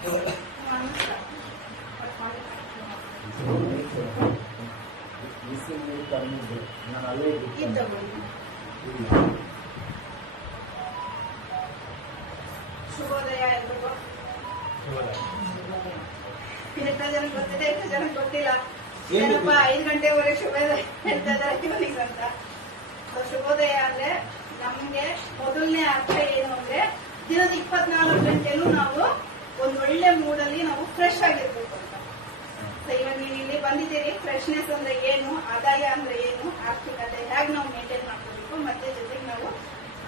ಶುಭೋದಯ ಎಲ್ರಿಗೂ. ಎಷ್ಟು ಜನ ಗೊತ್ತಿದೆ, ಎಷ್ಟು ಜನ ಗೊತ್ತಿಲ್ಲ. ಏನಪ್ಪ 5 ಗಂಟೆವರೆಗೆ ಶುಭೋದಯ ಹೇಳ್ತಾ ಇದ್ದಾರೆ ಅಂತ. ಶುಭೋದಯ ಅಂದ್ರೆ ನಮ್ಗೆ ಮೊದಲನೇ ಅರ್ಥ ಏನು ಅಂದ್ರೆ ದಿನದ 24 ಗಂಟೆನೂ ನಾವು ಒಂದ್ ಒಳ್ಳೆ ಮೂಡಲ್ಲಿ ನಾವು ಫ್ರೆಶ್ ಆಗಿರ್ಬೇಕು ಅಂತ. ಇವಾಗ ನೀವು ಇಲ್ಲಿ ಬಂದಿದ್ದೀರಿ. ಫ್ರೆಶ್ನೆಸ್ ಅಂದ್ರೆ ಏನು, ಆದಾಯ ಅಂದ್ರೆ ಏನು, ಆರ್ಥಿಕತೆ ಹೇಗೆ ನಾವು ಮೇಂಟೈನ್ ಮಾಡ್ಕೋಬೇಕು, ಮತ್ತೆ ಜೊತೆಗೆ ನಾವು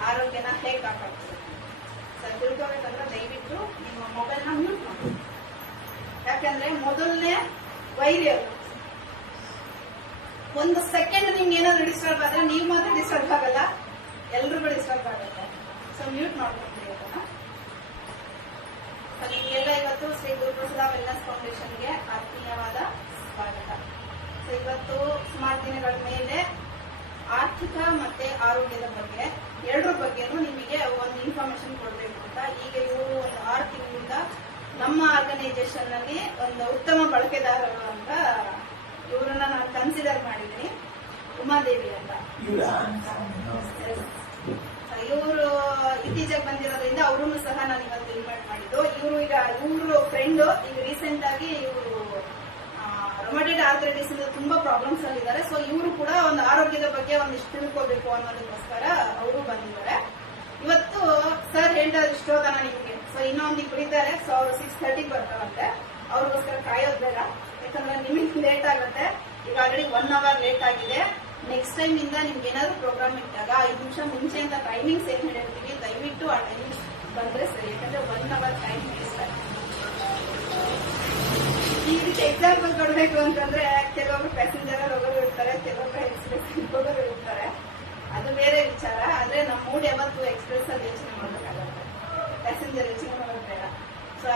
ಆರೋಗ್ಯನ ಹೇಗೆ ಕಾಪಾಡ್ಕೋಬೇಕು ಸರ್ ತಿಳ್ಕೊಬೇಕಂದ್ರೆ ದಯವಿಟ್ಟು ನಿಮ್ಮ ಮೊಬೈಲ್ ನ ಮ್ಯೂಟ್ ಮಾಡಿ. ಯಾಕಂದ್ರೆ ಮೊದಲನೇ ವೈರಿ ಅವರು. ಒಂದು ಸೆಕೆಂಡ್ ನಿಮ್ಗೆ ಏನಾದ್ರು ಡಿಸ್ಟರ್ಬ್ ಆದ್ರೆ ನೀವು ಮಾತ್ರ ಡಿಸ್ಟರ್ಬ್ ಆಗಲ್ಲ, ಎಲ್ರಿಗೂ ಡಿಸ್ಟರ್ಬ್ ಆಗುತ್ತೆ. ಸೊ ಮ್ಯೂಟ್ ಮಾಡ್ಕೊಂತೀವಿ ಅದನ್ನ. ನಿಮಗೆಲ್ಲ ಇವತ್ತು ಶ್ರೀ ಗುರುಪ್ರಸಾದ ವೆಲ್ನೆಸ್ ಫೌಂಡೇಶನ್ಗೆ ಆತ್ಮೀಯವಾದ ಸ್ವಾಗತ. ಸೊ ಇವತ್ತು ಸುಮಾರು ದಿನಗಳ ಮೇಲೆ ಆರ್ಥಿಕ ಮತ್ತೆ ಆರೋಗ್ಯದ ಬಗ್ಗೆ ಎರಡರ ಬಗ್ಗೆನೂ ನಿಮಗೆ ಒಂದು ಇನ್ಫಾರ್ಮೇಶನ್ ಕೊಡಬೇಕು ಅಂತ. ಈಗ ಇವರು ಒಂದು 6 ತಿಂಗಳಿಂದ ನಮ್ಮ ಆರ್ಗನೈಸೇಷನ್ ನಲ್ಲಿ ಒಂದು ಉತ್ತಮ ಬಳಕೆದಾರರು ಅಂತ ಇವರನ್ನ ನಾನು ಕನ್ಸಿಡರ್ ಮಾಡಿದ್ದೀನಿ. ಉಮಾದೇವಿ ಅಂತ ಇವರು ಇತ್ತೀಚೆಗೆ ಬಂದಿರೋದ್ರಿಂದ ಅವರನ್ನು ಸಹ ನಾನು ಇವತ್ತು ಇನ್ವೈಟ್ ಮಾಡಿದ್ದು. ಇವರು ಫ್ರೆಂಡ್ ಈಗ ರೀಸೆಂಟ್ ಆಗಿ ಇವರು ರೊಮ್ಯಾಟಿಡ್ ಆರ್ಥರೈಟಿಸ್ ಇಂದ ತುಂಬಾ ಪ್ರಾಬ್ಲಮ್ಸ್ ಅಲ್ಲಿದ್ದಾರೆ. ಸೊ ಇವರು ಕೂಡ ಒಂದು ಆರೋಗ್ಯದ ಬಗ್ಗೆ ಒಂದಿಷ್ಟು ತಿಳ್ಕೋಬೇಕು ಅನ್ನೋದಕ್ಕೋಸ್ಕರ ಅವರು ಬಂದಿದ್ದಾರೆ. ಇವತ್ತು ಸರ್ ಹೇಳಿದ ಇಷ್ಟೋದನ ನಿಮ್ಗೆ. ಸೊ ಇನ್ನೊಂದು ಕುಡಿತಾರೆ. ಸೊ ಅವರು 6:30 ಬರ್ತಾರಂತೆ. ಅವ್ರಿಗೋಸ್ಕರ ಕಾಯೋದ್ ಬೇಡ, ಯಾಕಂದ್ರೆ ನಿಮಗೆ ಲೇಟ್ ಆಗುತ್ತೆ. ಈಗ ಆಲ್ರೆಡಿ 1 ಅವರ್ ಲೇಟ್ ಆಗಿದೆ. ನೆಕ್ಸ್ಟ್ ಟೈಮ್ ಇಂದ ನಿಮ್ಗೆ ಏನಾದ್ರು ಪ್ರೋಗ್ರಾಮ್ ಇದ್ದಾಗ 5 ನಿಮಿಷ ಮುಂಚೆ ಅಂತ ಟೈಮಿಂಗ್ಸ್ ಏನ್ ಹೇಳಿರ್ತೀವಿ, ದಯವಿಟ್ಟು ಆ ಟೈಮಿಂಗ್ ಬಂದ್ರೆ ಸರಿ. ಯಾಕಂದ್ರೆ 1 ಅವರ್ ಟೈಮ್ ವೇಸ್ಟ್ ಆಗುತ್ತೆ. ಈ ರೀತಿ ಎಕ್ಸಾಂಪಲ್ ಕೊಡ್ಬೇಕು ಅಂತಂದ್ರೆ ಕೆಲವೊಬ್ರು ಪ್ಯಾಸೆಂಜರ್ ಹೋಗೋರು ಇರ್ತಾರೆ, ಕೆಲವೊಬ್ರು ಎಕ್ಸ್ಪ್ರೆಸ್ ಹೋಗೋರು ಇರ್ತಾರೆ. ಅದು ಬೇರೆ ವಿಚಾರ. ಆದ್ರೆ ನಮ್ಮ ಮೂಡ್ ಯಾವತ್ತು ಎಕ್ಸ್ಪ್ರೆಸ್ ಅಲ್ಲಿ ಯೋಚನೆ ಮಾಡಬೇಕಾಗುತ್ತೆ, ಪ್ಯಾಸೆಂಜರ್ ಯೋಚನೆ ಮಾಡೋದು ಬೇಡ. ಸೊ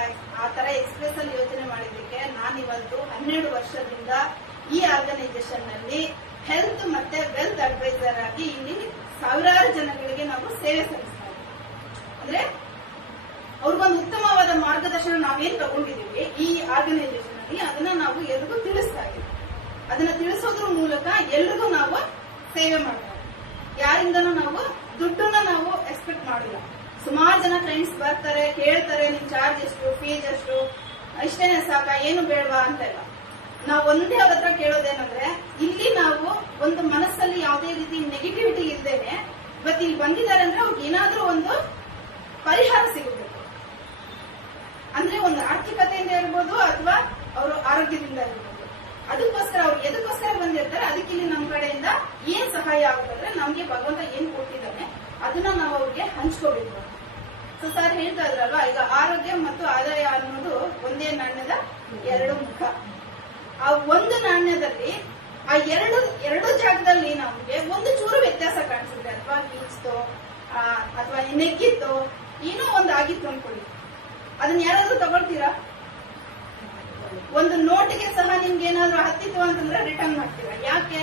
ಆ ತರ ಎಕ್ಸ್ಪ್ರೆಸ್ ಅಲ್ಲಿ ಯೋಚನೆ ಮಾಡಿದ್ದಕ್ಕೆ ನಾನಿವತ್ತು 12 ವರ್ಷದಿಂದ ಈ ಆರ್ಗನೈಸೇಷನ್ ನಲ್ಲಿ ಹೆಲ್ತ್ ಮತ್ತೆ ವೆಲ್ತ್ ಅಡ್ವೈಸರ್ ಆಗಿ ಇಲ್ಲಿ ಸಾವಿರಾರು ಜನಗಳಿಗೆ ನಾವು ಸೇವೆ ಸಲ್ಲಿಸ್ತಾ ಇದ್ದೀವಿ. ಅಂದ್ರೆ ಅವ್ರಿಗೊಂದು ಉತ್ತಮವಾದ ಮಾರ್ಗದರ್ಶನ ನಾವೇನ್ ತಗೊಂಡಿದೀವಿ ಈ ಆರ್ಗನೈಸೇಷನ್ ಅಲ್ಲಿ, ಅದನ್ನ ನಾವು ಎಲ್ರಿಗೂ ತಿಳಿಸ್ತಾ ಇದ್ದೀವಿ. ಅದನ್ನ ತಿಳಿಸೋದ್ರ ಮೂಲಕ ಎಲ್ರಿಗೂ ನಾವು ಸೇವೆ ಮಾಡ್ತೀವಿ. ಯಾರಿಂದನೂ ನಾವು ದುಡ್ಡನ್ನ ನಾವು ಎಕ್ಸ್ಪೆಕ್ಟ್ ಮಾಡಿಲ್ಲ. ಸುಮಾರು ಜನ ಕ್ಲೈಂಟ್ಸ್ ಬರ್ತಾರೆ, ಕೇಳ್ತಾರೆ ನಿಮ್ ಚಾರ್ಜ್ ಎಷ್ಟು, ಫೀಸ್ ಎಷ್ಟು, ಇಷ್ಟೇನೆ ಸಾಕ, ಏನು ಬೇಡವಾ ಅಂತ ಇಲ್ಲ. ನಾವು ಒಂದೇ ಅವ್ರ ಹತ್ರ ಕೇಳೋದೇನಂದ್ರೆ ಇಲ್ಲಿ ನಾವು ಒಂದು ಮನಸ್ಸಲ್ಲಿ ಯಾವುದೇ ರೀತಿ ನೆಗೆಟಿವಿಟಿ ಇಲ್ದೇನೆ ಇವತ್ತು ಇಲ್ಲಿ ಬಂದಿದ್ದಾರೆ ಅಂದ್ರೆ ಅವ್ರಿಗೆ ಏನಾದ್ರೂ ಒಂದು ಪರಿಹಾರ ಸಿಗಬೇಕು. ಅಂದ್ರೆ ಒಂದು ಆರ್ಥಿಕತೆಯಿಂದ ಇರ್ಬೋದು ಅಥವಾ ಅವರು ಆರೋಗ್ಯದಿಂದ ಇರ್ಬೋದು. ಅದಕ್ಕೋಸ್ಕರ ಅವ್ರು ಎದಕ್ಕೋಸ್ಕರ ಬಂದಿರ್ತಾರೆ, ಅದಕ್ಕೆ ಇಲ್ಲಿ ನಮ್ಮ ಕಡೆಯಿಂದ ಏನ್ ಸಹಾಯ ಆಗುತ್ತಂದ್ರೆ ನಮ್ಗೆ ಭಗವಂತ ಏನ್ ಕೊಟ್ಟಿದ್ದಾನೆ ಅದನ್ನ ನಾವು ಅವ್ರಿಗೆ ಹಂಚ್ಕೋಬೇಕು. ಸೊ ಸರ್ ಹೇಳ್ತಾ ಇದ್ರಲ್ವಾ, ಈಗ ಆರೋಗ್ಯ ಮತ್ತು ಆದಾಯ ಅನ್ನೋದು ಒಂದೇ ನಾಣ್ಯದ 2 ಮುಖ. ಆ ಒಂದು ನಾಣ್ಯದಲ್ಲಿ ಆ ಎರಡು ಜಾಗದಲ್ಲಿ ನಮ್ಗೆ ಒಂದು ಚೂರು ವ್ಯತ್ಯಾಸ ಕಾಣಿಸುತ್ತೆ, ಅಥವಾ ಕೀಚ್ತೋ ಅಥವಾ ನೆಗ್ಗಿತ್ತೋ ಏನೋ ಒಂದು ಆಗಿತ್ತು ಅನ್ಕೊಳ್ಳಿ, ಅದನ್ನ ಯಾರಾದ್ರೂ ತಗೊಳ್ತೀರಾ? ಒಂದು ನೋಟಿಗೆ ಸಹ ನಿಮ್ಗೆ ಏನಾದ್ರೂ ಹತ್ತಿತ್ತು ಅಂತಂದ್ರೆ ರಿಟರ್ನ್ ಮಾಡ್ತೀರಾ. ಯಾಕೆ?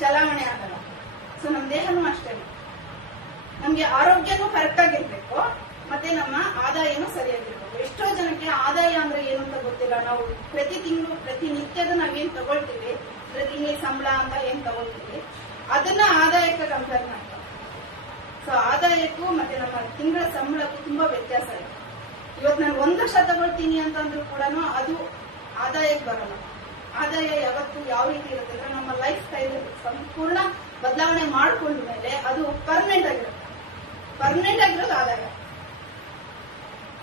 ಚಲಾವಣೆ ಆಗಲ್ಲ. ಸೊ ನಮ್ ದೇಹನೂ ಅಷ್ಟೇ. ನಮ್ಗೆ ಆರೋಗ್ಯನೂ ಕರೆಕ್ಟ್ ಆಗಿರ್ಬೇಕು, ಮತ್ತೆ ನಮ್ಮ ಆದಾಯನೂ ಸರಿಯಾಗಿರ್ಬೇಕು. ಎಷ್ಟೋ ಜನಕ್ಕೆ ಆದಾಯ ಅಂದ್ರೆ ಏನು ಅಂತ ಗೊತ್ತಿಲ್ಲ. ನಾವು ಪ್ರತಿ ತಿಂಗಳು ಪ್ರತಿನಿತ್ಯದ ನಾವೇನ್ ತಗೊಳ್ತೀವಿ, ತಿಂಗಳ ಸಂಬಳ ಅಂತ ಏನ್ ತಗೊಳ್ತೀವಿ, ಅದನ್ನ ಆದಾಯಕ್ಕೆ ಕಂಪೇರ್ ಮಾಡ್ತೀವಿ. ಸೊ ಆದಾಯಕ್ಕೂ ಮತ್ತೆ ನಮ್ಮ ತಿಂಗಳ ಸಂಬಳಕ್ಕೂ ತುಂಬಾ ವ್ಯತ್ಯಾಸ ಇದೆ. ಇವತ್ತು ನಾನು 1 ಲಕ್ಷ ತಗೊಳ್ತೀನಿ ಅಂತಂದ್ರೂ ಕೂಡ ಅದು ಆದಾಯಕ್ಕೆ ಬರಲ್ಲ. ಆದಾಯ ಯಾವತ್ತು ಯಾವ ರೀತಿ ಇರುತ್ತೆ ಅಂದ್ರೆ ನಮ್ಮ ಲೈಫ್ ಸ್ಟೈಲ್ ಸಂಪೂರ್ಣ ಬದಲಾವಣೆ ಮಾಡ್ಕೊಂಡ ಮೇಲೆ ಅದು ಪರ್ಮನೆಂಟ್ ಆಗಿರುತ್ತೆ. ಪರ್ಮನೆಂಟ್ ಆಗಿರೋದು ಆದಾಯ.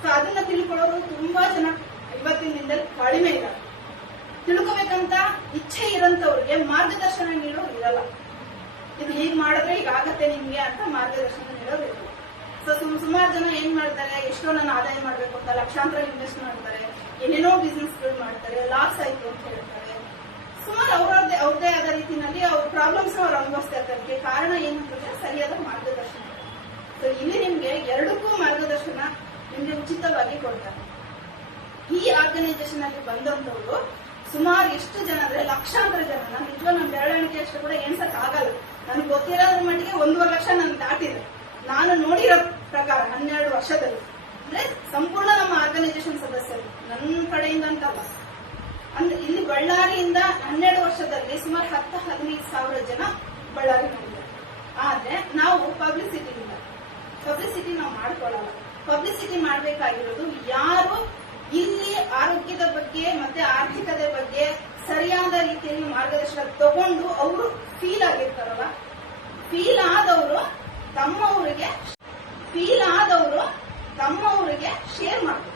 ಸೊ ಅದನ್ನ ತಿಳ್ಕೊಳ್ಳೋರು ತುಂಬಾ ಜನ ಇವತ್ತಿನ ದಿನದಲ್ಲಿ ಕಡಿಮೆ ಇದ್ದಾರೆ. ತಿಳ್ಕೋಬೇಕಂತ ಇಚ್ಛೆ ಇರೋಂಥವ್ರಿಗೆ ಮಾರ್ಗದರ್ಶನ ನೀಡೋರು ಇರಲ್ಲ. ಇದು ಹೀಗ್ ಮಾಡಿದ್ರೆ ಈಗ ಆಗತ್ತೆ ನಿಮ್ಗೆ ಅಂತ ಮಾರ್ಗದರ್ಶನ ನೀಡೋರು ಇರಲ್ಲ. ಸೊ ಸುಮಾರು ಜನ ಏನ್ ಮಾಡ್ತಾರೆ, ಎಷ್ಟೋ ನಾನು ಆದಾಯ ಮಾಡ್ಬೇಕು ಅಂತ ಲಕ್ಷಾಂತರ ಇನ್ವೆಸ್ಟ್ ಮಾಡ್ತಾರೆ, ಏನೇನೋ ಬಿಸ್ನೆಸ್ ಗಳು ಮಾಡ್ತಾರೆ, ಲಾಸ್ ಆಯ್ತು ಅಂತ ಹೇಳ್ತಾರೆ. ಸುಮಾರು ಅವ್ರದೇ ಆದ ರೀತಿಯಲ್ಲಿ ಅವ್ರ ಪ್ರಾಬ್ಲಮ್ಸ್ ಅವ್ರು ಅನುಭವಿಸ್ತಾ ಇರ್ತಾರೆ. ಕಾರಣ ಏನಂತಂದ್ರೆ ಸರಿಯಾದ ಮಾರ್ಗದರ್ಶನ. ಸೊ ಇಲ್ಲಿ ನಿಮ್ಗೆ ಎರಡಕ್ಕೂ ಮಾರ್ಗದರ್ಶನ ನಿಮ್ಗೆ ಉಚಿತವಾಗಿ ಕೊಡ್ತಾರೆ. ಈ ಆರ್ಗನೈಸೇಷನ್ ಅಲ್ಲಿ ಬಂದಂತವ್ರು ಸುಮಾರು ಎಷ್ಟು ಜನ ಅಂದ್ರೆ ಲಕ್ಷಾಂತರ ಜನ. ನಾನು ನಿಜವಾಗ್ ನಮ್ಮ ಬೆರಳಿಕೆ ಅಷ್ಟು ಕೂಡ ಎಣ್ಸಕ್ ಆಗಲ್ಲ. ನನಗೆ ಗೊತ್ತಿರೋದ್ರ ಮಟ್ಟಿಗೆ 1.5 ಲಕ್ಷ ನನ್ಗೆ ದಾಟಿದೆ ನಾನು ನೋಡಿರೋ ಪ್ರಕಾರ 12 ವರ್ಷದಲ್ಲಿ. ಅಂದ್ರೆ ಸಂಪೂರ್ಣ ನಮ್ಮ ಆರ್ಗನೈಸೇಷನ್ ಸದಸ್ಯರು ನನ್ನ ಕಡೆಯಿಂದ ಅಂತಲ್ಲ, ಅಂದ್ರೆ ಇಲ್ಲಿ ಬಳ್ಳಾರಿಯಿಂದ 12 ವರ್ಷದಲ್ಲಿ ಸುಮಾರು 10-15 ಸಾವಿರ ಜನ ಬಳ್ಳಾರಿ ನೋಡಿದ್ದಾರೆ. ಆದ್ರೆ ನಾವು ಪಬ್ಲಿಸಿಟಿ ನಾವು ಮಾಡ್ಕೊಳ್ಳಲ್ಲ. ಪಬ್ಲಿಸಿಟಿ ಮಾಡ್ಬೇಕಾಗಿರೋದು ಯಾರು ಇಲ್ಲಿ ಆರೋಗ್ಯದ ಬಗ್ಗೆ ಮತ್ತೆ ಆರ್ಥಿಕತೆ ಬಗ್ಗೆ ಸರಿಯಾದ ರೀತಿಯಲ್ಲಿ ಮಾರ್ಗದರ್ಶನ ತಗೊಂಡು ಅವರು ಫೀಲ್ ಆಗಿರ್ತಾರಲ್ಲ, ಫೀಲ್ ಆದವರು ತಮ್ಮವರಿಗೆ ಶೇರ್ ಮಾಡ್ಬೇಕು.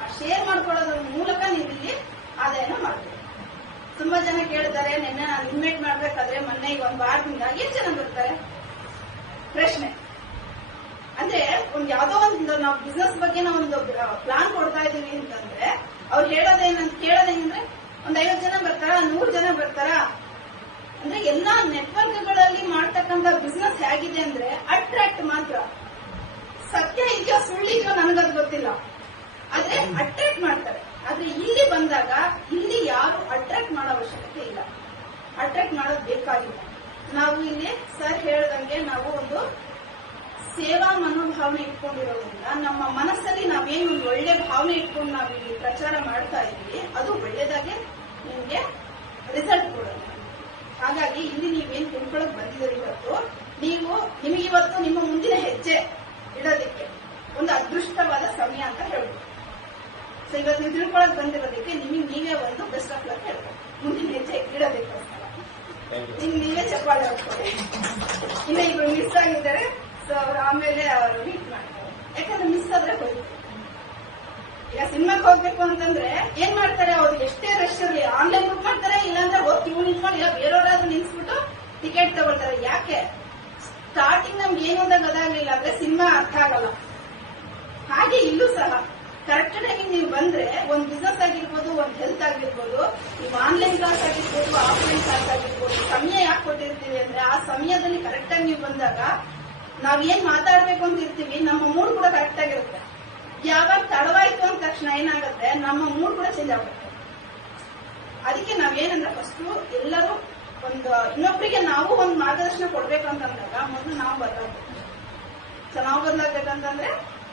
ಆ ಶೇರ್ ಮಾಡ್ಕೊಳ್ಳೋದ್ರ ಮೂಲಕ ನೀವು ಇಲ್ಲಿ ಆದಾಯನ ಮಾಡ್ಬೇಕು. ತುಂಬಾ ಜನ ಕೇಳ್ತಾರೆ, ನಿನ್ನೆ ನಾನು ಇನ್ವೈಟ್ ಮಾಡ್ಬೇಕಾದ್ರೆ ಮೊನ್ನೆ 1 ವಾರದಿಂದ ಎಷ್ಟು ಜನ ಬರ್ತಾರೆ ಪ್ರಶ್ನೆ. ಅಂದ್ರೆ ಯಾವ್ದೋ ಒಂದು ನಾವು ಬಿಸ್ನೆಸ್ ಬಗ್ಗೆ ನಾವು ಒಂದು ಪ್ಲಾನ್ ಕೊಡ್ತಾ ಇದೀವಿ ಅಂತಂದ್ರೆ ಅವ್ರು ಕೇಳೋದೇನಂದ್ರೆ 50 ಜನ ಬರ್ತಾರ, 100 ಜನ ಬರ್ತಾರ. ಅಂದ್ರೆ ಎಲ್ಲಾ ನೆಟ್ವರ್ಕ್ಗಳಲ್ಲಿ ಮಾಡ್ತಕ್ಕಂಥ ಬಿಸ್ನೆಸ್ ಹೇಗಿದೆ ಅಂದ್ರೆ ಅಟ್ರಾಕ್ಟ್ ಮಾತ್ರ. ಸತ್ಯ ಇದೆಯೋ ಸುಳ್ಳಿದೆಯೋ ನನಗದು ಗೊತ್ತಿಲ್ಲ, ಆದ್ರೆ ಅಟ್ರಾಕ್ಟ್ ಮಾಡ್ತಾರೆ. ಆದ್ರೆ ಇಲ್ಲಿ ಬಂದಾಗ ಇಲ್ಲಿ ಯಾರು ಅಟ್ರಾಕ್ಟ್ ಮಾಡೋ ಅವಶ್ಯಕತೆ ಇಲ್ಲ, ಅಟ್ರಾಕ್ಟ್ ಮಾಡೋದು ಬೇಕಾಗಿಲ್ಲ. ನಾವು ಇಲ್ಲಿ ಸರ್ ಹೇಳ್ದಂಗೆ ನಾವು ಒಂದು ಸೇವಾ ಮನೋಭಾವನೆ ಇಟ್ಕೊಂಡಿರೋದ್ರಿಂದ ನಮ್ಮ ಮನಸ್ಸಲ್ಲಿ ನಾವೇನು ಒಂದು ಒಳ್ಳೆ ಭಾವನೆ ಇಟ್ಕೊಂಡು ನಾವು ಇಲ್ಲಿ ಪ್ರಚಾರ ಮಾಡ್ತಾ ಇದ್ವಿ, ಅದು ಒಳ್ಳೇದಾಗೆ ನಿಮ್ಗೆ ರಿಸಲ್ಟ್ ಕೊಡೋದು. ಹಾಗಾಗಿ ಇಲ್ಲಿ ನೀವೇನ್ ತಿಳ್ಕೊಳಕ್ ಬಂದಿದ್ದೀರಿ ಇವತ್ತು, ನಿಮಗಿವತ್ತು ನಿಮ್ಮ ಮುಂದಿನ ಹೆಜ್ಜೆ ಇಡೋದಕ್ಕೆ ಒಂದು ಅದೃಷ್ಟವಾದ ಸಮಯ ಅಂತ ಹೇಳ್ಬೋದು. ಸೊ ಇವತ್ತು ನೀವು ತಿಳ್ಕೊಳಕ್ ಬಂದಿರೋದಕ್ಕೆ ನೀವೇ ಒಂದು ಬೆಸ್ಟ್ ಆಫ್ ಲಕ್ ಹೇಳ್ಬೋದು. ಮುಂದಿನ ಹೆಜ್ಜೆ ಇಡೋದಕ್ಕೋಸ್ಕರ ನೀವೇ ಚಪ್ಪಾಳೆ ಹಾಕ್ತಾರೆ. ಇನ್ನ ಇಬ್ರು ಮಿಸ್ ಆಗಿದ್ದಾರೆ, ಸೊ ಅವ್ರು ಆಮೇಲೆ ಅವರು ಮೀಟ್ ಮಾಡ್ತಾರೆ. ಯಾಕಂದ್ರೆ ಮಿಸ್ ಆದ್ರೆ ಹೋಯ್ತು. ಈಗ ಸಿನಿಮಾಕ್ಕೆ ಹೋಗ್ಬೇಕು ಅಂತಂದ್ರೆ ಏನ್ ಮಾಡ್ತಾರೆ, ಅವ್ರಿಗೆ ಎಷ್ಟೇ ರಶ್ ಇರಲಿ ಆನ್ಲೈನ್ ಬುಕ್ ಮಾಡ್ತಾರೆ, ಇಲ್ಲಾಂದ್ರೆ ಹೋಗಿ ಕ್ಯೂ ನಿಂತ್ಕೊಂಡು ಇಲ್ಲ ಬೇರೆಯವರಾದ್ರೂ ನಿಲ್ಸ್ಬಿಟ್ಟು ಟಿಕೆಟ್ ತಗೊಳ್ತಾರೆ. ಯಾಕೆ? ಸ್ಟಾರ್ಟಿಂಗ್ ನಮ್ಗೆ ಏನು ಅಂತ ಗೊತ್ತಾಗ್ಲಿಲ್ಲ ಅಂದ್ರೆ ಸಿನಿಮಾ ಅರ್ಥ ಆಗಲ್ಲ. ಹಾಗೆ ಇಲ್ಲೂ ಸಹ ಕರೆಕ್ಟ್ ಟೈಮಿಂಗ್ ನೀವು ಬಂದ್ರೆ ಒಂದು ಬಿಸ್ನೆಸ್ ಆಗಿರ್ಬೋದು, ಒಂದು ಹೆಲ್ತ್ ಆಗಿರ್ಬೋದು, ನೀವು ಆನ್ಲೈನ್ ಕ್ಲಾಸ್ ಆಗಿರ್ಬೋದು, ಆಫ್ಲೈನ್ ಕ್ಲಾಸ್ ಆಗಿರ್ಬೋದು, ಸಮಯ ಯಾಕೆ ಕೊಟ್ಟಿರ್ತೀವಿ ಅಂದ್ರೆ ಆ ಸಮಯದಲ್ಲಿ ಕರೆಕ್ಟ್ ಆಗಿ ನೀವು ಬಂದಾಗ ನಾವೇನ್ ಮಾತಾಡ್ಬೇಕು ಅಂತ ಇರ್ತೀವಿ, ನಮ್ಮ ಮೂಡ್ ಕೂಡ ಕರೆಕ್ಟ್ ಆಗಿರುತ್ತೆ. ಯಾವಾಗ ತಡವಾಯ್ತು ಅಂದ ತಕ್ಷಣ ಏನಾಗುತ್ತೆ, ನಮ್ಮ ಮೂಡ್ ಕೂಡ ಚೇಂಜ್ ಆಗುತ್ತೆ. ಅದಕ್ಕೆ ನಾವೇನಂದ್ರೆ ಫಸ್ಟ್ ಎಲ್ಲರೂ ಒಂದು ಇನ್ನೊಬ್ಬರಿಗೆ ನಾವು ಒಂದು ಮಾರ್ಗದರ್ಶನ ಕೊಡ್ಬೇಕು ಅಂತಂದಾಗ ಮೊದಲು ನಾವು ಬದಲಾಗಬೇಕು. ಸೊ ನಾವು ಬದಲಾಗಬೇಕಂತಂದ್ರೆ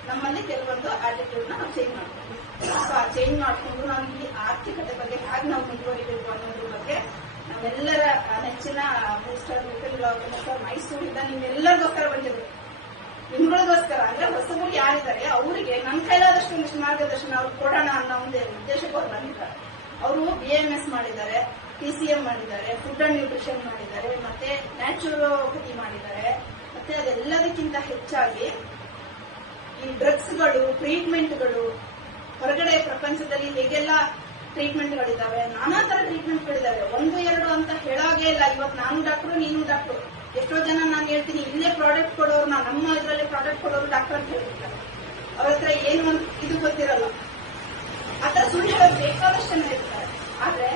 ನಮ್ಮಲ್ಲಿ ಕೆಲವೊಂದು ಆಟಿಟ್ಯೂಡ್ ನಾವು ಚೇಂಜ್ ಮಾಡ್ತೀವಿ. ಸೊ ಆ ಚೇಂಜ್ ಮಾಡ್ಕೊಂಡು ನಾವು ಈ ಆರ್ಥಿಕತೆ ಬಗ್ಗೆ ಹೇಗೆ ನಾವು ಮುಂದುವರಿಬೇಕು ಅನ್ನೋದ್ರ ಬಗ್ಗೆ ನಾವೆಲ್ಲರ ನೆಚ್ಚಿನ ಮಿಸ್ಟರ್ ಮೈಸೂರಿಂದ ನಿಮ್ಮೆಲ್ಲರಿಗೋಸ್ಕರ ಬಂದಿದ್ರು. ನಿಮ್ಗಳಿಗೋಸ್ಕರ ಅಂದ್ರೆ ಹೊಸಬರು ಯಾರಿದ್ದಾರೆ ಅವರಿಗೆ ನಮ್ಮ ಕೈಲಾದಷ್ಟು ಒಂದಿಷ್ಟು ಮಾರ್ಗದರ್ಶನ ಅವ್ರು ಕೊಡೋಣ ಅನ್ನೋ ಒಂದು ಉದ್ದೇಶಕ್ಕೆ ಅವ್ರು ಬಂದಿದ್ದಾರೆ. ಅವರು BAMS ಮಾಡಿದ್ದಾರೆ, TCM ಮಾಡಿದ್ದಾರೆ, ಫುಡ್ ಅಂಡ್ ನ್ಯೂಟ್ರಿಷನ್ ಮಾಡಿದ್ದಾರೆ, ಮತ್ತೆ ನ್ಯಾಚುರೋಪತಿ ಮಾಡಿದ್ದಾರೆ. ಮತ್ತೆ ಅದೆಲ್ಲದಕ್ಕಿಂತ ಹೆಚ್ಚಾಗಿ ಈ ಡ್ರಗ್ಸ್ಗಳು, ಟ್ರೀಟ್ಮೆಂಟ್ಗಳು, ಹೊರಗಡೆ ಪ್ರಪಂಚದಲ್ಲಿ ಹೇಗೆಲ್ಲ ಟ್ರೀಟ್ಮೆಂಟ್ಗಳಿದ್ದಾವೆ, ನಾನಾ ತರ ಟ್ರೀಟ್ಮೆಂಟ್ಗಳಿದ್ದಾವೆ. 1-2 ಅಂತ ಹೇಳಾಗೇ ಇಲ್ಲ. ಇವತ್ತು ನಾನು ಡಾಕ್ಟ್ರು, ನೀನು ಡಾಕ್ಟ್ರು. ಎಷ್ಟೋ ಜನ ನಾನು ಹೇಳ್ತೀನಿ ಇಲ್ಲೇ ಪ್ರಾಡಕ್ಟ್ ಕೊಡೋರು, ನಮ್ಮ ಇದರಲ್ಲಿ ಪ್ರಾಡಕ್ಟ್ ಕೊಡೋರು ಡಾಕ್ಟರ್ ಅಂತ ಹೇಳ್ತಾರೆ. ಅವ್ರ ಹತ್ರ ಏನು ಒಂದು ಇದು ಗೊತ್ತಿರಲ್ಲ. ಆತರ ಸುಳ್ಳು ಹೇಳೋದು ಬೇಕಾದಷ್ಟು ಜನ ಇರ್ತಾರೆ. ಆದ್ರೆ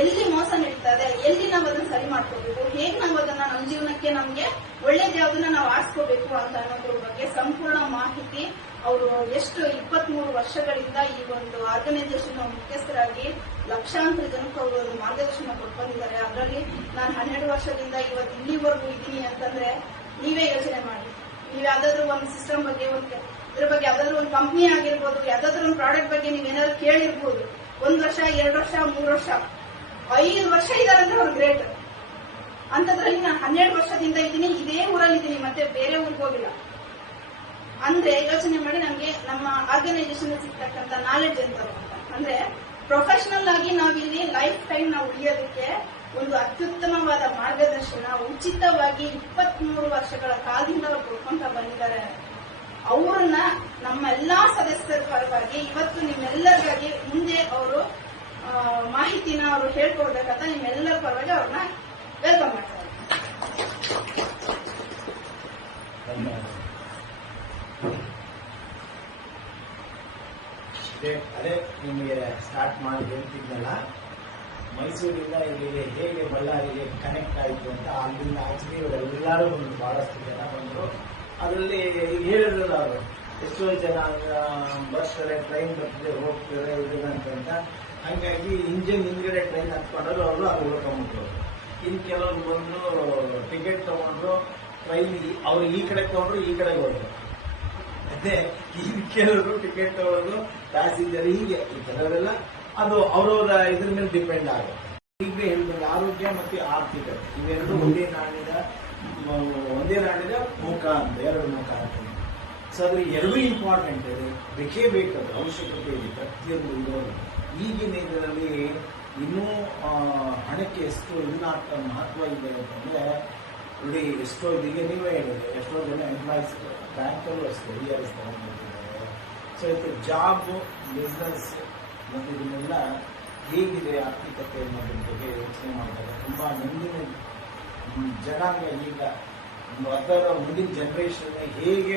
ಎಲ್ಲಿ ಮೋಸ ನಡೀತದೆ, ಎಲ್ಲಿ ನಾವು ಅದನ್ನ ಸರಿ ಮಾಡ್ಕೋಬೇಕು, ಹೇಗೆ ನಾವು ಅದನ್ನ ನಮ್ಮ ಜೀವನಕ್ಕೆ ನಮ್ಗೆ ಒಳ್ಳೇದು ಯಾವ್ದನ್ನ ನಾವು ಆರಿಸ್ಕೋಬೇಕು ಅಂತ ಅನ್ನೋದ್ರ ಬಗ್ಗೆ ಸಂಪೂರ್ಣ ಮಾಹಿತಿ ಅವರು ಎಷ್ಟು 23 ವರ್ಷಗಳಿಂದ ಈ ಒಂದು ಆರ್ಗನೈಸೇಷನ್ ಮುಖ್ಯಸ್ಥರಾಗಿ ಲಕ್ಷಾಂತರ ಜನಕ್ಕೆ ಅವರು ಮಾರ್ಗದರ್ಶನ ಕೊಟ್ಕೊಂಡಿದ್ದಾರೆ. ಅದರಲ್ಲಿ ನಾನು 12 ವರ್ಷದಿಂದ ಇವತ್ತು ಇಲ್ಲಿವರೆಗೂ ಇದ್ದೀನಿ ಅಂತಂದ್ರೆ ನೀವೇ ಯೋಚನೆ ಮಾಡಿ. ನೀವು ಯಾವ್ದಾದ್ರು ಒಂದು ಸಿಸ್ಟಮ್ ಬಗ್ಗೆ, ಇದ್ರ ಬಗ್ಗೆ ಯಾವ್ದಾದ್ರು ಒಂದು ಕಂಪ್ನಿ ಆಗಿರ್ಬೋದು, ಯಾವ್ದಾದ್ರು ಒಂದು ಪ್ರಾಡಕ್ಟ್ ಬಗ್ಗೆ ನೀವೇನಾದ್ರು ಕೇಳಿರ್ಬೋದು. 1 ವರ್ಷ, 2 ವರ್ಷ, 3 ವರ್ಷ, 5 ವರ್ಷ ಇದಾರಂದ್ರೆ ಅವ್ರು ಗ್ರೇಟ್. ಅಂತದ್ರಲ್ಲಿ ನಾನು 12 ವರ್ಷದಿಂದ ಇದ್ದೀನಿ, ಇದೇ ಊರಲ್ಲಿ ಇದ್ದೀನಿ, ಮತ್ತೆ ಬೇರೆ ಊರಿಗೆ ಹೋಗಿಲ್ಲ. ಅಂದ್ರೆ ಯೋಚನೆ ಮಾಡಿ ನಮ್ಗೆ ನಮ್ಮ ಆರ್ಗನೈಸೇಷನ್ ಸಿಗ್ತಕ್ಕಂಥ ನಾಲೆಡ್ಜ್ ಅಂತ ಅಂದ್ರೆ ಪ್ರೊಫೆಷನಲ್ ಆಗಿ ನಾವಿಲ್ಲಿ ಲೈಫ್ ಟೈಮ್ ನಾವು ಉಳಿಯೋದಕ್ಕೆ ಒಂದು ಅತ್ಯುತ್ತಮವಾದ ಮಾರ್ಗದರ್ಶನ ಉಚಿತವಾಗಿ 23 ವರ್ಷಗಳ ಕಾಲದಿಂದ ಅವರು ಕೊಡ್ಕೊಂತ ಬಂದಿದ್ದಾರೆ. ಅವ್ರನ್ನ ನಮ್ಮೆಲ್ಲಾ ಸದಸ್ಯರ ಪರವಾಗಿ ಇವತ್ತು ನಿಮ್ಮೆಲ್ಲರಿಗಾಗಿ ಮುಂದೆ ಅವರು ಮಾಹಿತಿನ ಅವರು ಹೇಳ್ಕೊಡ್ಬೇಕಂತ ನಿಮ್ಮೆಲ್ಲರ ಪರವಾಗಿ ಅವ್ರನ್ನ ವೆಲ್ಕಮ್ ಮಾಡ್ತಾರೆ. ಅದೇ ನಿಮಗೆ ಸ್ಟಾರ್ಟ್ ಮಾಡಿ ಹೇಳ್ತಿದ್ನಲ್ಲ, ಮೈಸೂರಿಂದ ಇಲ್ಲಿಗೆ ಹೇಗೆ ಬಳ್ಳಾರಿಗೆ ಕನೆಕ್ಟ್ ಆಯಿತು ಅಂತ. ಅಲ್ಲಿಂದ ಆಕ್ಚುಲಿ ಇವರೆಲ್ಲರೂ ಬಂದು ಬಹಳಷ್ಟು ಜನ ಬಂದರು. ಅದರಲ್ಲಿ ಈಗ ಹೇಳಿದ್ರಲ್ಲ ಅವರು, ಎಷ್ಟೋ ಜನ ಬರ್ತಾರೆ, ಟ್ರೈನ್ ಬರ್ತಿದೆ, ಹೋಗ್ತಾರೆ ಅಂತ. ಹಂಗಾಗಿ ಇಂಜಿನ್ ಹಿಂದ್ಗಡೆ ಟ್ರೈನ್ ಹತ್ಕೊಂಡ್ರು ಅವರು ಅದು ಉಳ್ಕೊಂಡ್ಬಿಟ್ರು. ಇನ್ನು ಕೆಲವರು ಬಂದು ಟಿಕೆಟ್ ತಗೊಂಡ್ರು, ಟ್ರೈನ್ ಅವ್ರು ಈ ಕಡೆ ತಗೊಂಡ್ರು, ಈ ಕಡೆಗೆ ಹೋದ್ರು. ಮತ್ತೆ ಇಲ್ಲಿ ಕೆಲವರು ಟಿಕೆಟ್ ತಗೊಳ್ಳೋದು ಪ್ಯಾಸೆಂಜರ್ ಹೀಗೆ ಈ ತರದೆಲ್ಲ ಅದು ಅವರವರ ಇದ್ರ ಮೇಲೆ ಡಿಪೆಂಡ್ ಆಗುತ್ತೆ. ಈಗ ಹೇಳಿದ್ರೆ ಆರೋಗ್ಯ ಮತ್ತೆ ಆರ್ಥಿಕತೆ ಇವೆರಡು ಒಂದೇ ನಾಡಿದ ಮುಖ ಅಂತ, ಎರಡು ಮುಖ ಅಂತ. ಸೊ ಅದು ಎರಡೂ ಇಂಪಾರ್ಟೆಂಟ್ ಇದೆ, ಬೇಕೇ ಬೇಕಾದ ಅವಶ್ಯಕತೆ ಇದೆ ಪ್ರತಿಯೊಂದು ಇರೋದು. ಈಗಿನ ಇದರಲ್ಲಿ ಇನ್ನೂ ಹಣಕ್ಕೆ ಎಷ್ಟು ಮಹತ್ವ ಇದೆ ಅಂತಂದ್ರೆ ನೋಡಿ, ಎಷ್ಟೋ ಇದೀಗ ನೀವೇ ಹೇಳಿದೆ, ಎಷ್ಟೋ ಜನ ಎಂಪ್ಲಾಯೀಸ್ ಬ್ಯಾಂಕಲ್ಲೂ ಅಷ್ಟೇ ERS ತಗೊಂಡ್ಬಿಟ್ಟಿದ್ದಾರೆ. ಸೊ ಇದು ಜಾಬ್, ಬಿಸ್ನೆಸ್ ಮತ್ತು ಇದನ್ನೆಲ್ಲ ಹೇಗಿದೆ ಆರ್ಥಿಕತೆ ಅನ್ನೋದ್ರ ಬಗ್ಗೆ ಯೋಚನೆ ಮಾಡ್ತಾರೆ. ತುಂಬಾ ಮುಂದಿನ ಜನಾಂಗ ಈಗ ಅದರ ಮುಂದಿನ ಜನರೇಷನ್ ಹೇಗೆ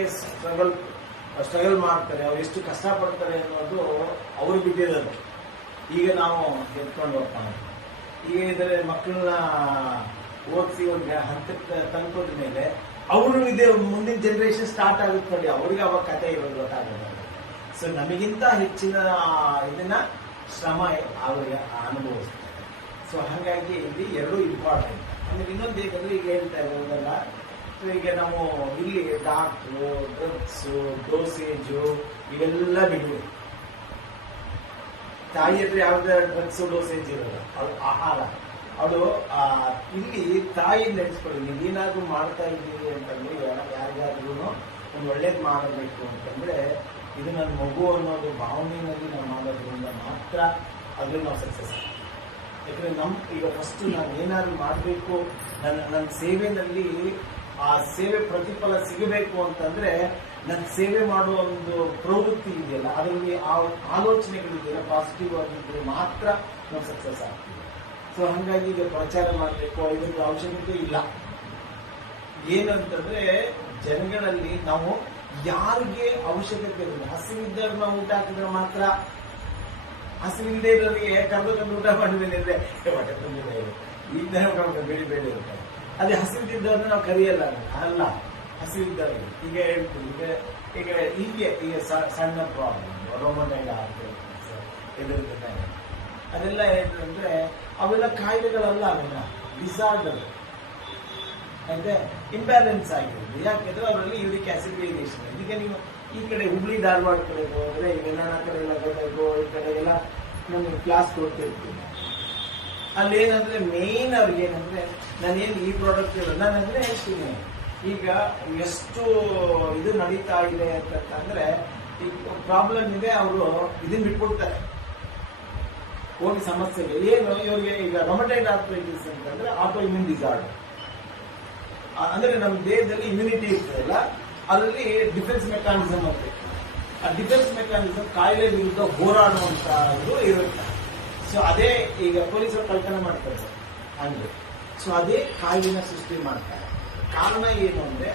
ಸ್ಟ್ರಗಲ್ ಮಾಡ್ತಾರೆ, ಅವ್ರು ಎಷ್ಟು ಕಷ್ಟಪಡ್ತಾರೆ ಅನ್ನೋದು ಅವ್ರು ಬಿಟ್ಟಿರೋದು. ಈಗ ನಾವು ಎತ್ಕೊಂಡು ಹೋಗ್ತಾನೆ, ಈಗ ಇದ್ರೆ ಮಕ್ಕಳನ್ನ ಓದಿಸಿ ಒಂದು ಹಂತಕ್ಕೆ ತಂದ್ಕೊಂಡ ಮೇಲೆ ಅವರು ಇದೆ ಮುಂದಿನ ಜನರೇಷನ್ ಸ್ಟಾರ್ಟ್ ಆಗುತ್ತೆ ನೋಡಿ, ಅವ್ರಿಗೆ ಅವಾಗ ಕತೆ ಇರೋದು ಗೊತ್ತಾಗುತ್ತೆ. ಸೊ ನಮಗಿಂತ ಹೆಚ್ಚಿನ ಇದನ್ನ ಶ್ರಮ ಅವರಿಗೆ ಅನುಭವಿಸ್ತಾರೆ. ಸೊ ಹಾಗಾಗಿ ಇಲ್ಲಿ ಎರಡೂ ಇಂಪಾರ್ಟೆಂಟ್. ಆಮೇಲೆ ಇನ್ನೊಂದು ಹೇಗಂದ್ರೆ ಈಗ ಹೇಳ್ತಾ ಇರೋದಲ್ಲ, ಈಗ ನಾವು ಇಲ್ಲಿ ಡಾಕ್ಟ್ರು, ಡ್ರಗ್ಸು, ಡೋಸೇಜು ಇವೆಲ್ಲ ಬಿಡುವುದು. ತಾಯಿ ಹತ್ರ ಯಾವ್ದು ಡ್ರಗ್ಸು ಡೋಸೇಜ್ ಇರೋಲ್ಲ, ಅದು ಆಹಾರ. ಅದು ಇಲ್ಲಿ ತಾಯಿ ನಡೆಸ್ಕೊಳ್ಳಿ, ನೀವೇನಾದ್ರೂ ಮಾಡ್ತಾ ಇದ್ದೀರಿ ಅಂತಂದ್ರೆ ಯಾರಿಗಾದ್ರೂ ಒಂದು ಒಳ್ಳೇದು ಮಾಡಬೇಕು ಅಂತಂದ್ರೆ ಇದು ನನ್ನ ಮಗು ಅನ್ನೋದು ಭಾವನೆಯಲ್ಲಿ ನಾವು ಮಾಡೋದ್ರಿಂದ ಮಾತ್ರ ಅದ್ರಲ್ಲಿ ನಾವು ಸಕ್ಸಸ್ ಆಗ್ತೀವಿ. ಯಾಕಂದ್ರೆ ಈಗ ಫಸ್ಟ್ ನಾನು ಏನಾದ್ರು ಮಾಡಬೇಕು, ನನ್ನ ಸೇವೆನಲ್ಲಿ ಆ ಸೇವೆ ಪ್ರತಿಫಲ ಸಿಗಬೇಕು ಅಂತಂದ್ರೆ ನನ್ನ ಸೇವೆ ಮಾಡುವ ಒಂದು ಪ್ರವೃತ್ತಿ ಇದೆಯಲ್ಲ, ಅದರಲ್ಲಿ ಆ ಆಲೋಚನೆಗಳಿದೆಯಲ್ಲ ಪಾಸಿಟಿವ್ ಆಗಿದ್ರೆ ಮಾತ್ರ ನಾವು ಸಕ್ಸಸ್ ಆಗ್ತೀವಿ. ಸೊ ಹಂಗಾಗಿ ಈಗ ಪ್ರಚಾರ ಮಾಡಬೇಕು ಇದಕ್ಕೆ ಅವಶ್ಯಕತೆ ಇಲ್ಲ. ಏನಂತಂದ್ರೆ ಜನಗಳಲ್ಲಿ ನಾವು ಯಾರಿಗೆ ಅವಶ್ಯಕತೆ ಇರಲಿಲ್ಲ, ಹಸಿವಿದ್ದವ್ರು ನಾವು ಊಟ ಹಾಕಿದ್ರೆ ಮಾತ್ರ, ಹಸಿವಿಲ್ಲದೆ ಇರೋರಿಗೆ ಕರೆದು ಊಟ ಮಾಡಿದ್ರೆ ಹೊಟ್ಟೆ ತುಂಬಿದೆ ಈಗ ಬೇಡಿ ಬೇಡಿ ಇರ್ತಾರೆ. ಅದೇ ಹಸಿವಿದ್ದವ್ರನ್ನ ನಾವು ಕರೆಯಲ್ಲ ಅಲ್ಲ, ಹಸಿವಿದ್ದವ್ರಿಗೆ ಈಗ ಹೇಳ್ತೀವಿ. ಈಗ ಸಣ್ಣ ಪ್ರಾಬ್ಲಮ್ ರೋಮಟೈಡ್ ಆರ್ಥರೈಟಿಸ್ ಎದುರಿದೆ, ಅದೆಲ್ಲ ಏನಂದ್ರೆ ಅವೆಲ್ಲ ಕಾಯಿಲೆಗಳಲ್ಲ, ಅವೆಲ್ಲ ಡಿಸಾರ್ಡರ್ ಅಂದ್ರೆ ಇಂಬ್ಯಾಲೆನ್ಸ್ ಆಗಿರೋದು. ಯಾಕೆಂದ್ರೆ ಅವರಲ್ಲಿ ಯೂರಿಕ್ ಆಸಿಡ್ ವೇರಿಯೇಷನ್. ಈಗ ನೀವು ಈ ಕಡೆ ಹುಬ್ಳಿ ಧಾರವಾಡ ಕಡೆ ಹೋದ್ರೆ ಈಗ ನನ್ನ ಕಡೆ ಎಲ್ಲ ಗದಗೋ ಈ ಕಡೆ ಎಲ್ಲ ನಮ್ಗೆ ಕ್ಲಾಸ್ ಕೊಡ್ತಿರ್ತೀನಿ. ಅಲ್ಲಿ ಏನಂದ್ರೆ ಮೇನ್ ಅವ್ರಿಗೆ ಏನಂದ್ರೆ ನಾನೇನು ಈ ಪ್ರಾಡಕ್ಟ್ ನಾನಂದ್ರೆ ಹೇಳ್ತೀನಿ, ಈಗ ಎಷ್ಟು ಇದು ನಡೀತಾ ಇದೆ ಅಂತಂದ್ರೆ ಈ ಪ್ರಾಬ್ಲಮ್ ಇದೆ, ಅವರು ಇದನ್ನ ಬಿಟ್ಕೊಡ್ತಾರೆ ಹೋಗಿ ಸಮಸ್ಯೆಗೆ. ಏನು ಇವ್ರಿಗೆ ಈಗ ರೊಮಟೈಡ್ ಆರ್ಥರೈಟಿಸ್ ಅಂತಂದ್ರೆ ಆಟೋ ಇಮ್ಯೂನ್ ಡಿಸಾರ್ಡರ್, ಅಂದ್ರೆ ನಮ್ಮ ದೇಹದಲ್ಲಿ ಇಮ್ಯುನಿಟಿ ಇರ್ತದಲ್ಲ, ಅದರಲ್ಲಿ ಡಿಫೆನ್ಸ್ ಮೆಕಾನಿಸಮ್ ಅಂತ. ಆ ಡಿಫೆನ್ಸ್ ಮೆಕಾನಿಸಮ್ ಕಾಯಿಲೆ ವಿರುದ್ಧ ಹೋರಾಡುವಂತದ್ದು ಇರುತ್ತೆ. ಸೊ ಅದೇ ಈಗ ಪೊಲೀಸರು ಕಲ್ಪನೆ ಮಾಡ್ತಾರೆ ಹಂಗೆ. ಸೊ ಅದೇ ಕಾಯಿಲೆನ ಸೃಷ್ಟಿ ಮಾಡ್ತಾರೆ. ಕಾರಣ ಏನು ಅಂದ್ರೆ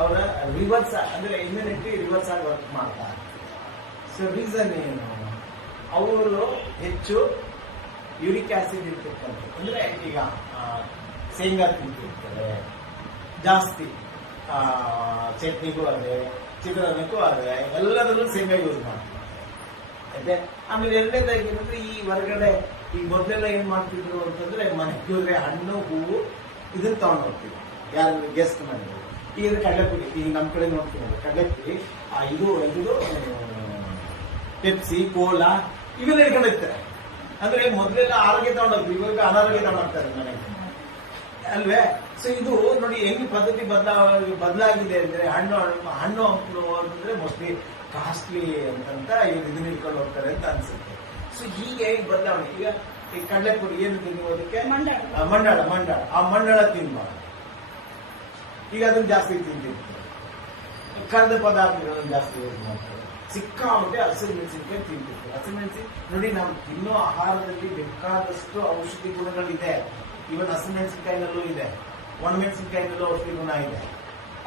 ಅವರ ರಿವರ್ಸ್ ಅಂದ್ರೆ ಇಮ್ಯುನಿಟಿ ರಿವರ್ಸ್ ಆಗಿ ವರ್ಕ್ ಮಾಡ್ತಾರೆ. ಸೊ ರೀಸನ್ ಏನು, ಅವರು ಹೆಚ್ಚು ಯೂರಿಕ್ ಆಸಿಡ್ ಇರ್ತಕ್ಕಂಥ, ಅಂದ್ರೆ ಈಗ ಶೇಂಗಾ ತಿಂತಿರ್ತಾರೆ ಜಾಸ್ತಿ, ಚಟ್ನಿಗೂ ಅದೇ, ಚಿತ್ರಾನ್ನಕ್ಕೂ ಅದೇ, ಎಲ್ಲದರಲ್ಲೂ ಶೇಂಗಾ ಯೂಸ್ ಮಾಡ್ತಾರೆ. ಅದೇ ಆಮೇಲೆ ಎರಡನೇದಾಗಿ ಏನಂದ್ರೆ ಈ ಹೊರಗಡೆ ಈಗ ಮೊದಲೆಲ್ಲ ಏನ್ ಮಾಡ್ತಿದ್ರು ಅಂತಂದ್ರೆ ಮನೆಗೆ ಹೋದ್ರೆ ಹಣ್ಣು ಹೂವು ಇದನ್ನ ತಗೊಂಡು ಹೋಗ್ತಿದ್ರು, ಯಾರು ಗೆಸ್ಟ್ ಮಾಡಿದ್ರು. ಈಗ ಕಡಲೆಪುರಿ, ಈಗ ನಮ್ಮ ಕಡೆ ನೋಡ್ತೀವಿ ಕಡಲೆಪುರಿ, ಇದು ಪೆಪ್ಸಿ, ಕೋಲಾ ಇವೆಲ್ಲ ಇಟ್ಕೊಂಡು ಹೋಗ್ತಾರೆ. ಅಂದ್ರೆ ಮೊದಲೆಲ್ಲ ಆರೋಗ್ಯ ತಗೊಂಡೋಗ್ತೀವಿ, ಇವಾಗ ಅನಾರೋಗ್ಯ ತಗೊಂಡೋಗ್ತಾರೆ ಮನೆಗೆ ಅಲ್ವೇ. ಸೊ ಇದು ನೋಡಿ ಹೆಂಗ್ ಪದ್ಧತಿ ಬದಲಾಗಿದೆ ಅಂದ್ರೆ ಹಣ್ಣು ಹಂಪಲು ಅಂತಂದ್ರೆ ಮೋಸ್ಟ್ಲಿ ಕಾಸ್ಟ್ಲಿ ಅಂತ ಇದನ್ನ ಇಟ್ಕೊಂಡು ಹೋಗ್ತಾರೆ ಅಂತ ಅನ್ಸುತ್ತೆ. ಸೊ ಹೀಗೆ ಬದಲಾವಣೆ. ಈಗ ಈ ಕಡಲೆಪುರಿ ಏನು ತಿನ್ನುವುದಕ್ಕೆ ಮಂಡಾಳ, ಆ ಮಂಡಾಳ ತಿನ್ಬಾರ್ದು. ಈಗ ಅದನ್ನ ಜಾಸ್ತಿ ತಿಂತಿರ್ತಾರೆ. ಕರೆದ ಪದಾರ್ಥಗಳನ್ನು ಜಾಸ್ತಿ ಯೂಸ್ ಮಾಡ್ತಾರೆ. ಸಿಕ್ಕಾಪಟ್ಟೆ ಹಸಿರು ಮೆಣಸಿನಕಾಯಿ ತಿಂತಿರ್ತಾರೆ. ಹಸಿರು ಮೆಣಸಿನ ನೋಡಿ, ನಾವು ತಿನ್ನೋ ಆಹಾರದಲ್ಲಿ ಬೇಕಾದಷ್ಟು ಔಷಧಿ ಗುಣಗಳಿದೆ. ಇವನ್ ಹಸಿರು ಮೆಣಸಿನಕಾಯಿನಲ್ಲೂ ಇದೆ, ಒಣ ಮೆಣಸಿನಕಾಯಿನಲ್ಲೂ ಔಷಧಿ ಗುಣ ಇದೆ.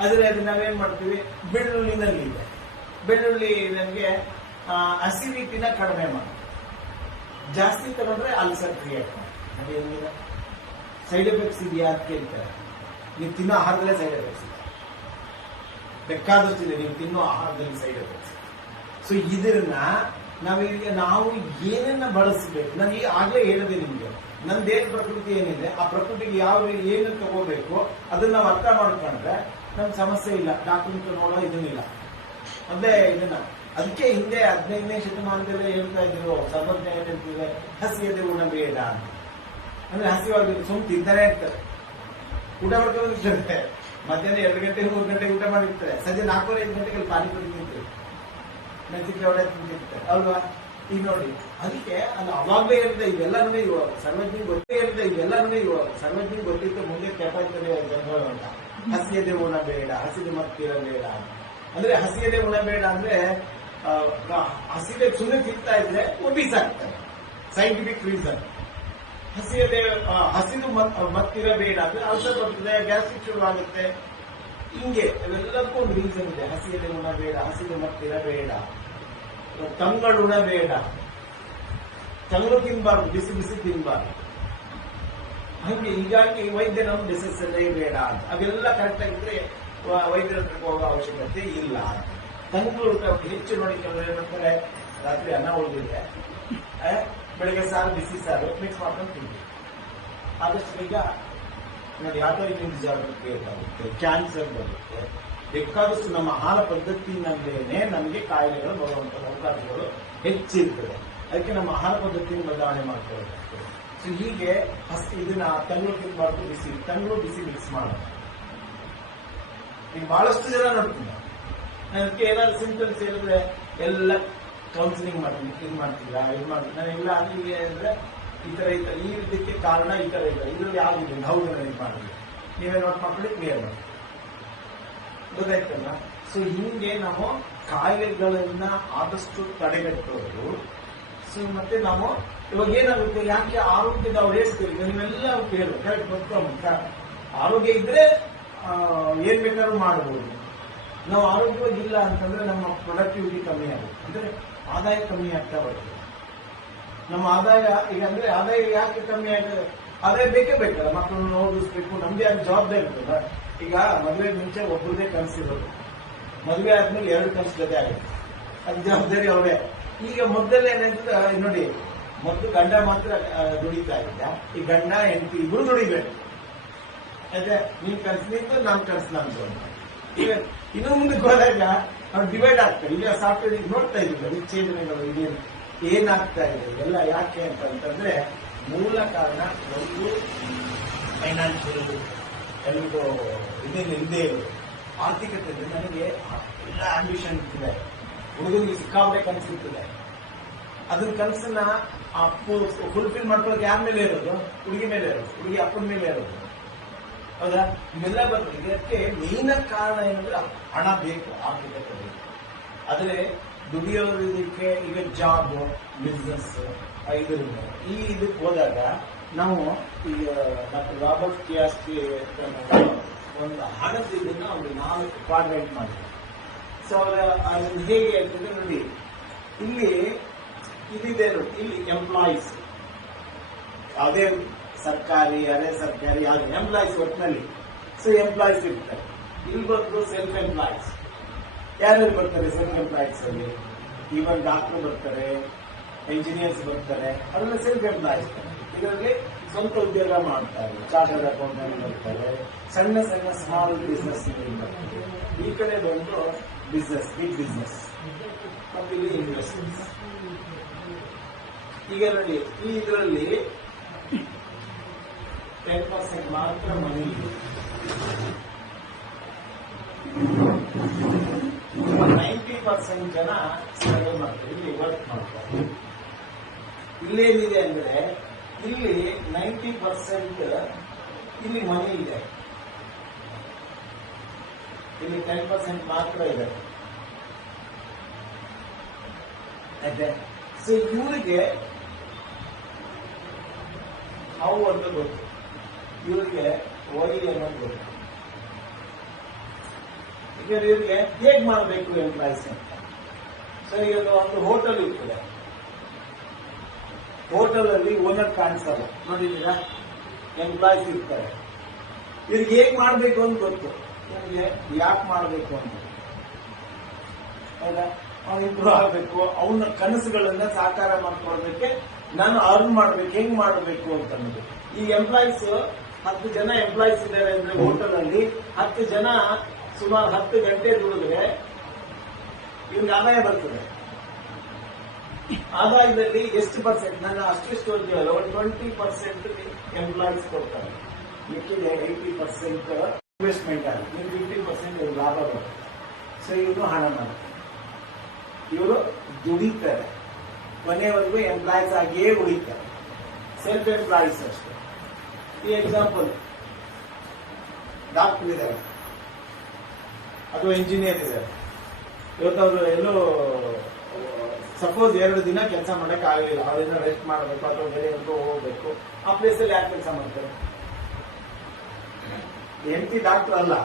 ಆದ್ರೆ ಅದು ನಾವೇನ್ ಮಾಡ್ತೀವಿ, ಬೆಳ್ಳುಳ್ಳಿನಲ್ಲಿ ಇದೆ. ಬೆಳ್ಳುಳ್ಳಿ ನಮಗೆ ಅಸಿಡಿಟಿನ ಕಡಿಮೆ ಮಾಡಿ, ಜಾಸ್ತಿ ತಗೊಂಡ್ರೆ ಅಲ್ಸರ್ ಕ್ರಿಯೇಟ್ ಮಾಡಿ. ಹೆಂಗಿದೆ ಸೈಡ್ ಎಫೆಕ್ಟ್ಸ್ ಇದೆಯಾ ಅಂತ ಕೇಳ್ತಾರೆ. ನೀವು ತಿನ್ನೋ ಆಹಾರದಲ್ಲೇ ಸೈಡ್ ಎಫೆಕ್ಟ್ಸ್ ಇದೆ, ಬೇಕಾದಷ್ಟಿದೆ ನೀವು ತಿನ್ನೋ ಆಹಾರದಲ್ಲಿ ಸೈಡ್ ಎಫೆಕ್ಟ್ಸ್. ಸೊ ಇದನ್ನ ನಾವು ಏನನ್ನ ಬಳಸಬೇಕು, ನಾನು ಆಗ್ಲೇ ಹೇಳಿದೆ ನಿಮ್ಗೆ, ನನ್ನ ದೇಹ ಪ್ರಕೃತಿ ಏನಿದೆ ಆ ಪ್ರಕೃತಿಗೆ ಏನು ತಗೋಬೇಕು ಅದನ್ನ ನಾವು ಅರ್ಥ ಮಾಡ್ಕೊಂಡ್ರೆ ನಮ್ ಸಮಸ್ಯೆ ಇಲ್ಲ. ಡಾಕ್ಟರ್ ನೋಡೋ ಇದನ್ನಿಲ್ಲ. ಅಂದ್ರೆ ಇದನ್ನ ಅದಕ್ಕೆ ಹಿಂದೆ 15ನೇ ಶತಮಾನದಲ್ಲೇ ಹೇಳ್ತಾ ಇದ್ರು ಸರ್ವಜ್ಞ ಏನ್ ಹೇಳ್ತಿದ್ರೆ ಹಸಿಯದೆ ಉಣ ಬೇಡ ಅಂತ. ಅಂದ್ರೆ ಹಸಿವಾಗಿ ಸುಮ್ ತಿಂತಾನೆ ಇರ್ತಾರೆ, ಊಟ ಮಾಡ್ಕೊಂಡಿರ್ತಾರೆ, ಮಧ್ಯಾಹ್ನ 2 ಗಂಟೆ 3 ಗಂಟೆಗೆ ಊಟ ಮಾಡಿರ್ತಾರೆ, ಸಂಜೆ 4-5 ಗಂಟೆಗೆ ಪಾನಿಪುರಿ ತಿಂತಾರೆ, ಮೆಣಸಿನಕಾಯಿ ವಡೆ ತಿಂತಿರ್ತಾರೆ ಅಲ್ವಾ. ಈಗ ನೋಡಿ ಅದಕ್ಕೆ ಅದು ಅವಾಗಲೇ ಇರುತ್ತೆ. ಇವೆಲ್ಲರೂ ಸರ್ವಜ್ಞ ಗೊತ್ತೇ ಇರುತ್ತೆ, ಸರ್ವಜ್ಞ ಗೊತ್ತಿತ್ತು ಮುಂದೆ ಕೆಟ್ಟಾಗ್ತದೆ ಜನಗಳು ಅಂತ. ಹಸಿಯದೆ ಉಣ ಬೇಡ, ಹಸಿದು ಮತ್ತಿರಬೇಡ. ಅಂದ್ರೆ ಹಸಿಯದೆ ಉಣ ಬೇಡ ಅಂದ್ರೆ ಹಸಿದೆ ಸುಮ್ಮನೆ ತಿಂತಾ ಇದ್ರೆ ಒಬ್ಬಿಸಾಗ್ತಾರೆ, ಸೈಂಟಿಫಿಕ್ ರೀಸನ್. ಹಸಿದು ಮತ್ತಿರಬೇಡ ಅಂದ್ರೆ ಅಲ್ಸರ್ ಬರ್ತದೆ, ಗ್ಯಾಸ್ಟ್ರಿಕ್ ಶುರು ಆಗುತ್ತೆ. ಹಿಂಗೆ ಇವೆಲ್ಲಕ್ಕೂ ಒಂದು ರೀಸನ್ ಇದೆ. ಹಸಿಯದೆ ಉಣಬೇಡ, ಹಸಿದು ಮತ್ತಿರಬೇಡ, ತಂಗಳು ಉಣಬೇಡ, ತಂಗಳು ತಿನ್ಬಾರ್ದು, ಬಿಸಿ ಬಿಸಿ ತಿನ್ಬಾರ್ದು. ಹಂಗೆ ಹೀಗಾಗಿ ವೈದ್ಯ ನಮ್ಮ ಡಿಸೆಸಲ್ಲೇ ಬೇಡ ಅಂತ. ಅವೆಲ್ಲ ಕರೆಕ್ಟ್ ಆಗಿದ್ರೆ ವೈದ್ಯರ ಹತ್ರ ಹೋಗೋ ಅವಶ್ಯಕತೆ ಇಲ್ಲ ಅಂತ. ತಂಗಳು ಹೆಚ್ಚು ನೋಡಿ ಕೆಲವರು ಏನಂತಾರೆ, ರಾತ್ರಿ ಅನ್ನ ಉಳಿದಿದೆ, ಬೆಳಿಗ್ಗೆ ಸಾರು ಬಿಸಿ ಸಾರು ಮಿಕ್ಸ್ ಮಾಡ್ಕೊಂಡು ತಿಂತೀವಿ. ಆದಷ್ಟು ಈಗ ನೋಡಿ ಆಟೋಇಮ್ಯೂನ್ ಡಿಸಾರ್ಡರ್ ಕ್ರಿಯೇಟ್ ಆಗುತ್ತೆ, ಕ್ಯಾನ್ಸರ್ ಬರುತ್ತೆ. ಬೇಕಾದಷ್ಟು ನಮ್ಮ ಆಹಾರ ಪದ್ಧತಿನಲ್ಲೇನೆ ನಮಗೆ ಕಾಯಿಲೆಗಳು ಬರುವಂತ ಅವಕಾಶಗಳು ಹೆಚ್ಚಿರ್ತದೆ. ಅದಕ್ಕೆ ನಮ್ಮ ಆಹಾರ ಪದ್ಧತಿಯನ್ನು ಬದಲಾವಣೆ ಮಾಡ್ಕೊಳ್ಬೇಕು. ಸೊ ಹೀಗೆ ಇದನ್ನ ತಂಗಳು ತಿನ್ಬಾರ್ದು, ತಂಗಳು ಬಿಸಿ ಮಿಕ್ಸ್ ಮಾಡೋದು. ಈಗ ಬಹಳಷ್ಟು ಜನ ನೋಡ್ತೀನಿ, ಅದಕ್ಕೆ ಏನಾದ್ರು ಸಿಂಪ್ಟಮ್ಸ್ ಹೇಳಿದ್ರೆ ಎಲ್ಲ ಕೌನ್ಸಿಲಿಂಗ್ ಮಾಡ್ತೀನಿ, ಇದು ಮಾಡ್ತಿಲ್ಲ, ನಾನು ಇಲ್ಲ ಅಲ್ಲಿಗೆ ಅಂದ್ರೆ ಈ ತರ ಈ ರೀತಿಗೆ ಕಾರಣ ಈ ತರ ಇಲ್ಲ, ಇದ್ರಲ್ಲಿ ಯಾವ್ದಿದೆ ಹೌದು ಇದು ಮಾಡಿಲ್ಲ, ನೀವೇ ನೋಟ್ ಮಾಡ್ಕೊಳ್ಳಿ, ಕ್ಲಿಯರ್ ಮಾಡಿ, ಗೊತ್ತಾಯ್ತಲ್ಲ. ಸೊ ಹಿಂಗೆ ನಾವು ಕಾಯಿಲೆಗಳನ್ನ ಆದಷ್ಟು ತಡೆಗಟ್ಟೋದು. ಸೊ ಮತ್ತೆ ನಾವು ಇವಾಗ ಏನಾಗುತ್ತೆ, ಯಾಕೆ ಆರೋಗ್ಯದ ಅವ್ರು ಹೇಳ್ತೀವಿ, ನೀವೆಲ್ಲ ಕೇಳು ಕರೆಕ್ಟ್ ಗೊತ್ತ. ಆರೋಗ್ಯ ಇದ್ರೆ ಏನ್ ಬೇಕಾದ್ರೂ ಮಾಡಬಹುದು. ನಾವು ಆರೋಗ್ಯವಾಗಿಲ್ಲ ಅಂತಂದ್ರೆ ನಮ್ಮ ಪ್ರೊಡಕ್ಟಿವಿಟಿ ಕಮ್ಮಿ ಆಗುತ್ತೆ, ಅಂದ್ರೆ ಆದಾಯ ಕಮ್ಮಿ ಆಗ್ತಾ ಬರ್ತದೆ. ನಮ್ಮ ಆದಾಯ ಈಗ ಅಂದ್ರೆ ಆದಾಯ ಯಾಕೆ ಕಮ್ಮಿ ಆಗಿದೆ, ಆದಾಯ ಬೇಕೇ ಬೇಕಲ್ಲ, ಮಕ್ಕಳನ್ನ ಓದಿಸ್ಬೇಕು, ನಮ್ದೇ ಆದ ಜವಾಬ್ದಾರಿ ಇರ್ತದ. ಈಗ ಮದುವೆ ಮುಂಚೆ ಒಬ್ಬರದೇ ಕನಸಿರೋದು, ಮದುವೆ ಆದ್ಮೇಲೆ 2 ಕನಸು ಜೊತೆ ಆಗುತ್ತೆ, ಅದು ಜವಾಬ್ದಾರಿ ಅವರೇ. ಈಗ ಮೊದಲೇ ಏನಂತ ನೋಡಿ, ಮೊದಲು ಗಂಡ ಮಾತ್ರ ದುಡಿತಾ ಇದ್ದ, ಈ ಗಂಡ ಹೆಂಡತಿ ಇಬ್ರು ದುಡಿಬೇಕು. ಯಾಕೆ ನೀನ್ ಕನಸು ನಿಂತು ನಾನ್ ಕನಸು ನಂದು ಅಂತ. ಈಗ ಇನ್ನು ಮುಂದಕ್ಕೆ ಹೋದಾಗ ಅವ್ರು ಡಿವೈಡ್ ಆಗ್ತಾರೆ. ಈಗ ಸಾಫ್ಟ್ವೇರ್ ನೋಡ್ತಾ ಇದ್ದೀವಿ ವಿಚ್ಛೇದನೆಗಳು ಇದೇನು ಏನಾಗ್ತಾ ಇದೆ ಎಲ್ಲ ಯಾಕೆ ಅಂತಂದ್ರೆ ಮೂಲ ಕಾರಣ ಒಂದು ಫೈನಾನ್ಷಿಯಲ್ ಎಲ್ರಿಗೂ ಇಲ್ಲದೆ ಇರೋದು, ಆರ್ಥಿಕತೆ. ನನಗೆ ಎಲ್ಲ ಆಂಬಿಷನ್ ಇರ್ತದೆ, ಹುಡುಗನಿಗೆ ಸಿಕ್ಕಾಪಟ್ಟೆ ಕನಸಿರ್ತದೆ. ಅದನ್ನ ಕನಸನ್ನ ಫುಲ್ಫಿಲ್ ಮಾಡ್ಕೊಳ್ಳೋಕೆ ಯಾರ ಮೇಲೆ ಇರೋದು, ಹುಡುಗಿ ಮೇಲೆ ಇರೋದು, ಹುಡುಗಿ ಅಪ್ಪನ ಮೇಲೆ ಇರೋದು, ಹೌದಾ. ಇವೆಲ್ಲ ಬರ್ತದೆ. ಇದಕ್ಕೆ ಮೇನ್ ಕಾರಣ ಏನಂದ್ರೆ ಹಣ ಬೇಕು, ಆರ್ಥಿಕತೆ ಬೇಕು. ಆದ್ರೆ ದುಡಿಯೋದಕ್ಕೆ ಈಗ ಜಾಬ್, ಬಿಸ್ನೆಸ್ ಇದರಿಂದ ಇದಕ್ಕೆ ಹೋದಾಗ ನಾವು ಈಗ ಡಾಕ್ಟರ್ ರಾಬರ್ಟ್ ಕಿಯಾಸ್ಕಿ ಒಂದು ಹಣದಿಂದ ಒಂದು 4 ಕ್ವಾಡ್ರೆಂಟ್ ಮಾಡಿದ್ರು. ಸೊ ಅದನ್ನ ಹೇಗೆ ಅಂತಂದ್ರೆ ನೋಡಿ, ಇಲ್ಲಿ ಇದಿದೆ ನೋಡಿ, ಇಲ್ಲಿ ಎಂಪ್ಲಾಯೀಸ್ ಅದೇ ಸರ್ಕಾರಿ ಅದೇ ಸರ್ಕಾರಿ ಯಾವ್ದು ಎಂಪ್ಲಾಯೀಸ್ ಒಟ್ಟಿನಲ್ಲಿ. ಸೊ ಎಂಪ್ಲಾಯೀಸ್ ಇರ್ತಾರೆ. ಇಲ್ಲಿ ಬಂದು ಸೆಲ್ಫ್ ಎಂಪ್ಲಾಯೀಸ್. ಯಾರ್ಯಾರು ಬರ್ತಾರೆ ಸೆಲ್ಫ್ ಎಂಪ್ಲಾಯೀಸ್ ಅಲ್ಲಿ? ಈವನ್ ಡಾಕ್ಟರ್ ಬರ್ತಾರೆ, ಇಂಜಿನಿಯರ್ಸ್ ಬರ್ತಾರೆ, ಅದೆಲ್ಲ ಸೆಲ್ಫ್ ಎಂಪ್ಲಾಯೀಸ್. ಇದರಲ್ಲಿ ಸ್ವಂತ ಉದ್ಯೋಗ ಮಾಡ್ತಾರೆ, ಚಾರ್ಟರ್ಡ್ ಅಕೌಂಟೆಂಟ್ ಬರ್ತಾರೆ, ಸಣ್ಣ ಸಣ್ಣ ಸ್ಮಾಲ್ ಬಿಸ್ನೆಸ್ ಬರ್ತಾರೆ. ಈ ಕಡೆ ಬಂದು ಬಿಸ್ನೆಸ್, ಬಿಗ್ ಬಿಸ್ನೆಸ್, ಮತ್ತೆ ಇಲ್ಲಿ ಇನ್ವೆಸ್ಟ್ಮೆಂಟ್ಸ್. ಈಗ ನೋಡಿ, ಈ ಇದರಲ್ಲಿ 10% ಮಾತ್ರ ಮನಿ ಇದೆ, 90% ಜನ ಸ್ಟ್ರಗಲ್ ಮಾಡ್ತಾರೆ, ಇಲ್ಲಿ ವರ್ಕ್ ಮಾಡ್ತಾರೆ. ಇಲ್ಲೇನಿದೆ ಅಂದ್ರೆ ಇಲ್ಲಿ 90% ಇಲ್ಲಿ ಮನಿ ಇದೆ, ಇಲ್ಲಿ 10% ಮಾತ್ರ ಇದೆ. ಆಯ್ತಾ? ಸೊ ಇವರಿಗೆ ಹೌ ಅಂತ ಗೊತ್ತು, ಇವರಿಗೆ ವೈ ಅನ್ನೋದು ಗೊತ್ತು. ಈಗ ಇವರಿಗೆ ಹೇಗ್ ಮಾಡಬೇಕು ಎಂಪ್ಲಾಯ್ಸ್ ಅಂತ. ಸೊ ಈಗ ಒಂದು ಹೋಟೆಲ್ ಇರ್ತದೆ, ಹೋಟೆಲ್ ಅಲ್ಲಿ ಓನರ್ ಕಾಣಿಸಲ್ಲ, ನೋಡಿದ್ದೀರಾ? ಎಂಪ್ಲಾಯ್ಸ್ ಇರ್ತಾರೆ. ಇವ್ರಿಗೆ ಹೇಗ್ ಮಾಡ್ಬೇಕು ಅಂತ ಗೊತ್ತು, ನಿಮಗೆ ಯಾಕೆ ಮಾಡ್ಬೇಕು ಅಂತ. ಹೌದಾ? ಅವ್ನು ಇಂಪ್ರೂವ್ ಆಗ್ಬೇಕು, ಅವನ ಕನಸುಗಳನ್ನ ಸಾಕಾರ ಮಾಡ್ಕೊಳ್ಬೇಕೆ, ನಾನು ಅರ್ನ್ ಮಾಡ್ಬೇಕು, ಹೆಂಗ್ ಮಾಡಬೇಕು ಅಂತ ಅನ್ನೋದು. ಈ ಎಂಪ್ಲಾಯ್ಸ್ 10 ಜನ ಎಂಪ್ಲಾಯ್ಸ್ ಇದ್ದಾರೆ ಅಂದ್ರೆ ಹೋಟೆಲ್ ಅಲ್ಲಿ 10 ಜನ ಸುಮಾರು 10 ಗಂಟೆ ದುಡಿದ್ರೆ ಇವ್ನಿಗೆ ಆದಾಯ ಬರ್ತದೆ. ಆದಾಯದಲ್ಲಿ ಎಷ್ಟು ಪರ್ಸೆಂಟ್, ನಾನು ಅಷ್ಟಿಷ್ಟು ಹೋಗಿವಲ್ಲ, ಒಂದು 20% ಎಂಪ್ಲಾಯೀಸ್ ಕೊಡ್ತಾರೆ, ಮಿಕ್ಕಿದ 80% ಇನ್ವೆಸ್ಟ್ಮೆಂಟ್ ಆಗುತ್ತೆ, 50% ಲಾಭ ಬರುತ್ತೆ. ಸೊ ಇವರು ಹಣ ಮಾಡ್ತಾರೆ, ಇವರು ದುಡಿತಾರೆ, ಕೊನೆಯವರೆಗೂ ಎಂಪ್ಲಾಯೀಸ್ ಆಗಿಯೇ ಉಳಿತಾರೆ, ಸೆಲ್ಫ್ ಎಂಪ್ಲಾಯೀಸ್ ಅಷ್ಟೇ. ಈ ಎಕ್ಸಾಂಪಲ್ ಡಾಕ್ಟರ್ ಇದ್ದಾರೆ ಅಥವಾ ಇಂಜಿನಿಯರ್ ಇದ್ದಾರೆ. ಇವತ್ತು ಅವರು ಎಲ್ಲೋ ಸಪೋಸ್ 2 ದಿನ ಕೆಲಸ ಮಾಡಕ್ ಆಗಲಿಲ್ಲ, ಅವರಿಂದ ರೆಸ್ಟ್ ಮಾಡಬೇಕು ಅಥವಾ ಬೇರೆ ಎಲ್ಲೋ ಹೋಗ್ಬೇಕು, ಆ ಪ್ಲೇಸ್ ಅಲ್ಲಿ ಯಾಕೆ ಕೆಲಸ ಮಾಡ್ತಾರೆ? ಎಂಟಿ ಡಾಕ್ಟರ್ ಅಲ್ಲ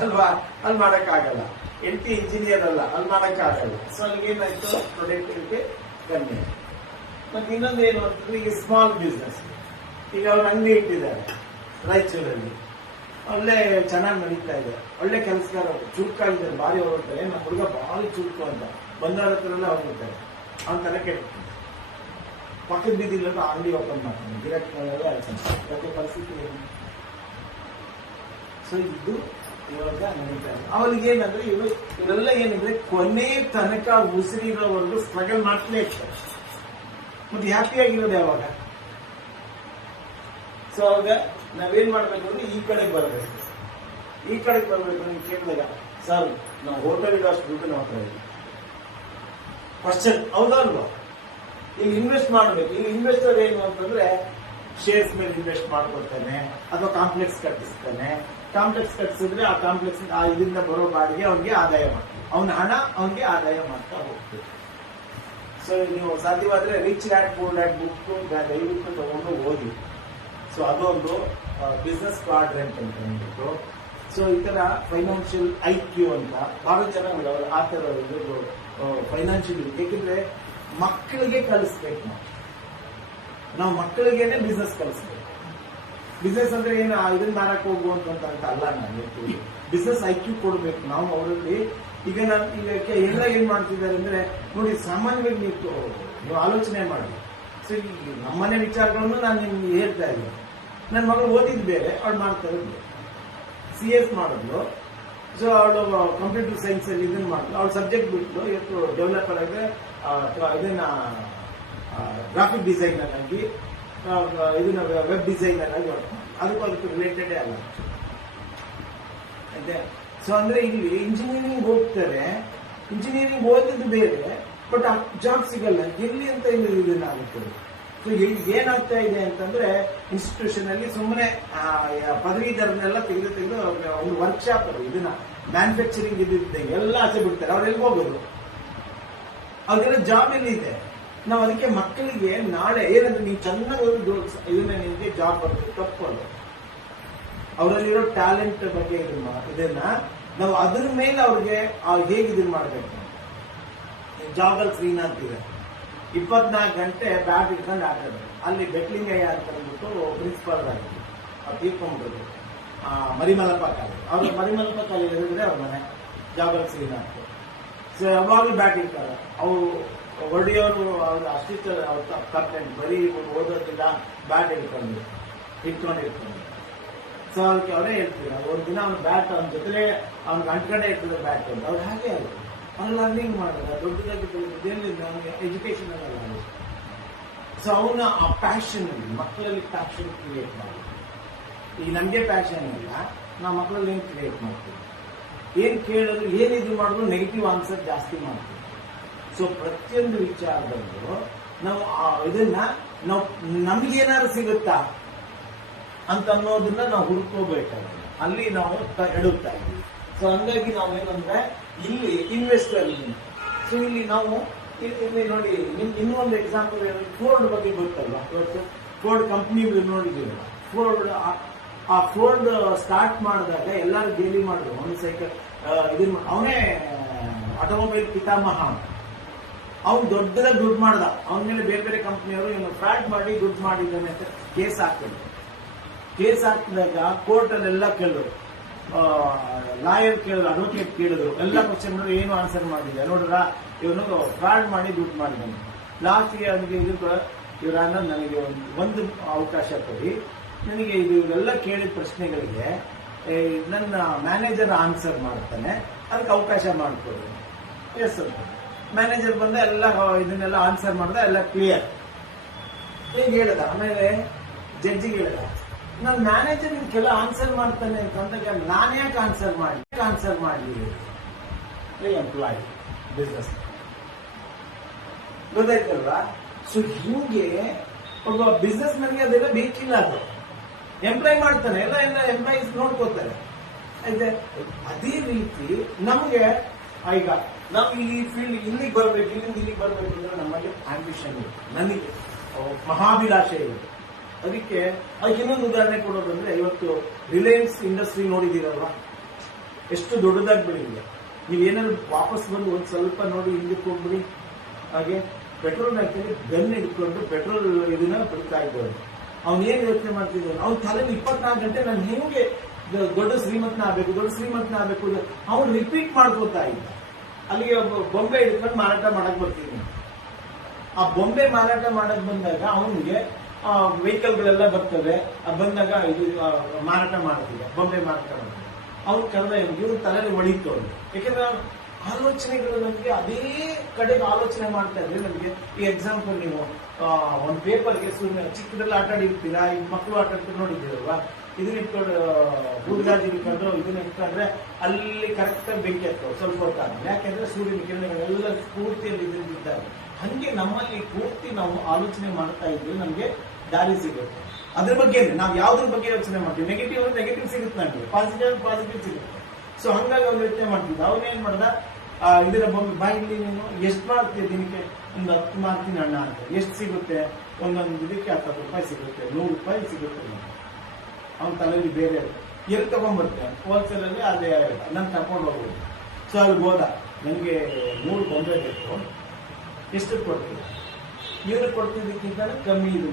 ಅಲ್ವಾ, ಅಲ್ಲಿ ಮಾಡಕ್ ಆಗಲ್ಲ. ಎಂಟಿ ಇಂಜಿನಿಯರ್ ಅಲ್ಲ, ಅಲ್ಲಿ ಮಾಡಕ್ ಆಗಲ್ಲ. ಸೊ ಅಲ್ಲಿಗೆ ಏನಾಯ್ತು, ಪ್ರೊಡಕ್ಟಿವಿಟಿ ಕಮ್ಮಿ. ಮತ್ತೆ ಇನ್ನೊಂದು ಏನು ಅಂತಂದ್ರೆ, ಈಗ ಸ್ಮಾಲ್ ಬಿಸ್ನೆಸ್, ಈಗ ಅವ್ರು ಅಂಗಡಿ ಇಟ್ಟಿದ್ದಾರೆ ರಾಯಚೂರಲ್ಲಿ, ಒಳ್ಳೆ ಚೆನ್ನಾಗಿ ನಡೀತಾ ಇದೆ, ಒಳ್ಳೆ ಕೆಲಸಗಾರ, ಚುರುಕಾಗಿದ್ದಾರೆ, ಭಾರಿ ಹೊರಡ್ತಾರೆ. ನಮ್ಮ ಹುಡುಗ ಭಾರಿ ಚುರುಕು ಅಂತ ಬಂದವರ ಹತ್ರ ಎಲ್ಲ ಹೋಗಿರ್ತಾರೆ, ಅವನ ತರ ಕೆಡ್ತಾನೆ, ಪಕ್ಕದ ಬೀದಿಲ್ಲ ಅಂಗಡಿ ಓಪನ್ ಮಾಡ್ತಾನೆ, ಗಿರಾಕಿ ಯಾಕೆ ಪರಿಸ್ಥಿತಿ ಏನು? ಸೊ ಇದು ಇವಾಗ ನಡೀತಾ ಇದೆ. ಅವರಿಗೆ ಏನಂದ್ರೆ ಇವರೆಲ್ಲ ಏನಿದ್ರೆ ಕೊನೆ ತನಕ ಉಸಿರಿರೋವರೆಗೂ ಸ್ಟ್ರಗಲ್ ಮಾಡ್ತಲೇ ಇರ್ತಾರೆ. ಮತ್ತೆ ಹ್ಯಾಪಿ ಆಗಿರೋದು ಯಾವಾಗ? ಸೊ ಅವಾಗ ನಾವೇನ್ ಮಾಡ್ಬೇಕು ಅಂದ್ರೆ ಈ ಕಡೆಗೆ ಬರ್ಬೇಕು. ಈ ಕಡೆಗೆ ಬರ್ಬೇಕು ಅಂತ ಕೇಳಿದಾಗ, ಸರ್ ನಾವು ಹೋಟೆಲ್ ಇಡೋಷ್ಟು ದುಡ್ಡು ನಾವು ಹತ್ರ ಇದೆ. ಕ್ವಶನ್ ಹೌದಲ್ವಾ? ಈಗ ಇನ್ವೆಸ್ಟ್ ಮಾಡ್ಬೇಕು. ಈಗ ಇನ್ವೆಸ್ಟರ್ ಏನು ಅಂತಂದ್ರೆ ಶೇರ್ಸ್ ಮೇಲೆ ಇನ್ವೆಸ್ಟ್ ಮಾಡ್ಕೊಳ್ತಾನೆ ಅಥವಾ ಕಾಂಪ್ಲೆಕ್ಸ್ ಕಟ್ಟಿಸ್ತಾನೆ. ಕಾಂಪ್ಲೆಕ್ಸ್ ಕಟ್ಟಿಸಿದ್ರೆ ಆ ಕಾಂಪ್ಲೆಕ್ಸ್ ಇದರಿಂದ ಬರೋ ಬಾಡಿಗೆ ಅವನಿಗೆ ಆದಾಯ ಮಾಡ್ತಾನೆ, ಅವನ ಹಣ ಅವನಿಗೆ ಆದಾಯ ಮಾಡ್ತಾ ಹೋಗ್ತದೆ. ಸೊ ನೀವು ಸಾಧ್ಯವಾದ್ರೆ rich dad poor dad book ದಯವಿಟ್ಟು ತಗೊಂಡು ಓದಿ. ಸೊ ಅದೊಂದು ಬಿಸ್ನೆಸ್ ಕ್ವಾಡ್ರೆಂಟ್ ಅಂತ ಅಂದ್ಬಿಟ್ಟು. ಸೊ ಈ ತರ ಫೈನಾನ್ಷಿಯಲ್ IQ ಅಂತ ಬಹಳ ಜನ ಆ ತರ ಫೈನಾನ್ಷಿಯಲ್, ಏಕೆಂದ್ರೆ ಮಕ್ಕಳಿಗೆ ಕಲಿಸ್ಬೇಕು ನಾವು ಮಕ್ಕಳಿಗೇನೆ ಬಿಸ್ನೆಸ್ ಕಲಿಸ್ಬೇಕು. ಬಿಸ್ನೆಸ್ ಅಂದ್ರೆ ಏನು ಇದನ್ನ ಮಾರಕ್ ಹೋಗುವಂತ ಅಲ್ಲ. ನಾನು ಬಿಸ್ನೆಸ್ IQ ಕೊಡ್ಬೇಕು ನಾವು ಅವರಲ್ಲಿ. ಈಗ ನಾನು ಈಗ ಎಲ್ಲ ಏನ್ ಮಾಡ್ತಿದ್ದಾರೆ ಅಂದ್ರೆ ನೋಡಿ, ಸಾಮಾನ್ಯವಾಗಿ ನೀವು ಆಲೋಚನೆ ಮಾಡಿ. ಸೊ ಈ ನಮ್ಮನೆ ವಿಚಾರಗಳನ್ನು ನಾನು ನಿಮ್ಗೆ ಹೇಳ್ತಾ ಇದ್ದೀನಿ. ನನ್ನ ಮಗಳು ಓದಿದ್ ಬೇರೆ, ಅವಳು ಮಾಡ್ತಾ ಇರೋದು CS ಮಾಡಿದ್ಲು. ಸೊ ಅವಳು ಕಂಪ್ಯೂಟರ್ ಸೈನ್ಸ್ ಅಲ್ಲಿ ಇದನ್ನ ಮಾಡಿದ್ಲು. ಅವಳು ಸಬ್ಜೆಕ್ಟ್ ಬಿಟ್ಟು ಇವತ್ತು ಡೆವಲಪರ್ ಆಗಿ ಇದನ್ನ ಗ್ರಾಫಿಕ್ ಡಿಸೈನರ್ ಆಗಿ, ಇದನ್ನ ವೆಬ್ ಡಿಸೈನರ್ ಆಗಿ ವರ್ಕ್ ಮಾಡಿ, ಅದಕ್ಕೂ ರಿಲೇಟೆಡ್ ಅಲ್ಲ. ಸೊ ಅಂದ್ರೆ ಇಲ್ಲಿ ಇಂಜಿನಿಯರಿಂಗ್ ಹೋಗ್ತಾರೆ, ಇಂಜಿನಿಯರಿಂಗ್ ಓದಿದ್ದು ಬೇರೆ, ಬಟ್ ಜಾಬ್ ಸಿಗಲ್ಲ ಎಲ್ಲಿ ಅಂತ ಇದನ್ನ ಆಗುತ್ತದೆ. ಸೊ ಏನಾಗ್ತಾ ಇದೆ ಅಂತಂದ್ರೆ, ಇನ್ಸ್ಟಿಟ್ಯೂಷನ್ ಅಲ್ಲಿ ಸುಮ್ಮನೆ ಪದವೀಧರನ್ನೆಲ್ಲ ತೆಗೆದು ಒಂದು ವರ್ಕ್ಶಾಪ್ ಅದು ಇದನ್ನ ಮ್ಯಾನುಫ್ಯಾಕ್ಚರಿಂಗ್ ಇದ್ದಿದ್ದೆ ಎಲ್ಲ ಆಚೆ ಬಿಡ್ತಾರೆ. ಅವ್ರು ಎಲ್ಲಿ ಹೋಗೋದು? ಅವ್ರಿಗೆಲ್ಲ ಜಾಬ್ ಎಲ್ಲಿ ಇದೆ? ನಾವು ಅದಕ್ಕೆ ಮಕ್ಕಳಿಗೆ ನಾಳೆ ಏನಂದ್ರೆ ನೀವು ಚೆನ್ನಾಗಿ ಇದನ್ನ ನಿಮಗೆ ಜಾಬ್ ಬರುತ್ತೆ, ತಪ್ಪೋದು. ಅವರಲ್ಲಿರೋ ಟ್ಯಾಲೆಂಟ್ ಬಗ್ಗೆ ಇದನ್ನ ನಾವು ಅದ್ರ ಮೇಲೆ ಅವ್ರಿಗೆ ಹೇಗೆ ಇದನ್ನ ಮಾಡ್ಬೇಕು. ಜಾಬಲ್ ಶ್ರೀನಾಥ್ ಇದೆ, 24 ಗಂಟೆ ಬ್ಯಾಟ್ ಇಟ್ಕೊಂಡು ಆಟಾಡ್ತಾರೆ. ಅಲ್ಲಿ ಬೆಟ್ಲಿಂಗಯ್ಯ ಅಂತ ಅಂದ್ಬಿಟ್ಟು ಪ್ರಿನ್ಸಿಪಾಲ್ ಆಗಿದ್ರು, ಅವ್ರು ತೀರ್ಕೊಂಡ್ಬಿಟ್ಟು ಮರಿಮಲ್ಲಪ್ಪ ಕಾಲೇಜ್. ಅವ್ರು ಮರಿಮಲ್ಲಪ್ಪ ಕಾಲೇಜ್ ಹೇಳಿದ್ರೆ ಅವ್ರ ಮನೆ ಜಾಬಲ್ ಶ್ರೀನಾಥ್. ಸೊ ಯಾವಾಗಲೂ ಬ್ಯಾಟ್ ಇರ್ತಾರೆ. ಅವರು ಒಡೆಯೋರು ಅವ್ರು ಅಷ್ಟಿಷ್ಟ ಕಂಪ್ಲೇಂಟ್, ಬರೀ ಓದೋದಿಲ್ಲ, ಬ್ಯಾಟ್ ಇಟ್ಕೊಂಡಿರ್ತಾರೆ. ಸೊ ಅದಕ್ಕೆ ಅವರೇ ಹೇಳ್ತೀವಿ, ಒಂದು ದಿನ ಅವ್ನ ಬ್ಯಾಟ್ ಅವನ ಜೊತೆ ಅವ್ನಿಗೆ ಅಂಟ್ಕಡೆ ಇರ್ತದೆ ಬ್ಯಾಟ್ ಅಂತ. ಅವ್ರು ಹಾಗೆ ಆಗುತ್ತೆ, ಅವ್ರು ಲರ್ನಿಂಗ್ ಮಾಡಿದ್ರೆ ದೊಡ್ಡದಾಗಿ ಬೆಳೆದಿದ್ದೇನಿಲ್ಲ, ಅವನಿಗೆ ಎಜುಕೇಶನ್ ಅಲ್ಲ. ಸೊ ಅವನ ಆ ಪ್ಯಾಷನ್ ಅಲ್ಲಿ ಮಕ್ಕಳಲ್ಲಿ ಪ್ಯಾಷನ್ ಕ್ರಿಯೇಟ್ ಮಾಡಿ. ಈಗ ನಮಗೆ ಪ್ಯಾಷನ್ ಇಲ್ಲ, ನಾವು ಮಕ್ಕಳಲ್ಲಿ ಏನು ಕ್ರಿಯೇಟ್ ಮಾಡ್ತೀವಿ? ಏನ್ ಕೇಳಿದ್ರು, ಏನ್ ಇದು ಮಾಡಿದ್ರು ನೆಗೆಟಿವ್ ಆನ್ಸರ್ ಜಾಸ್ತಿ ಮಾಡ್ತೀವಿ. ಸೊ ಪ್ರತಿಯೊಂದು ವಿಚಾರದಲ್ಲೂ ನಾವು ಇದನ್ನ ನಾವು ನಮ್ಗೇನಾದ್ರು ಸಿಗುತ್ತಾ ಅಂತ ಅನ್ನೋದನ್ನ ನಾವು ಹುಡ್ಕೋಬೇಕಾಗುತ್ತೆ. ಅಲ್ಲಿ ನಾವು ಎಡುತ್ತಾ ಇದ್ದೀವಿ. ಸೊ ಹಂಗಾಗಿ ನಾವೇನಂದ್ರೆ ಇಲ್ಲಿ ಇನ್ವೆಸ್ಟರ್, ಸೊ ಇಲ್ಲಿ ನಾವು ಇಲ್ಲಿ ನೋಡಿ, ಇನ್ನೊಂದು ಎಕ್ಸಾಂಪಲ್ ಫೋರ್ಡ್ ಬಗ್ಗೆ ಗೊತ್ತಲ್ವಾ? ಇವತ್ತು ಫೋರ್ಡ್ ಕಂಪ್ನಿ ನೋಡಿದ್ದೀವಿ. ಫೋರ್ಡ್ ಸ್ಟಾರ್ಟ್ ಮಾಡಿದಾಗ ಎಲ್ಲರೂ ಗೇಲಿ ಮಾಡಿದ್ರು, ಒಂದು ಸೈಕಲ್ ಇದನ್ನ ಅವನೇ ಆಟೋಮೊಬೈಲ್ ಪಿತಾಮಹ. ಅವ್ನು ದೊಡ್ಡದಾಗಿ ದುಡ್ಡು ಮಾಡ್ದ, ಅವನ ಮೇಲೆ ಬೇರೆ ಬೇರೆ ಕಂಪ್ನಿಯವರು ಇವನು ಫ್ರಾಡ್ ಮಾಡಿ ದುಡ್ಡು ಮಾಡಿದ್ದಾನೆ ಅಂತ ಕೇಸ್ ಹಾಕಿದ್ರು. ಕೇಸ್ ಹಾಕಿದಾಗ ಕೋರ್ಟ್ ಅಲ್ಲೆಲ್ಲ ಕೇಳಿದ್ರು, ಲಾಯರ್ ಕೇಳಿದ್ರು, ಅಡ್ವೊಕೇಟ್ ಕೇಳಿದ್ರು, ಎಲ್ಲ ಕ್ವಶನ್ ಮಾಡಿದ್ರು, ಏನು ಆನ್ಸರ್ ಮಾಡಿದ್ದೆ ನೋಡ್ರ, ಇವನು ಫ್ರಾಡ್ ಮಾಡಿ ದುಡ್ಡು ಮಾಡಿದ್ದಾನೆ. ಲಾಸ್ಟ್ಗೆ ಅವನಿಗೆ ಇವ್ರ ನನಗೆ ಒಂದು ಅವಕಾಶ ಕೊಡಿ, ನನಗೆ ಇವರೆಲ್ಲ ಕೇಳಿದ ಪ್ರಶ್ನೆಗಳಿಗೆ ನನ್ನ ಮ್ಯಾನೇಜರ್ ಆನ್ಸರ್ ಮಾಡ್ತಾನೆ, ಅದಕ್ಕೆ ಅವಕಾಶ ಮಾಡಿಕೊಡಿ. ಎಸ್ ಅಂತ. ಮ್ಯಾನೇಜರ್ ಬಂದ ಎಲ್ಲ ಇದನ್ನೆಲ್ಲ ಆನ್ಸರ್ ಮಾಡ್ದ, ಎಲ್ಲ ಕ್ಲಿಯರ್. ಈಗ ಹೇಳ್ದ, ಆಮೇಲೆ ಜಡ್ಜಿಗೆ ಹೇಳ್ದ, ನಾನು ಮ್ಯಾನೇಜರ್ ಕೆಲ ಆನ್ಸರ್ ಮಾಡ್ತಾನೆ ಅಂತಂದಾಗ ನಾನು ಯಾಕೆ ಆನ್ಸರ್ ಮಾಡಲಿ ಎಂಪ್ಲಾಯಿ ಬಿಸ್ನೆಸ್, ಗೊತ್ತಾಯ್ತಲ್ವಾ? ಸೊ ಹಿಂಗೆ ಒಬ್ಬ ಬಿಸ್ನೆಸ್ ಮ್ಯಾನ್ಗೆ ಅದೆಲ್ಲ ಬೇಕಿಲ್ಲ. ಅದು ಎಂಪ್ಲಾಯ್ ಮಾಡ್ತಾನೆ, ಎಲ್ಲ ಎಂಪ್ಲಾಯೀಸ್ ನೋಡ್ಕೋತಾರೆ. ಆಯ್ತಾ? ಅದೇ ರೀತಿ ನಮ್ಗೆ ಈಗ ನಾವು ಈ ಫೀಲ್ಡ್ ಇಲ್ಲಿಗೆ ಬರ್ಬೇಕು, ಇಲ್ಲಿಗೆ ಬರ್ಬೇಕು ಅಂದ್ರೆ ನಮ್ಮಲ್ಲಿ ಆಂಬಿಷನ್ ಇದೆ, ನನಗೆ ಮಹಾಭಿಲಾಷೆ ಇದೆ. ಅದಕ್ಕೆ ಅದಕ್ಕೆ ಇನ್ನೊಂದು ಉದಾಹರಣೆ ಕೊಡೋದಂದ್ರೆ, ಇವತ್ತು ರಿಲಯನ್ಸ್ ಇಂಡಸ್ಟ್ರಿ ನೋಡಿದೀರಲ್ವಾ, ಎಷ್ಟು ದೊಡ್ಡದಾಗಿ ಬೆಳೆದಿದೆ. ನೀವೇನಾದ್ರು ವಾಪಸ್ ಬಂದು ಒಂದ್ ಸ್ವಲ್ಪ ನೋಡಿ ಹಿಂದಕ್ಕೆ ಹೋಗ್ಬಿಡಿ. ಹಾಗೆ ಪೆಟ್ರೋಲ್ ಬ್ಯಾಂಕಲ್ಲಿ ಗನ್ ಹಿಡ್ಕೊಂಡು ಪೆಟ್ರೋಲ್ ಇದನ್ನ ಬಿಡ್ತಾ ಇದ್ದವನು, ಅವ್ನು ಏನ್ ಯೋಚನೆ ಮಾಡ್ತಿದ್ದಾನೆ, ಅವ್ನ ತಲೆಯಲ್ಲಿ 24 ಗಂಟೆ ನಾನು ಹೆಂಗೆ ದೊಡ್ಡ ಶ್ರೀಮಂತನಾಗಬೇಕು ಅವ್ನು ರಿಪೀಟ್ ಮಾಡ್ಕೋತಾ ಇದ್ದ. ಅಲ್ಲಿಗೆ ಬೊಂಬೆ ಹಿಡ್ಕೊಂಡು ಮಾರಾಟ ಮಾಡಕ್ ಬರ್ತೀನಿ. ಆ ಬೊಂಬೆ ಮಾರಾಟ ಮಾಡಕ್ ಬಂದಾಗ ಅವನಿಗೆ ವೆಹಿಕಲ್ಗಳೆಲ್ಲ ಬರ್ತವೆ, ಬಂದಾಗ ಇದು ಮಾರಾಟ ಮಾಡ್ತಿದ್ದೆ, ಬೊಂಬೆ ಮಾರಾಟ ಮಾಡ್ತಿದ್ದೆ. ಅವ್ನು ಕರೆದ ಇವ್ರ ತಲೆಯಲ್ಲಿ ಹೊಳೀತು ಅವ್ರು. ಯಾಕಂದ್ರೆ ಆಲೋಚನೆಗಳು ನಮಗೆ ಅದೇ ಕಡೆಗೆ ಆಲೋಚನೆ ಮಾಡ್ತಾ ಇದ್ರೆ ನಮಗೆ. ಈ ಎಕ್ಸಾಂಪಲ್, ನೀವು ಒಂದು ಪೇಪರ್ಗೆ ಸುಮ್ಮನೆ ಚಿಕ್ಕದಲ್ಲಿ ಆಟ ಆಡಿರ್ತೀರಾ, ಈಗ ಮಕ್ಕಳು ಆಟ ಆಡ್ತಾರೆ ನೋಡಿದ್ದೀರಲ್ವಾ, ಇದನ್ನ ಇಟ್ಕೊಂಡು ಬೂದ್ಗಾಜಿ ಇಟ್ಕೊಂಡು ಇದನ್ನ ಇಟ್ಕೊಂಡ್ರೆ ಅಲ್ಲಿ ಕರೆಕ್ಟ್ ಆಗಿ ಬೆಂಕಿ ಹತ್ತೋ ಸ್ವಲ್ಪ ಹೊತ್ತಾಗ. ಯಾಕೆಂದ್ರೆ ಸೂರ್ಯನ ಕಿರಣಗಳೆಲ್ಲ ಸ್ಫೂರ್ತಿಯಲ್ಲಿ ಇದ್ದಿದ್ದಾರೆ. ಹಂಗೆ ನಮ್ಮಲ್ಲಿ ಪೂರ್ತಿ ನಾವು ಆಲೋಚನೆ ಮಾಡ್ತಾ ಇದ್ರೆ ನಮ್ಗೆ ದಾರಿ ಸಿಗುತ್ತೆ. ಅದ್ರ ಬಗ್ಗೆ ನಾವು ಯಾವ್ದ್ರ ಬಗ್ಗೆ ಯೋಚನೆ ಮಾಡ್ತೀವಿ, ನೆಗೆಟಿವ್ ಅಂದ್ರೆ ನೆಗೆಟಿವ್ ಸಿಗುತ್ತೆ, ನಮಗೆ ಪಾಸಿಟಿವ್ ಸಿಗುತ್ತೆ. ಸೊ ಹಂಗಾಗಿ ಅವ್ರು ಯೋಚನೆ ಮಾಡ್ತಿದ್ದ. ಅವನೇನ್ ಮಾಡ್ದ, ಇದರ ಬಾಯಿಲಿ ನೀನು ಎಷ್ಟು ಮಾಡ್ತೀಯ ದಿನಕ್ಕೆ, ಒಂದು 10 ಮಾಡ್ತೀನಿ ಅಣ್ಣ ಅಂತ. ಎಷ್ಟು ಸಿಗುತ್ತೆ, ಒಂದೊಂದು ಇದಕ್ಕೆ 70 ರೂಪಾಯಿ ಸಿಗುತ್ತೆ, 100 ರೂಪಾಯಿ ಸಿಗುತ್ತೆ. ಅವನ ತಲೆಯಲ್ಲಿ ಬೇರೆ ಎಲ್ಲಿ ತಗೊಂಡ್ಬರ್ತೇನೆ, ಹೋಲ್ಸೇಲ್ ಅಲ್ಲಿ ಅದೇ ನಾನು ತಗೊಂಡು ಹೋಗ್ಬೋದು. ಸೊ ಅಲ್ಲಿ ಹೋದ, ನನಗೆ 3 ಬೊಂಬೆ ಬೇಕು, ಎಷ್ಟು ಕೊಡ್ತೀವಿ, ಇವ್ರಿಗೆ ಕೊಡ್ತಿದ್ದಕ್ಕಿಂತ ಕಮ್ಮಿ ಇದು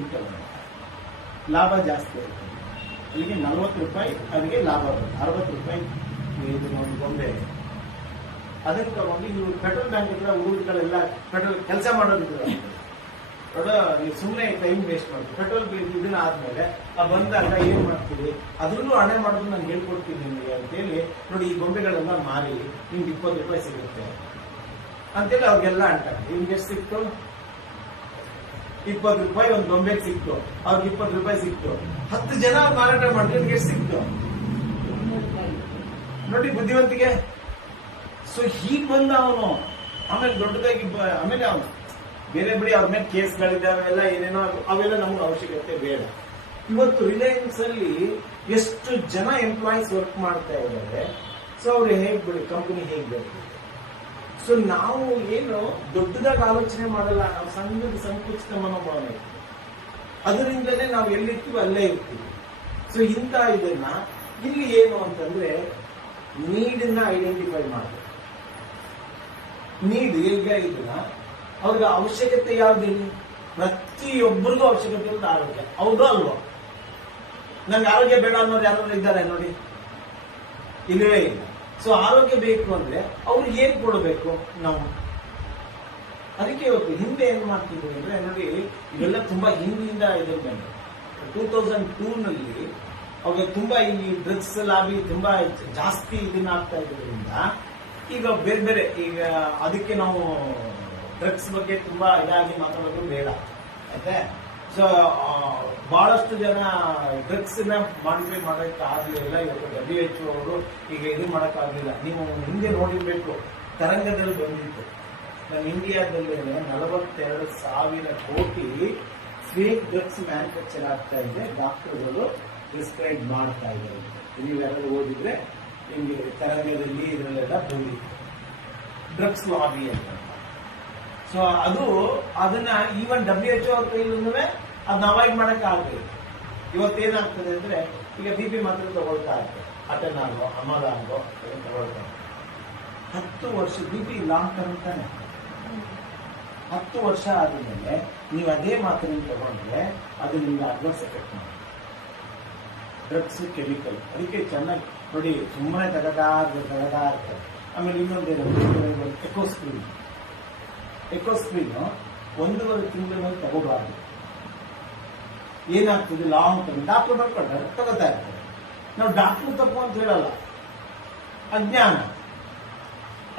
ಲಾಭ ಜಾಸ್ತಿ ಇರ್ತದೆ. ಅಲ್ಲಿಗೆ 40 ರೂಪಾಯಿ ಅದಕ್ಕೆ ಲಾಭ ಬರುತ್ತೆ, 60 ರೂಪಾಯಿ ಇದನ್ನ ಒಂದು ಬೊಂಬೆ. ಅದಕ್ಕೆ ತಗೊಂಡು ಇವ್ರು ಪೆಟ್ರೋಲ್ ಬ್ಯಾಂಕ್ ಹತ್ರ ಊರುಗಳೆಲ್ಲ ಪೆಟ್ರೋಲ್ ಕೆಲಸ ಮಾಡೋದಿದ್ರೆ ನೀವು ಸುಮ್ಮನೆ ಟೈಮ್ ವೇಸ್ಟ್ ಮಾಡ್ತೀವಿ. ಪೆಟ್ರೋಲ್ ಇದನ್ನ ಆದ್ಮೇಲೆ ಬಂದಾಗ ಏನ್ ಮಾಡ್ತೀವಿ, ಅದ್ರಲ್ಲೂ ಹಣೆ ಮಾಡೋದು ನಾನು ಹೇಳ್ಕೊಡ್ತೀನಿ ನಿಮಗೆ ಅಂತೇಳಿ, ನೋಡಿ ಈ ಬೊಂಬೆಗಳೆಲ್ಲ ಮಾರಿ ನಿಮ್ಗೆ 20 ರೂಪಾಯಿ ಸಿಗುತ್ತೆ ಅಂತೇಳಿ ಅವ್ರಿಗೆಲ್ಲ ಅಂತಾರೆ. ನಿಮ್ಗೆ ಎಷ್ಟು ಸಿಕ್ತು, 20 ರೂಪಾಯಿ ಒಂದು ಬೊಂಬೆಗೆ ಸಿಕ್ತು, ಅವ್ರಿಗೆ 20 ರೂಪಾಯಿ ಸಿಕ್ತು. 10 ಜನ ಮಾರಾಟ ಮಾಡಿದ್ರೆ ನಿಮ್ಗೆ ಎಷ್ಟು ಸಿಕ್ತು ನೋಡಿ, ಬುದ್ಧಿವಂತಿಗೆ. ಸೊ ಹೀಗ್ ಬಂದ ಅವನು. ಆಮೇಲೆ ದೊಡ್ಡದಾಗಿ ಆಮೇಲೆ ಅವನು ಬೇರೆ ಬಿಡಿ, ಅವ್ರ ಮೇಲೆ ಕೇಸ್ಗಳಿದ್ದಾವೆ, ಎಲ್ಲ ಏನೇನೋ, ಅವೆಲ್ಲ ನಮ್ಗೆ ಅವಶ್ಯಕತೆ ಬೇಡ. ಇವತ್ತು ರಿಲಯನ್ಸ್ ಅಲ್ಲಿ ಎಷ್ಟು ಜನ ಎಂಪ್ಲಾಯೀಸ್ ವರ್ಕ್ ಮಾಡ್ತಾ ಇದ್ದಾರೆ. ಸೊ ಅವ್ರು ಹೇಗ್ ಬಿಡಿ, ಕಂಪನಿ ಹೇಗ್ ಬರ್ತಿದೆ. ಸೊ ನಾವು ಏನು ದೊಡ್ಡದಾಗಿ ಆಲೋಚನೆ ಮಾಡಲ್ಲ, ನಾವು ಸಣ್ಣದ ಸಂಕುಚಿತ ಮನೋಭಾವನೆ, ಅದರಿಂದಲೇ ನಾವು ಎಲ್ಲಿರ್ತೀವಿ ಅಲ್ಲೇ ಇರ್ತೀವಿ. ಸೊ ಇಂಥ ಇದನ್ನ ಇಲ್ಲಿ ಏನು ಅಂತಂದ್ರೆ, ನೀಡನ್ನ ಐಡೆಂಟಿಫೈ ಮಾಡಬೇಕು. ನೀಡ್ ಈಗ ಇದನ್ನ ಅವ್ರಿಗೆ ಅವಶ್ಯಕತೆ ಯಾವ್ದಿಲ್ಲ, ಪ್ರತಿಯೊಬ್ಬರಿಗೂ ಅವಶ್ಯಕತೆ ಇರೋದು ಆರೋಗ್ಯ. ಹೌದೋ ಅಲ್ವೋ? ನಂಗೆ ಆರೋಗ್ಯ ಬೇಡ ಅನ್ನೋರು ಯಾರು ಇದ್ದಾರೆ ನೋಡಿ, ಇಲ್ಲವೇ ಇಲ್ಲ. ಸೊ ಆರೋಗ್ಯ ಬೇಕು ಅಂದ್ರೆ ಅವ್ರಿಗೆ ಏನ್ ಕೊಡಬೇಕು ನಾವು. ಅದಕ್ಕೆ ಇವತ್ತು ಹಿಂದೆ ಏನ್ ಮಾಡ್ತಿದ್ವಿ ಅಂದ್ರೆ ನೋಡಿ, ಇವೆಲ್ಲ ತುಂಬಾ ಹಿಂದಿನಿಂದ ಇದನ್ನ 2002 ಅವ್ರಿಗೆ ತುಂಬಾ ಈ ಡ್ರಗ್ಸ್ ಲಾಬಿ ತುಂಬಾ ಜಾಸ್ತಿ ಇದನ್ನ ಆಗ್ತಾ ಇದ್ರಿಂದ ಈಗ ಬೇರೆ ಬೇರೆ, ಈಗ ಅದಕ್ಕೆ ನಾವು ಡ್ರಗ್ಸ್ ಬಗ್ಗೆ ತುಂಬಾ ಇದಾಗಿ ಮಾತಾಡೋದು ಬೇಡ ಆಯ್ತಾ. ಸೊ ಬಹಳಷ್ಟು ಜನ ಡ್ರಗ್ಸ್ ನ ಮಾನಿಟರ್ ಮಾಡಕ್ ಆಗ್ಲಿಲ್ಲ. ಇವತ್ತು WHO ಅವರು ಈಗ ಇದು ಮಾಡಕ್ ಆಗ್ಲಿಲ್ಲ. ನೀವು ಹಿಂದೆ ನೋಡಿರ್ಬೇಕು, ತರಂಗದಲ್ಲಿ ಬಂದಿತ್ತು, ನಮ್ಮ ಇಂಡಿಯಾದಲ್ಲಿ 42,000 ಕೋಟಿ ಫೇಕ್ ಡ್ರಗ್ಸ್ ಮ್ಯಾನುಫ್ಯಾಕ್ಚರ್ ಆಗ್ತಾ ಇದೆ, ಡಾಕ್ಟರ್ಗಳು ಪ್ರಿಸ್ಕ್ರೈಬ್ ಮಾಡ್ತಾ ಇದ್ದಾರೆ. ನೀವೆಲ್ಲರೂ ಓದಿದ್ರೆ ನಿಮ್ಗೆ ತರಂಗದಲ್ಲಿ ಇದರಲ್ಲೆಲ್ಲ ಬಂದಿತ್ತು ಡ್ರಗ್ಸ್ ಲಾಬಿ ಅಂತ. ಸೊ ಅದನ್ನ ಈವನ್ WHO ಅವ್ರ ಕೈಲೂ ಅದನ್ನ ಅವಾಯ್ಡ್ ಮಾಡಕ್ ಆಗಲಿಲ್ಲ. ಇವತ್ತೇನಾಗ್ತದೆ ಅಂದ್ರೆ, ಈಗ BP ಮಾತ್ರ ತಗೊಳ್ತಾ ಇರ್ತಾರೆ, ಅಟೆನಾಲ್ಗೋ ಅಮಲಾನ್ಗೋ ತಗೊಳ್ತಾರೆ. 10 ವರ್ಷ BP ಲಾಂಗ್ ಟರ್ಮ್ ತಾನೆ. 10 ವರ್ಷ ಆದ್ಮೇಲೆ ನೀವು ಅದೇ ಮಾತ್ರ ತಗೊಂಡ್ರೆ ಅದು ನಿಮ್ಗೆ ಅಡ್ವರ್ಸ್ ಎಫೆಕ್ಟ್ ಮಾಡಿ. ಡ್ರಗ್ಸ್ ಕೆಮಿಕಲ್, ಅದಕ್ಕೆ ಚೆನ್ನಾಗಿ ನೋಡಿ, ಸುಮ್ಮನೆ ತಗದಾ ಇರ್ತಾರೆ. ಆಮೇಲೆ ಇನ್ನೊಂದೇನು, ಎಕೋಸ್ಪ್ರೀನ್ 1.5 ತಿಂಗಳ ಮೇಲೆ ತಗೋಬಾರ್ದು. ಏನಾಗ್ತದೆ, ಲಾಂಗ್ ಟರ್ಮ್ ಡಾಕ್ಟರ್ ಬರ್ಕೊಂಡ್ರೆ ತಗೋತಾ ಇರ್ತಾರೆ. ನಾವು ಡಾಕ್ಟರ್ ತಪ್ಪು ಅಂತ ಹೇಳಲ್ಲ, ಅಜ್ಞಾನ.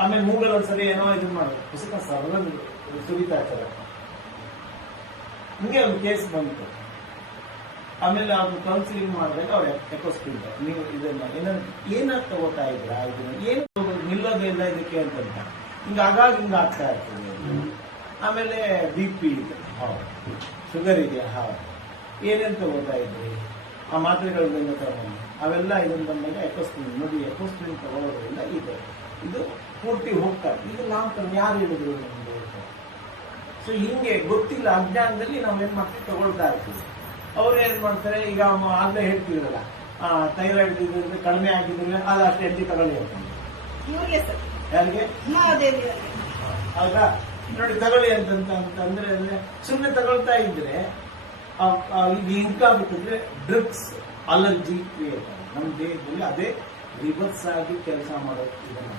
ಆಮೇಲೆ ಮೂಗಲ್ ಒಂದ್ಸರಿ ಏನೋ ಇದನ್ನ ಮಾಡೋದು ಪುಸ್ತಕ ಸರ್ವ ಸುರಿತಾ ಇರ್ತಾರೆ. ಹಿಂಗೆ ಒಂದು ಕೇಸ್ ಬಂತು. ಆಮೇಲೆ ಅವ್ರು ಕೌನ್ಸಿಲಿಂಗ್ ಮಾಡಿದಾಗ ಅವ್ರು ಎಕೋಸ್ಪಿಂದ ನೀವು ಇದನ್ನ ಏನಾಗ ತಗೋತಾ ಇದ್ರ ಇದನ್ನ ಏನು ನಿಲ್ಲೋದೇ ಇಲ್ಲ ಇದಕ್ಕೆ ಅಂತಂತ ಹಿಂಗ ಆಗಾಗ ಹಿಂಗ ಆಗ್ತಾ ಇರ್ತದೆ. ಆಮೇಲೆ BP ಇದೆ, ಶುಗರ್ ಇದೆ, ಏನೇನು ತಗೋತಾ ಇದ್ರಿ ಆ ಮಾತ್ರೆಗಳನ್ನ ತಗೊಂಡು ಅವೆಲ್ಲ ಇದನ್ನ ಬಂದಾಗ ಎಕೋಸ್ಪಿನ್ ನೋಡಿ, ಎಕೋಸ್ಪಿನ್ ತಗೊಳ್ಳೋದ್ರಿಂದ ಇದು ಪೂರ್ತಿ ಹೋಗ್ತಾರೆ. ಇದು ಲಾಂಗ್ ಟರ್ಮ್ ಯಾರು ಹೇಳಿದ್ರು ನಮ್ಗೆ? ಸೊ ಹಿಂಗೆ ಗೊತ್ತಿಲ್ಲ, ಅಜ್ಞಾನದಲ್ಲಿ ನಾವೇನ್ ಮಾಡ್ತೀವಿ ತಗೊಳ್ತಾ ಇರ್ತೀವಿ. ಅವ್ರು ಏನ್ ಮಾಡ್ತಾರೆ, ಈಗ ಆಗ್ಲೇ ಹೇಳ್ತಿದ್ರಲ್ಲ ಥೈರಾಯ್ಡ್ ಇದ್ರೆ ಕಡಿಮೆ ಆಗಿದ್ರೆ ಅದು ಅಷ್ಟು ಎಣ್ಣೆ ತಗೊಳ್ಳಿ ಅಂತ ಇವ್ರಿಗೆ ಸರ್ ಯಾರಿಗೆ ಮಹಾದೇವಿ ಆಗ ನೋಡಿ ತಗೊಳ್ಳಿ ಅಂತಂದ್ರೆ ಸುಮ್ಮನೆ ತಗೊಳ್ತಾ ಇದ್ರೆ ಈಗ ಹಿಂಗಾಗ್ಬಿಟ್ಟಿದ್ರೆ ಡ್ರಗ್ಸ್ ಅಲರ್ಜಿ ಕ್ರಿಯೇಟ್ ಆಗುತ್ತೆ ನಮ್ಮ ದೇಹದಲ್ಲಿ. ಅದೇ ರಿವರ್ಸ್ ಆಗಿ ಕೆಲಸ ಮಾಡೋದು ಇದನ್ನ.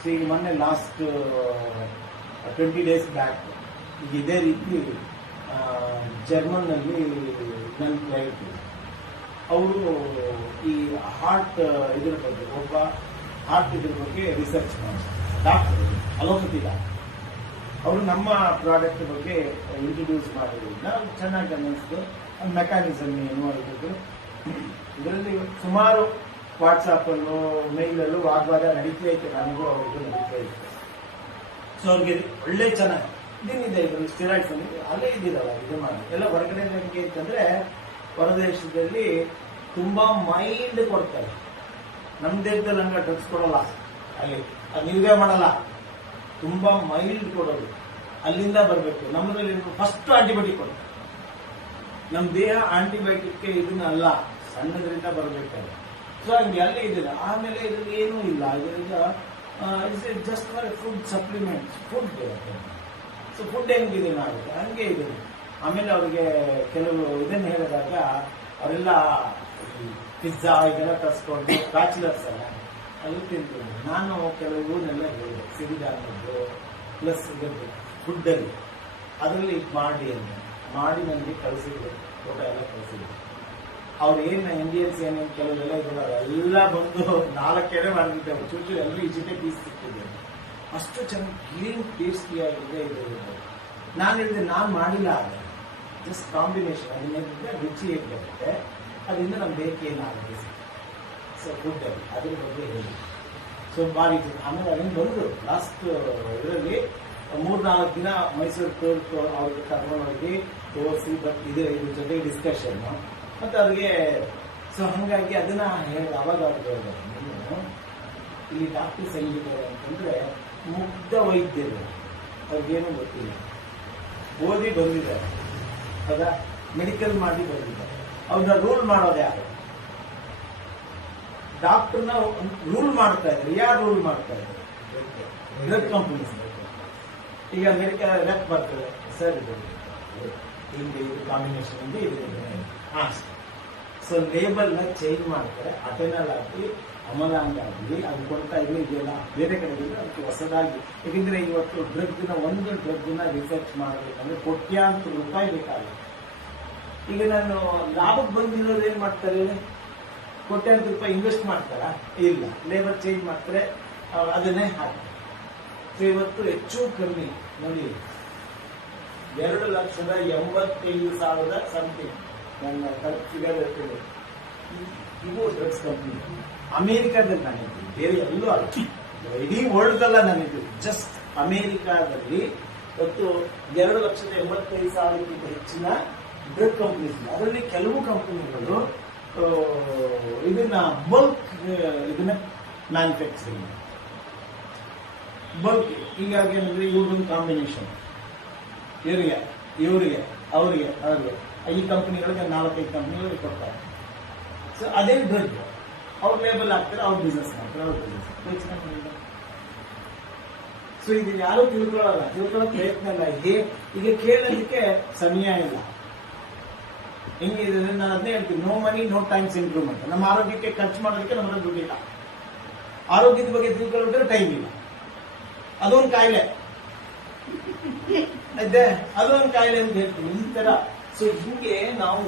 ಸೊ ಈಗ ಮೊನ್ನೆ ಲಾಸ್ಟ್ 20 days ಬ್ಯಾಕ್ ಈಗ ಇದೇ ರೀತಿ ಜರ್ಮನ್ ನಲ್ಲಿ ನನ್ನ ಕ್ಲೈಂಟ್ ಅವರು ಈ ಹಾರ್ಟ್ ಇದ್ರ ಬಗ್ಗೆ ಒಬ್ಬ ಹಾರ್ಟ್ ಇದ್ರ ಬಗ್ಗೆ ರಿಸರ್ಚ್ ಮಾಡ್ತಾರೆ, ಡಾಕ್ಟರ್ ಅಲೋಪತಿ ಡಾಕ್ಟರ್. ಅವರು ನಮ್ಮ ಪ್ರಾಡಕ್ಟ್ ಬಗ್ಗೆ ಇಂಟ್ರೊಡ್ಯೂಸ್ ಮಾಡೋದ್ರಿಂದ ಚೆನ್ನಾಗಿ ಅನ್ನಿಸ್ತು. ಮೆಕ್ಯಾನಿಸಮ್ ಏನು ಆಗಿದ್ದು ಇದರಲ್ಲಿ ಸುಮಾರು ವಾಟ್ಸಾಪ್ ಅಲ್ಲೂ ಮೇಲಲ್ಲೂ ವಾಗ್ವಾದ ನಡೀತಾ ಇತ್ತು, ನನಗೂ ಅವ್ರಿಗೂ ನಡೀತಾ ಇತ್ತು. ಸೊ ಅವ್ರಿಗೆ ಒಳ್ಳೆ ಚೆನ್ನಾಗಿ ಇದೇನಿದೆ ಇದರಲ್ಲಿ ಸ್ಟಿರಾಯ್ಡ್ಸ್ ಅಲ್ಲಿ ಅಲ್ಲೇ ಇದ್ದಿರಲ್ಲ ಇದು ಮಾಡಿ ಎಲ್ಲ ಹೊರಗಡೆ ಹೆಂಗೆ ಅಂತಂದ್ರೆ ಹೊರದೇಶದಲ್ಲಿ ತುಂಬಾ ಮೈಲ್ಡ್ ಕೊಡ್ತಾರೆ. ನಮ್ಮ ದೇಶದಲ್ಲಿ ಹಂಗ ಡ್ರಗ್ಸ್ ಕೊಡಲ್ಲ, ಅಲ್ಲಿ ಅದು ನೀವೇ ಮಾಡಲ್ಲ, ತುಂಬಾ ಮೈಲ್ಡ್ ಕೊಡೋದು ಅಲ್ಲಿಂದ ಬರಬೇಕು. ನಮ್ಮದ್ರಲ್ಲಿ ಫಸ್ಟ್ ಆಂಟಿಬಯೋಟಿಕ್ ಕೊಡ್ತಾರೆ. ನಮ್ಮ ದೇಹ ಆಂಟಿಬಯೋಟಿಕ್ ಇದನ್ನ ಅಲ್ಲ, ಸಣ್ಣದ್ರಿಂದ ಬರಬೇಕಾದ್ರೆ. ಸೊ ಹಂಗೆ ಅಲ್ಲೇ ಇದಿಲ್ಲ. ಆಮೇಲೆ ಇದ್ರಲ್ಲಿ ಏನೂ ಇಲ್ಲ, ಇದರಿಂದ it's just for food supplement, food. So food ಹೆಂಗಿದೆ ಆಗುತ್ತೆ ಹಂಗೆ ಇದೆ. ಆಮೇಲೆ ಅವ್ರಿಗೆ ಕೆಲವು ಇದನ್ನ ಹೇಳಿದಾಗ ಅವರೆಲ್ಲ ಪಿಜ್ಜಾ ಇದೆಲ್ಲ ತರಿಸ್ಕೊಂಡು ಬ್ಯಾಚುಲರ್ಸ್ ಅಲ್ಲ ಅಲ್ಲಿ ತಿಂತೀನಿ. ನಾನು ಕೆಲವು ಇವನ್ನೆಲ್ಲ ಹೇಳಿದೆ, ಸಿರಿಧಾನ್ಯದ್ದು ಪ್ಲಸ್ ಇದದ್ದು ಫುಡ್ಡಲ್ಲಿ ಅದರಲ್ಲಿ ಮಾಡಿ ಅಂತ ಮಾಡಿ ನನಗೆ ಕಳಿಸಿದ್ರು, ಫೋಟೋ ಎಲ್ಲ ಕಳಿಸಿದ್ರು. ಅವ್ರು ಏನು ಇಂಡಿಯನ್ಸ್ ಏನೇನು ಕೆಲವೆಲ್ಲ ಇದ್ರಲ್ಲ ಎಲ್ಲ ಬಂದು 4 ಕೆರೆ ಮಾಡಿದ್ದಾರೆ, ಚೂಚು ಎಲ್ಲರೂ ಈಜಿಟೆ ಪೀಸ್ ಸಿಕ್ಕಿದೆ. ಅಷ್ಟು ಚೆನ್ನಾಗಿ ಕ್ಲೀನ್ ಟೇಸ್ಟಿ ಆಗಿದೆ ಇದು. ನಾನು ಹೇಳಿದೆ ನಾನು ಮಾಡಿಲ್ಲ, ಆದರೆ ಜಸ್ಟ್ ಕಾಂಬಿನೇಷನ್ ಅದರಿಂದ ರುಚಿ ಹೇಗೆ ಬರುತ್ತೆ, ಅದರಿಂದ ನಮ್ಮ ದೇಹಕ್ಕೆ ಏನಾಗುತ್ತೆ. ಸೊ ಫುಡ್ ಅದ್ರ ಬಗ್ಗೆ ಹೇಳಿ. ಸೊ ಭಾರಿ ಆಮೇಲೆ ಅದನ್ನು ಬಂದರು ಲಾಸ್ಟ್ ಇದರಲ್ಲಿ 3-4 ದಿನ ಮೈಸೂರು ಟೂರ್ ಅವ್ರಿಗೆ ಕರ್ಕೊಂಡೋಗಿ ತೋರಿಸಿ ಇದ್ರ ಜೊತೆ ಡಿಸ್ಕಷನ್ ಮತ್ತೆ ಅವ್ರಿಗೆ. ಸೊ ಹಂಗಾಗಿ ಅದನ್ನ ಅವಾಗ ಅವ್ರಿಗೆ ಹೇಳಿದೆ, ನೀವು ಇಲ್ಲಿ ಡಾಕ್ಟರ್ಸ್ ಹೆಂಗಿದ್ದಾರೆ ಅಂತಂದ್ರೆ ಮುಗ್ಧ ವೈದ್ಯರು, ಅವ್ರಿಗೇನು ಗೊತ್ತಿಲ್ಲ, ಓದಿ ಬಂದಿದ್ದಾರೆ, ಹೌದಾ, ಮೆಡಿಕಲ್ ಮಾಡಿ ಬಂದಿದ್ದಾರೆ. ಅವ್ರನ್ನ ರೂಲ್ ಮಾಡೋದು ಯಾರು? ಡಾಕ್ಟರ್ನ ರೂಲ್ ಮಾಡ್ತಾ ಇದ್ರು. ಯಾರು ರೂಲ್ ಮಾಡ್ತಾ ಇದ್ರು? Drug companies. ಈಗ ಅಮೆರಿಕ ರೆಪ್ ಬರ್ತದೆ, ಸರ್ ಇದು ಹಿಂಗೆ ಇದು ಕಾಂಬಿನೇಷನ್ ಇದೆ, ಇದು ಸೊ ಲೇಬಲ್ ನ ಚೇಂಜ್ ಮಾಡ್ತಾರೆ. ಅಟೆನಲ್ ಆಗಿ ಅಮಲಾಂಗ ಆಗಲಿ ಅದು ಕೊಡ್ತಾ ಇದ್ರೆ ಇದೆಲ್ಲ ಬೇರೆ ಕಡೆ ಅದಕ್ಕೆ ಹೊಸದಾಗಿ. ಯಾಕಂದ್ರೆ ಇವತ್ತು ಒಂದು ಡ್ರಗ್ನ ರಿಸರ್ಚ್ ಮಾಡಬೇಕಂದ್ರೆ ಕೋಟ್ಯಾಂತರ ರೂಪಾಯಿ ಬೇಕಾಗುತ್ತೆ. ಈಗ ನಾನು ಲಾಭಕ್ಕೆ ಬಂದಿರೋದು ಏನ್ ಮಾಡ್ತಾರೆ, ಕೋಟ್ಯಾಂತರ ರೂಪಾಯಿ ಇನ್ವೆಸ್ಟ್ ಮಾಡ್ತಾರ? ಇಲ್ಲ, ಲೇಬರ್ ಚೇಂಜ್ ಮಾಡ್ತಾರೆ, ಅದನ್ನೇ ಹಾಕ್ತಾರೆ. ಸೊ ಇವತ್ತು ಹೆಚ್ಚು ಕಮ್ಮಿ ನೋಡಿ 2,85,000 ಸಮಥಿಂಗ್ ನನ್ನ ಫಿಗರ್ ಇರ್ತದೆ. ಇವು ಡ್ರಗ್ಸ್ ಕಂಪನಿ ಅಮೆರಿಕಾದಲ್ಲಿ ನಾನಿದ್ದೀನಿ, ಬೇರೆ ಎಲ್ಲೂ ಅಲ್ಲ, ಇಡೀ ವರ್ಲ್ಡ್ ಅಲ್ಲ ನಾನಿದ್ದು, ಜಸ್ಟ್ ಅಮೆರಿಕಾದಲ್ಲಿ ಇವತ್ತು 2,85,000 ಹೆಚ್ಚಿನ ಡ್ರಗ್ ಕಂಪನೀಸ್. ಅದರಲ್ಲಿ ಕೆಲವು ಕಂಪನಿಗಳು ಇದನ್ನ ಬಲ್ಕ್ ಇದನ್ನ ಮ್ಯಾನುಫ್ಯಾಕ್ಚರಿಂಗ್ ಬಲ್ಕ್. ಹೀಗಾಗಿ ಏನಂದ್ರೆ ಇವ್ರದೊಂದು ಕಾಂಬಿನೇಷನ್, ಇವರಿಗೆ ಅವರಿಗೆ ಈ ಕಂಪನಿಗಳಿಗೆ 4-5 ಕಂಪನಿಗಳಿಗೆ ಕೊಡ್ತಾರೆ. ಸೊ ಅದೇ ಡ್ರಗ್ ಅವ್ರ ಲೇಬಲ್ ಹಾಕ್ತಾರೆ, ಅವ್ರ ಬಿಸ್ನೆಸ್ ಮಾಡ್ತಾರೆ, ಅವ್ರ ಬಿಸ್ನೆಸ್. ಸೊ ಇದು ಯಾರು ತಿಳ್ಕೊಳ್ಳೋ ಪ್ರಯತ್ನ ಇಲ್ಲ. ಈಗ ಕೇಳೋದಕ್ಕೆ ಸಮಯ ಇಲ್ಲ. ಹೆಂಗಿದೆ ನಾನು ಅದನ್ನೇ ಹೇಳ್ತೀನಿ, no money no times improvement. ನಮ್ಮ ಆರೋಗ್ಯಕ್ಕೆ ಖರ್ಚು ಮಾಡೋದಕ್ಕೆ ನಮ್ಮ ದುಡ್ಡು ಇಲ್ಲ, ಆರೋಗ್ಯದ ಬಗ್ಗೆ ತಿಳ್ಕೊಳ್ಳೋದ್ರೆ ಟೈಮ್ ಇಲ್ಲ. ಅದೊಂದು ಕಾಯಿಲೆ ಆಯ್ತೆ, ಅದೊಂದು ಕಾಯಿಲೆ ಅಂತ ಹೇಳ್ತೀನಿ ಈ ತರ. ಸೊ ಹಿಂಗೆ ನಾವು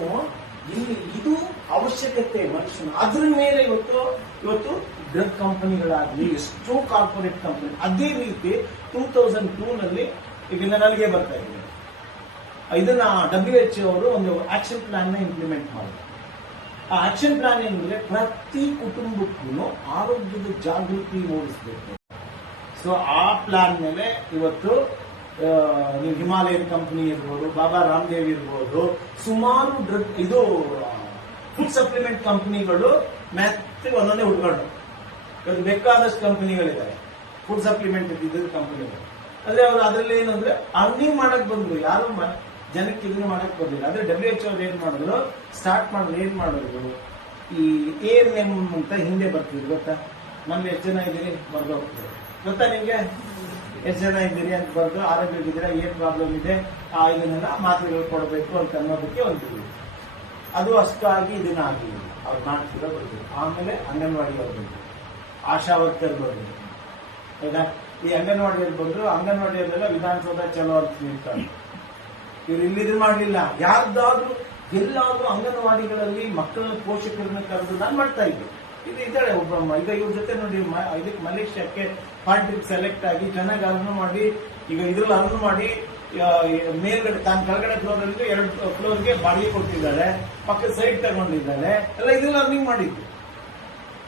ಇಲ್ಲಿ ಇದು ಅವಶ್ಯಕತೆ ಮನುಷ್ಯನ, ಅದ್ರ ಮೇಲೆ ಇವತ್ತು ಡ್ರಗ್ ಕಂಪನಿಗಳಾಗ್ಲಿ, ಎಷ್ಟೋ ಕಾರ್ಪೊರೇಟ್ ಕಂಪನಿ. ಅದೇ ರೀತಿ 2002 ನಲ್ಲಿ ಈಗ ನನಗೆ ಬರ್ತಾ ಇದೆ, ಇದನ್ನ WHO ಅವರು ಒಂದು ಆಕ್ಷನ್ ಪ್ಲಾನ್ ನ ಇಂಪ್ಲಿಮೆಂಟ್ ಮಾಡಿದ್ರು. ಆ ಆಕ್ಷನ್ ಪ್ಲಾನ್ ಏನಂದ್ರೆ ಪ್ರತಿ ಕುಟುಂಬಕ್ಕೂ ಆರೋಗ್ಯದ ಜಾಗೃತಿ ಮೂಡಿಸಬೇಕು. ಸೊ ಆ ಪ್ಲಾನ್ ಮೇಲೆ ಇವತ್ತು ನೀವು ಹಿಮಾಲಯನ್ ಕಂಪನಿ ಇರ್ಬೋದು, ಬಾಬಾ ರಾಮದೇವ್ ಇರ್ಬೋದು, ಸುಮಾರು ಡ್ರಗ್ ಇದು ಫುಡ್ ಸಪ್ಲಿಮೆಂಟ್ ಕಂಪನಿಗಳು ಮತ್ತೆ ಒಂದೊಂದೇ ಹುಡ್ಕೊಂಡು ಇವತ್ತು ಬೇಕಾದಷ್ಟು ಕಂಪನಿಗಳಿದ್ದಾರೆ ಫುಡ್ ಸಪ್ಲಿಮೆಂಟ್ ಇದ್ದ ಕಂಪನಿಗಳು. ಅಂದ್ರೆ ಅವರು ಅದರಲ್ಲಿ ಏನಂದ್ರೆ ಅರ್ನಿಂಗ್ ಮಾಡಕ್ ಬಂದ್ರು, ಯಾರು ಜನಕ್ಕೆ ಇದನ್ನ ಮಾಡಕ್ ಬಂದಿಲ್ಲ. ಆದ್ರೆ WHO ಅವ್ರು ಏನ್ ಮಾಡಿದ್ರು, ಸ್ಟಾರ್ಟ್ ಮಾಡಿದ್ರು. ಏನ್ ಮಾಡಿದ್ರು, ಈ ANM ಅಂತ ಹಿಂದೆ ಬರ್ತಿದ್ರು ಗೊತ್ತಾ, ನಮ್ಗೆ ಎಷ್ಟು ಜನ ಇದ್ದೀರಿ ಬರ್ದು ಹೋಗ್ತದೆ ಗೊತ್ತಾ ನಿಮ್ಗೆ, ಎಷ್ಟು ಜನ ಇದ್ದೀರಿ ಅಂತ ಬರ್ದು ಆರೋಗ್ಯದಿದ್ದೀರಾ, ಏನ್ ಪ್ರಾಬ್ಲಮ್ ಇದೆ, ಇದನ್ನೆಲ್ಲ ಮಾತ್ರೆಗಳು ಕೊಡಬೇಕು ಅಂತ ಅನ್ನೋದಕ್ಕೆ ಒಂದು ಅದು ಅಷ್ಟಾಗಿ ಇದನ್ನ ಆಗಿಲ್ಲ. ಅವ್ರು ಮಾಡ್ತಿರೋ ಬರ್ತೀವಿ. ಆಮೇಲೆ ಅಂಗನವಾಡಿ ಅವ್ರು ಬಂದ್ರು, ಆಶಾ ವರ್ಕರ್ ಬಂದ್ರು. ಹೌದಾ, ಈ ಅಂಗನವಾಡಿಯಲ್ಲಿ ಬಂದ್ರು. ಅಂಗನವಾಡಿಯಲ್ಲೆಲ್ಲ ವಿಧಾನಸೌಧ ಚಲೋ ಅಂತ ನಿಲ್ತಾರೆ. ಇವ್ರು ಇಲ್ಲಿದ್ರು ಮಾಡಲಿಲ್ಲ. ಯಾರ್ದಾದ್ರೂ ಎಲ್ಲಾದ್ರೂ ಅಂಗನವಾಡಿಗಳಲ್ಲಿ ಮಕ್ಕಳ ಪೋಷಕರನ್ನ ಕರೆದು ನಾನು ಮಾಡ್ತಾ ಇದ್ದೆ. ಇದು ಇದ್ದಾಳೆ ಒಬ್ಬ, ಈಗ ಇವ್ರ ಜೊತೆ ನೋಡಿ ಇದಕ್ಕೆ ಮಲೇಷ್ಯಾಕ್ಕೆ ಪಾರ್ಟಿಗೆ ಸೆಲೆಕ್ಟ್ ಆಗಿ ಚೆನ್ನಾಗಿ ಅರ್ನ್ ಮಾಡಿ, ಈಗ ಇದ್ರಲ್ಲಿ ಅರ್ನ್ ಮಾಡಿ ಮೇಲ್ಗಡೆ ತಾನು ಕೆಳಗಡೆ ಫ್ಲೋರ್ ಅಲ್ಲಿ 2 ಫ್ಲೋರ್ಗೆ ಬಾಡಿಗೆ ಕೊಟ್ಟಿದ್ದಾರೆ, ಪಕ್ಕದ ಸೈಡ್ ತಗೊಂಡಿದ್ದಾರೆ, ಎಲ್ಲ ಇದೆಲ್ಲ ಅರ್ನಿಂಗ್ ಮಾಡಿದ್ದು.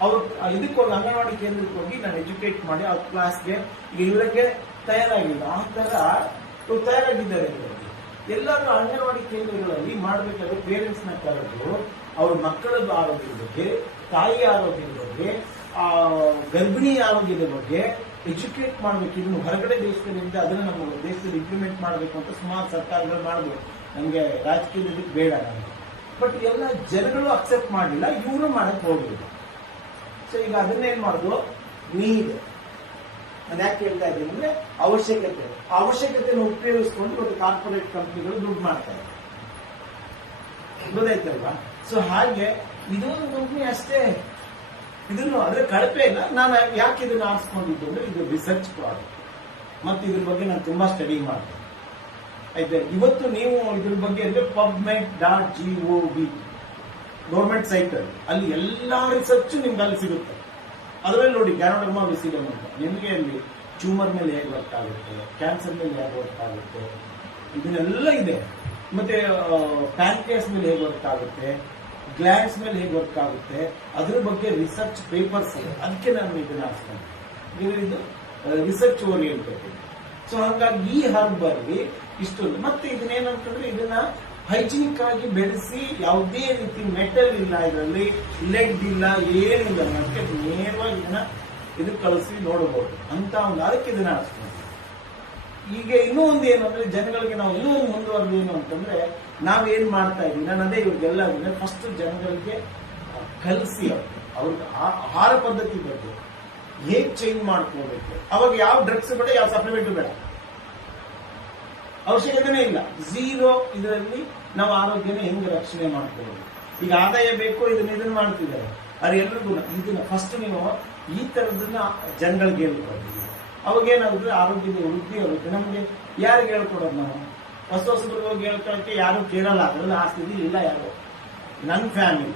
ಅವ್ರು ಇದಕ್ಕೊಂದು ಅಂಗನವಾಡಿ ಕೇಂದ್ರಕ್ಕೆ ಹೋಗಿ ನಾನು ಎಜುಕೇಟ್ ಮಾಡಿ ಅವ್ರ ಕ್ಲಾಸ್ಗೆ ಈಗ ಇವರಿಗೆ ತಯಾರಾಗಿಲ್ಲ. ಆ ತರ ತಯಾರಾಗಿದ್ದಾರೆ. ಎಲ್ಲರೂ ಅಂಗನವಾಡಿ ಕೇಂದ್ರಗಳಲ್ಲಿ ಮಾಡಬೇಕಾದ್ರೆ ಪೇರೆಂಟ್ಸ್ ನ ಕರೆದು ಅವ್ರ ಮಕ್ಕಳ ಆರೋಗ್ಯದ ಬಗ್ಗೆ, ತಾಯಿ ಆರೋಗ್ಯದ ಬಗ್ಗೆ, ಗರ್ಭಿಣಿ ಆರೋಗ್ಯದ ಬಗ್ಗೆ ಎಜುಕೇಟ್ ಮಾಡಬೇಕು. ಇದನ್ನು ಹೊರಗಡೆ ದೇಶಗಳಿಂದ ಅದನ್ನ ನಮ್ಮ ದೇಶದಲ್ಲಿ ಇಂಪ್ಲಿಮೆಂಟ್ ಮಾಡಬೇಕು ಅಂತ ಸುಮಾರು ಸರ್ಕಾರಗಳು ಮಾಡಬೇಕು. ನಮಗೆ ರಾಜಕೀಯದಲ್ಲಿ ಬೇಡ ನಮಗೆ. ಬಟ್ ಎಲ್ಲ ಜನಗಳು ಅಕ್ಸೆಪ್ಟ್ ಮಾಡಲಿಲ್ಲ, ಇವರು ಮಾಡಕ್ ಹೋಗಲಿಲ್ಲ. ಸೊ ಈಗ ಅದನ್ನೇನ್ ಮಾಡುದು, ನೀಡ್ ನಾನು ಯಾಕೆ ಹೇಳ್ತಾ ಇದ್ದೀನಿ ಅಂದ್ರೆ ಅವಶ್ಯಕತೆ. ಅವಶ್ಯಕತೆಯನ್ನು ಉಪಯೋಗಿಸ್ಕೊಂಡು ಇವತ್ತು ಕಾರ್ಪೊರೇಟ್ ಕಂಪನಿಗಳು ದುಡ್ಡು ಮಾಡ್ತಾರೆ, ಗೊತ್ತಾಯ್ತಲ್ವಾ. ಸೊ ಹಾಗೆ ಇದೊಂದು ಕಂಪನಿ ಅಷ್ಟೇ, ಇದನ್ನು ಅದ್ರ ಕಳಪೆ ಇಲ್ಲ. ನಾನು ಯಾಕೆ ಇದನ್ನ ಆರಿಸ್ಕೊಂಡಿದ್ದು ಅಂದ್ರೆ ಇದು ರಿಸರ್ಚ್ ಪ್ರಾಡಕ್ಟ್, ಮತ್ತೆ ಇದ್ರ ಬಗ್ಗೆ ನಾನು ತುಂಬಾ ಸ್ಟಡಿ ಮಾಡ್ತೇನೆ. ಆಯ್ತಾ, ಇವತ್ತು ನೀವು ಇದ್ರ ಬಗ್ಗೆ ಅಂದ್ರೆ PubMed.gov ಗೌರ್ಮೆಂಟ್ ಸೈಟ್ ಅಲ್ಲಿ ಎಲ್ಲಾ ರಿಸರ್ಚ್ ನಿಮ್ಗೆ ಅಲ್ಲಿ ಸಿಗುತ್ತೆ. ಅದರಲ್ಲಿ ನೋಡಿ ಗ್ಯಾನೋಡರ್ಮಾ ವಿಸಿಡಮ್ ಅಂತ ನಿಮಗೆ ಅಲ್ಲಿ ಟ್ಯೂಮರ್ ಮೇಲೆ ಹೇಗೆ ವರ್ಕ್ ಆಗುತ್ತೆ, ಕ್ಯಾನ್ಸರ್ ಮೇಲೆ ಹೇಗೆ ವರ್ಕ್ ಆಗುತ್ತೆ, ಇದನ್ನೆಲ್ಲ ಇದೆ. ಮತ್ತೆ ಪ್ಯಾನ್ಕ್ರಿಯಾಸ್ ಮೇಲೆ ಹೇಗೆ ವರ್ಕ್ ಆಗುತ್ತೆ, ಗ್ಲ್ಯಾಂಡ್ಸ್ ಮೇಲೆ ಹೇಗೆ ವರ್ಕ್ ಆಗುತ್ತೆ, ಅದ್ರ ಬಗ್ಗೆ ರಿಸರ್ಚ್ ಪೇಪರ್ಸ್ ಇದೆ. ಅದಕ್ಕೆ ನಾನು ಇದನ್ನ ಹಾಕ್ಸ್ಕೊಂಡು ಇದು ರಿಸರ್ಚ್ ಓರಿಯೆಂಟೆಡ್. ಸೊ ಹಾಗಾಗಿ ಈ ಹರ್ಬ್ ಅಲ್ಲಿ ಇಷ್ಟೊಂದು. ಮತ್ತೆ ಇದನ್ನೇನಂತಂದ್ರೆ ಇದನ್ನ ಹೈಜಿನಿಕ್ ಆಗಿ ಬೆಳೆಸಿ, ಯಾವುದೇ ರೀತಿ ಮೆಟಲ್ ಇಲ್ಲ ಇದರಲ್ಲಿ, ಲೆಡ್ ಇಲ್ಲ, ಏನಿಲ್ಲ. ಅದಕ್ಕೆ ನೇರವಾಗಿ ಇದನ್ನ ಕಳಿಸಿ ನೋಡಬಹುದು ಅಂತ ಒಂದು. ಅದಕ್ಕೆ ಇದನ್ನ ಹಾಕ್ಸ್ಕೊಂಡು ಈಗ ಇನ್ನೂ ಒಂದು ಏನಂದ್ರೆ ಜನಗಳಿಗೆ ನಾವು ಇನ್ನೂ ಒಂದು ಮುಂದುವರೆದು ಏನು ಅಂತಂದ್ರೆ ನಾವೇನ್ ಮಾಡ್ತಾ ಇದೀವಿ, ನಾನು ಅದೇ ಇವ್ರಿಗೆಲ್ಲ ಫಸ್ಟ್ ಜನಗಳಿಗೆ ಕಲಿಸಿ ಅವ್ರಿಗೆ ಆಹಾರ ಪದ್ಧತಿ ಬಗ್ಗೆ ಹೇಗ್ ಚೇಂಜ್ ಮಾಡ್ಕೋಬೇಕು. ಅವಾಗ ಯಾವ ಡ್ರಗ್ಸ್ ಬೇಡ, ಯಾವ ಸಪ್ಲಿಮೆಂಟ್ ಬೇಡ, ಅವಶ್ಯಕತೆನೇ ಇಲ್ಲ. ಝೀರೋ ಇದರಲ್ಲಿ ನಾವು ಆರೋಗ್ಯನ ಹೆಂಗ್ ರಕ್ಷಣೆ ಮಾಡ್ಕೋಬಹುದು. ಈಗ ಆದಾಯ ಬೇಕು, ಇದನ್ನ ಮಾಡ್ತಿದ್ದಾರೆ. ಅದು ಎಲ್ರಿಗೂ ಇದನ್ನ ಫಸ್ಟ್ ನೀವು ಈ ತರದನ್ನ ಜನಗಳಿಗೆ ಹೇಳ್ಕೊಡ್ತೀವಿ. ಅವಾಗೇನಾಗುತ್ತೆ, ಆರೋಗ್ಯದ ವೃದ್ಧಿ ಆಗುತ್ತೆ. ನಮ್ಗೆ ಯಾರಿಗೆ ಹೇಳ್ಕೊಡೋದು, ನಾವು ಹೊಸಬ್ರಿಗೆ ಹೋಗಿ ಹೇಳ್ಕೊಳಕ್ಕೆ ಯಾರು ಕೇಳಲ್ಲ. ಅದ್ರಲ್ಲಿ ಆ ಸ್ಥಿತಿ ಇಲ್ಲ ಯಾರು. ನನ್ನ ಫ್ಯಾಮಿಲಿ,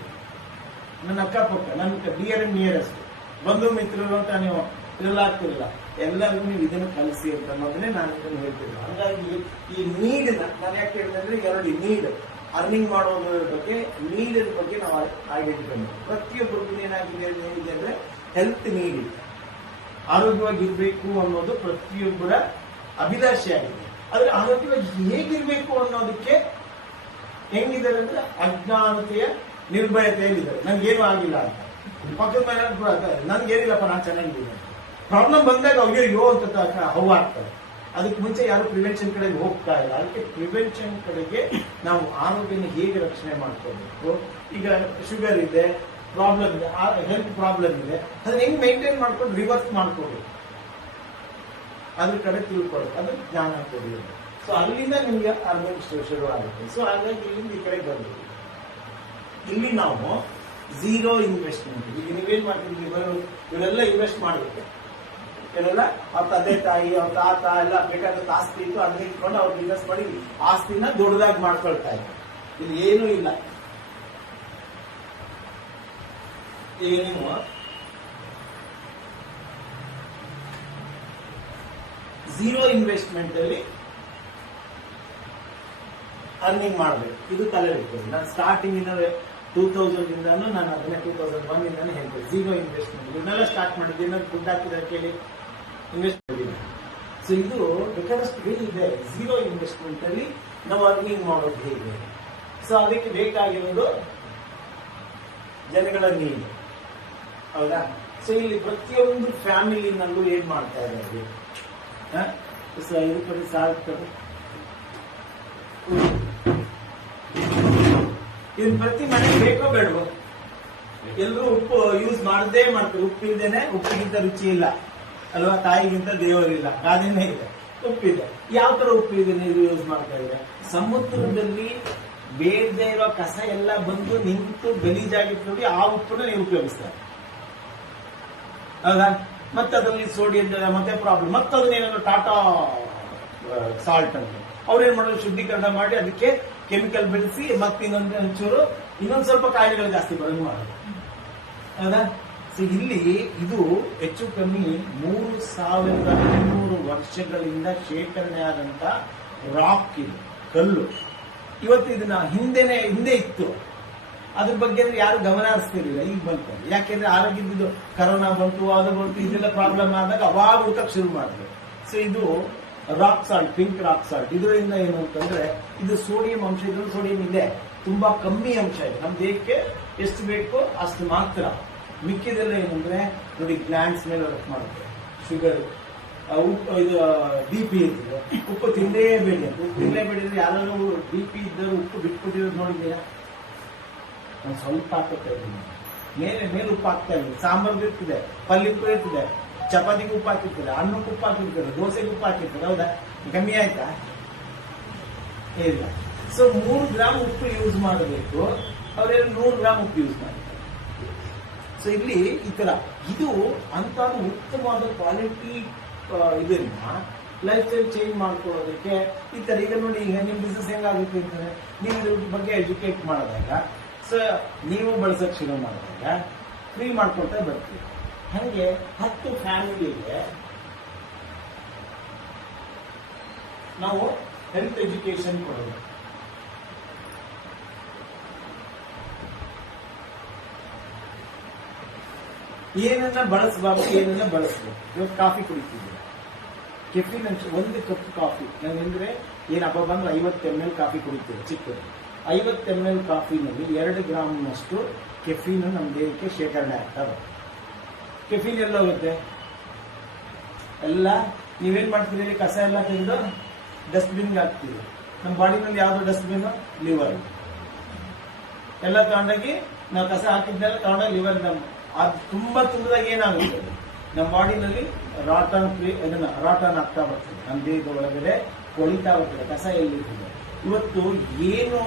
ನನ್ನ ಅಕ್ಕಪಕ್ಕ, ನನ್ನ ನಿಯರೆಸ್ಟ್ ಬಂಧು ಮಿತ್ರರು ಅಂತ ನೀವು ಇದೆಲ್ಲ ಆಗ್ತಿರಲ್ಲ, ಎಲ್ಲರಿಗೂ ನೀವು ಇದನ್ನು ಕಲಿಸಿ ಅಂತ ಅನ್ನೋದನ್ನೇ ನಾನು ಇದನ್ನು ಹೇಳ್ತೀನಿ. ಹಾಗಾಗಿ ಈ ನೀಡ್ ನಾನು ಯಾಕೆ ಹೇಳಿದ್ರೆ, ಎರಡು ನೀಡ್ ಅರ್ನಿಂಗ್ ಮಾಡೋದ್ರ ಬಗ್ಗೆ, ನೀಡ್ ಬಗ್ಗೆ ನಾವು ಐಡೆಂಟಿಫೈ ಮಾಡಿ. ಪ್ರತಿಯೊಬ್ಬರಿಗೂ ಏನಾಗಿದೆ ಅಂದ್ರೆ ಹೆಲ್ತ್ ನೀಡ್ ಇದೆ, ಆರೋಗ್ಯವಾಗಿರ್ಬೇಕು ಅನ್ನೋದು ಪ್ರತಿಯೊಬ್ಬರ ಅಭಿಲಾಷೆ ಆಗಿದೆ. ಆದ್ರೆ ಆರೋಗ್ಯವಾಗಿ ಹೇಗಿರ್ಬೇಕು ಅನ್ನೋದಕ್ಕೆ ಹೆಂಗಿದ್ದಾರೆ ಅಂದ್ರೆ ಅಜ್ಞಾನತೆಯ ನಿರ್ಭಯತೆಯಲ್ಲಿದ್ದಾರೆ. ನನ್ಗೇನು ಆಗಿಲ್ಲ ಅಂತ ಪಕ್ಕದ ಮನೆ ನನ್ಗೇನಿಲ್ಲಪ್ಪ, ನಾನು ಚೆನ್ನಾಗಿದ್ದೀನಿ. ಪ್ರಾಬ್ಲಮ್ ಬಂದಾಗ ಅಯ್ಯೋ ಅಂತ ಹೌವಾಗ್ತಾರೆ. ಅದಕ್ಕೆ ಮುಂಚೆ ಯಾರು ಪ್ರಿವೆನ್ಷನ್ ಕಡೆಗೆ ಹೋಗ್ತಾ ಇಲ್ಲ. ಅದಕ್ಕೆ ಪ್ರಿವೆನ್ಷನ್ ಕಡೆಗೆ ನಾವು ಆರೋಗ್ಯನ ಹೇಗೆ ರಕ್ಷಣೆ ಮಾಡ್ಕೋಬೇಕು. ಈಗ ಶುಗರ್ ಇದೆ, ಪ್ರಾಬ್ಲಮ್ ಇದೆ, ಹೆಲ್ತ್ ಪ್ರಾಬ್ಲಮ್ ಇದೆ, ಅದನ್ನ ಹೆಂಗ್ ಮೇಂಟೈನ್ ಮಾಡ್ಕೊಂಡು ರಿವರ್ಸ್ ಮಾಡ್ಕೋಬೇಕು, ಅದ್ರ ಕಡೆ ತಿಳ್ಕೊಳ್ಳೋದು, ಅದು ಜ್ಞಾನ ಕೊಡೋದು. ಸೊ ಅಲ್ಲಿಂದ ನಿಮ್ಗೆ ಅರ್ನಿಂಗ್ ಶುರು ಆಗುತ್ತೆ. ಸೊ ಹಾಗಾಗಿ ಇಲ್ಲಿಂದ ಈ ಕಡೆ ಬಂದ್ವಿ. ಇಲ್ಲಿ ನಾವು ಝೀರೋ ಇನ್ವೆಸ್ಟ್ಮೆಂಟ್. ಈಗ ನೀವೇನ್ ಮಾಡ್ತೀವಿ, ಇವರೆಲ್ಲ ಇನ್ವೆಸ್ಟ್ ಮಾಡಬೇಕು. ಇವರೆಲ್ಲ ಅವ್ರ ತಂದೆ ತಾಯಿ, ಅವ್ರ ತಾತ ಎಲ್ಲ ಬೇಕಾದ ಆಸ್ತಿ ಇತ್ತು, ಅದನ್ನ ಇಟ್ಕೊಂಡು ಅವ್ರು ಬಿಸ್ನೆಸ್ ಮಾಡಿ ಆಸ್ತಿನ ದೊಡ್ಡದಾಗಿ ಮಾಡ್ಕೊಳ್ತಾ ಇದ್ದಾರೆ. ಇಲ್ಲಿ ಏನೂ ಇಲ್ಲ. ಈಗ ನೀವು ಝೀರೋ ಇನ್ವೆಸ್ಟ್ಮೆಂಟ್ ಅಲ್ಲಿ ಅರ್ನಿಂಗ್ ಮಾಡಬೇಕು. ಇದು ತಲೆ ಇರ್ತದೆ. ನಾನು ಸ್ಟಾರ್ಟಿಂಗ್ ಇಂದ 2000 ಇಂದಾನು ನಾನು ಅದನ್ನೇ 2001 ಇಂದಾನು ಹೇಳ್ತೇನೆ. ಝೀರೋ ಇನ್ವೆಸ್ಟ್ಮೆಂಟ್ ಇದನ್ನೆಲ್ಲ ಸ್ಟಾರ್ಟ್ ಮಾಡಿದ್ದೀನಿ. ದುಡ್ಡು ಹಾಕಿದ್ರೆ ಕೇಳಿ ಇನ್ವೆಸ್ಟ್ ಮಾಡಿದ್ದೀನಿ. ಸೊ ಇದು ಬೇಕಾದಷ್ಟು ಇದೆ. ಝೀರೋ ಇನ್ವೆಸ್ಟ್ಮೆಂಟ್ ಅಲ್ಲಿ ನಾವು ಅರ್ನಿಂಗ್ ಮಾಡೋದು ಹೇಗೆ? ಸೊ ಅದಕ್ಕೆ ಬೇಕಾಗಿರೋದು ಜನಗಳ ನೀರು, ಹೌದಾ? ಸೊ ಇಲ್ಲಿ ಪ್ರತಿಯೊಂದು ಫ್ಯಾಮಿಲಿನಲ್ಲೂ ಏನ್ ಮಾಡ್ತಾ ಇದ್ದಾರೆ, ಇದು ಕಡೆ ಸಾಲ ಕಡೆ ಇದನ್ ಪ್ರತಿ ಮನೆಗೆ ಬೇಕೋ ಬೇಡವೋ? ಎಲ್ಲರೂ ಉಪ್ಪು ಯೂಸ್ ಮಾಡದೇ ಮಾಡ್ತಾರೆ. ಉಪ್ಪಿಲ್ದೇನೆ ಉಪ್ಪಿಗಿಂತ ರುಚಿ ಇಲ್ಲ ಅಲ್ವಾ? ತಾಯಿಗಿಂತ ದೇವರಿಲ್ಲ, ಗಾದೆನೇ ಇದೆ. ಉಪ್ಪಿದೆ. ಯಾವ ತರ ಉಪ್ಪಿದೆ ನೀವು ಯೂಸ್ ಮಾಡ್ತಾ ಇದ್ರೆ? ಸಮುದ್ರದಲ್ಲಿ ಬೇಡದೇ ಇರೋ ಕಸ ಎಲ್ಲ ಬಂದು ನಿಂತು ಗಲೀಜಾಗಿತ್ತು ನೋಡಿ, ಆ ಉಪ್ಪನ್ನ ನೀವು ಉಪಯೋಗಿಸ್ತಾರೆ, ಹೌದಾ? ಮತ್ತೆ ಅದರಲ್ಲಿ ಸೋಡಿಯಂ ಮತ್ತೆ ಪ್ರಾಬ್ಲಮ್, ಮತ್ತೆ ಅದನ್ನೇನಾದ್ರು ಟಾಟಾ ಸಾಲ್ಟ್ ಅಂತ ಅವ್ರೇನ್ ಮಾಡೋದು, ಶುದ್ಧೀಕರಣ ಮಾಡಿ ಅದಕ್ಕೆ ಕೆಮಿಕಲ್ ಬೆಳೆಸಿ ಮತ್ತೆ ಇನ್ನೊಂದ್ ಸ್ವಲ್ಪ ಕಾಯಿಲೆಗಳು ಜಾಸ್ತಿ ಬರೋದು ಮಾಡೋದು, ಹೌದಾ? ಸೊ ಇಲ್ಲಿ ಇದು ಹೆಚ್ಚು ಕಮ್ಮಿ 3500 ವರ್ಷಗಳಿಂದ ಶೇಖರಣೆ ಆದಂತ ರಾಕ್, ಇದು ಕಲ್ಲು. ಇವತ್ತು ಇದನ್ನ ಹಿಂದೆ ಇತ್ತು, ಅದ್ರ ಬಗ್ಗೆ ಯಾರು ಗಮನ ಹರಿಸ್ತಿರ್ಲಿಲ್ಲ. ಈಗ ಬಂತು. ಯಾಕೆಂದ್ರೆ ಆರೋಗ್ಯದ್ದು ಕರೋನಾ ಬಂತು, ಅದು ಬಂತು, ಇದೆಲ್ಲ ಪ್ರಾಬ್ಲಮ್ ಆದಾಗ ಅವಾಗ ಊಟಕ್ಕೆ ಶುರು ಮಾಡಿದ್ರು. ಸೊ ಇದು rock salt, pink rock salt. ಇದರಿಂದ ಏನು ಅಂತಂದ್ರೆ ಇದು ಸೋಡಿಯಂ ಅಂಶ, ಇದ್ರಲ್ಲಿ ಸೋಡಿಯಂ ಇದೆ, ತುಂಬಾ ಕಮ್ಮಿ ಅಂಶ ಇದೆ. ನಮ್ಮ ದೇಹಕ್ಕೆ ಎಷ್ಟು ಬೇಕೋ ಅಷ್ಟು ಮಾತ್ರ. ಮಿಕ್ಕಿದೆಲ್ಲ ಏನಂದ್ರೆ ನೋಡಿ, ಗ್ಲ್ಯಾಂಡ್ಸ್ ಮೇಲೆ ವರ್ಕ್ ಮಾಡುತ್ತೆ. ಶುಗರ್, ಉಪ್ಪು, ಇದು BP ಇರ್ತದೆ. ಉಪ್ಪು ತಿನ್ನಲೇಬೇಡಿ ಅಂತ. ಉಪ್ಪು ತಿನ್ನಲೇಬೇಡಿದ್ರೆ ಯಾರು BP ಇದ್ದರು ಉಪ್ಪು ಬಿಟ್ಬಿಟ್ಟಿರೋದು ನೋಡಿದ್ದೀರಾ? ನಾನು ಸ್ವಲ್ಪ ಹಾಕುತ್ತಾ ಇದ್ದೀನಿ, ಮೇಲೆ ಉಪ್ಪು ಹಾಕ್ತಾ ಇದ್ದೀನಿ. ಸಾಂಬಾರ್ಗೆ ಇರ್ತದೆ, ಪಲ್ಯಕ್ಕೂ ಇರ್ತದೆ, ಚಪಾತಿಗೆ ಉಪ್ಪು ಹಾಕಿರ್ತಾರೆ, ಅನ್ನಕ್ಕೆ ಉಪ್ಪು ಹಾಕಿರ್ತಾರೆ, ದೋಸೆಗೆ ಉಪ್ಪು ಹಾಕಿರ್ತಾರೆ, ಹೌದಾ? ಕಮ್ಮಿ ಆಯ್ತಾ? ಇಲ್ಲ. ಸೊ 3 ಗ್ರಾಮ್ ಉಪ್ಪು ಯೂಸ್ ಮಾಡಬೇಕು, ಅವರೆಲ್ಲ 100 ಗ್ರಾಮ್ ಉಪ್ಪು ಯೂಸ್ ಮಾಡ್ತಾರೆ. ಸೊ ಇಲ್ಲಿ ಈ ತರ ಇದು ಅಂತ ಉತ್ತಮವಾದ ಕ್ವಾಲಿಟಿ ಇದನ್ನ ಲೈಫ್ ಸ್ಟೈಲ್ ಚೇಂಜ್ ಮಾಡ್ಕೊಳ್ಳೋದಕ್ಕೆ ಈ ತರ. ಈಗ ನೋಡಿ, ಈಗ ನಿಮ್ ಬಿಸ್ನೆಸ್ ಹೆಂಗಾಗುತ್ತೆ ಅಂತಂದ್ರೆ, ನೀವು ಇದ್ರ ಬಗ್ಗೆ ಎಜುಕೇಟ್ ಮಾಡಿದಾಗ, ಸೊ ನೀವು ಬಳಸಕ್ ಶುರು ಮಾಡಿದಾಗ ಫ್ರೀ ಮಾಡ್ಕೊಳ್ತಾ ಬರ್ತೀವಿ. ಹಂಗೆ 10 ಫ್ಯಾಮಿಲಿಗೆ ನಾವು ಹೆಲ್ತ್ ಎಜುಕೇಶನ್ ಕೊಡೋದು. ಏನನ್ನ ಬಳಸಬಾರ್ದು, ಏನನ್ನ ಬಳಸಬೇಕು. ಇವತ್ತು ಕಾಫಿ ಕುಡಿತಿದ್ದೀವಿ, ಕೆಫಿನ್ ಅಂಶ 1 ಕಪ್ ಕಾಫಿ ನಾವೆಂದ್ರೆ ಏನ್ ಹಬ್ಬ ಬಂದ್ರೆ 50 ml ಕಾಫಿ ಕುಡಿತೀವಿ ಚಿಕ್ಕದು. 50 ml ಕಾಫಿನಲ್ಲಿ 2 ಗ್ರಾಮ್ನಷ್ಟು ಕೆಫಿನ್ ನಮ್ಮ ದೇಹಕ್ಕೆ ಶೇಖರಣೆ ಆಗ್ತದೆ. ಕೆಫಿನ್ ಎಲ್ಲ ಹೋಗುತ್ತೆ, ಎಲ್ಲ ನೀವೇನ್ ಮಾಡ್ತೀರಿ, ಕಸ ಎಲ್ಲ ತೆಗೆದು ಡಸ್ಟ್ಬಿನ್ಗೆ ಹಾಕ್ತೀವಿ. ನಮ್ಮ ಬಾಡಿನಲ್ಲಿ ಯಾವ್ದು ಡಸ್ಟ್ಬಿನ್? ಲಿವರ್. ಎಲ್ಲ ತಗೊಂಡೋಗಿ ನಾವು ಕಸ ಹಾಕಿದ್ದೆಲ್ಲ ತಗೊಂಡೋಗಿ ಲಿವರ್ ಅದು ತುಂಬಾ ತುಂಬಿದಾಗ ಏನಾಗುತ್ತೆ, ನಮ್ಮ ಬಾಡಿನಲ್ಲಿ ರಾಟನ್ ಆಗ್ತಾ ಬರ್ತದೆ. ನಮ್ಮ ದೇಹದ ಒಳಗಡೆ ಕೊಳಿತಾ ಬರ್ತದೆ, ಕಸ ಎಲ್ಲಿರ್ತದೆ. ಇವತ್ತು ಏನು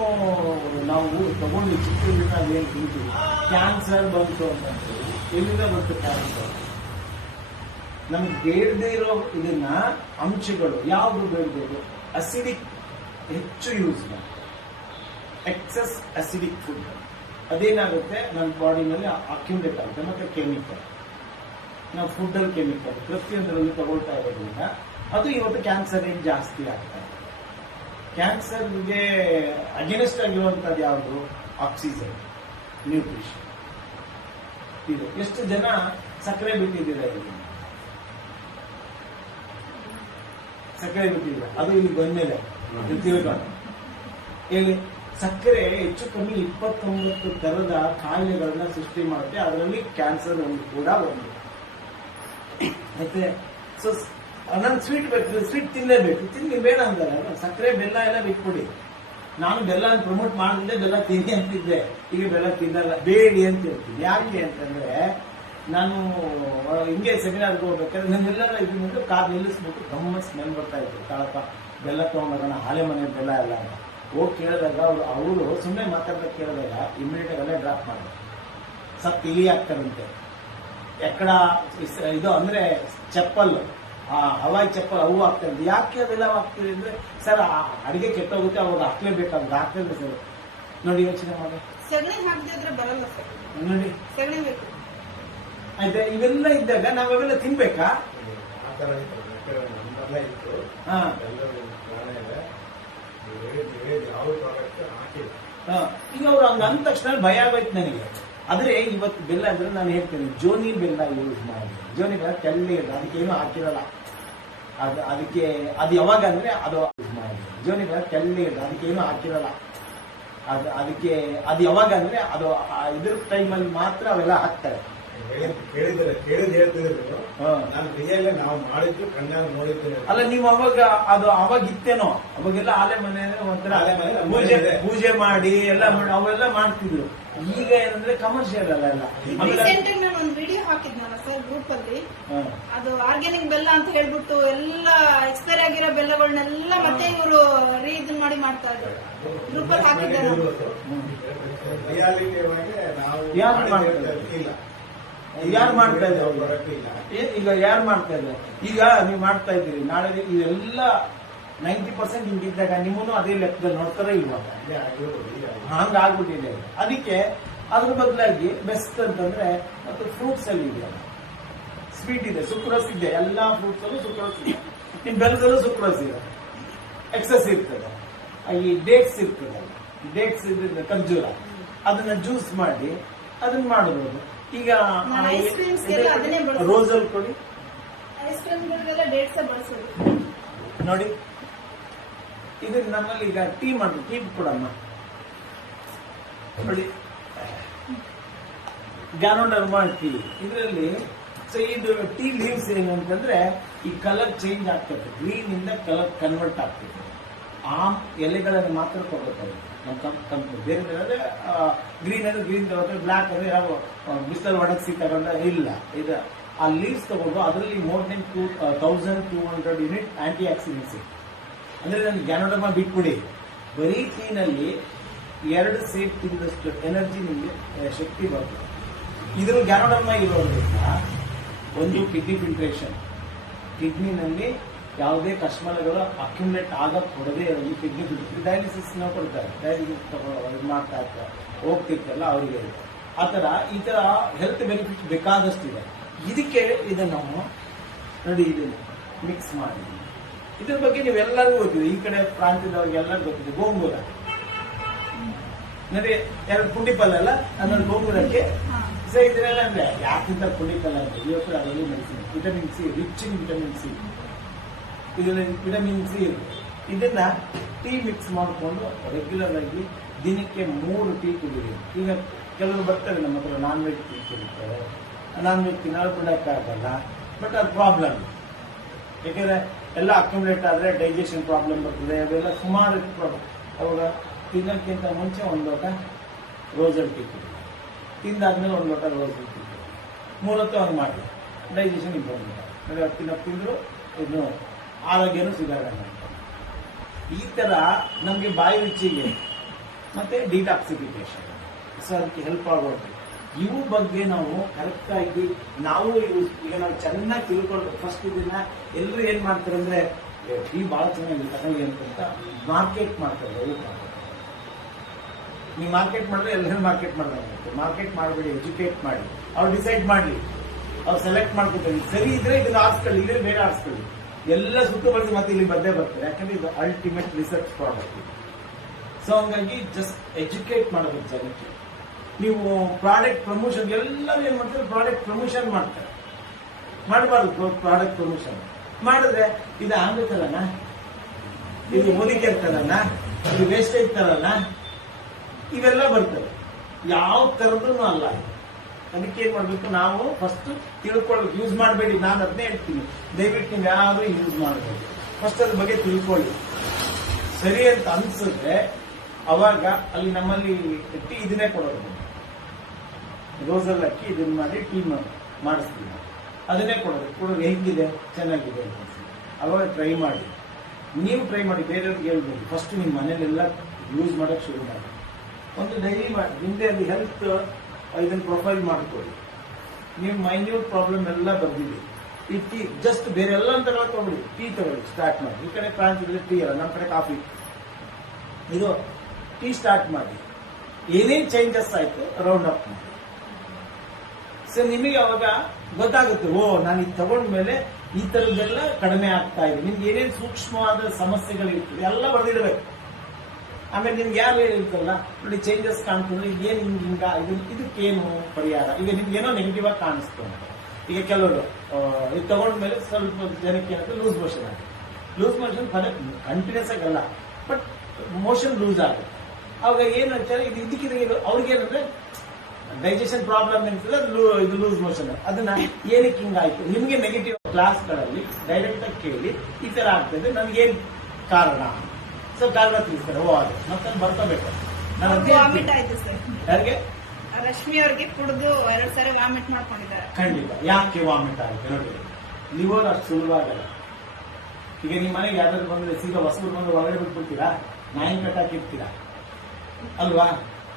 ನಾವು ತಗೊಂಡು ಚಿಕ್ಕದಿಂದ ನಾವೇನು ತಿಂತೀವಿ, ಕ್ಯಾನ್ಸರ್ ಬಂತು ಅಂತ ಎಲ್ಲಿಂದ ಬಂತು ಕ್ಯಾನ್ಸರ್? ನಮ್ಗೆ ಬೇಡದೇ ಇರೋ ಇದನ್ನ ಅಂಶಗಳು ಯಾವ್ದು ಬೇಡಬೇಕು? ಅಸಿಡಿಕ್ ಹೆಚ್ಚು ಯೂಸ್ ಮಾಡಿ, ಎಕ್ಸಸ್ ಅಸಿಡಿಕ್ ಫುಡ್ ಅದೇನಾಗುತ್ತೆ ನಮ್ಮ ಬಾಡಿನಲ್ಲಿ ಅಕ್ಯುಮುಲೇಟ್ ಆಗುತ್ತೆ. ಮತ್ತೆ ಕೆಮಿಕಲ್, ನಾವು ಫುಡ್ ಅಲ್ಲಿ ಕೆಮಿಕಲ್ ಪ್ರತಿಯೊಂದರಲ್ಲಿ ತಗೊಳ್ತಾ ಇರೋದ್ರಿಂದ ಅದು ಇವತ್ತು ಕ್ಯಾನ್ಸರ್ ರೇಟ್ ಜಾಸ್ತಿ ಆಗ್ತಾ ಇದೆ. ಕ್ಯಾನ್ಸರ್ಗೆ ಅಗೇನೆಸ್ಟ್ ಆಗಿರುವಂತದ್ದು ಯಾವುದು? Oxygen, nutrition. ಇದು ಎಷ್ಟು ಜನ ಸಕ್ಕರೆ ಬಿಟ್ಟಿದ್ದೀರಾ? ಇಲ್ಲಿ ಸಕ್ಕರೆ ಬಿಟ್ಟಿದ್ದೀರಾ, ಅದು ಇಲ್ಲಿ ಬಂದ್ಮೇಲೆ ತಿಳ್ಕೊಂಡು ಹೇಳಿ. ಸಕ್ಕರೆ ಹೆಚ್ಚು ಕಮ್ಮಿ 29 ತರದ ಕಾಯಿಲೆಗಳನ್ನ ಸೃಷ್ಟಿ ಮಾಡುತ್ತೆ, ಅದರಲ್ಲಿ ಕ್ಯಾನ್ಸರ್ ಕೂಡ ಒಂದು. ಮತ್ತೆ ಸೊ ನನ್ ಸ್ವೀಟ್ ಬೇಕು, ಸ್ವೀಟ್ ತಿನ್ನಲೇಬೇಕು, ತಿನ್ನಿ ಬೇಡ ಅಂತಾರೆ. ಸಕ್ಕರೆ ಬೆಲ್ಲ ಎಲ್ಲ ಬಿಟ್ಬಿಡಿ. ನಾನು ಬೆಲ್ಲ ಪ್ರಮೋಟ್ ಮಾಡಿದ್ದೆ, ಬೆಲ್ಲ ತಿನ್ನಿ ಅಂತಿದ್ದೆ, ಈಗ ಬೆಲ್ಲ ತಿನ್ನಲ್ಲ, ಬೇಡಿ ಅಂತ ಹೇಳ್ತೀನಿ. ಯಾಕೆ ಅಂತಂದ್ರೆ, ನಾನು ಹಿಂಗೆ ಸೆಮಿನಾರ್ಗೆ ಹೋಗ್ಬೇಕಾದ್ರೆ ನನ್ನೆಲ್ಲ ಇದನ್ನ ಕಾರ್ ನಿಲ್ಲಿಸ್ಬಿಟ್ಟು ಗಮ್ಮತ್ ಸ್ಮೆಲ್ ಬರ್ತಾ ಇತ್ತು. ಕಾಳಪ್ಪ ಬೆಲ್ಲ ತಗೊಂಡೋಗೋಣ, ಹಾಲೆ ಮನೆ ಬೆಲ್ಲ ಎಲ್ಲ ಅಂತ ಹೋಗಿ ಕೇಳಿದಾಗ ಅವರು ಸುಮ್ಮನೆ ಮಾತಾಡ್ತಾ ಕೇಳಿದಾಗ ಇಮಿಡಿಯೇಟ್ ಅಲ್ಲೇ ಡ್ರಾಪ್ ಮಾಡಿದ್ರು. ಸತ್ ಇಲಿ ಆಗ್ತಾರಂತೆ. ಎಕ್ಕಡ ಇದು ಅಂದ್ರೆ ಚಪ್ಪಲ್, ಹವಾಯಿ ಚಪ್ಪಲ್ ಅವು ಆಗ್ತಾರೆ. ಯಾಕೆ ಅವೆಲ್ಲ ಆಗ್ತಿದೆ ಅಂದ್ರೆ, ಸರ್ ಅಡಿಗೆ ಕೆಟ್ಟೋಗುತ್ತೆ, ಅವಾಗ ಹಾಕ್ಲೇಬೇಕಾದ್ರೆ ಹಾಕ್ತೇವೆ ಸರ್. ನೋಡಿ ಯೋಚನೆ ಮಾಡಿ, ಸಗಣಿ ಹಾಕಿದ್ರೆ ಬರಲ್ಲ ಸರ್. ನೋಡಿ ಸಗಣಿ ಬೇಕು. ಆಯ್ತಾ? ಇವೆಲ್ಲ ಇದ್ದಾಗ ನಾವೆಲ್ಲ ತಿನ್ಬೇಕಾ? ಮೊದಲೇ ಇತ್ತು ಹಾ ಎಲ್ಲರೂ ಕಾರಣ ಇದೆ ಯಾವ ಪ್ರಾಡಕ್ಟ್ ಹಾಕಿಲ್ಲ. ಈಗ ಅವ್ರು ಹಂಗ ಅಂದ ತಕ್ಷಣ ಭಯ ಆಗೋಯ್ತು ನನಗೆ. ಆದ್ರೆ ಇವತ್ತು ಬೆಲ್ಲ ಅಂದ್ರೆ ನಾನು ಹೇಳ್ತೇನೆ ಜೋನಿ ಬೆಲ್ಲ ಯೂಸ್ ಮಾಡಿ. ಜೋನಿ ಬೆಲ್ಲ ತೆಳ್ಳಗೆ ಅದಕ್ಕೇನು ಹಾಕಿರಲ್ಲ. ಅದಕ್ಕೆ ಅದು ಯಾವಾಗ ಅಂದ್ರೆ ಅದು ಯೂಸ್ ಮಾಡಿ. ಜೋನಿ ಬೆಲ್ಲ ತೆಳ್ಳಗೆ ಅದಕ್ಕೇನು ಹಾಕಿರಲ್ಲ. ಅದಕ್ಕೆ ಅದು ಯಾವಾಗ ಅಂದ್ರೆ ಅದು ಇದ್ರ ಟೈಮಲ್ಲಿ ಮಾತ್ರ ಅವೆಲ್ಲ ಹಾಕ್ತಾರೆ. ಕೇಳಿದ್ ಹೇಳ್ತಿದ್ರು. ನಾನು ರಿಯಲ್ ನಾವು ಮಾಡಿದ್ದು ಕಣ್ಣಾಗ ನೋಡಿದ್ದೇನೆ. ಅಲ್ಲ ನೀವು ಅವಾಗ ಅದು ಅವಾಗ ಇತ್ತೇನೋ, ಅವಾಗೆಲ್ಲ ಆಲೆ ಮನೆ ಒಂಥರ ಆಲೆ ಮನೆ ಪೂಜೆ ಮಾಡಿ ಎಲ್ಲ ಅವೆಲ್ಲ ಮಾಡ್ತಿದ್ರು. ಈಗ ಏನಂದ್ರೆ ಕಮರ್ಷಿಯಲ್ ಅಲ್ಲ ಎಲ್ಲ. ರೀಸೆಂಟ್ ಆಗಿ ನಾನು ಒಂದು ವಿಡಿಯೋ ಹಾಕಿದ್ನಲ್ಲ ಸರ್ ಗ್ರೂಪ್ ಅಲ್ಲಿ, ಅದು ಆರ್ಗ್ಯಾನಿಕ್ ಬೆಲ್ಲ ಅಂತ ಹೇಳ್ಬಿಟ್ಟು ಎಲ್ಲ ಎಕ್ಸ್ಪೈರ್ ಆಗಿರೋ ಬೆಲ್ಲಗಳನ್ನೆಲ್ಲ ಮತ್ತೆ ಇವರು ಇದನ್ ಮಾಡಿ ಮಾಡ್ತಾ ಇದ್ದಾರೆ. ಗ್ರೂಪ್ ಅಲ್ಲಿ ಹಾಕಿದ್ದಾರೆ. ರಿಯಾಲಿಟಿ ನಾವು ಇಲ್ಲ. ಯಾರು ಮಾಡ್ತಾ ಇದ್ದಾರೆ ಈಗ? ಯಾರು ಮಾಡ್ತಾ ಇದ್ದಾರೆ ಈಗ? ನೀವು ಮಾಡ್ತಾ ಇದ್ದೀರಿ, ನಾಳೆ ಇದೆಲ್ಲ 90% ಹಿಂಗಿದ್ದಾಗ ನಿಮ್ಮನ್ನು ಅದೇ ಲೆಕ್ಕದಲ್ಲಿ ನೋಡ್ತಾರ ಇವಾಗ ಹಂಗ ಆಗ್ಬಿಟ್ಟಿದೆ. ಅದಕ್ಕೆ ಅದ್ರ ಬದಲಾಗಿ ಬೆಸ್ಟ್ ಅಂತಂದ್ರೆ ಮತ್ತು ಫ್ರೂಟ್ಸ್ ಅಲ್ಲಿ ಇದೆ, ಸ್ವೀಟ್ ಇದೆ, ಸುಕ್ರೋಸ್ ಇದೆ. ಎಲ್ಲಾ ಫ್ರೂಟ್ಸ್ ಅಲ್ಲೂ ಸುಕ್ರೋಸ್ ಇದೆ. ನಿಮ್ ಬೆಲ್ಲದಲ್ಲೂ ಸುಕ್ರೋಸ್ ಇದೆ, ಎಕ್ಸಸ್ ಇರ್ತದೆ. ಈ ಡೇಟ್ಸ್ ಇರ್ತದೆ, ಡೇಟ್ಸ್ ಇದ್ರೆ ಖರ್ಜೂರ, ಅದನ್ನ ಜ್ಯೂಸ್ ಮಾಡಿ ಅದನ್ನ ಮಾಡಬಹುದು. ಈಗ ರೋಸಲ್ಲಿ ಕೊಡಿ, ಐಸ್ ಕ್ರೀಮ್ಗಳಿಗೆಲ್ಲ ಡೇಟ್ಸ್ ಬಳಸೋದು ನೋಡಿ. ಇದು ನಮ್ಮಲ್ಲಿ ಈಗ ಟೀ ಮಾಡಿ, ಟೀ ಕೊಡಮ್ಮ ನೋಡಿ, ಗ್ಯಾನೋಡರ್ಮಾ ಟೀ. ಇದರಲ್ಲಿ ಸೊ ಇದು ಟೀ ಲೀವ್ಸ್ ಏನಂತಂದ್ರೆ ಈ ಕಲರ್ ಚೇಂಜ್ ಆಗ್ತದೆ, ಗ್ರೀನ್ ಇಂದ ಕಲರ್ ಕನ್ವರ್ಟ್ ಆಗ್ತದೆ. ಆ ಎಲೆಗಳನ್ನು ಮಾತ್ರ ತಗೋತಾರೆ ನಮ್ಮ ಕಂಪ್ನಿ. ಬೇರೆ ಬೇರೆ ಗ್ರೀನ್ ಅಂದ್ರೆ ಗ್ರೀನ್ ತಗೋತಾರೆ, ಬ್ಲಾಕ್ ಅಂದ್ರೆ ಯಾವ ಬಿಸಿಲಲ್ಲಿ ಒಣಗಿಸಿ ತಗೊಂಡ ಇಲ್ಲ. ಇದು ಆ ಲೀವ್ಸ್ ತಗೊಂಡು ಅದರಲ್ಲಿ more than 2200 unit antioxidants. ಅಂದ್ರೆ ನಾನು ಗ್ಯಾನೋಡರ್ಮಾ ಬಿಟ್ಬಿಡಿ, ಬರೀ ಟೀನಲ್ಲಿ 2 ಸೇಬ್ ತಿಂದಷ್ಟು ಎನರ್ಜಿ ನಿಮಗೆ ಶಕ್ತಿ ಬರ್ತದೆ. ಇದ್ರ ಗ್ಯಾನೋಡರ್ಮಾ ಇರೋದ್ರಿಂದ ಒಂದು ಕಿಡ್ನಿ ಫಿಲ್ಟ್ರೇಷನ್, ಕಿಡ್ನಿನಲ್ಲಿ ಯಾವುದೇ ಕಶ್ಮಲಗಳು ಅಕ್ಯುಮುಲೇಟ್ ಆಗಕ್ಕೆ ಕೊಡದೆ ಒಂದು ಕಿಡ್ನಿ ಫಿಲ್ಟರ್. ಡಯಾಲಿಸಿಸ್ ನಾವು ಕೊಡ್ತಾರೆ, ಡಯಾಲಿಸಿಸ್ ಮಾಡ್ತಾ ಇರ್ತಾರೆ, ಹೋಗ್ತಿರ್ತಲ್ಲ ಅವರಿಗೆ. ಆ ತರ ಈ ತರ ಹೆಲ್ತ್ ಬೆನಿಫಿಟ್ ಬೇಕಾದಷ್ಟಿದೆ. ಇದಕ್ಕೆ ಇದನ್ನು ನಾವು ನೋಡಿ, ಇದನ್ನು ಮಿಕ್ಸ್ ಮಾಡಿ. ಇದ್ರ ಬಗ್ಗೆ ನೀವೆಲ್ಲರಿಗೂ ಗೊತ್ತಿದೆ, ಈ ಕಡೆ ಪ್ರಾಂತ್ಯದವ್ರಿಗೆ ಎಲ್ಲರಿಗೂ ಗೊತ್ತಿದೆ. ಗೋಂಗೂರ ನೋಡಿ, 2 ಪುಂಡಿಪಲ್ಲ ಅಲ್ಲ, ಅದನ್ನು ಗೋಂಗೂರಕ್ಕೆ ಇದ್ರೆಲ್ಲ ಅಂದ್ರೆ ಯಾಕಿಂತ ಪುಂಡಿಪಲ್ಲ ಅಂತ ಇವತ್ತು ಅದರಲ್ಲಿ medicine, vitamin C, rich in vitamin C. ಇದರಲ್ಲಿ ವಿಟಮಿನ್ ಸಿ ಇರುತ್ತೆ. ಇದನ್ನ ಟೀ ಮಿಕ್ಸ್ ಮಾಡಿಕೊಂಡು ರೆಗ್ಯುಲರ್ ಆಗಿ ದಿನಕ್ಕೆ 3 ಟೀ ಕುಡಿಯಿರಿ. ಈಗ ಕೆಲವರು ಬರ್ತಾರೆ ನಮ್ಮ ಹತ್ರ, ನಾನ್ ವೆಜ್ ತಿಂತಿರ್ತಾರೆ, ನಾನ್ ವೆಜ್ ತಿನ್ನೋದು ಬಿಡಕ್ಕಾಗಲ್ಲ. ಬಟ್ ಅದು ಪ್ರಾಬ್ಲಮ್, ಯಾಕೆಂದ್ರೆ ಎಲ್ಲ ಅಕ್ಯುಮುಲೇಟ್ ಆದ್ರೆ ಡೈಜೆಷನ್ ಪ್ರಾಬ್ಲಮ್ ಬರ್ತದೆ. ಅವೆಲ್ಲ ಸುಮಾರು ಪ್ರಾಬ್ಲಮ್. ಅವಾಗ ತಿನ್ನೋಕ್ಕಿಂತ ಮುಂಚೆ 1 ಲೋಟ ರೋಸಲ್ ಟೀ ಕುಡಿ, ತಿಂದಾದ್ಮೇಲೆ 1 ಲೋಟ ರೋಸಲ್ ಟೀ ಕುಡಿ, 3 ಹೊತ್ತು ಹಂಗೆ ಮಾಡಿ. Digestion improvement. ತಿಂದ್ರು ಇನ್ನು ಆರೋಗ್ಯನೂ ಸುಧಾರಣೆ. ಈ ತರ ನಮ್ಗೆ ಬಾಯಿ ರುಚಿಗೆ ಮತ್ತೆ ಡಿಟಾಕ್ಸಿಫಿಕೇಶನ್, ಸೊ ಅದಕ್ಕೆ ಹೆಲ್ಪ್ ಆಗೋದು. ಇವು ಬಗ್ಗೆ ನಾವು ಕರೆಕ್ಟ್ ಆಗಿ ನಾವು ಈಗ ನಾವು ಚೆನ್ನಾಗಿ ತಿಳ್ಕೊಳ್ಬೇಕು. ಫಸ್ಟ್ ಇದನ್ನ ಎಲ್ಲರೂ ಏನ್ ಮಾಡ್ತಾರೆ ಅಂದ್ರೆ, ಟೀ ಬಹಳ ಚೆನ್ನಾಗಿ ತಗೊಳ್ಳಿ ಅಂತ ಮಾರ್ಕೆಟ್ ಮಾಡ್ತಾರೆ. ನೀವು ಮಾರ್ಕೆಟ್ ಮಾಡಿದ್ರೆ ಎಲ್ಲರೂ ಮಾರ್ಕೆಟ್ ಮಾಡಬೇಕು. ಮಾರ್ಕೆಟ್ ಮಾಡಬೇಡಿ, ಎಜುಕೇಟ್ ಮಾಡಿ. ಅವ್ರು ಡಿಸೈಡ್ ಮಾಡಲಿ, ಅವ್ರು ಸೆಲೆಕ್ಟ್ ಮಾಡ್ಕೊತಾರೆ. ಸರಿ ಇದ್ರೆ ಇದನ್ನ ಆರಿಸ್ಕೊಳ್ಳಿ, ಇದ್ರೆ ಬೇರೆ ಆರಿಸ್ಕೊಳ್ಳಿ. ಎಲ್ಲ ಸುತ್ತು ಬಳಸಿ ಮತ್ತೆ ಇಲ್ಲಿ ಬಂದೇ ಬರ್ತಾರೆ, ಯಾಕಂದ್ರೆ ಇದು ಅಲ್ಟಿಮೇಟ್ ರಿಸರ್ಚ್ ಪ್ರಾಡಕ್ಟ್. ಸೊ ಹಂಗಾಗಿ ಜಸ್ಟ್ ಎಜುಕೇಟ್ ಮಾಡಬೇಕು ಜನಕ್ಕೆ. ನೀವು ಪ್ರಾಡಕ್ಟ್ ಪ್ರಮೋಷನ್ ಎಲ್ಲರೂ ಏನ್ ಮಾಡ್ತಾರೆ, ಪ್ರಾಡಕ್ಟ್ ಪ್ರಮೋಷನ್ ಮಾಡ್ತಾರೆ. ಮಾಡಬಾರ್ದು ಪ್ರಾಡಕ್ಟ್ ಪ್ರಮೋಷನ್. ಮಾಡಿದ್ರೆ ಇದು ಆಂಗ್ಲತರನ, ಇದು ಹೋಲಿಕೆ ತರನ, ಇದು ವೇಸ್ಟೇಜ್ ತರನ, ಇವೆಲ್ಲ ಬರ್ತವೆ. ಯಾವ ತರದೂ ಅಲ್ಲ. ಅದಕ್ಕೆ ಏನ್ ಮಾಡ್ಬೇಕು, ನಾವು ಫಸ್ಟ್ ತಿಳ್ಕೊಳ್ಳಿ. ಯೂಸ್ ಮಾಡಬೇಡಿ, ನಾನು ಅದನ್ನೇ ಹೇಳ್ತೀನಿ, ದಯವಿಟ್ಟು ನೀವು ಯಾರು ಯೂಸ್ ಮಾಡಬೇಡಿ. ಫಸ್ಟ್ ಅದ್ರ ಬಗ್ಗೆ ತಿಳ್ಕೊಳ್ಳಿ. ಸರಿ ಅಂತ ಅನ್ಸಿದ್ರೆ ಅವಾಗ ಅಲ್ಲಿ ನಮ್ಮಲ್ಲಿ ಟೀ ಇದನ್ನೇ ಕೊಡೋದು, ರೋಸಲ್ ಅಕ್ಕಿ ಇದನ್ನ ಮಾಡಿ ಟೀ ಮಾಡಿಸ್ತೀವಿ, ಅದನ್ನೇ ಕೊಡೋದು ಹೆಂಗಿದೆ, ಚೆನ್ನಾಗಿದೆ ಅಂತ. ಅವಾಗ ಟ್ರೈ ಮಾಡಿ, ನೀವು ಟ್ರೈ ಮಾಡಿ, ಬೇರೆಯವ್ರಿಗೆ ಹೇಳ್ಬೋದು. ಫಸ್ಟ್ ನಿಮ್ಮ ಮನೇಲೆಲ್ಲ ಯೂಸ್ ಮಾಡಕ್ ಶುರು ಮಾಡಿ. ಒಂದು ಡೈಲಿ ಮಾಡಿ, ಹಿಂದೆ ಅದು ಹೆಲ್ತ್ ಇದನ್ನ ಪ್ರೊಫೈಲ್ ಮಾಡ್ಕೊಳ್ಳಿ. ನೀವು ಮೈನ್ಯೂಟ್ ಪ್ರಾಬ್ಲಮ್ ಎಲ್ಲ ಬರ್ದಿದೆ. ಈ ಟೀ ಜಸ್ಟ್ ಬೇರೆ ಎಲ್ಲ ಅಂತ ತಗೊಳ್ಳಿ, ಟೀ ತಗೊಳ್ಳಿ, ಸ್ಟಾರ್ಟ್ ಮಾಡಿ. ಈ ಕಡೆ ಪ್ರಾಂತ್ಯದಲ್ಲಿ ಟೀ ಅಲ್ಲ, ನಮ್ಮ ಕಡೆ ಕಾಫಿ. ಇದು ಟೀ ಸ್ಟಾರ್ಟ್ ಮಾಡಿ. ಏನೇನ್ ಚೇಂಜಸ್ ಆಯ್ತು ರೌಂಡ್ ಅಪ್ ಮಾಡಿ. ಸೊ ನಿಮಗೆ ಅವಾಗ ಗೊತ್ತಾಗುತ್ತೆ, ಓ ನಾನು ಇದು ತಗೊಂಡ್ಮೇಲೆ ಈ ತರದ್ದೆಲ್ಲ ಕಡಿಮೆ ಆಗ್ತಾ ಇದೆ. ನಿಮ್ಗೆ ಏನೇನು ಸೂಕ್ಷ್ಮವಾದ ಸಮಸ್ಯೆಗಳಿರ್ತದೆ ಎಲ್ಲ ಬರೆದಿಡಬೇಕು. ಆಮೇಲೆ ನಿಮ್ಗೆ ಯಾರು ಹೇಳಿರ್ತಲ್ಲ ನೋಡಿ ಚೇಂಜಸ್ ಕಾಣ್ತದೆ, ಏನ್ ಹಿಂಗ ಇದಕ್ಕೇನು ಪರಿಹಾರ. ಈಗ ನಿಮ್ಗೆ ಏನೋ ನೆಗೆಟಿವ್ ಆಗಿ ಕಾಣಿಸ್ತು ಅಂತ, ಈಗ ಕೆಲವರು ಇದು ತಗೊಂಡ್ಮೇಲೆ ಸ್ವಲ್ಪ ಜನಕ್ಕೆ ಏನಾಗುತ್ತೆ ಲೂಸ್ ಮೋಷನ್ ಆಗುತ್ತೆ. ಲೂಸ್ ಮೋಷನ್ ಕಂಟಿನ್ಯೂಸ್ ಆಗಲ್ಲ, ಬಟ್ ಮೋಷನ್ ಲೂಸ್ ಆಗುತ್ತೆ. ಅವಾಗ ಏನು ಅಂತಾರೆ ಇದು ಇದಕ್ಕಿದೆ ಅವ್ರಿಗೆ ಏನಂದ್ರೆ ಡೈಜೆಷನ್ ಪ್ರಾಬ್ಲಮ್ ಇರ್ತದೆ, ಇದು ಲೂಸ್ ಮೋಷನ್. ಅದನ್ನ ಏನಕ್ಕೆ ಹಿಂಗಾಯ್ತು, ನಿಮ್ಗೆ ನೆಗೆಟಿವ್ ಕ್ಲಾಸ್ಗಳಲ್ಲಿ ಡೈರೆಕ್ಟ್ ಆಗಿ ಕೇಳಿ ಈ ತರ ಆಗ್ತದೆ ನನ್ಗೇನ್ ಕಾರಣ, ಸೊ ಕಾರಣ ತಿಳಿಸ್ತಾರೆ. ಓ ಅದು ಮತ್ತೆ ಬರ್ಕೋಬೇಕು. ವಾಮಿಟ್ ಆಯ್ತು ಸರ್ ಯಾರಿಗೆ? ರಶ್ಮಿ ಅವ್ರಿಗೆ ಕುಡಿದು 2 ಸಾರಿ ವಾಮಿಟ್ ಮಾಡ್ಕೊಂಡಿದ್ದಾರೆ. ಖಂಡಿತ. ಯಾಕೆ ವಾಮಿಟ್ ಆಗುತ್ತೆ ನೋಡಿ, ಲಿವರ್ ಅಷ್ಟು ಸುಲಭವಾಗಲ್ಲ. ಈಗ ನಿಮ್ಮ ಮನೆಗೆ ಯಾವ್ದಾದ್ರು ಬಂದ್ರೆ ಸೀದಾ ಹೊಸಬರು ಬಂದು ಒಳಗಡೆ ಬಿಟ್ಬಿಡ್ತೀರಾ, ನಾಯಿ ಕಟ್ಟಾಕಿರ್ತೀರಾ ಅಲ್ವಾ?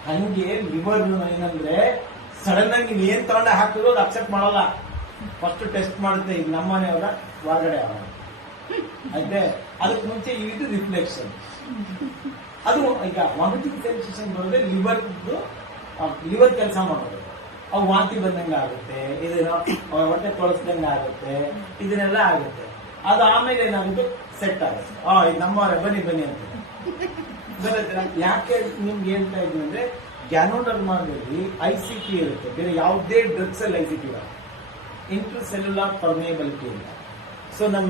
ಹಂಗೆ ಲಿವರ್ ಏನಂದ್ರೆ ಸಡನ್ ಆಗಿ ನೀವು ಏನ್ ತಗೊಂಡ ಹಾಕಿದ್ರು ಅದು ಅಕ್ಸೆಪ್ಟ್ ಮಾಡಲ್ಲ. ಫಸ್ಟ್ ಟೆಸ್ಟ್ ಮಾಡುತ್ತೆ. ಈಗ ನಮ್ಮ ಮನೆಯವರ ಹೊರಗಡೆ ಅವರ ಅದೇ ಅದಕ್ಕೆ ಮುಂಚೆ ಇದು ರಿಫ್ಲೆಕ್ಷನ್. ಅದು ಈಗ ವಾಮಿಟಿಂಗ್ ಸೆನ್ಸೇಷನ್ ಬರೋದೇ ಲಿವರ್ ಕೆಲಸ ಮಾಡೋದು. ಅವು ವಾಂತಿ ಬಂದಂಗೆ ಆಗುತ್ತೆ, ಇದೇನೋ ಹೊಟ್ಟೆ ತೊಳಸ್ದಂಗೆ ಆಗುತ್ತೆ, ಇದನ್ನೆಲ್ಲ ಆಗುತ್ತೆ. ಅದು ಆಮೇಲೆ ಏನಾಗುತ್ತೆ ಸೆಟ್ ಆಗುತ್ತೆ. ಇದು ನಮ್ಮವರೇ ಬನ್ನಿ ಅಂತ. ಯಾಕೆ ನಿಮ್ಗೆ ಹೇಳ್ತಾ ಇದ್ವಿ ಅಂದ್ರೆ ಗ್ಯಾನೋಡರ್ಮಾದಲ್ಲಿ ICP ಇರುತ್ತೆ, ಬೇರೆ ಯಾವುದೇ ಡ್ರಗ್ಸ್ ಅಲ್ಲಿ ICP ಇರಲ್ಲ. ಇಂಟರ್ ಸೆಲ್ಯುಲಾರ್ ಪರ್ಮೇಬಲಿಟಿ ಇಲ್ಲ. ಸೊ ನಮ್ಮ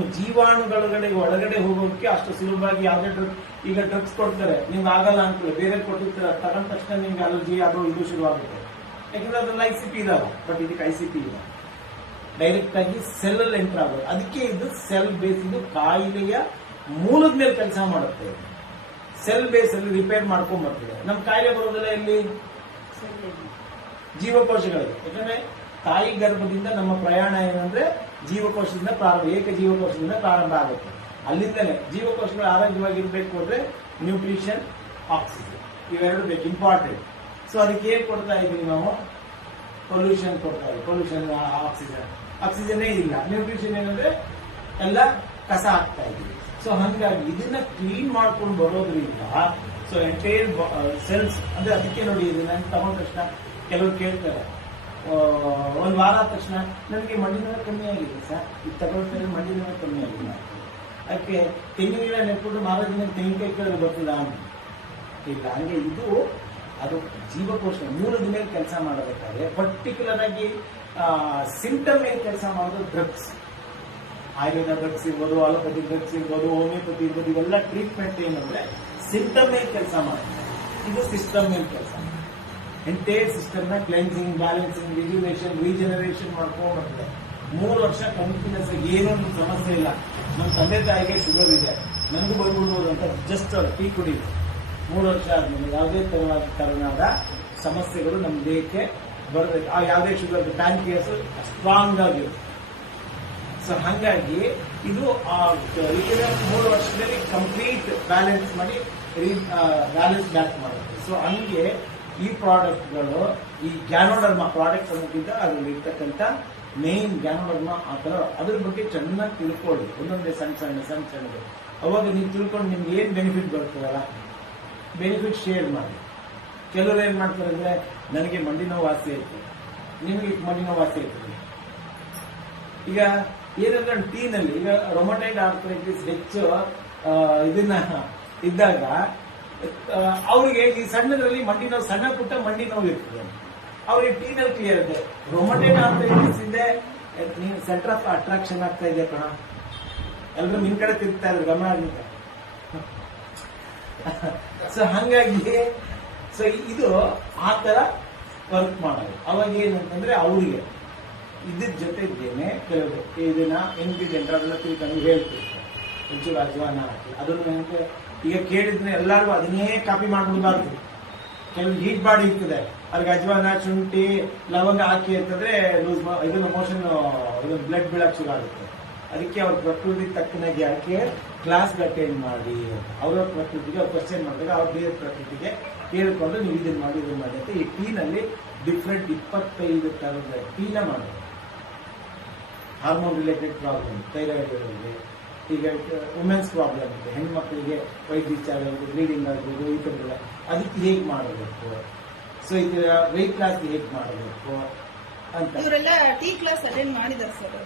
ಒಳಗಡೆ ಹೋಗೋಕೆ ಅಷ್ಟು ಸುಲಭವಾಗಿ ಯಾವುದೇ ಈಗ ಡ್ರಗ್ಸ್ ಕೊಡ್ತಾರೆ, ನಿಮ್ಗೆ ಆಗಲ್ಲ ಅಂತೇಳಿ ಬೇರೆ ಕೊಟ್ಟಿರ್ತಾರೆ, ತಗೊಂಡ ತಕ್ಷಣ ನಿಮ್ಗೆ ಅಲರ್ಜಿ ಅದು ಇದು ಶುರುವಾಗುತ್ತೆ. ಯಾಕಂದ್ರೆ ಅದ್ರಲ್ಲಿ ICP ಇರಲ್ಲ. ಬಟ್ ಇದಕ್ಕೆ ICP ಇಲ್ಲ, ಡೈರೆಕ್ಟ್ ಆಗಿ ಸೆಲ್ ಅಲ್ಲಿ ಎಂಟರ್ ಆಗೋದು. ಅದಕ್ಕೆ ಇದು ಸೆಲ್ ಬೇಸ್, ಇದು ಕಾಯಿಲೆಯ ಮೂಲದ ಮೇಲೆ ಕೆಲಸ ಮಾಡುತ್ತೆ. ಸೆಲ್ ಬೇಸ್ ಅಲ್ಲಿ ರಿಪೇರ್ ಮಾಡ್ಕೊಂಡ್ ಬರ್ತದೆ. ನಮ್ ಕಾಯಿಲೆ ಬರೋದಿಲ್ಲ ಎಲ್ಲಿ? ಜೀವಕೋಶಗಳಿಗೆ. ಯಾಕಂದ್ರೆ ತಾಯಿ ಗರ್ಭದಿಂದ ನಮ್ಮ ಪ್ರಯಾಣ ಏನಂದ್ರೆ ಜೀವಕೋಶದಿಂದ ಪ್ರಾರಂಭ, ಏಕಜೀವಕೋಶದಿಂದ ಪ್ರಾರಂಭ ಆಗುತ್ತೆ. ಅಲ್ಲಿಂದಲೇ ಜೀವಕೋಶಗಳು ಆರೋಗ್ಯವಾಗಿರ್ಬೇಕು ಅಂದ್ರೆ ನ್ಯೂಟ್ರಿಷನ್, ಆಕ್ಸಿಜನ್ ಇವೆರಡು ಬೇಕು, ಇಂಪಾರ್ಟೆಂಟ್. ಸೊ ಅದಕ್ಕೆ ಏನ್ ಕೊಡ್ತಾ ಇದೀವಿ ನಾವು? ಪೊಲ್ಯೂಷನ್ ಕೊಡ್ತಾ ಇದೀವಿ. ಪೊಲ್ಯೂಷನ್ ಆಕ್ಸಿಜನ್ ಇಲ್ಲ. ನ್ಯೂಟ್ರಿಷನ್ ಏನಂದ್ರೆ ಎಲ್ಲ ಕಸ ಹಾಕ್ತಾ ಇದೀವಿ. ಸೊ ಹಂಗಾಗಿ ಇದನ್ನ ಕ್ಲೀನ್ ಮಾಡ್ಕೊಂಡು ಬರೋದ್ರಿಂದ ಸೊ ಎಂಟೈರ್ ಸೆಲ್ಸ್ ಅಂದ್ರೆ ಅದಕ್ಕೆ ನೋಡಿ, ಇದನ್ನ ತಗೊಂಡ ತಕ್ಷಣ ಕೆಲವರು ಕೇಳ್ತಾರೆ, ಒಂದ್ ವಾರ ಆದ ತಕ್ಷಣ ನನಗೆ ಮಂಡಿನ ಕಮ್ಮಿ ಆಗಿದೆ ಸರ್, ಇದು ತಗೊಳ್ತಾರೆ ಮಂಡಿನ ಕಮ್ಮಿ ಆಗಿಲ್ಲ. ಅದಕ್ಕೆ ತೆಂಗಿನ ನೆಟ್ಬಿಟ್ಟು ಮಾರೋ ದಿನ ತೆಂಗಿನಕಾಯಿ ಕೇಳಿದ್ರೆ ಬರ್ತದ ಇಲ್ಲ. ಹಂಗೆ ಇದು ಅದು ಜೀವಕೋಶ 3 ದಿನ ಕೆಲಸ ಮಾಡಬೇಕಾದ್ರೆ ಪರ್ಟಿಕ್ಯುಲರ್ ಆಗಿ ಸಿಂಟಮ್ ಏನ್ ಕೆಲಸ ಮಾಡೋದು ಡ್ರಗ್ಸ್, ಆಯುರ್ವೇದ ಡ್ರಗ್ಸ್ ಇರ್ಬೋದು, ಅಲೋಪತಿ ಡ್ರಗ್ಸ್ ಇರ್ಬೋದು, ಹೋಮಿಯೋಪತಿ ಇರ್ಬೋದು, ಇವೆಲ್ಲ ಟ್ರೀಟ್ಮೆಂಟ್ ಏನಂದ್ರೆ ಸಿಂಟಮ್ ಮೇಲೆ ಕೆಲಸ ಮಾಡುತ್ತೆ. ಇದು ಸಿಸ್ಟಮ್ ಮೇಲೆ ಕೆಲಸ ಮಾಡುತ್ತೆ. ಎಂಟೈರ್ ಸಿಸ್ಟಮ್ ನ ಕ್ಲೆನ್ಸಿಂಗ್, ಬ್ಯಾಲೆನ್ಸಿಂಗ್, ರಿಜ್ಯುನೇಷನ್, ರೀಜನರೇಷನ್ ಮಾಡ್ಕೊಂಡು ಬರ್ತದೆ. 3 ವರ್ಷ ಕಂಟಿನ್ಯೂಸ್ ಏನೋ ಸಮಸ್ಯೆ ಇಲ್ಲ. ನಮ್ಮ ತಂದೆ ತಾಯಿಗೆ ಶುಗರ್ ಇದೆ, ನನಗೂ ಬರ್ಬಿಡ್ಬೋದು ಅಂತ ಜಸ್ಟ್ ಟೀ ಕುಡಿದು 3 ವರ್ಷ ಆದ್ಮೇಲೆ ಯಾವುದೇ ತರನಾದ ಸಮಸ್ಯೆಗಳು ನಮ್ಮ ದೇಹಕ್ಕೆ ಬರಬೇಕು. ಆ ಯಾವುದೇ ಶುಗರ್ ಪ್ಯಾನ್ಕ್ರಿಯಾಸ್ ಸ್ಟ್ರಾಂಗ್ ಆಗಿರುತ್ತೆ. ಸೊ ಹಾಗಾಗಿ ಇದು 3 ವರ್ಷದಲ್ಲಿ ಕಂಪ್ಲೀಟ್ ಬ್ಯಾಲೆನ್ಸ್ ಮಾಡಿ ಬ್ಯಾಲೆನ್ಸ್ ಬ್ಯಾಕ್ ಮಾಡುತ್ತೆ. ಸೊ ಹಂಗೆ ಈ ಪ್ರಾಡಕ್ಟ್ಗಳು, ಈ ಗ್ಯಾನೋಡರ್ಮಾ ಪ್ರಾಡಕ್ಟ್ ಅನ್ನೋಕ್ಕಿಂತ ಅದ್ರಲ್ಲಿ ಇರ್ತಕ್ಕಂಥ ಮೇನ್ ಗ್ಯಾನೋಡರ್ಮಾ ಆ ಥರ ಅದ್ರ ಬಗ್ಗೆ ಚೆನ್ನಾಗಿ ತಿಳ್ಕೊಳ್ಳಿ. ಒಂದೊಂದೇ ಸಣ್ಣದು ಅವಾಗ ನೀವು ತಿಳ್ಕೊಂಡು ನಿಮ್ಗೆ ಏನ್ ಬೆನಿಫಿಟ್ ಬರ್ತದಲ್ಲ, ಬೆನಿಫಿಟ್ ಶೇರ್ ಮಾಡಿ. ಕೆಲವರು ಏನ್ ಮಾಡ್ತಾರೆ ಅಂದ್ರೆ ನನಗೆ ಮಂಡಿ ನೋವು ವಾಸಿ ಆಯ್ತು, ನಿಮಗೆ ಮಂಡಿ ನೋವು ವಾಸಿ ಆಯ್ತದೆ. ಈಗ ಏನಂದ್ರೆ ಟೀನಲ್ಲಿ ಈಗ ರೊಮಟೈಡ್ ಆರ್ಥರೈಟಿಸ್ ಹೆಚ್ಚು ಇದನ್ನ ಇದ್ದಾಗ ಅವ್ರಿಗೆ ಈ ಸಣ್ಣದ್ರಲ್ಲಿ ಮಂಡಿ ನೋವು, ಸಣ್ಣ ಪುಟ್ಟ ಮಂಡಿ ನೋವು ಇರ್ತದೆ, ಅವ್ರಿಗೆ ಟೀನಲ್ಲಿ ಕ್ಲಿಯರ್ ಇದೆ. ರೊಮಟೈಡ್ ಆರ್ಥರೈಟಿಸ್ ಇದೆ, ನೀವು ಸೆಂಟರ್ ಆಫ್ ಅಟ್ರಾಕ್ಷನ್ ಆಗ್ತಾ ಇದೆ ಕಣ, ಎಲ್ರು ನಿಮ್ ಕಡೆ ತಿರ್ತಾ ಇದ್ರು, ಗಮನ ಆಗುತ್ತೆ. ಸೊ ಹಂಗಾಗಿ ಸೊ ಇದು ಆ ತರ ವರ್ಕ್ ಮಾಡೋದು. ಅವಾಗ ಏನಂತಂದ್ರೆ ಅವ್ರಿಗೆ ಇದ್ರ ಜೊತೆಗೇನೆ ಕೆಲವರು ಇದನ್ನ ಇಂಗ್ರೀಡಿಯೆಂಟ್ ಅದೆಲ್ಲ ತಿಳ್ಕೊಂಡು ಹೇಳ್ತಿರ್ತಾರೆ, ಒಂಚೂರು ಅಜ್ವಾನ ಹಾಕಿ ಅದನ್ನ ಈಗ ಕೇಳಿದ್ರೆ ಎಲ್ಲರೂ ಅದನ್ನೇ ಕಾಪಿ ಮಾಡ್ಬಿಡ್ಬಾರ್ದು. ಕೆಲವು ಹೀಟ್ ಬಾಡಿ ಇರ್ತದೆ, ಅವ್ರಿಗೆ ಅಜ್ವಾನ, ಶುಂಠಿ, ಲವಂಗ ಹಾಕಿ ಅಂತಂದ್ರೆ ಲೂಸ್ ಇದನ್ನು ಮೋಷನ್ ಬ್ಲಡ್ ಬೀಳಕ್ ಶುರು ಆಗುತ್ತೆ. ಅದಕ್ಕೆ ಅವ್ರ ಪ್ರಕೃತಿ ತಕ್ಕನಾಗಿ ಯಾಕೆ ಕ್ಲಾಸ್ ಅಟೆಂಡ್ ಮಾಡಿ, ಅವರ ಪ್ರಕೃತಿಗೆ ಅವ್ರು ಕ್ವಶನ್ ಮಾಡಿದಾಗ ಅವ್ರ ಬೇರೆ ಪ್ರಕೃತಿಗೆ ಕೇಳಿಕೊಂಡು ನೀವು ಇದನ್ನ ಮಾಡಿ ಅಂತ ಈ ಟೀನಲ್ಲಿ ಡಿಫ್ರೆಂಟ್ 25 ತರದ ಟೀನ ಮಾಡೋದು. ಹಾರ್ಮೋನ್ ರಿಲೇಟೆಡ್ ಪ್ರಾಬ್ಲಮ್, ಥೈರಾಯ್ಡ್ ಇರೋರಿಗೆ, ಈಗ ವುಮೆನ್ಸ್ ಪ್ರಾಬ್ಲಮ್ ಇದೆ, ಹೆಣ್ಮಕ್ಳಿಗೆ ವೈಟ್ ಡಿಸ್ಚಾರ್ಜ್ ಆಗೋದು, ಬ್ಲೀಡಿಂಗ್ ಆಗ್ಬೋದು, ಈ ಥರ ಅದಕ್ಕೆ ಹೇಗೆ ಮಾಡಬೇಕು, ಸೊ ಇದು ವೆಯ್ಟ್ ಲಾಸ್ಗೆ ಹೇಗೆ ಮಾಡಬೇಕು ಅಂತ ಇವರೆಲ್ಲ ಟೀ ಕ್ಲಾಸ್ ಅಟೆಂಡ್ ಮಾಡಿದ್ದಾರೆ ಸರ್.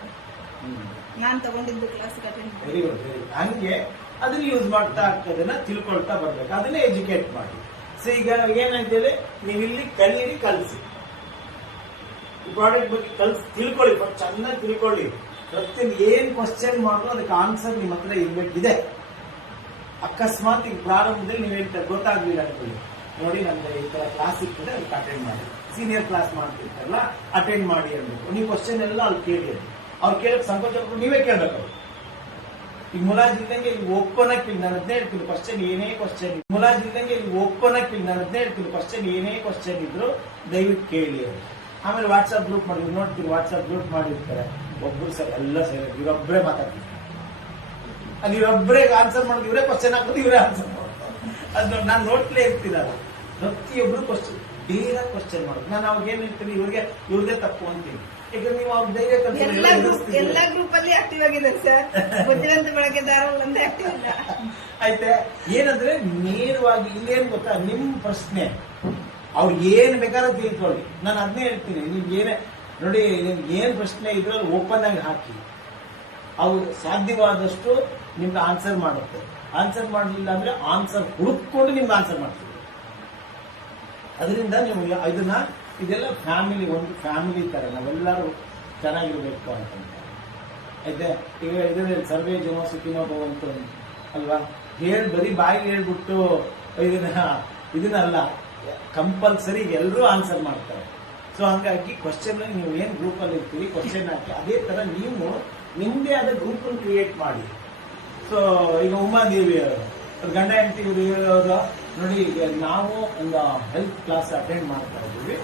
ನಾನ್ ತಗೊಂಡಿದ್ದು class attend very good very good. ಹಂಗೆ ಅದನ್ನ ಯೂಸ್ ಮಾಡ್ತಾ ಅದನ್ನ ತಿಳ್ಕೊಳ್ತಾ ಬರ್ಬೇಕು, ಅದನ್ನೇ ಎಜುಕೇಟ್ ಮಾಡಿ. ಸೊ ಈಗ ಏನಾಯ್ತೇಳಿ, ನೀವು ಇಲ್ಲಿ ಕಲೀರಿ, ಕಲಿಸಿ, ಈ ಪ್ರಾಡಕ್ಟ್ ಬಗ್ಗೆ ತಿಳ್ಕೊಳ್ಳಿ, ಬಟ್ ಚೆನ್ನಾಗಿ ತಿಳ್ಕೊಳ್ಳಿ. ಪ್ರತಿಯೊಂದು ಏನ್ ಕ್ವಶನ್ ಮಾಡಿದ್ರು ಅದಕ್ಕೆ ಆನ್ಸರ್ ನಿಮ್ಮ ಹತ್ರ ಇರ್ಬೇಕಿದೆ. ಅಕಸ್ಮಾತ್ ಈಗ ಪ್ರಾರಂಭದಲ್ಲಿ ನೀವು ಹೇಳ್ತಾರೆ ಗೊತ್ತಾಗ್ಲಿಲ್ಲ ಅನ್ಕೊಳ್ಳಿ, ನೋಡಿ ನಮ್ದು ಈ ತರ ಕ್ಲಾಸ್ ಇರ್ತದೆ, ಅದಕ್ಕೆ ಅಟೆಂಡ್ ಮಾಡಿ. ಸೀನಿಯರ್ ಕ್ಲಾಸ್ ಮಾಡ್ತಿರ್ತಾರಲ್ಲ, ಅಟೆಂಡ್ ಮಾಡಿ ಅನ್ಬೇಕು. ನೀವು ಕ್ವಶನ್ ಎಲ್ಲ ಅಲ್ಲಿ ಕೇಳಿ, ಅವ್ರು ಕೇಳಕ್ ಸಂಕೋಚ ನೀವೇ ಕೇಳ್ಬೇಕು. ಈಗ ಮುಲಾಜಿದ್ದಂಗೆ ಇಲ್ಲಿ ಓಪನ್ ಆಗಿ ನಾನು ಅದನ್ನೇ ಹೇಳ್ತೀನಿ, ಕ್ವಶನ್ ಏನೇ ಕ್ವಶನ್ ಮುಲಾಜಿದ್ದಂಗೆ ಇಲ್ಲಿ ಓಪನ್ ಆಗಿ ನಾನು ಅದನ್ನೇ ಹೇಳ್ತೀನಿ, ಕ್ವಶನ್ ಏನೇ ಕ್ವಶನ್ ಇದ್ರು ದಯವಿಟ್ಟು ಕೇಳಿ ಅವರು. ಆಮೇಲೆ ವಾಟ್ಸ್ಆಪ್ ಗ್ರೂಪ್ ಮಾಡಿ ನೋಡ್ತೀವಿ, ವಾಟ್ಸ್ಆಪ್ ಗ್ರೂಪ್ ಮಾಡಿರ್ತಾರೆ, ಒಬ್ರು ಸರ್ ಎಲ್ಲ ಸರಿ ಇವರೊಬ್ಬರೇ ಮಾತಾಡ್ತಾರೆ, ಅದು ಇವರೊಬ್ಬರೇ ಆನ್ಸರ್ ಮಾಡೋದು, ಇವರೇ ಕ್ವಶನ್ ಹಾಕೋದು, ಇವರೇ ಆನ್ಸರ್ ಮಾಡೋದು. ಅದು ನಾನು ನೋಡ್ಲೇ ಇರ್ತೀನಲ್ಲ, ಪ್ರತಿಯೊಬ್ರು ಕ್ವಶನ್ ಡೇರ ಕ್ವಶನ್ ಮಾಡೋದು. ನಾನು ಅವಾಗ ಏನ್ ಹೇಳ್ತೀನಿ, ಇವ್ರದೇ ತಪ್ಪು ಅಂತೀನಿ. ಈಗ ನೀವು ಅವ್ರ ಧೈರ್ಯ ಎಲ್ಲ ಗ್ರೂಪ್ ಅಲ್ಲಿ ಆಕ್ಟಿವ್ ಆಗಿದೆ ಸರ್. ಬುದ್ಧಿವಂತ ಬಳಕೆದಾರ ಒಂದೇ ಆಕ್ಟಿವ್ ಇಲ್ಲ. ಆಯ್ತೆ, ಏನಂದ್ರೆ ನೇರವಾಗಿ ಇಲ್ಲೇನ್ ಗೊತ್ತಾ, ನಿಮ್ ಪ್ರಶ್ನೆ ಅವ್ರಿಗೆ ಏನ್ ಬೇಕಾದ್ರೂ ತಿಳ್ಕೊಳ್ಳಿ. ನಾನು ಅದನ್ನೇ ಹೇಳ್ತೀನಿ, ನಿಮ್ಗೆ ಏನೇ ನೋಡಿ, ನಿಮ್ಗೆ ಏನ್ ಪ್ರಶ್ನೆ ಇದ್ರೂ ಓಪನ್ ಆಗಿ ಹಾಕಿ, ಅವ್ರು ಸಾಧ್ಯವಾದಷ್ಟು ನಿಮ್ಗೆ ಆನ್ಸರ್ ಮಾಡುತ್ತೆ. ಆನ್ಸರ್ ಮಾಡಲಿಲ್ಲ ಅಂದ್ರೆ ಆನ್ಸರ್ ಹುಡುಕೊಂಡು ನಿಮ್ಗೆ ಆನ್ಸರ್ ಮಾಡ್ತೀವಿ. ಅದರಿಂದ ನೀವು ಇದೆಲ್ಲ ಫ್ಯಾಮಿಲಿ, ಒಂದು ಫ್ಯಾಮಿಲಿ ತರ ನಾವೆಲ್ಲರೂ ಚೆನ್ನಾಗಿರ್ಬೇಕು ಅಂತಂತ. ಆಯ್ತೆ, ಈಗ ಇದರಲ್ಲಿ ಸರ್ವೇ ಜನ ಸುಖಿನೋ ಭವಂತು ಅಲ್ವಾ, ಬರೀ ಬಾಯಿಗೆ ಹೇಳ್ಬಿಟ್ಟು ಇದನ್ನಲ್ಲ, ಕಂಪಲ್ಸರಿ ಎಲ್ಲರೂ ಆನ್ಸರ್ ಮಾಡ್ತಾರೆ. ಸೊ ಹಂಗಾಗಿ ಕ್ವಶನ್ ನೀವು ಏನ್ ಗ್ರೂಪ್ ಅಲ್ಲಿ ಇರ್ತೀರಿ, ಕ್ವಶನ್ ಹಾಕಿ ಅದೇ ತರ ನೀವು ನಿಮ್ದೇ ಆದ ಗ್ರೂಪ್ ಅನ್ನು ಕ್ರಿಯೇಟ್ ಮಾಡಿ. ಸೊ ಈಗ ಉಮಾದೇವಿ ಅವರು ಗಂಡ ಹೆಂಡತಿ ಇವರು ಹೇಳೋದು ನೋಡಿ, ಈಗ ನಾವು ಒಂದು ಹೆಲ್ತ್ ಕ್ಲಾಸ್ ಅಟೆಂಡ್ ಮಾಡ್ತಾ ಇದ್ದೀವಿ,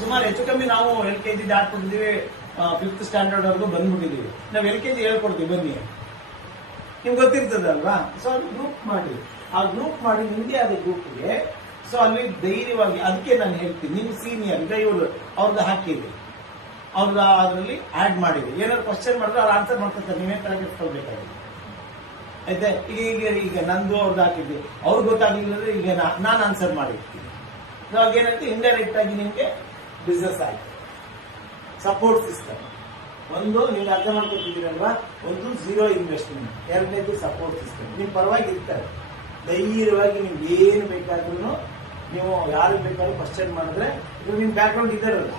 ಸುಮಾರು ಹೆಚ್ಚು ಕಮ್ಮಿ ನಾವು LKG ದಾಟ್ಬಿಟ್ಟಿದ್ದೀವಿ, 5th ಸ್ಟ್ಯಾಂಡರ್ಡ್ ವರೆಗೂ ಬಂದ್ಬಿಟ್ಟಿದ್ದೀವಿ. ನಾವು LKG ಹೇಳ್ಕೊಡ್ತೀವಿ, ಬನ್ನಿ, ನಿಮ್ಗೆ ಗೊತ್ತಿರ್ತದಲ್ವಾ. ಸೊ ಅದು ಗ್ರೂಪ್ ಮಾಡಿ, ಆ ಗ್ರೂಪ್ ಮಾಡಿ ನಿಮ್ದೇ ಆದ ಗ್ರೂಪ್ಗೆ. ಸೊ ಅಲ್ಲಿ ಧೈರ್ಯವಾಗಿ, ಅದಕ್ಕೆ ನಾನು ಹೇಳ್ತೀನಿ, ನಿಮ್ ಸೀನಿಯರ್ ಈಗ ಇವರು ಅವ್ರದ್ದು ಹಾಕಿದ್ರಿ, ಅವ್ರದ್ದು ಅದರಲ್ಲಿ ಆಡ್ ಮಾಡಿದ್ರಿ, ಏನಾದ್ರು ಕ್ವಶನ್ ಮಾಡಿದ್ರೆ ಅವ್ರು ಆನ್ಸರ್ ಮಾಡ್ಕೊತಾರೆ, ನೀವೇನ್ ತಲೆ ಕೆಡ್ಸ್ಕೊಳ್ಬೇಕಾಗಿದೆ. ಆಯ್ತಾ, ಈಗ ನಂದು ಅವ್ರದ್ದು ಹಾಕಿದ್ವಿ, ಅವ್ರಿಗೆ ಗೊತ್ತಾಗ್ಲಿಲ್ಲ ಅಂದ್ರೆ ಈಗ ನಾನು ಆನ್ಸರ್ ಮಾಡಿರ್ತೀನಿ. ಇವಾಗ ಏನಂತ ಇಂಡೈರೆಕ್ಟ್ ಆಗಿ ನಿಮ್ಗೆ ಬಿಸ್ನೆಸ್ ಆಯ್ತು. ಸಪೋರ್ಟ್ ಸಿಸ್ಟಮ್ ಒಂದು ನೀವು ಅರ್ಥ ಮಾಡ್ಕೊತಿದ್ದೀರಲ್ವಾ, ಒಂದು ಝೀರೋ ಇನ್ವೆಸ್ಟ್ಮೆಂಟ್, ಎರಡನೇದು ಸಪೋರ್ಟ್ ಸಿಸ್ಟಮ್. ನಿಮ್ ಪರವಾಗಿ ಇರ್ತಾರೆ, ಧೈರ್ಯವಾಗಿ ನಿಮ್ಗೆ ಏನು ಬೇಕಾದ್ರೂ ನೀವು ಯಾರಿಗೆ ಬೇಕಾದ್ರೂ ಕ್ವಶನ್ ಮಾಡಿದ್ರೆ, ನಿಮ್ ಬ್ಯಾಕ್ ಗ್ರೌಂಡ್ ಇದ್ದಾರಲ್ಲ,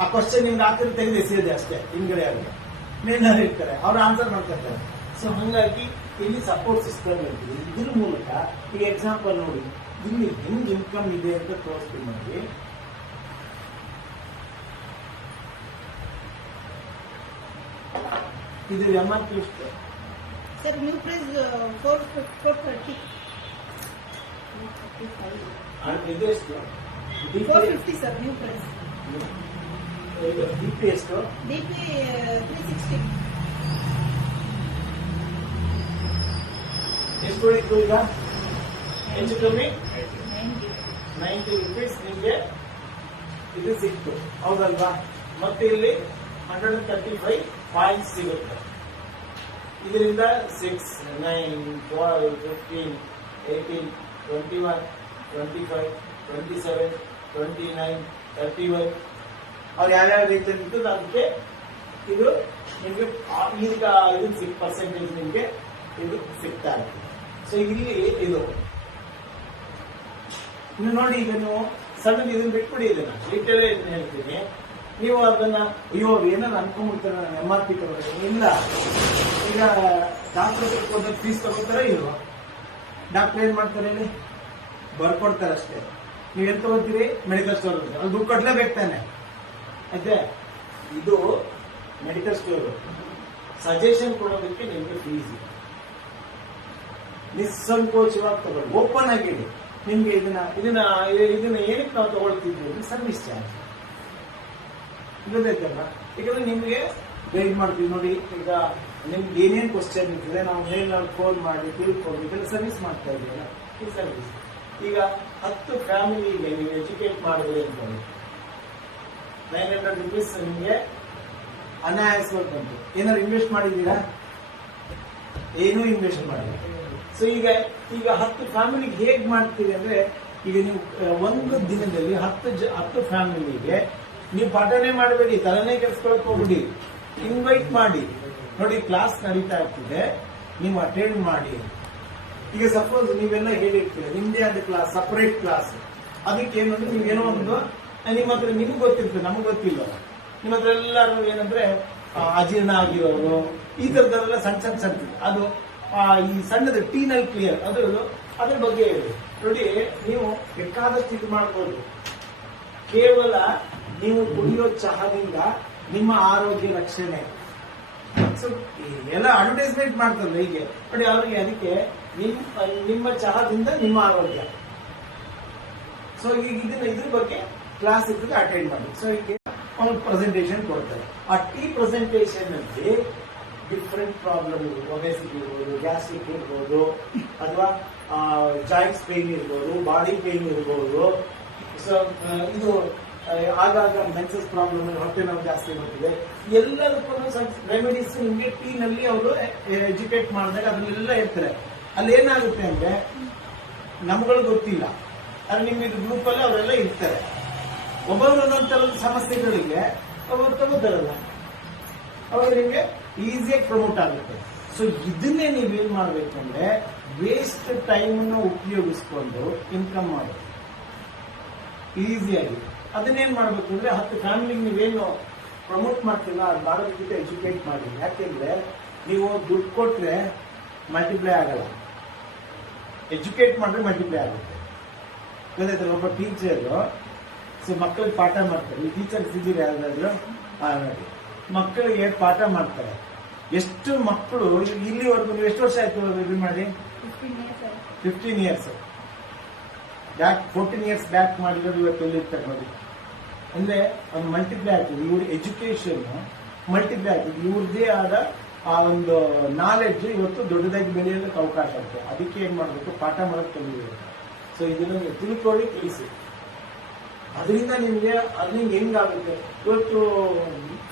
ಆ ಕ್ವಶನ್ ನಿಮ್ಗೆ ಹಾಕಿದ್ರೆ ತೆಗೆದು ಎಸೆಯದೆ ಅಷ್ಟೇ, ಹಿಂಗಡೆ ಅವ್ರಿಗೆ ಮೇಲ್ನವ್ರು ಇರ್ತಾರೆ, ಅವ್ರು ಆನ್ಸರ್ ಮಾಡ್ತಿರ್ತಾರೆ. ಸೊ ಹಂಗಾಗಿ ಇಲ್ಲಿ ಸಪೋರ್ಟ್ ಸಿಸ್ಟಮ್ ಇರ್ತದೆ. ಇದ್ರ ಮೂಲಕ ಈಗ ಎಕ್ಸಾಂಪಲ್ ನೋಡಿ, ಇಲ್ಲಿ ಹೆಂಗ್ ಇನ್ಕಮ್ ಇದೆ ಅಂತ ತೋರಿಸ್ತೀವಿ ನೋಡಿ. ಇದು MRP ಎಷ್ಟು ಸರ್? New price 430. ಇದು ಎಷ್ಟು? 450 ಸರ್ ನ್ಯೂ ಪ್ರೈಸ್. DP ಎಷ್ಟು? DP 360. ಎಷ್ಟು ಉಳಿತು ಈಗ? ಹೆಚ್ಚು ಕಮ್ಮಿ 90 rupees ನಿಮಗೆ ಇದು ಸಿಕ್ತು, ಹೌದಲ್ವಾ? ಮತ್ತೆ ಇಲ್ಲಿ 135 ಪಾಯಿಂಟ್ಸ್ ಸಿಗುತ್ತೆ. ಇದರಿಂದ 6, 9, 12, 15, 18, 21, 25, 27, 29, 31 ಅವ್ರು ಯಾವ್ಯಾವ ರೀತಿಯಲ್ಲಿ ಇರ್ತದೆ ಅದಕ್ಕೆ ಇದು ನಿಮಗೆ ಈಗ ಇದು ಪರ್ಸೆಂಟೇಜ್ ನಿಮಗೆ ಇದು ಸಿಗ್ತಾ ಇರುತ್ತೆ. ಸೊ ಇಲ್ಲಿ ಇದು ನೀವು ನೋಡಿ, ಈಗ ನೀವು ಸಣ್ಣದು ಇದನ್ನ ಬಿಟ್ಬಿಡಿ, ಇದನ್ನ ಡೀಟೇಲ್ ಹೇಳ್ತೀನಿ. ನೀವು ಅದನ್ನ ಅಯ್ಯೋ ಏನಾದ್ರು ಅನ್ಕೊಂಡ್ಬಿಡ್ತಾರೆ, ನಾನು MRP ತಗೋಬೇಕು ಇಲ್ಲ. ಈಗ ಡಾಕ್ಟರ್ ಫೀಸ್ ತಗೋತಾರ ಇಲ್ವಾ? ಡಾಕ್ಟರ್ ಏನ್ ಮಾಡ್ತಾರೆ ಹೇಳಿ, ಬರ್ಕೊಡ್ತಾರೆ ಅಷ್ಟೇ. ನೀವ್ ಎಲ್ಲಿ ತಗೋತೀರಿ? Medical store. ಅಲ್ಲಿ ದುಡ್ಡು ಕಟ್ಲೇಬೇಕು ತಾನೆ. ಆಯ್ತೆ, ಇದು ಮೆಡಿಕಲ್ ಸ್ಟೋರ್. ಸಜೆಷನ್ ಕೊಡೋದಕ್ಕೆ ನಿಮ್ಗೆ ಫೀಸ್ ಇದೆ, ನಿಸ್ಸಂಕೋಚವಾಗಿ ತಗೊಳ್ಳಿ, ಓಪನ್ ಆಗಿಡಿ. ನಿಮ್ಗೆ ಇದನ್ನ ಏನಕ್ಕೆ ನಾವು ತಗೊಳ್ತಿದ್ವಿ? ಸರ್ವಿಸ್ ಚಾರ್ಜ್ ಇರಬೇಕಲ್ಲ. ಯಾಕಂದ್ರೆ ನಿಮ್ಗೆ ಗೈಡ್ ಮಾಡ್ತೀವಿ ನೋಡಿ. ಈಗ ನಿಮ್ಗೆ ಏನೇನು ಕ್ವಶನ್ ಇರ್ತದೆ ನಾವು ಮೇಲ್ ಫೋನ್ ಮಾಡಿ ತಿಳ್ಕೊಂಡು ಸರ್ವಿಸ್ ಮಾಡ್ತಾ ಇದ್ದೀವಲ್ಲ, ಈ ಸರ್ವಿಸ್. ಈಗ 10 ಫ್ಯಾಮಿಲಿಗೆ ನೀವು ಎಜುಕೇಟ್ ಮಾಡಿದ್ರೆ ಅನ್ಕೊಳ್ಳಿ, 900 rupees ನಿಮ್ಗೆ ಅನಾಯಾಸವಾಗಿ ಬಂತು. ಏನಾದ್ರು ಇನ್ವೆಸ್ಟ್ ಮಾಡಿದ್ದೀರಾ? ಏನೂ ಇನ್ವೆಸ್ಟ್ ಮಾಡಿಲ್ಲ. ಸೊ ಈಗ 10 ಫ್ಯಾಮಿಲಿಗೆ ಹೇಗ್ ಮಾಡ್ತೀವಿ ಅಂದ್ರೆ, ಈಗ ನೀವು ಒಂದು ದಿನದಲ್ಲಿ 10 ಫ್ಯಾಮಿಲಿಗೆ ನೀವು ಪಾಠನೆ ಮಾಡಬೇಡಿ, ತಲೆನೇ ಕೆಲ್ಸ್ಕೊಳಕ್ ಹೋಗ್ಬಿಡಿ, ಇನ್ವೈಟ್ ಮಾಡಿ. ನೋಡಿ ಕ್ಲಾಸ್ ನಡೀತಾ ಇರ್ತದೆ, ನೀವು ಅಟೆಂಡ್ ಮಾಡಿ. ಈಗ ಸಪೋಸ್ ನೀವೆಲ್ಲ ಹೇಳಿರ್ತೀರ ನಿಮ್ದೇ ಆದ ಕ್ಲಾಸ್, ಸಪರೇಟ್ ಕ್ಲಾಸ್, ಅದಕ್ಕೆ ಏನಂದ್ರೆ ನೀವೇನೋ ಒಂದು ನಿಮ್ಮ ಹತ್ರ ನಿಮ್ಗೆ ಗೊತ್ತಿರ್ತದೆ, ನಮ್ಗೆ ಗೊತ್ತಿಲ್ಲ. ನಿಮ್ಮ ಹತ್ರ ಎಲ್ಲರೂ ಏನಂದ್ರೆ ಅಜೀರ್ಣ ಆಗಿರೋರು ಈ ತರದೆಲ್ಲ ಸಣ್ಣ ಅದು ಈ ಸಣ್ಣದ ಟೀನಲ್ಲಿ ಕ್ಲಿಯರ್ ಅದ್ರ ಬಗ್ಗೆ ಹೇಳಿ. ನೋಡಿ ನೀವು ಬೇಕಾದಷ್ಟು ಇದು ಮಾಡ್ಬೋದು. ಕೇವಲ ನೀವು ಕುಡಿಯೋ ಚಹಾದಿಂದ ನಿಮ್ಮ ಆರೋಗ್ಯ ರಕ್ಷಣೆ. ಸೊ ಎಲ್ಲ ಅಡ್ವರ್ಟೈಸ್ಮೆಂಟ್ ಮಾಡ್ತಾರೆ ಹೀಗೆ ನೋಡಿ ಅವ್ರಿಗೆ, ಅದಕ್ಕೆ ನಿಮ್ಮ ಚಹಾದಿಂದ ನಿಮ್ಮ ಆರೋಗ್ಯ. ಸೊ ಈಗ ಇದ್ರ ಬಗ್ಗೆ ಕ್ಲಾಸ್ ಇರ್ತದೆ, ಅಟೆಂಡ್ ಮಾಡಿ. ಸೊ ಈಗ ಅವ್ರು ಪ್ರೆಸೆಂಟೇಷನ್ ಕೊಡ್ತಾರೆ. ಆ ಪ್ರೆಸೆಂಟೇಷನ್ ಅಲ್ಲಿ ಡಿಫ್ರೆಂಟ್ ಪ್ರಾಬ್ಲಮ್ ಇರ್ಬೋದು, ಒಬೆಸಿಟಿ ಇರ್ಬೋದು, ಗ್ಯಾಸ್ಟ್ರಿಕ್ ಇರ್ಬೋದು, ಅಥವಾ ಜಾಯಿಂಟ್ಸ್ ಪೇನ್ ಇರ್ಬೋದು, ಬಾಡಿ ಪೇನ್ ಇರ್ಬೋದು. ಸೊ ಇದು ಆಗಾಗ ಮೆನ್ಸಸ್ ಪ್ರಾಬ್ಲಮ್, ಹೊಟ್ಟೆ ನೋವು ಜಾಸ್ತಿ ಬರ್ತದೆ, ಎಲ್ಲದಕ್ಕೂ ರೆಮಿಡೀಸ್ ನಿಮಗೆ ಟೀನಲ್ಲಿ ಅವರು ಎಜುಕೇಟ್ ಮಾಡಿದಾಗ ಅದನ್ನೆಲ್ಲ ಇರ್ತಾರೆ. ಅಲ್ಲಿ ಏನಾಗುತ್ತೆ ಅಂದ್ರೆ ನಮ್ಗಳು ಗೊತ್ತಿಲ್ಲ, ಆದ್ರೆ ನಿಮ್ಗೆ ಗ್ರೂಪ್ ಅಲ್ಲಿ ಅವರೆಲ್ಲ ಇರ್ತಾರೆ. ಒಬ್ಬರು ಒಂದೊಂದು ತರದ ಸಮಸ್ಯೆಗಳಿಗೆ ಅವರು ತಗೋತಾರಲ್ಲ, ಅವಾಗ ನಿಮ್ಗೆ ಈಸಿಯಾಗಿ ಪ್ರಮೋಟ್ ಆಗುತ್ತೆ. ಸೊ ಇದನ್ನೇ ನೀವೇನ್ ಮಾಡ್ಬೇಕಂದ್ರೆ ವೇಸ್ಟ್ ಟೈಮ್ ಉಪಯೋಗಿಸ್ಕೊಂಡು ಇನ್ಕಮ್ ಮಾಡೋದು ಈಸಿಯಾಗಿ. ಅದನ್ನೇನ್ ಮಾಡ್ಬೇಕು ಅಂದ್ರೆ 10 ಫ್ಯಾಮಿಲಿಗೆ ನೀವೇನು ಪ್ರಮೋಟ್ ಮಾಡ್ತಿಲ್ಲ ಅದು ಮಾಡೋದಕ್ಕಿಂತ ಎಜುಕೇಟ್ ಮಾಡಿ. ಯಾಕೆಂದ್ರೆ ನೀವು ದುಡ್ಡು ಕೊಟ್ರೆ ಮಲ್ಟಿಪ್ಲೈ ಆಗಲ್ಲ, ಎಜುಕೇಟ್ ಮಾಡಿದ್ರೆ ಮಲ್ಟಿಪ್ಲೈ ಆಗುತ್ತೆ. ಗೊತ್ತಾಯ್ತಲ್ಲ, ಒಬ್ಬ ಟೀಚರ್ ಸೊ ಮಕ್ಕಳಿಗೆ ಪಾಠ ಮಾಡ್ತಾರೆ. ಈ ಟೀಚರ್ಸ್ ಇದ್ದೀರಿ ಯಾರಾದ್ರೂ ನೋಡಿ, ಮಕ್ಕಳಿಗೆ ಪಾಠ ಮಾಡ್ತಾರೆ. ಎಷ್ಟು ಮಕ್ಕಳು ಇಲ್ಲಿವರೆಗೂ ನೀವು ಎಷ್ಟು ವರ್ಷ ಆಯ್ತು ಇದು ಮಾಡಿ? 15 ಇಯರ್ಸ್ ಬ್ಯಾಕ್, 14 ಇಯರ್ಸ್ ಬ್ಯಾಕ್ ಮಾಡಿರೋದು ಇವತ್ತು ಎಲ್ಲಿರ್ತಾರೆ ನೋಡಿ. ಅಂದ್ರೆ ಒಂದು ಮಲ್ಟಿಪ್ಲೈ ಆಗ್ತದೆ. ಇವ್ರ ಎಜುಕೇಶನ್ ಮಲ್ಟಿಪ್ಲೈ ಆಗ್ತದೆ. ಇವ್ರದ್ದೇ ಆದ ಆ ಒಂದು ನಾಲೆಡ್ಜ್ ಇವತ್ತು ದೊಡ್ಡದಾಗಿ ಬೆಳೆಯೋದಕ್ಕೆ ಅವಕಾಶ ಆಗುತ್ತೆ. ಅದಕ್ಕೆ ಏನ್ ಮಾಡ್ಬೇಕು, ಪಾಠ ಮಾಡೋದು ಕಲಿಬೇಕು. ಸೊ ಇದನ್ನ ತಿಳ್ಕೊಳ್ಳಿ, ತಿಳಿಸಿ. ಅದರಿಂದ ನಿಮ್ಗೆ ಅರ್ನಿಂಗ್ ಹೆಂಗಾಗುತ್ತೆ. ಇವತ್ತು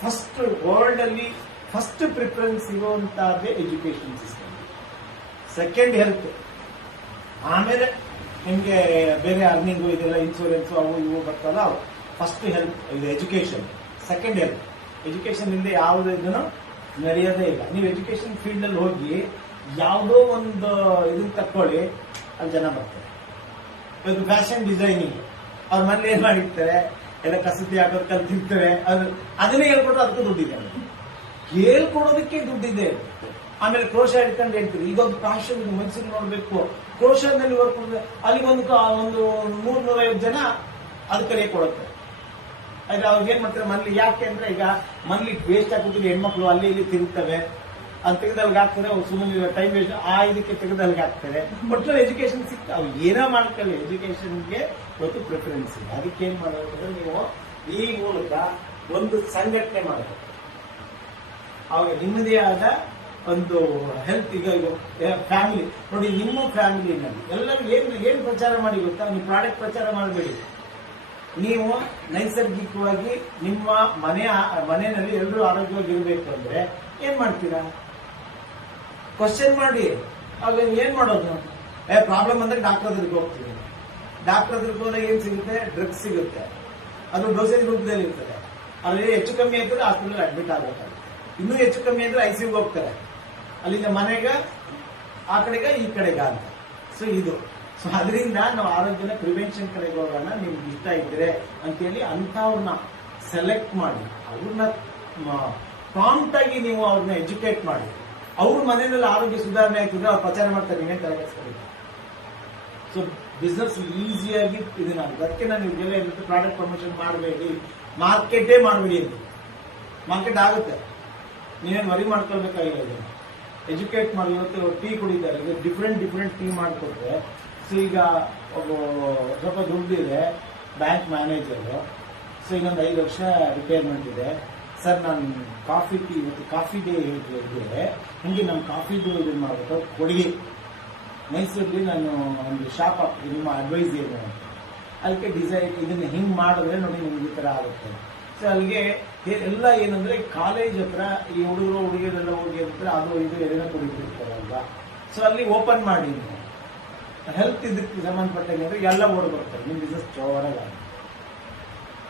ಫಸ್ಟ್ ವರ್ಲ್ಡ್ ಅಲ್ಲಿ ಫಸ್ಟ್ ಪ್ರಿಫರೆನ್ಸ್ ಇರುವಂತಹದ್ದೇ ಎಜುಕೇಶನ್ ಸಿಸ್ಟಮ್, ಸೆಕೆಂಡ್ ಹೆಲ್ತ್, ಆಮೇಲೆ ನಿಮ್ಗೆ ಬೇರೆ ಅರ್ನಿಂಗು ಇದೆಲ್ಲ ಇನ್ಶೂರೆನ್ಸ್ ಅವು ಇವು ಬರ್ತಲ್ಲ, ಅವು ಫಸ್ಟ್ ಹೆಲ್ತ್, ಇದು ಎಜುಕೇಶನ್, ಸೆಕೆಂಡ್ ಹೆಲ್ತ್. ಎಜುಕೇಶನ್ ಇಂದ ಯಾವುದನ್ನು ನಡೆಯೋದೇ ಇಲ್ಲ. ನೀವು ಎಜುಕೇಶನ್ ಫೀಲ್ಡ್ ಅಲ್ಲಿ ಹೋಗಿ ಯಾವುದೋ ಒಂದು ಇದನ್ನ ತಕ್ಕೊಳ್ಳಿ, ಅಲ್ಲಿ ಜನ ಬರ್ತಾರೆ. ಇವತ್ತು ಫ್ಯಾಷನ್ ಡಿಸೈನಿಂಗ್ ಅವ್ರ ಮನೇಲಿ ಏನ್ ಮಾಡಿರ್ತಾರೆ, ಎಲ್ಲ ಕಸೂತಿ ಹಾಕೋದು ಕಲ್ತಿರ್ತಾರೆ. ಅದನ್ನೇ ಹೇಳ್ಕೊಟ್ರೆ ಅದಕ್ಕೂ ದುಡ್ಡಿದೆ, ಹೇಳ್ಕೊಡೋದಕ್ಕೆ ದುಡ್ಡಿದೆ. ಆಮೇಲೆ ಕ್ರೋಶ ಹಿಡ್ಕೊಂಡು ಹೇಳ್ತೀರಿ, ಇದೊಂದು ಫ್ಯಾಷನ್, ಮೈಸೂರು ನೋಡ್ಬೇಕು, ಕ್ರೋಶನಲ್ಲಿ ವರ್ಕ್ ಅಲ್ಲಿಗೆ ಒಂದು 100-150 ಜನ ಅದು ಕರೆ ಕೊಡುತ್ತೆ. ಆದ್ರೆ ಅವ್ರಿಗೆ ಏನ್ ಮಾಡ್ತಾರೆ ಮನೇಲಿ, ಯಾಕೆ ಅಂದ್ರೆ ಈಗ ಮನೇಲಿ ವೇಸ್ಟ್ ಆಗ್ಬಿಟ್ಟಿದೆ, ಹೆಣ್ಮಕ್ಳು ಅಲ್ಲಿ ಇಲ್ಲಿ ತಿರುಗ್ತವೆ, ಅದು ತೆಗೆದಲ್ಗೆ ಹಾಕ್ತಾರೆ, ಸುಮ್ಮನೆ ಟೈಮ್ ವೇಸ್ಟ್, ಇದಕ್ಕೆ ತೆಗೆದಲ್ಗೆ ಹಾಕ್ತಾರೆ. ಒಟ್ಟು ಎಜುಕೇಶನ್ ಸಿಗ್ತಾ, ಅವ್ರು ಏನೋ ಮಾಡ್ಕೊಳ್ಳಿ, ಎಜುಕೇಶನ್ಗೆ ಇವತ್ತು ಪ್ರಿಫರೆನ್ಸ್ ಇದೆ. ಅದಕ್ಕೆ ಏನ್ ಮಾಡಬೇಕಂದ್ರೆ ನೀವು ಈ ಮೂಲಕ ಒಂದು ಸಂಘಟನೆ ಮಾಡಬೇಕು. ಅವಾಗ ನಿಮ್ಮದೇ ಆದ ಒಂದು ಹೆಲ್ತ್. ಈಗ ಫ್ಯಾಮಿಲಿ ನೋಡಿ, ನಿಮ್ಮ ಫ್ಯಾಮಿಲಿನಲ್ಲಿ ಎಲ್ಲರೂ ಏನ್ ಪ್ರಚಾರ ಮಾಡಿ ಗೊತ್ತಾ, ನೀವು ಪ್ರಾಡಕ್ಟ್ ಪ್ರಚಾರ ಮಾಡಬೇಡಿ. ನೀವು ನೈಸರ್ಗಿಕವಾಗಿ ನಿಮ್ಮ ಮನೆಯಲ್ಲಿ ಎಲ್ಲರೂ ಆರೋಗ್ಯವಾಗಿ ಇರಬೇಕು ಅಂದ್ರೆ ಏನ್ ಮಾಡ್ತೀರಾ, ಕ್ವಶನ್ ಮಾಡಿ. ಆಗ ಏನ್ ಮಾಡೋದು, ಪ್ರಾಬ್ಲಮ್ ಅಂದ್ರೆ ಡಾಕ್ಟರ್ ಹತ್ರಕ್ಕೆ ಹೋಗ್ತೀವಿ. ಡಾಕ್ಟರ್ ಹತ್ರಕ್ಕೆ ಹೋದಾಗ ಏನ್ ಸಿಗುತ್ತೆ, ಡ್ರಗ್ಸ್ ಸಿಗುತ್ತೆ, ಅದು ಡೋಸೇಜ್ ರೂಪದಲ್ಲಿ ಇರ್ತದೆ. ಅಲ್ಲಿ ಹೆಚ್ಚು ಕಮ್ಮಿ ಆಯ್ತದೆ ಹಾಸ್ಪಿಟಲ್ ಅಡ್ಮಿಟ್ ಆಗಬೇಕಾಗುತ್ತೆ. ಇನ್ನೂ ಹೆಚ್ಚು ಕಮ್ಮಿ ಅಂದ್ರೆ ಐಸಿಯುಗೆ ಹೋಗ್ತಾರೆ, ಅಲ್ಲಿಂದ ಮನೆಗ ಆ ಕಡೆಗ ಈ ಕಡೆಗ ಅಂತ. ಸೊ ಇದು ಸೊ ಅದರಿಂದ ನಾವು ಆರೋಗ್ಯನ ಪ್ರಿವೆನ್ಷನ್ ಕಡೆಗೆ ಹೋಗೋಣ. ನಿಮ್ಗೆ ಇಷ್ಟ ಇದ್ರೆ ಅಂತೇಳಿ ಅಂತವ್ರನ್ನ ಸೆಲೆಕ್ಟ್ ಮಾಡಿ, ಅವ್ರನ್ನ ಪ್ರಾಂಪ್ಟ್ ಆಗಿ ನೀವು ಅವ್ರನ್ನ ಎಜುಕೇಟ್ ಮಾಡಿ. ಅವ್ರ ಮನೆಯಲ್ಲಿ ಆರೋಗ್ಯ ಸುಧಾರಣೆ ಆಗ್ತಿದ್ರೆ ಅವ್ರು ಪ್ರಚಾರ ಮಾಡ್ತಾರೆ, ನೀವೇನ್ ತಲೆಕೆಡಿಸ್ಕೊಳ್ಳಿ. ಸೊ ಬಿಸ್ನೆಸ್ ಈಸಿಯಾಗಿ ಇದನ್ನ ಅದಕ್ಕೆ ನಾನು ಇವ್ರಿಗೆಲ್ಲ ಇರುತ್ತೆ, ಪ್ರಾಡಕ್ಟ್ ಪ್ರಮೋಷನ್ ಮಾಡಬೇಡಿ, ಮಾರ್ಕೆಟೇ ಮಾಡಬೇಡಿ ಅಂತ. ಮಾರ್ಕೆಟ್ ಆಗುತ್ತೆ, ನೀವೇನು ವರಿ ಮಾಡ್ಕೊಳ್ಬೇಕಾಗಿಲ್ಲ. ಇದನ್ನ ಎಜುಕೇಟ್ ಮಾಡಿ. ಇವತ್ತು ಟೀ ಕುಡಿತಾರೆ, ಇದು ಡಿಫ್ರೆಂಟ್ ಟೀ ಮಾಡಿಕೊಟ್ರೆ. ಸೊ ಈಗ ಸ್ವಲ್ಪ ದುಡ್ಡಿದೆ, ಬ್ಯಾಂಕ್ ಮ್ಯಾನೇಜರ್, ಸೊ ಇನ್ನೊಂದು 5 ವರ್ಷ ರಿಟೈರ್ಮೆಂಟ್ ಇದೆ. ಸರ್ ನಾನು ಕಾಫಿ ಟೀ ಇವತ್ತು ಕಾಫಿ ಡೇ ಇದೆ, ಹಿಂಗೆ ನಮ್ಮ ಕಾಫಿದು ಇದನ್ನ ಮಾಡ್ಬೇಕು ಕೊಡುಗೆ ಮೈಸೂರಲ್ಲಿ ನಾನು ಒಂದು ಶಾಪ್ ಹಾಕ್ತೀನಿ, ನಿಮ್ಮ ಅಡ್ವೈಸ್ ಏನು ಅಂತ. ಅದಕ್ಕೆ ಡಿಸೈನ್ ಇದನ್ನ ಹಿಂಗ್ ಮಾಡಿದ್ರೆ ನೋಡಿ ನಿಮ್ಗೆ ಈ ತರ ಆಗುತ್ತೆ. ಸೊ ಅಲ್ಲಿಗೆ ಎಲ್ಲ ಏನಂದ್ರೆ ಕಾಲೇಜ್ ಹತ್ರ ಈ ಹುಡುಗರು ಹುಡುಗಿಯರೆಲ್ಲ ಹೋಗಿ ಹತ್ರ ಅದು ಇದು ಏನೇನೋ ಕುಡಿತಿರ್ತಾರಲ್ವಾ. ಸೊ ಅಲ್ಲಿ ಓಪನ್ ಮಾಡಿ, ಹೆಲ್ತ್ ಇದಕ್ಕೆ ಸಂಬಂಧಪಟ್ಟಂಗೆ ಅಂದ್ರೆ ಎಲ್ಲ ಓಡ್ ಬರ್ತಾರೆ, ನಿಮ್ ಬಿಸ್ನೆಸ್ ಜೋರಾಗಿ.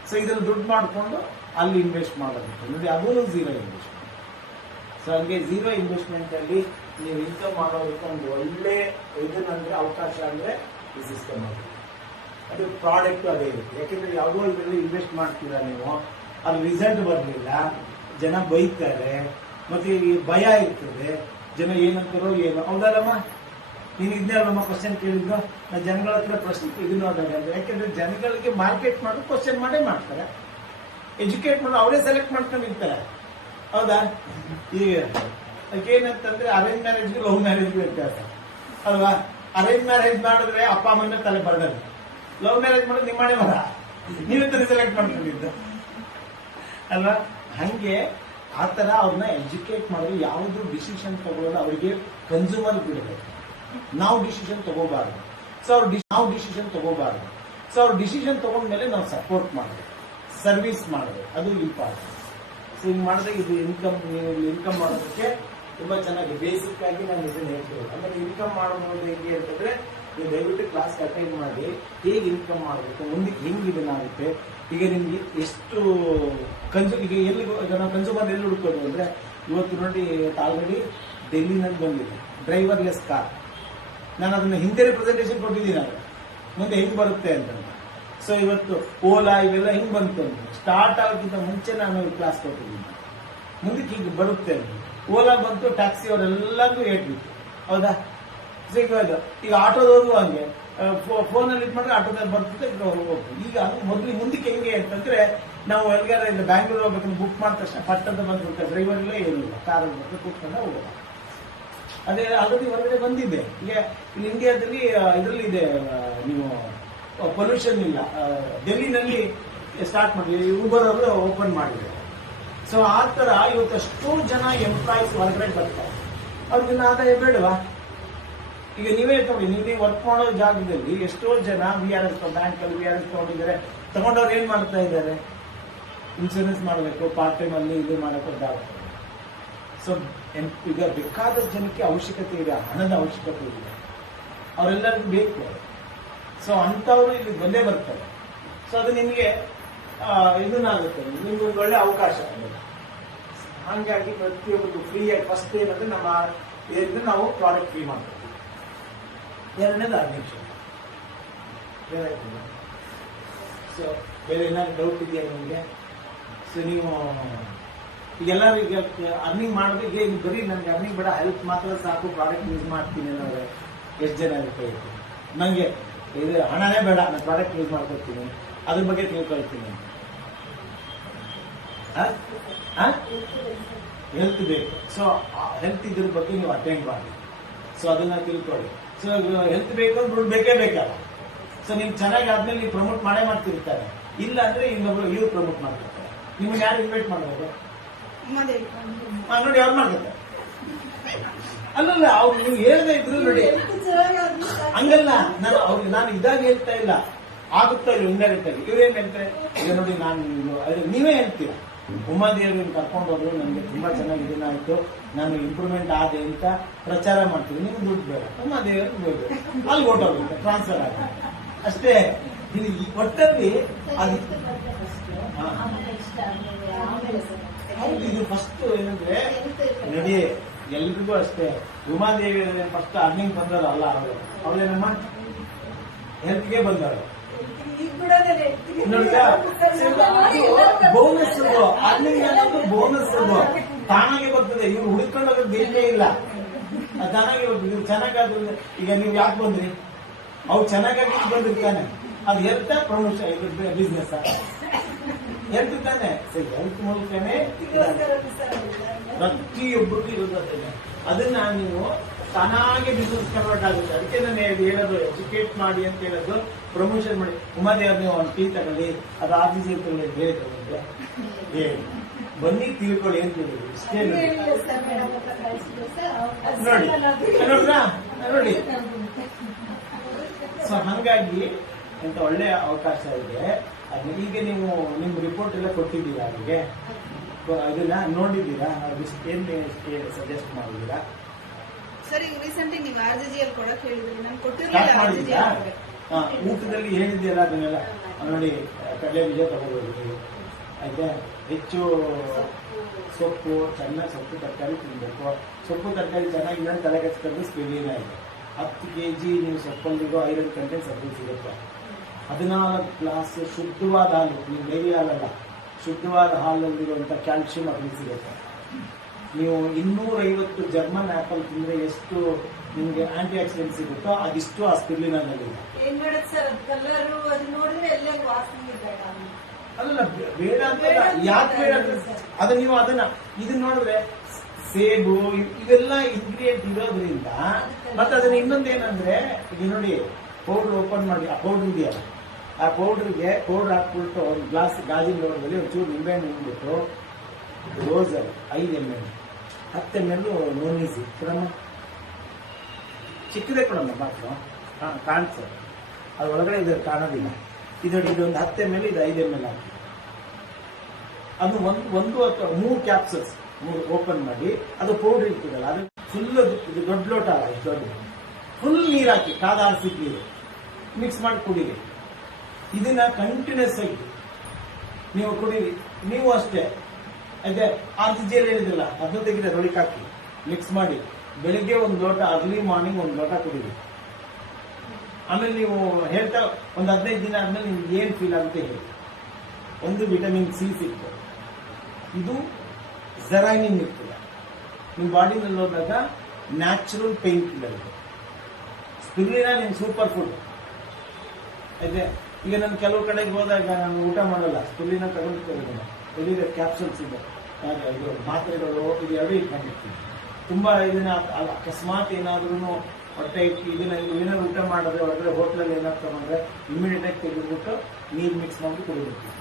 ಸೊ ಇದ್ರಲ್ಲಿ ದುಡ್ಡು ಮಾಡ್ಕೊಂಡು ಅಲ್ಲಿ ಇನ್ವೆಸ್ಟ್ ಮಾಡೋದಕ್ಕೆ ನೋಡಿ, ಅದೂ 0 ಇನ್ವೆಸ್ಟ್. ಸೊ ಹಂಗೆ ಝೀರೋ ಇನ್ವೆಸ್ಟ್ಮೆಂಟ್ ಅಲ್ಲಿ ನೀವು ಇನ್ಕಮ್ ಮಾಡೋದಕ್ಕೆ ಒಂದು ಒಳ್ಳೆ ಇದನ್ನಂದ್ರೆ ಅವಕಾಶ ಅಂದ್ರೆ ಈ ಸಿಸ್ಟಮ್ ಆಗಿದೆ. ಅದು ಪ್ರಾಡಕ್ಟ್ ಅದೇ ಇರುತ್ತೆ. ಯಾಕೆಂದ್ರೆ ಯಾವುದೋ ಇದರಲ್ಲಿ ಇನ್ವೆಸ್ಟ್ ಮಾಡ್ತೀರಾ ನೀವು, ಅಲ್ಲಿ ರಿಸಲ್ಟ್ ಬರಲಿಲ್ಲ, ಜನ ಬೈತಾರೆ, ಮತ್ತೆ ಈ ಭಯ ಇರ್ತದೆ, ಜನ ಏನಂತಾರೋ ಏನೋ. ಹೌದಲ್ಲಮ್ಮ, ನೀನು ಇದನ್ನೇ ಅಲ್ಲಮ್ಮ ಕ್ವಶನ್ ಕೇಳಿದ್ದು, ಜನಗಳ ಹತ್ರ ಪ್ರಶ್ನೆ ಇದು ನೋಡಿದಾಗ. ಯಾಕೆಂದ್ರೆ ಜನಗಳಿಗೆ ಮಾರ್ಕೆಟ್ ಮಾಡೋದು ಕ್ವಶನ್ ಮಾಡೇ ಮಾಡ್ತಾರೆ, ಎಜುಕೇಟ್ ಮಾಡೋದು ಅವರೇ ಸೆಲೆಕ್ಟ್ ಮಾಡ್ಕೊಂಡಿರ್ತಾರೆ. ಹೌದಾ? ಈಗ ಏನಂತಂದ್ರೆ ಅರೇಂಜ್ ಮ್ಯಾರೇಜ್ಗೂ ಲವ್ ಮ್ಯಾರೇಜ್ಗೂ ವ್ಯತ್ಯಾಸ ಅಲ್ವಾ? ಅರೇಂಜ್ ಮ್ಯಾರೇಜ್ ಮಾಡಿದ್ರೆ ಅಪ್ಪ ಅಮ್ಮನ ತಲೆ ಬರಲ್ಲ, ಲವ್ ಮ್ಯಾರೇಜ್ ಮಾಡೋದು ನಿಮ್ಮನೆ ಮರ, ನೀವೇ ತರ ಸೆಲೆಕ್ಟ್ ಮಾಡ್ಕೊಂಡಿದ್ದು ಅಲ್ವಾ? ಹಂಗೆ ಆತರ ಅವ್ರನ್ನ ಎಜುಕೇಟ್ ಮಾಡೋದು. ಯಾವುದು ಡಿಸಿಷನ್ ತಗೊಳ್ಳೋದು ಅವರಿಗೆ ಕನ್ಸ್ಯೂಮರ್ ಬಿಡಬೇಕು, ನಾವು ಡಿಸಿಷನ್ ತಗೋಬಾರ್ದು. ಸೊ ನಾವು ಡಿಸಿಷನ್ ತಗೋಬಾರ್ದು. ಸೊ ಅವ್ರ ಡಿಸಿಷನ್ ತಗೊಂಡ್ಮೇಲೆ ನಾವು ಸಪೋರ್ಟ್ ಮಾಡಬೇಕು, ಸರ್ವಿಸ್ ಮಾಡಬೇಕು, ಅದು ಇಂಪಾರ್ಟೆಂಟ್. ಸೊ ಹಿಂಗ್ ಮಾಡಿದ್ರೆ ಇದು ಇನ್ಕಮ್ ಮಾಡೋದಕ್ಕೆ ತುಂಬಾ ಚೆನ್ನಾಗಿ ಬೇಸಿಕ್ ಆಗಿ ನಾನು ಇದನ್ನ ಹೇಳ್ತೀವಿ. ಅಂದ್ರೆ ಇನ್ಕಮ್ ಮಾಡಬಹುದು ಹೇಗೆ ಅಂತಂದ್ರೆ, ನೀವು ದಯವಿಟ್ಟು ಕ್ಲಾಸ್ ಅಟೆಂಡ್ ಮಾಡಿ ಹೇಗೆ ಇನ್ಕಮ್ ಮಾಡಬೇಕು, ಮುಂದಕ್ಕೆ ಹೆಂಗ್ ಇದನ್ನಾಗುತ್ತೆ. ಈಗ ನಿಮ್ಗೆ ಎಷ್ಟು ಈಗ ಎಲ್ಲಿ ನಾವು ಕನ್ಸ್ಯೂಮರ್ ಎಲ್ಲಿ ಹುಡುಕೋದು ಅಂದ್ರೆ, ಇವತ್ತು ನೋಡಿ ಆಲ್ರೆಡಿ ಡೆಲ್ಲಿನಲ್ಲಿ ಬಂದಿದೆ ಡ್ರೈವರ್ಲೆಸ್ ಕಾರ್. ನಾನು ಅದನ್ನ ಹಿಂದೆ ಪ್ರೆಸೆಂಟೇಷನ್ ಕೊಟ್ಟಿದ್ದೀನಿ, ಅದು ಮುಂದೆ ಹೆಂಗ್ ಬರುತ್ತೆ ಅಂತ. ಸೊ ಇವತ್ತು ಓಲಾ ಇವೆಲ್ಲ ಹೆಂಗ್ ಬಂತು ಅಂತ ಸ್ಟಾರ್ಟ್ ಆಗೋಕ್ಕಿಂತ ಮುಂಚೆ ನಾನು ಕ್ಲಾಸ್ ಕೊಟ್ಟಿದ್ದೀನಿ. ಮುಂದಕ್ಕೆ ಈಗ ಬರುತ್ತೆ ಅಂತ. ಓಲಾ ಬಂತು, ಟ್ಯಾಕ್ಸಿ ಅವರೆಲ್ಲರಿಗೂ ಹೇಳ್ಬಿಟ್ಟು. ಹೌದಾ? ಈಗ ಆಟೋದವರು ಹಂಗೆ ಫೋನಲ್ಲಿ ಇದು ಮಾಡಿದ್ರೆ ಆಟೋದಲ್ಲಿ ಬರ್ತದೆ, ಹೋಗ್ತೀವಿ. ಈಗ ಮುಂದಕ್ಕೆ ಹೆಂಗೆ ಅಂತಂದ್ರೆ, ನಾವು ಎಲ್ಲಿಗಾರ ಇಲ್ಲ ಬ್ಯಾಂಗ್ಳೂರ್ ಹೋಗ್ಬೇಕಂದ್ರೆ ಬುಕ್ ಮಾಡಿದ ತಕ್ಷಣ ಪಟ್ಟದ ಬಂದ್ಬಿಡ್ತಾರೆ, ಡ್ರೈವರ್ ಇಲ್ಲ ಏನಿಲ್ಲ, ಕಾರಲ್ಲಿ ಬಂದು ಕೂತ್ಕೊಂಡು ಹೋಗೋದು. ಅದೇ ಆಲ್ರೆಡಿ ಹೊರಗಡೆ ಬಂದಿದೆ. ಈಗ ಇಲ್ಲಿ ಇಂಡಿಯಾದಲ್ಲಿ ಇದರಲ್ಲಿ ಇದೆ, ನೀವು ಪೊಲ್ಯೂಷನ್ ಇಲ್ಲ. ಡೆಲ್ಲಿನಲ್ಲಿ ಸ್ಟಾರ್ಟ್ ಮಾಡಿದ್ವಿ, ಊಬರ್ ಅವರು ಓಪನ್ ಮಾಡಿದ್ದಾರೆ. ಸೊ ಆ ತರ ಇವತ್ತು ಎಷ್ಟೋ ಜನ ಎಂಪ್ಲಾಯೀಸ್ ಹೊರಗಡೆ ಬರ್ತಾರೆ, ಅವ್ರಿಗಿನ್ನ ಆದಾಯ ಬೇಡವಾ? ಈಗ ನೀವೇ ತಗೊಳ್ಳಿ, ನೀವು ವರ್ಕ್ ಮಾಡೋ ಜಾಗದಲ್ಲಿ ಎಷ್ಟೋ ಜನ VRS ಬ್ಯಾಂಕ್ ಅಲ್ಲಿ VRS ತಗೊಂಡಿದ್ದಾರೆ. ತಗೊಂಡವ್ರು ಏನ್ ಮಾಡ್ತಾ ಇದ್ದಾರೆ? ಇನ್ಶೂರೆನ್ಸ್ ಮಾಡಬೇಕು, ಪಾರ್ಟ್ ಟೈಮ್ ಅಲ್ಲಿ ಇದು ಮಾಡಬೇಕಾಗುತ್ತೆ. ಸೊ ಈಗ ಬೇಕಾದಷ್ಟು ಜನಕ್ಕೆ ಅವಶ್ಯಕತೆ ಇದೆ, ಹಣದ ಅವಶ್ಯಕತೆ ಇದೆ, ಅವರೆಲ್ಲರಿಗೂ ಬೇಕು. ಸೊ ಅಂತವರು ಇಲ್ಲಿ ಬಂದೇ ಬರ್ತಾರೆ. ಸೊ ಅದು ನಿಮಗೆ ಇದನ್ನಾಗುತ್ತೆ, ನಿಮ್ಗೆ ಒಂದು ಒಳ್ಳೆ ಅವಕಾಶ. ಹಾಗಾಗಿ ಪ್ರತಿಯೊಬ್ಬರು ಫ್ರೀಯಾಗಿ ಫಸ್ಟ್ ಏನಂದ್ರೆ ನಮ್ಮ ಇದರಿಂದ ನಾವು ಪ್ರಾಡಕ್ಟ್ ಫ್ರೀ ಮಾಡ್ತೀವಿ. ಎರಡನೇದು 5 ನಿಮಿಷ. ಸೊ ಬೇರೆ ಏನಾದ್ರು ಡೌಟ್ ಇದೆಯಾ ನಿಮಗೆ? ಸೊ ನೀವು ಈಗೆಲ್ಲರೂ ಈಗ ಅರ್ನಿಂಗ್ ಮಾಡೋದು ಈಗ ಬರೀ ನನಗೆ ಅರ್ನಿಂಗ್ ಬೇಡ, ಹೆಲ್ಪ್ ಮಾತ್ರ ಸಾಕು, ಪ್ರಾಡಕ್ಟ್ ಯೂಸ್ ಮಾಡ್ತೀನಿ ಅನ್ನೋದ್ರೆ ಎಷ್ಟು ಜನ ಇರುತ್ತೆ? ನನಗೆ ಇದು ಹಣನೇ ಬೇಡ, ನಾನು ಪ್ರಾಡಕ್ಟ್ ಯೂಸ್ ಮಾಡ್ಕೊಳ್ತೀನಿ, ಅದ್ರ ಬಗ್ಗೆ ತಿಳ್ಕೊಳ್ತೀನಿ. ಹೆಲ್ತ್ ಬೇಕು. ಸೊ ಹೆಲ್ತ್ ಇದ್ರ ಬಗ್ಗೆ ನೀವು ಅಟೆಂಡ್ ಮಾಡಿ. ಸೊ ಅದನ್ನ ತಿಳ್ಕೊಳ್ಳಿ. ಸೊ ಹೆಲ್ತ್ ಬೇಕು ಅಂದ್ರೆ ದುಡ್ಡು ಬೇಕೇ ಬೇಕಲ್ಲ. ಸೊ ನೀವು ಚೆನ್ನಾಗಿ ಆದ್ಮೇಲೆ ನೀವು ಪ್ರಮೋಟ್ ಮಾಡೇ ಮಾಡ್ತಿರ್ತಾರೆ. ಇಲ್ಲ ಅಂದ್ರೆ ಇನ್ನೊಬ್ರು ಇವ್ರು ಪ್ರಮೋಟ್ ಮಾಡ್ತಿರ್ತಾರೆ. ನಿಮ್ಗೆ ಯಾರು ಇನ್ವೈಟ್ ಮಾಡಬೇಕು ನೋಡಿ, ಅವ್ರು ಮಾಡ್ತಾರೆ. ಅಲ್ಲಲ್ಲ, ಅವ್ರು ನೀವು ಹೇಳದೇ ಇದ್ರು ನೋಡಿ, ಹಂಗಲ್ಲ. ನಾನು ಇದಾಗಿ ಹೇಳ್ತಾ ಇಲ್ಲ, ಆಗುತ್ತಾ ಇಲ್ಲ ಇಂಡೈರೆಕ್ಟ್ ಆಗಿ. ಇವ್ರೇನ್ ಹೇಳ್ತಾರೆ, ಈಗ ನೋಡಿ ನಾನು ನೀವೇ ಹೇಳ್ತೀರಾ, ಉಮಾದೇವಿಯನ್ನು ಕರ್ಕೊಂಡು ಹೋದ್ರು, ನನಗೆ ತುಂಬಾ ಚೆನ್ನಾಗಿ ಇದನ್ನಾಯ್ತು, ನಾನು ಇಂಪ್ರೂವ್ಮೆಂಟ್ ಆದೆ ಅಂತ ಪ್ರಚಾರ ಮಾಡ್ತೀವಿ. ನಿಮ್ಗೆ ದುಡ್ಡು ಬೇಡ, ಉಮಾದೇವಿಯನ್ನು ದುಡ್ಡು ಅಲ್ಲಿ ಹೊಟ್ಟೋಗುತ್ತೆ, ಟ್ರಾನ್ಸ್ಫರ್ ಆಗುತ್ತೆ ಅಷ್ಟೇ. ಒಟ್ಟಲ್ಲಿ ಇದು ಫಸ್ಟ್ ಏನಂದ್ರೆ ನೋಡಿ, ಎಲ್ರಿಗೂ ಅಷ್ಟೇ. ಉಮಾದೇವಿ ಫಸ್ಟ್ ಅರ್ನಿಂಗ್ ಬಂದವರು ಅಲ್ಲ, ಅವಳೇನಮ್ಮ ಹೆಲ್ತ್ಗೆ ಬಂದವರು. ಬೋನಸ್ ಅರ್ನಿಂಗ್ ಅನ್ನೋದು ಬೋನಸ್, ಅದು ತಾನಾಗೆ ಬರ್ತದೆ. ಇವ್ರು ಹುಡುಕೊಂಡು ಹೋಗೋದು ಬೇಕೇ ಇಲ್ಲ, ತಾನಾಗೆ ಬರ್ತದೆ. ಇವ್ರು ಚೆನ್ನಾಗಾದ್ರೆ ಈಗ ನೀವು ಯಾಕೆ ಬಂದ್ರಿ? ಅವ್ರು ಚೆನ್ನಾಗಾಗಿ ಬಂದಿರ್ತಾನೆ. ಅದು ಹೆಲ್ತ್ ಪ್ರಮೋಷನ್, ಇದು ಬಿಸ್ನೆಸ್ ಹೆಲ್ತ್ ತಾನೆ. ಹೆಲ್ತ್ ಮೂಲಕನೇ ಪ್ರತಿಯೊಬ್ಬರಿಗೂ ಇರೋದೇ. ಅದನ್ನ ನೀವು ತಾನಾಗೆ ಬಿಸ್ನೆಸ್ ಕನ್ವರ್ಟ್ ಆಗುತ್ತೆ. ಅದಕ್ಕೆ ನಾನು ಹೇಳೋದು, ಎಜುಕೇಟ್ ಮಾಡಿ ಅಂತ ಹೇಳೋದು, ಪ್ರಮೋಷನ್ ಮಾಡಿ. ಉಮಾದೇವ್ ನೀವು ಒಂದು ಟೀ ತಗೊಳ್ಳಿ, ಅದು ಆಫೀಸ್ ಹೇಳಿ ಬನ್ನಿ, ತಿಳ್ಕೊಳ್ಳಿ ಅಂತ ಹೇಳಿದ್ರು. ಇಷ್ಟೇ ನೋಡಿ, ನೋಡ್ರಾ ನೋಡಿ. ಸೊ ಹಂಗಾಗಿ ಅಂತ ಒಳ್ಳೆ ಅವಕಾಶ ಇದೆ. ಈಗ ನೀವು ನಿಮ್ ರಿಪೋರ್ಟ್ ಎಲ್ಲ ಕೊಟ್ಟಿದ್ದೀರಾ ಅವರಿಗೆ? ಅದನ್ನ ನೋಡಿದ್ದೀರಾ? ಏನ್ ಸಜೆಸ್ಟ್ ಮಾಡಿದ್ದೀರಾ? ಸರ್, ಈಗ ರೀಸೆಂಟ್ಲಿ ನೀವು RGG ಅಲ್ಲಿ ಕೊಡಕ್ ಹೇಳಿದ್ರಿ, ನಾನು ಕೊಟ್ಟಿರಲಿಲ್ಲ. ಊಟದಲ್ಲಿ ಏನಿದೆಯಲ್ಲ ಅದನ್ನೆಲ್ಲ ನೋಡಿ, ಕಡಲೆ ಬೀಜ ತಗೋಬೋದು, ಆಯ್ತಾ ಹೆಚ್ಚು ಸೊಪ್ಪು ಚೆನ್ನಾಗಿ ಸೊಪ್ಪು ತರಕಾರಿ ತಿನ್ಬೇಕು. ಸೊಪ್ಪು ತರಕಾರಿ ಚೆನ್ನಾಗಿಲ್ಲ ತಲೆ ಕೆಚ್ಕೊಂಡು ಸ್ಪಿರುಲಿನಾ ಇದೆ. 10 kg ನೀವು ಸೊಪ್ಪಲ್ಲಿರೋ ಐರನ್ ಕಂಟೆಂಟ್ ಸಬ್ಬಲ್ಲಿ ಸಿಗುತ್ತೆ. 14 ಗ್ಲಾಸ್ ಶುದ್ಧವಾದ ಹಾಲು, ನೀವು ಡೈರಿ ಹಾಲಲ್ಲ, ಶುದ್ಧವಾದ ಹಾಲಲ್ಲಿರುವಂಥ ಕ್ಯಾಲ್ಸಿಯಂ ಅದರಲ್ಲಿ ಸಿಗುತ್ತೆ. ನೀವು 250 ಜರ್ಮನ್ ಆಪಲ್ ತಿಂದ್ರೆ ಎಷ್ಟು ನಿಮ್ಗೆ ಆಂಟಿ ಆಕ್ಸಿಡೆಂಟ್ ಸಿಗುತ್ತೋ ಅದಿಷ್ಟು ಆ ಸ್ಪಿರುಲಿನಾದಲ್ಲಿದೆ. ಏನ್ ಮಾಡುತ್ತೆ ಸರ್ ಅದು ಕಲರು ಅದು ನೋಡಿದ್ರೆ ಎಲ್ಲ ವಾಸನೆ ಬೇಡ. ಅಲ್ಲ ಬೇಡ ಅಂತ ಯಾಕೆ ಬೇಡ ಅದು ನೀವು ಇದನ್ನ ನೋಡಿದ್ರೆ ಸೇಬು ಇವೆಲ್ಲ ಇಂಗ್ರೀಡಿಯೆಂಟ್ ಇರೋದ್ರಿಂದ. ಮತ್ತೆ ಅದನ್ನ ಇನ್ನೊಂದೇನಂದ್ರೆ ಈಗ ನೋಡಿ, ಪೌಡರ್ ಓಪನ್ ಮಾಡಿ, ಆ ಪೌಡರ್ ಇದೆಯಲ್ಲ, ಆ ಪೌಡರ್ಗೆ ಪೌಡರ್ ಹಾಕ್ಬಿಟ್ಟು ಒಂದು ಗ್ಲಾಸ್ ಗಾಜಿನ ಲೋಟದಲ್ಲಿ ಒಂಚೂರು ನಿಂಬೆಹಣ್ಣು ಹಿಂಡ್ಬಿಟ್ಟು ರೋಸರ್ 5 ml 10 ml ನೋನಿಸಿ ಕೊಡಮ್ಮ, ಚಿಕ್ಕದೇ ಕೊಡಮ್ಮ ಮಾತ್ರ ಕಾಣಿಸು, ಅದು ಒಳಗಡೆ ಇದು ಕಾಣೋದಿಲ್ಲ. ಇದೊಂದು 10 ml, ಇದು 5 ml ಹಾಕಿ ಅದು ಒಂದು ಅಥವಾ 3 ಕ್ಯಾಪ್ಸೂಲ್ಸ್ 3 ಓಪನ್ ಮಾಡಿ, ಅದು ಪೌಡರ್ ಇರ್ತದಲ್ಲ ಅದು ಫುಲ್, ಇದು ದೊಡ್ಡ ಲೋಟ ಅಲ್ಲ, ಇಷ್ಟು ದೊಡ್ಡ ಫುಲ್ ನೀರು ಹಾಕಿ ಕಾದಾರಿಸಿದ ನೀರು ಮಿಕ್ಸ್ ಮಾಡಿ ಕುಡೀರಿ. ಇದನ್ನ ಕಂಟಿನ್ಯೂಸ್ ಆಗಿ ನೀವು ಕುಡೀರಿ. ನೀವು ಅಷ್ಟೇ ಅದೇ ಆರ್ಜಿಜೆಲ್ ಹೇಳಿದಿಲ್ಲ, ಅದನ್ನ ತೆಗೆದ ರೊಳಿಕ್ ಹಾಕಿ ಮಿಕ್ಸ್ ಮಾಡಿ ಬೆಳಿಗ್ಗೆ 1 ಲೋಟ, ಅರ್ಲಿ ಮಾರ್ನಿಂಗ್ 1 ಲೋಟ ಕುಡೀರಿ. ಆಮೇಲೆ ನೀವು ಹೇಳ್ತಾ ಒಂದು 15 ದಿನ ಆದ್ಮೇಲೆ ನಿಮ್ಗೆ ಏನ್ ಫೀಲ್ ಆಗುತ್ತೆ ಹೇಳಿ. ಒಂದು ವಿಟಮಿನ್ ಸಿ ಸಿಗ್ತದೆ, ಇದು ಜೆರೈನಿನ್ ಇರ್ತದೆ ನಿಮ್ಮ ಬಾಡಿನಲ್ಲಿ ಹೋದಾಗ, ನ್ಯಾಚುರಲ್ ಪೇನ್ ಕಿಲ್ಲರ್ ಇದೆ. ಸ್ಪಿರುಲಿನಾ ನಿಮ್ ಸೂಪರ್ ಫುಡ್ ಇದೆ. ಈಗ ನಾನು ಕೆಲವು ಕಡೆಗೆ ಹೋದಾಗ ನಾನು ಊಟ ಮಾಡಲ್ಲ, ಸ್ಪಿರುಲಿನಾ ತಗೊಂಡ್ಕೊಳ್ತೀನಿ. ಎಲ್ಲಿದೆ ಕ್ಯಾಪ್ಸೂಲ್ಸ್ ಇದೆ, ಇದು ಮಾತ್ರೆಗಳು, ಇದು ಎರಡು ಇಟ್ಕೊಂಡಿರ್ತೀನಿ. ತುಂಬಾ ಇದನ್ನ ಅಕಸ್ಮಾತ್ ಏನಾದ್ರೂ ಹೊಟ್ಟೆ ಇಟ್ಟು ಇದನ್ನ ಏನಾದ್ರು ಊಟ ಮಾಡಿದ್ರೆ ಹೊರಗಡೆ ಹೋಟ್ಲಲ್ಲಿ ಏನಾದ್ರು ತಗೊಂಡ್ರೆ ಇಮಿಡಿಯೇಟ್ ಆಗಿ ತೆಗೆದ್ಬಿಟ್ಟು ನೀರು ಮಿಕ್ಸ್ ಮಾಡಿ ಕುಡಿಬಿಡ್ತೀವಿ.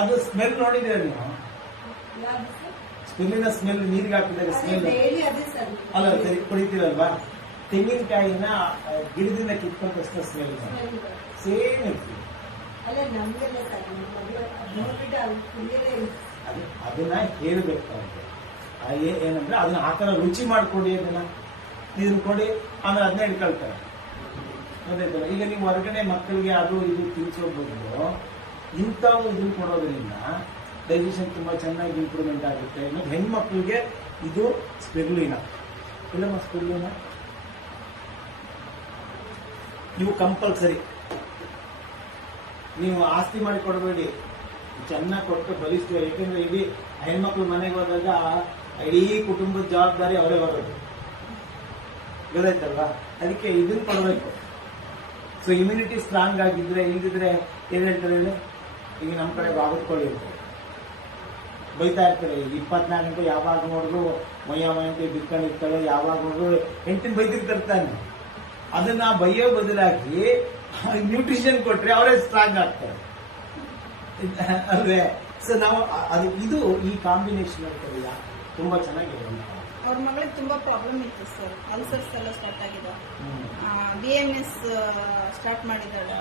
ಅದು ಸ್ಮೆಲ್ ನೋಡಿದ್ರೆ ನೀವು, ಸ್ಪಿರುಲಿನಾ ಸ್ಮೆಲ್ ನೀರಿಗೆ ಹಾಕಿದಾಗ ಸ್ಮೆಲ್ ಅಲ್ಲ ಸರಿ ಕುಡಿತೀರಲ್ವಾ, ತೆಂಗಿನಕಾಯಿನ ಗಿಡದಿಂದ ಕಿತ್ಕೊಂಡಷ್ಟು ಸ್ಮೆಲ್ ಸೇಮ್ ಇರ್ತೀವಿ. ಅದನ್ನ ಹೇಳ್ಬೇಕು ಅವ್ರಿಗೆ, ಏನಂದ್ರೆ ಅದನ್ನ ಆ ತರ ರುಚಿ ಮಾಡಿಕೊಡಿ, ಅದನ್ನ ಇದನ್ನ ಕೊಡಿ, ಆಮೇಲೆ ಅದನ್ನ ಹಿಡ್ಕೊಳ್ತಾರೆ. ಗೊತ್ತಾಯ್ತಲ್ಲ. ಈಗ ನೀವು ಹೊರಗಡೆ ಮಕ್ಕಳಿಗೆ ಅದು ಇದು ತಿನ್ಸೋ ಬದಲು ಇಂಥವು ಇದನ್ನ ಕೊಡೋದ್ರಿಂದ ಡೈಜೆಷನ್ ತುಂಬಾ ಚೆನ್ನಾಗಿ ಇಂಪ್ರೂವ್ಮೆಂಟ್ ಆಗುತ್ತೆ. ಮತ್ತು ಹೆಣ್ಮಕ್ಳಿಗೆ ಇದು ಸ್ಪಿರುಲಿನಾ ಇಲ್ಲಮ್ಮ, ಸ್ಪಿರುಲಿನಾ ನೀವು ಕಂಪಲ್ಸರಿ ನೀವು ಆಸ್ತಿ ಮಾಡಿ ಕೊಡಬೇಡಿ, ಚೆನ್ನಾಗಿ ಕೊಟ್ಟು ಬಲಿಷ್ಠ. ಯಾಕೆಂದ್ರೆ ಇಡೀ ಹೆಣ್ಮಕ್ಳು ಮನೆಗೆ ಹೋದಾಗ ಇಡೀ ಕುಟುಂಬದ ಜವಾಬ್ದಾರಿ ಅವರೇ ಬರೋದು, ಗೊತ್ತಾಯ್ತಲ್ವಾ. ಅದಕ್ಕೆ ಇದನ್ನ ಕೊಡಬೇಕು. ಸೊ ಇಮ್ಯುನಿಟಿ ಸ್ಟ್ರಾಂಗ್ ಆಗಿದ್ರೆ, ಇಲ್ದಿದ್ರೆ ಏನ್ ಹೇಳ್ತಾರೆ ಹೇಳಿ, ಈಗ ನಮ್ಮ ಕಡೆ ಬಾಗತ್ಕೊಳ್ಳಿ ಇರ್ತಾರೆ, ಬೈತಾ ಇರ್ತಾರೆ. 24 ಗಂಟೆ ಯಾವಾಗ ನೋಡಿದ್ರು ಮಯ್ಯ ಮೈಂಟಿ ಬಿಟ್ಕೊಂಡಿರ್ತಾರೆ, ಯಾವಾಗ ನೋಡಿದ್ರು ಹೆಂಡತಿನ ಬೈದಿರ್ತಾನೆ. ಅದನ್ನ ಬೈಯೋ ಬದಲಾಗಿ ನ್ಯೂಟ್ರಿಷನ್ ಕೊಟ್ರೆ ಅವರೇ ಸ್ಟ್ರಾಂಗ್ ಆಗ್ತಾರೆ ಅಲ್ವೇ. ಸೊ ನಾವು ಇದು ಈ ಕಾಂಬಿನೇಷನ್ ಇರ್ತದಲ್ಲ, ತುಂಬಾ ಚೆನ್ನಾಗಿದೆ. ಅವ್ರ ಮಗಳಿಗೆ ತುಂಬಾ ಪ್ರಾಬ್ಲಮ್ ಇತ್ತು ಸರ್, ಅಲ್ಸರ್ಸ್ ಎಲ್ಲ ಸ್ಟಾರ್ಟ್ ಆಗಿದೆ. BMS ಸ್ಟಾರ್ಟ್ ಮಾಡಿದ್ದಾಳೆ,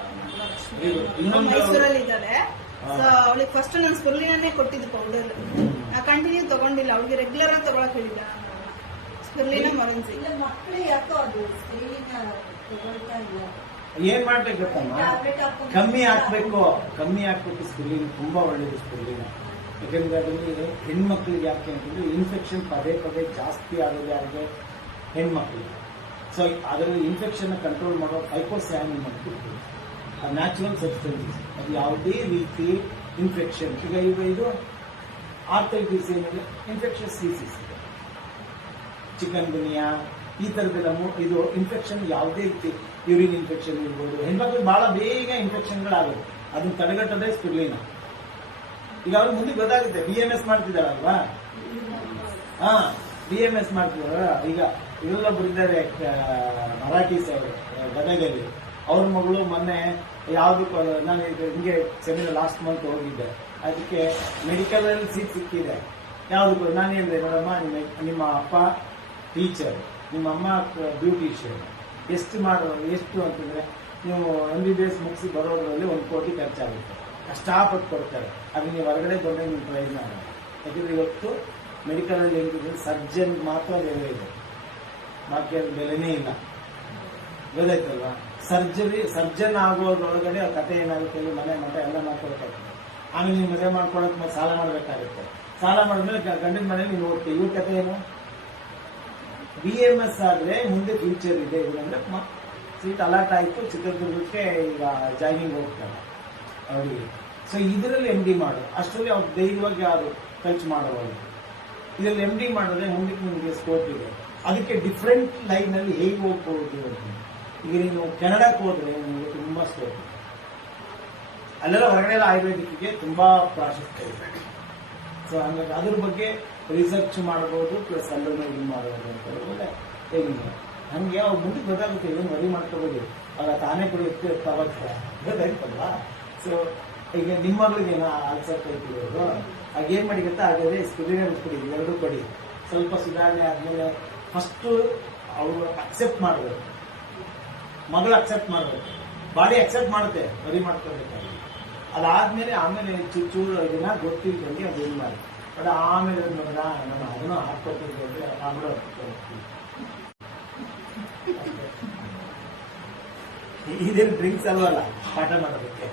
ಮೈಸೂರಲ್ಲಿ ಇದ್ದಾಳೆ. ಅವಳಿಗೆ ಫಸ್ಟ್ ನಾನು ಸ್ಪಿರುಲಿನಾನೇ ಕೊಟ್ಟಿದ್ದು ಪೌಡರ್, ಕಂಟಿನ್ಯೂ ತಗೊಂಡಿಲ್ಲ. ಅವಳಿಗೆ ರೆಗ್ಯುಲರ್ ಆಗಿ ತಗೊಳಕ್ ಹೇಳಿದ್ದ ಸ್ಪಿರುಲಿನಾ ಮೊರೆನ್ಸಿ. ಮಕ್ಕಳಿಗೆ ಯಾಕೋ ಅದು ಸ್ಪಿರುಲಿನಾ ತಗೊಳ್ತಾ ಇಲ್ಲ. ಏನ್ ಮಾಡ್ಬೇಕು ಗೊತ್ತಮ್ಮ, ಕಮ್ಮಿ ಹಾಕ್ಬೇಕು ಸ್ಪಿರುಲಿನಾ ತುಂಬಾ ಒಳ್ಳೇದು ಸ್ಪಿರುಲಿನಾ. ಯಾಕಂದ್ರೆ ಅದರಲ್ಲಿ ಹೆಣ್ಮಕ್ಳಿಗೆ ಯಾಕೆ ಅಂತಂದ್ರೆ ಇನ್ಫೆಕ್ಷನ್ ಪದೇ ಜಾಸ್ತಿ ಆಗೋದು ಯಾರಿಗೆ, ಹೆಣ್ಮಕ್ಳಿಗೆ. ಸೊ ಅದರಲ್ಲಿ ಇನ್ಫೆಕ್ಷನ್ ಕಂಟ್ರೋಲ್ ಮಾಡೋ ಫೈಕೋಸ್ಯಾನಿನ್ ಅಂತ ನ್ಯಾಚುರಲ್ ಸಬ್ಸ್ಟೆನ್ಸ್, ಅದು ಯಾವುದೇ ರೀತಿ ಇನ್ಫೆಕ್ಷನ್, ಈಗ ಇದು ಆರ್ಥೈಟಿಸ್ ಏನಿದೆ, ಇನ್ಫೆಕ್ಷಸ್ ಡಿಸೀಸ್ ಇದೆ, ಚಿಕನ್ ಗುನಿಯಾ ಈ ತರದೆಲ್ಲ ಇದು ಇನ್ಫೆಕ್ಷನ್, ಯಾವುದೇ ರೀತಿ ಯೂರಿನ್ ಇನ್ಫೆಕ್ಷನ್ ಇರ್ಬೋದು, ಹೆಣ್ಮಕ್ಳಿಗೆ ಬಹಳ ಬೇಗ ಇನ್ಫೆಕ್ಷನ್ಗಳಾಗುತ್ತೆ. ಅದನ್ನ ತಡೆಗಟ್ಟೋದೇ ಸ್ಪಿರುಲಿನಾ. ಈಗ ಅವ್ರಿಗೆ ಮುಂದೆ ಗೊತ್ತಾಗುತ್ತೆ, BMS ಮಾಡ್ತಿದ್ದಾರಲ್ವಾ, BMS ಮಾಡ್ತಿದಾರ. ಈಗ ಇಲ್ಲೊಬ್ಬರು ಇದ್ದಾರೆ ಮರಾಠೀಸ್ ಅವರು ಗದಗಲ್ಲಿ, ಅವ್ರ ಮಗಳು ಮೊನ್ನೆ ಯಾವ್ದಕ್ಕೂ, ನಾನು ಹಿಂಗೆ ಸೆಮಿನಾರ್ ಲಾಸ್ಟ್ ಮಂತ್ ಹೋಗಿದ್ದೆ, ಅದಕ್ಕೆ ಮೆಡಿಕಲ್ ಅಲ್ಲಿ ಸೀಟ್ ಸಿಕ್ಕಿದೆ. ಯಾವ್ದಕ್ಕೂ ನಾನು ಹೇಳಿದೆ, ನೋಡಮ್ಮ ನಿಮ್ಮ ಅಪ್ಪ ಟೀಚರ್, ನಿಮ್ಮ ಅಮ್ಮ ಬ್ಯೂಟಿಷಿಯನ್, ಎಷ್ಟು ಅಂತಂದ್ರೆ ನೀವು MBBS ಮುಗಿಸಿ ಬರೋದ್ರಲ್ಲಿ 1 ಕೋಟಿ ಖರ್ಚಾಗುತ್ತೆ, ಕಷ್ಟಪಟ್ಟು ಕೊಡ್ತಾರೆ. ಅದು ನೀವು ಹೊರಗಡೆ ಬಂದರೆ ನೀವು ಪ್ರಯೋಜನ ಆಗಲ್ಲ. ಯಾಕಂದ್ರೆ ಇವತ್ತು ಮೆಡಿಕಲ್ ಅಲ್ಲಿ ಏನಿದೆ, ಸರ್ಜನ್ ಮಾತ್ರ ಬೆಲೆ ಇದೆ, ಬಾಕಿ ಅದು ಬೆಲೆನೇ ಇಲ್ಲ, ಗೊತ್ತಾಯ್ತಲ್ವಾ. ಸರ್ಜನ್ ಆಗೋದ್ರೊಳಗಡೆ ಆ ಕತೆ ಏನಾಗುತ್ತೆ, ಮನೆ ಮಠ ಎಲ್ಲ ಮಾಡ್ಕೊಳ್ತಾರೆ. ಆಮೇಲೆ ನೀವು ಮದುವೆ ಮಾಡ್ಕೊಳಕ್ ಮತ್ತೆ ಸಾಲ ಮಾಡ್ಬೇಕಾಗುತ್ತೆ. ಸಾಲ ಮಾಡಿದ್ಮೇಲೆ ಗಂಡನ ಮನೇಲಿ ನೀವು ಹೋಗ್ತೀವಿ. ಇವ್ರ ಕಥೆ ಏನು? BMS ಆದ್ರೆ ಮುಂದೆ ಫ್ಯೂಚರ್ ಇದೆ. ಇವ್ರಂದ್ರೆ ಸೀಟ್ ಅಲಾಟ್ ಆಯ್ತು, ಚಿತ್ರದುರ್ಗಕ್ಕೆ ಈಗ ಜಾಯ್ನಿಂಗ್ ಹೋಗ್ತಾರೆ ಅವರಿಗೆ. ಸೊ ಇದರಲ್ಲಿ MD ಮಾಡು, ಅಷ್ಟರಲ್ಲಿ ಅವ್ರು ಧೈರ್ಯವಾಗಿ ಯಾರು ಖರ್ಚು ಮಾಡೋರು. ಇದರಲ್ಲಿ MD ಮಾಡಿದ್ರೆ ಮುಂದಕ್ಕೆ ನಿಮಗೆ ಸ್ಕೋಪ್ ಇದೆ. ಅದಕ್ಕೆ ಡಿಫ್ರೆಂಟ್ ಲೈನ್ ಅಲ್ಲಿ ಹೇಗೆ ಹೋಗ್ಬೋದು ಅಂತ. ಈಗ ನೀವು ಕೆನಡಾಕ್ಕೆ ಹೋದ್ರೆ ನಿಮಗೆ ತುಂಬಾ ಸ್ಕೋಪ್ ಇದೆ. ಅಲ್ಲೆಲ್ಲ ಹೊರಗಡೆ ಆಯುರ್ವೇದಿಕ್ಗೆ ತುಂಬಾ ಪ್ರಾಶಸ್ತ್ಯ ಇದೆ. ಸೊ ಹಂಗಾಗಿ ಅದ್ರ ಬಗ್ಗೆ ರಿಸರ್ಚ್ ಮಾಡಬಹುದು, ಪ್ಲಸ್ ಅಲ್ಲೂ ಇದು ಮಾಡಬಹುದು ಅಂತ ಹೇಳಿದ್ರೆ ಹೇಗಿಲ್ಲ. ಹಂಗೆ ಅವ್ರು ಮುಂದಕ್ಕೆ ಗೊತ್ತಾಗುತ್ತೆ. ಇದನ್ನು ಮದುವೆ ಮಾಡ್ಕೋಬೋದು, ಆಗ ತಾನೇ ಕುಡಿಯುತ್ತೆ ಗೊತ್ತಾಯ್ತಲ್ವಾ. ಸೊ ಈಗ ನಿಮ್ಮ ಮಗಳಿಗೆ ಆಲ್ಸರ್ ಕೈತಿರೋದು, ಆಗ ಏನ್ ಮಾಡಿ ಗೊತ್ತಾ, ಹಾಗಾದ್ರೆ ಸ್ಪಿರಿನಲ್ ಕುಡಿ, ಎರಡೂ ಕೊಡಿ. ಸ್ವಲ್ಪ ಸುಧಾರಣೆ ಆದ್ಮೇಲೆ ಫಸ್ಟ್ ಅವರು ಅಕ್ಸೆಪ್ಟ್ ಮಾಡಬೇಕು, ಮಗಳು ಅಕ್ಸೆಪ್ಟ್ ಮಾಡಬೇಕು, ಬಾಡಿ ಅಕ್ಸೆಪ್ಟ್ ಮಾಡುತ್ತೆ, ಮದುವೆ ಮಾಡ್ಕೋಬೇಕಾಗಿ. ಅದಾದ್ಮೇಲೆ ಆಮೇಲೆ ಚೂರು ಇದನ್ನ ಗೊತ್ತಿರ್ತಂಗೆ ಅದು ಇದು ಮಾಡಿ. ಬಟ್ ಆಮೇಲೆ ನೋಡ್ರ ನಮ್ಮ ಅದನ್ನು ಹಾಕೊಟ್ಟಿದ್ರೆ ಆಮೇಲೆ ಇದೇನು ಡ್ರಿಂಕ್ಸ್ ಅಲ್ವಲ್ಲ ಪಾಠ ಮಾಡೋದಕ್ಕೆ.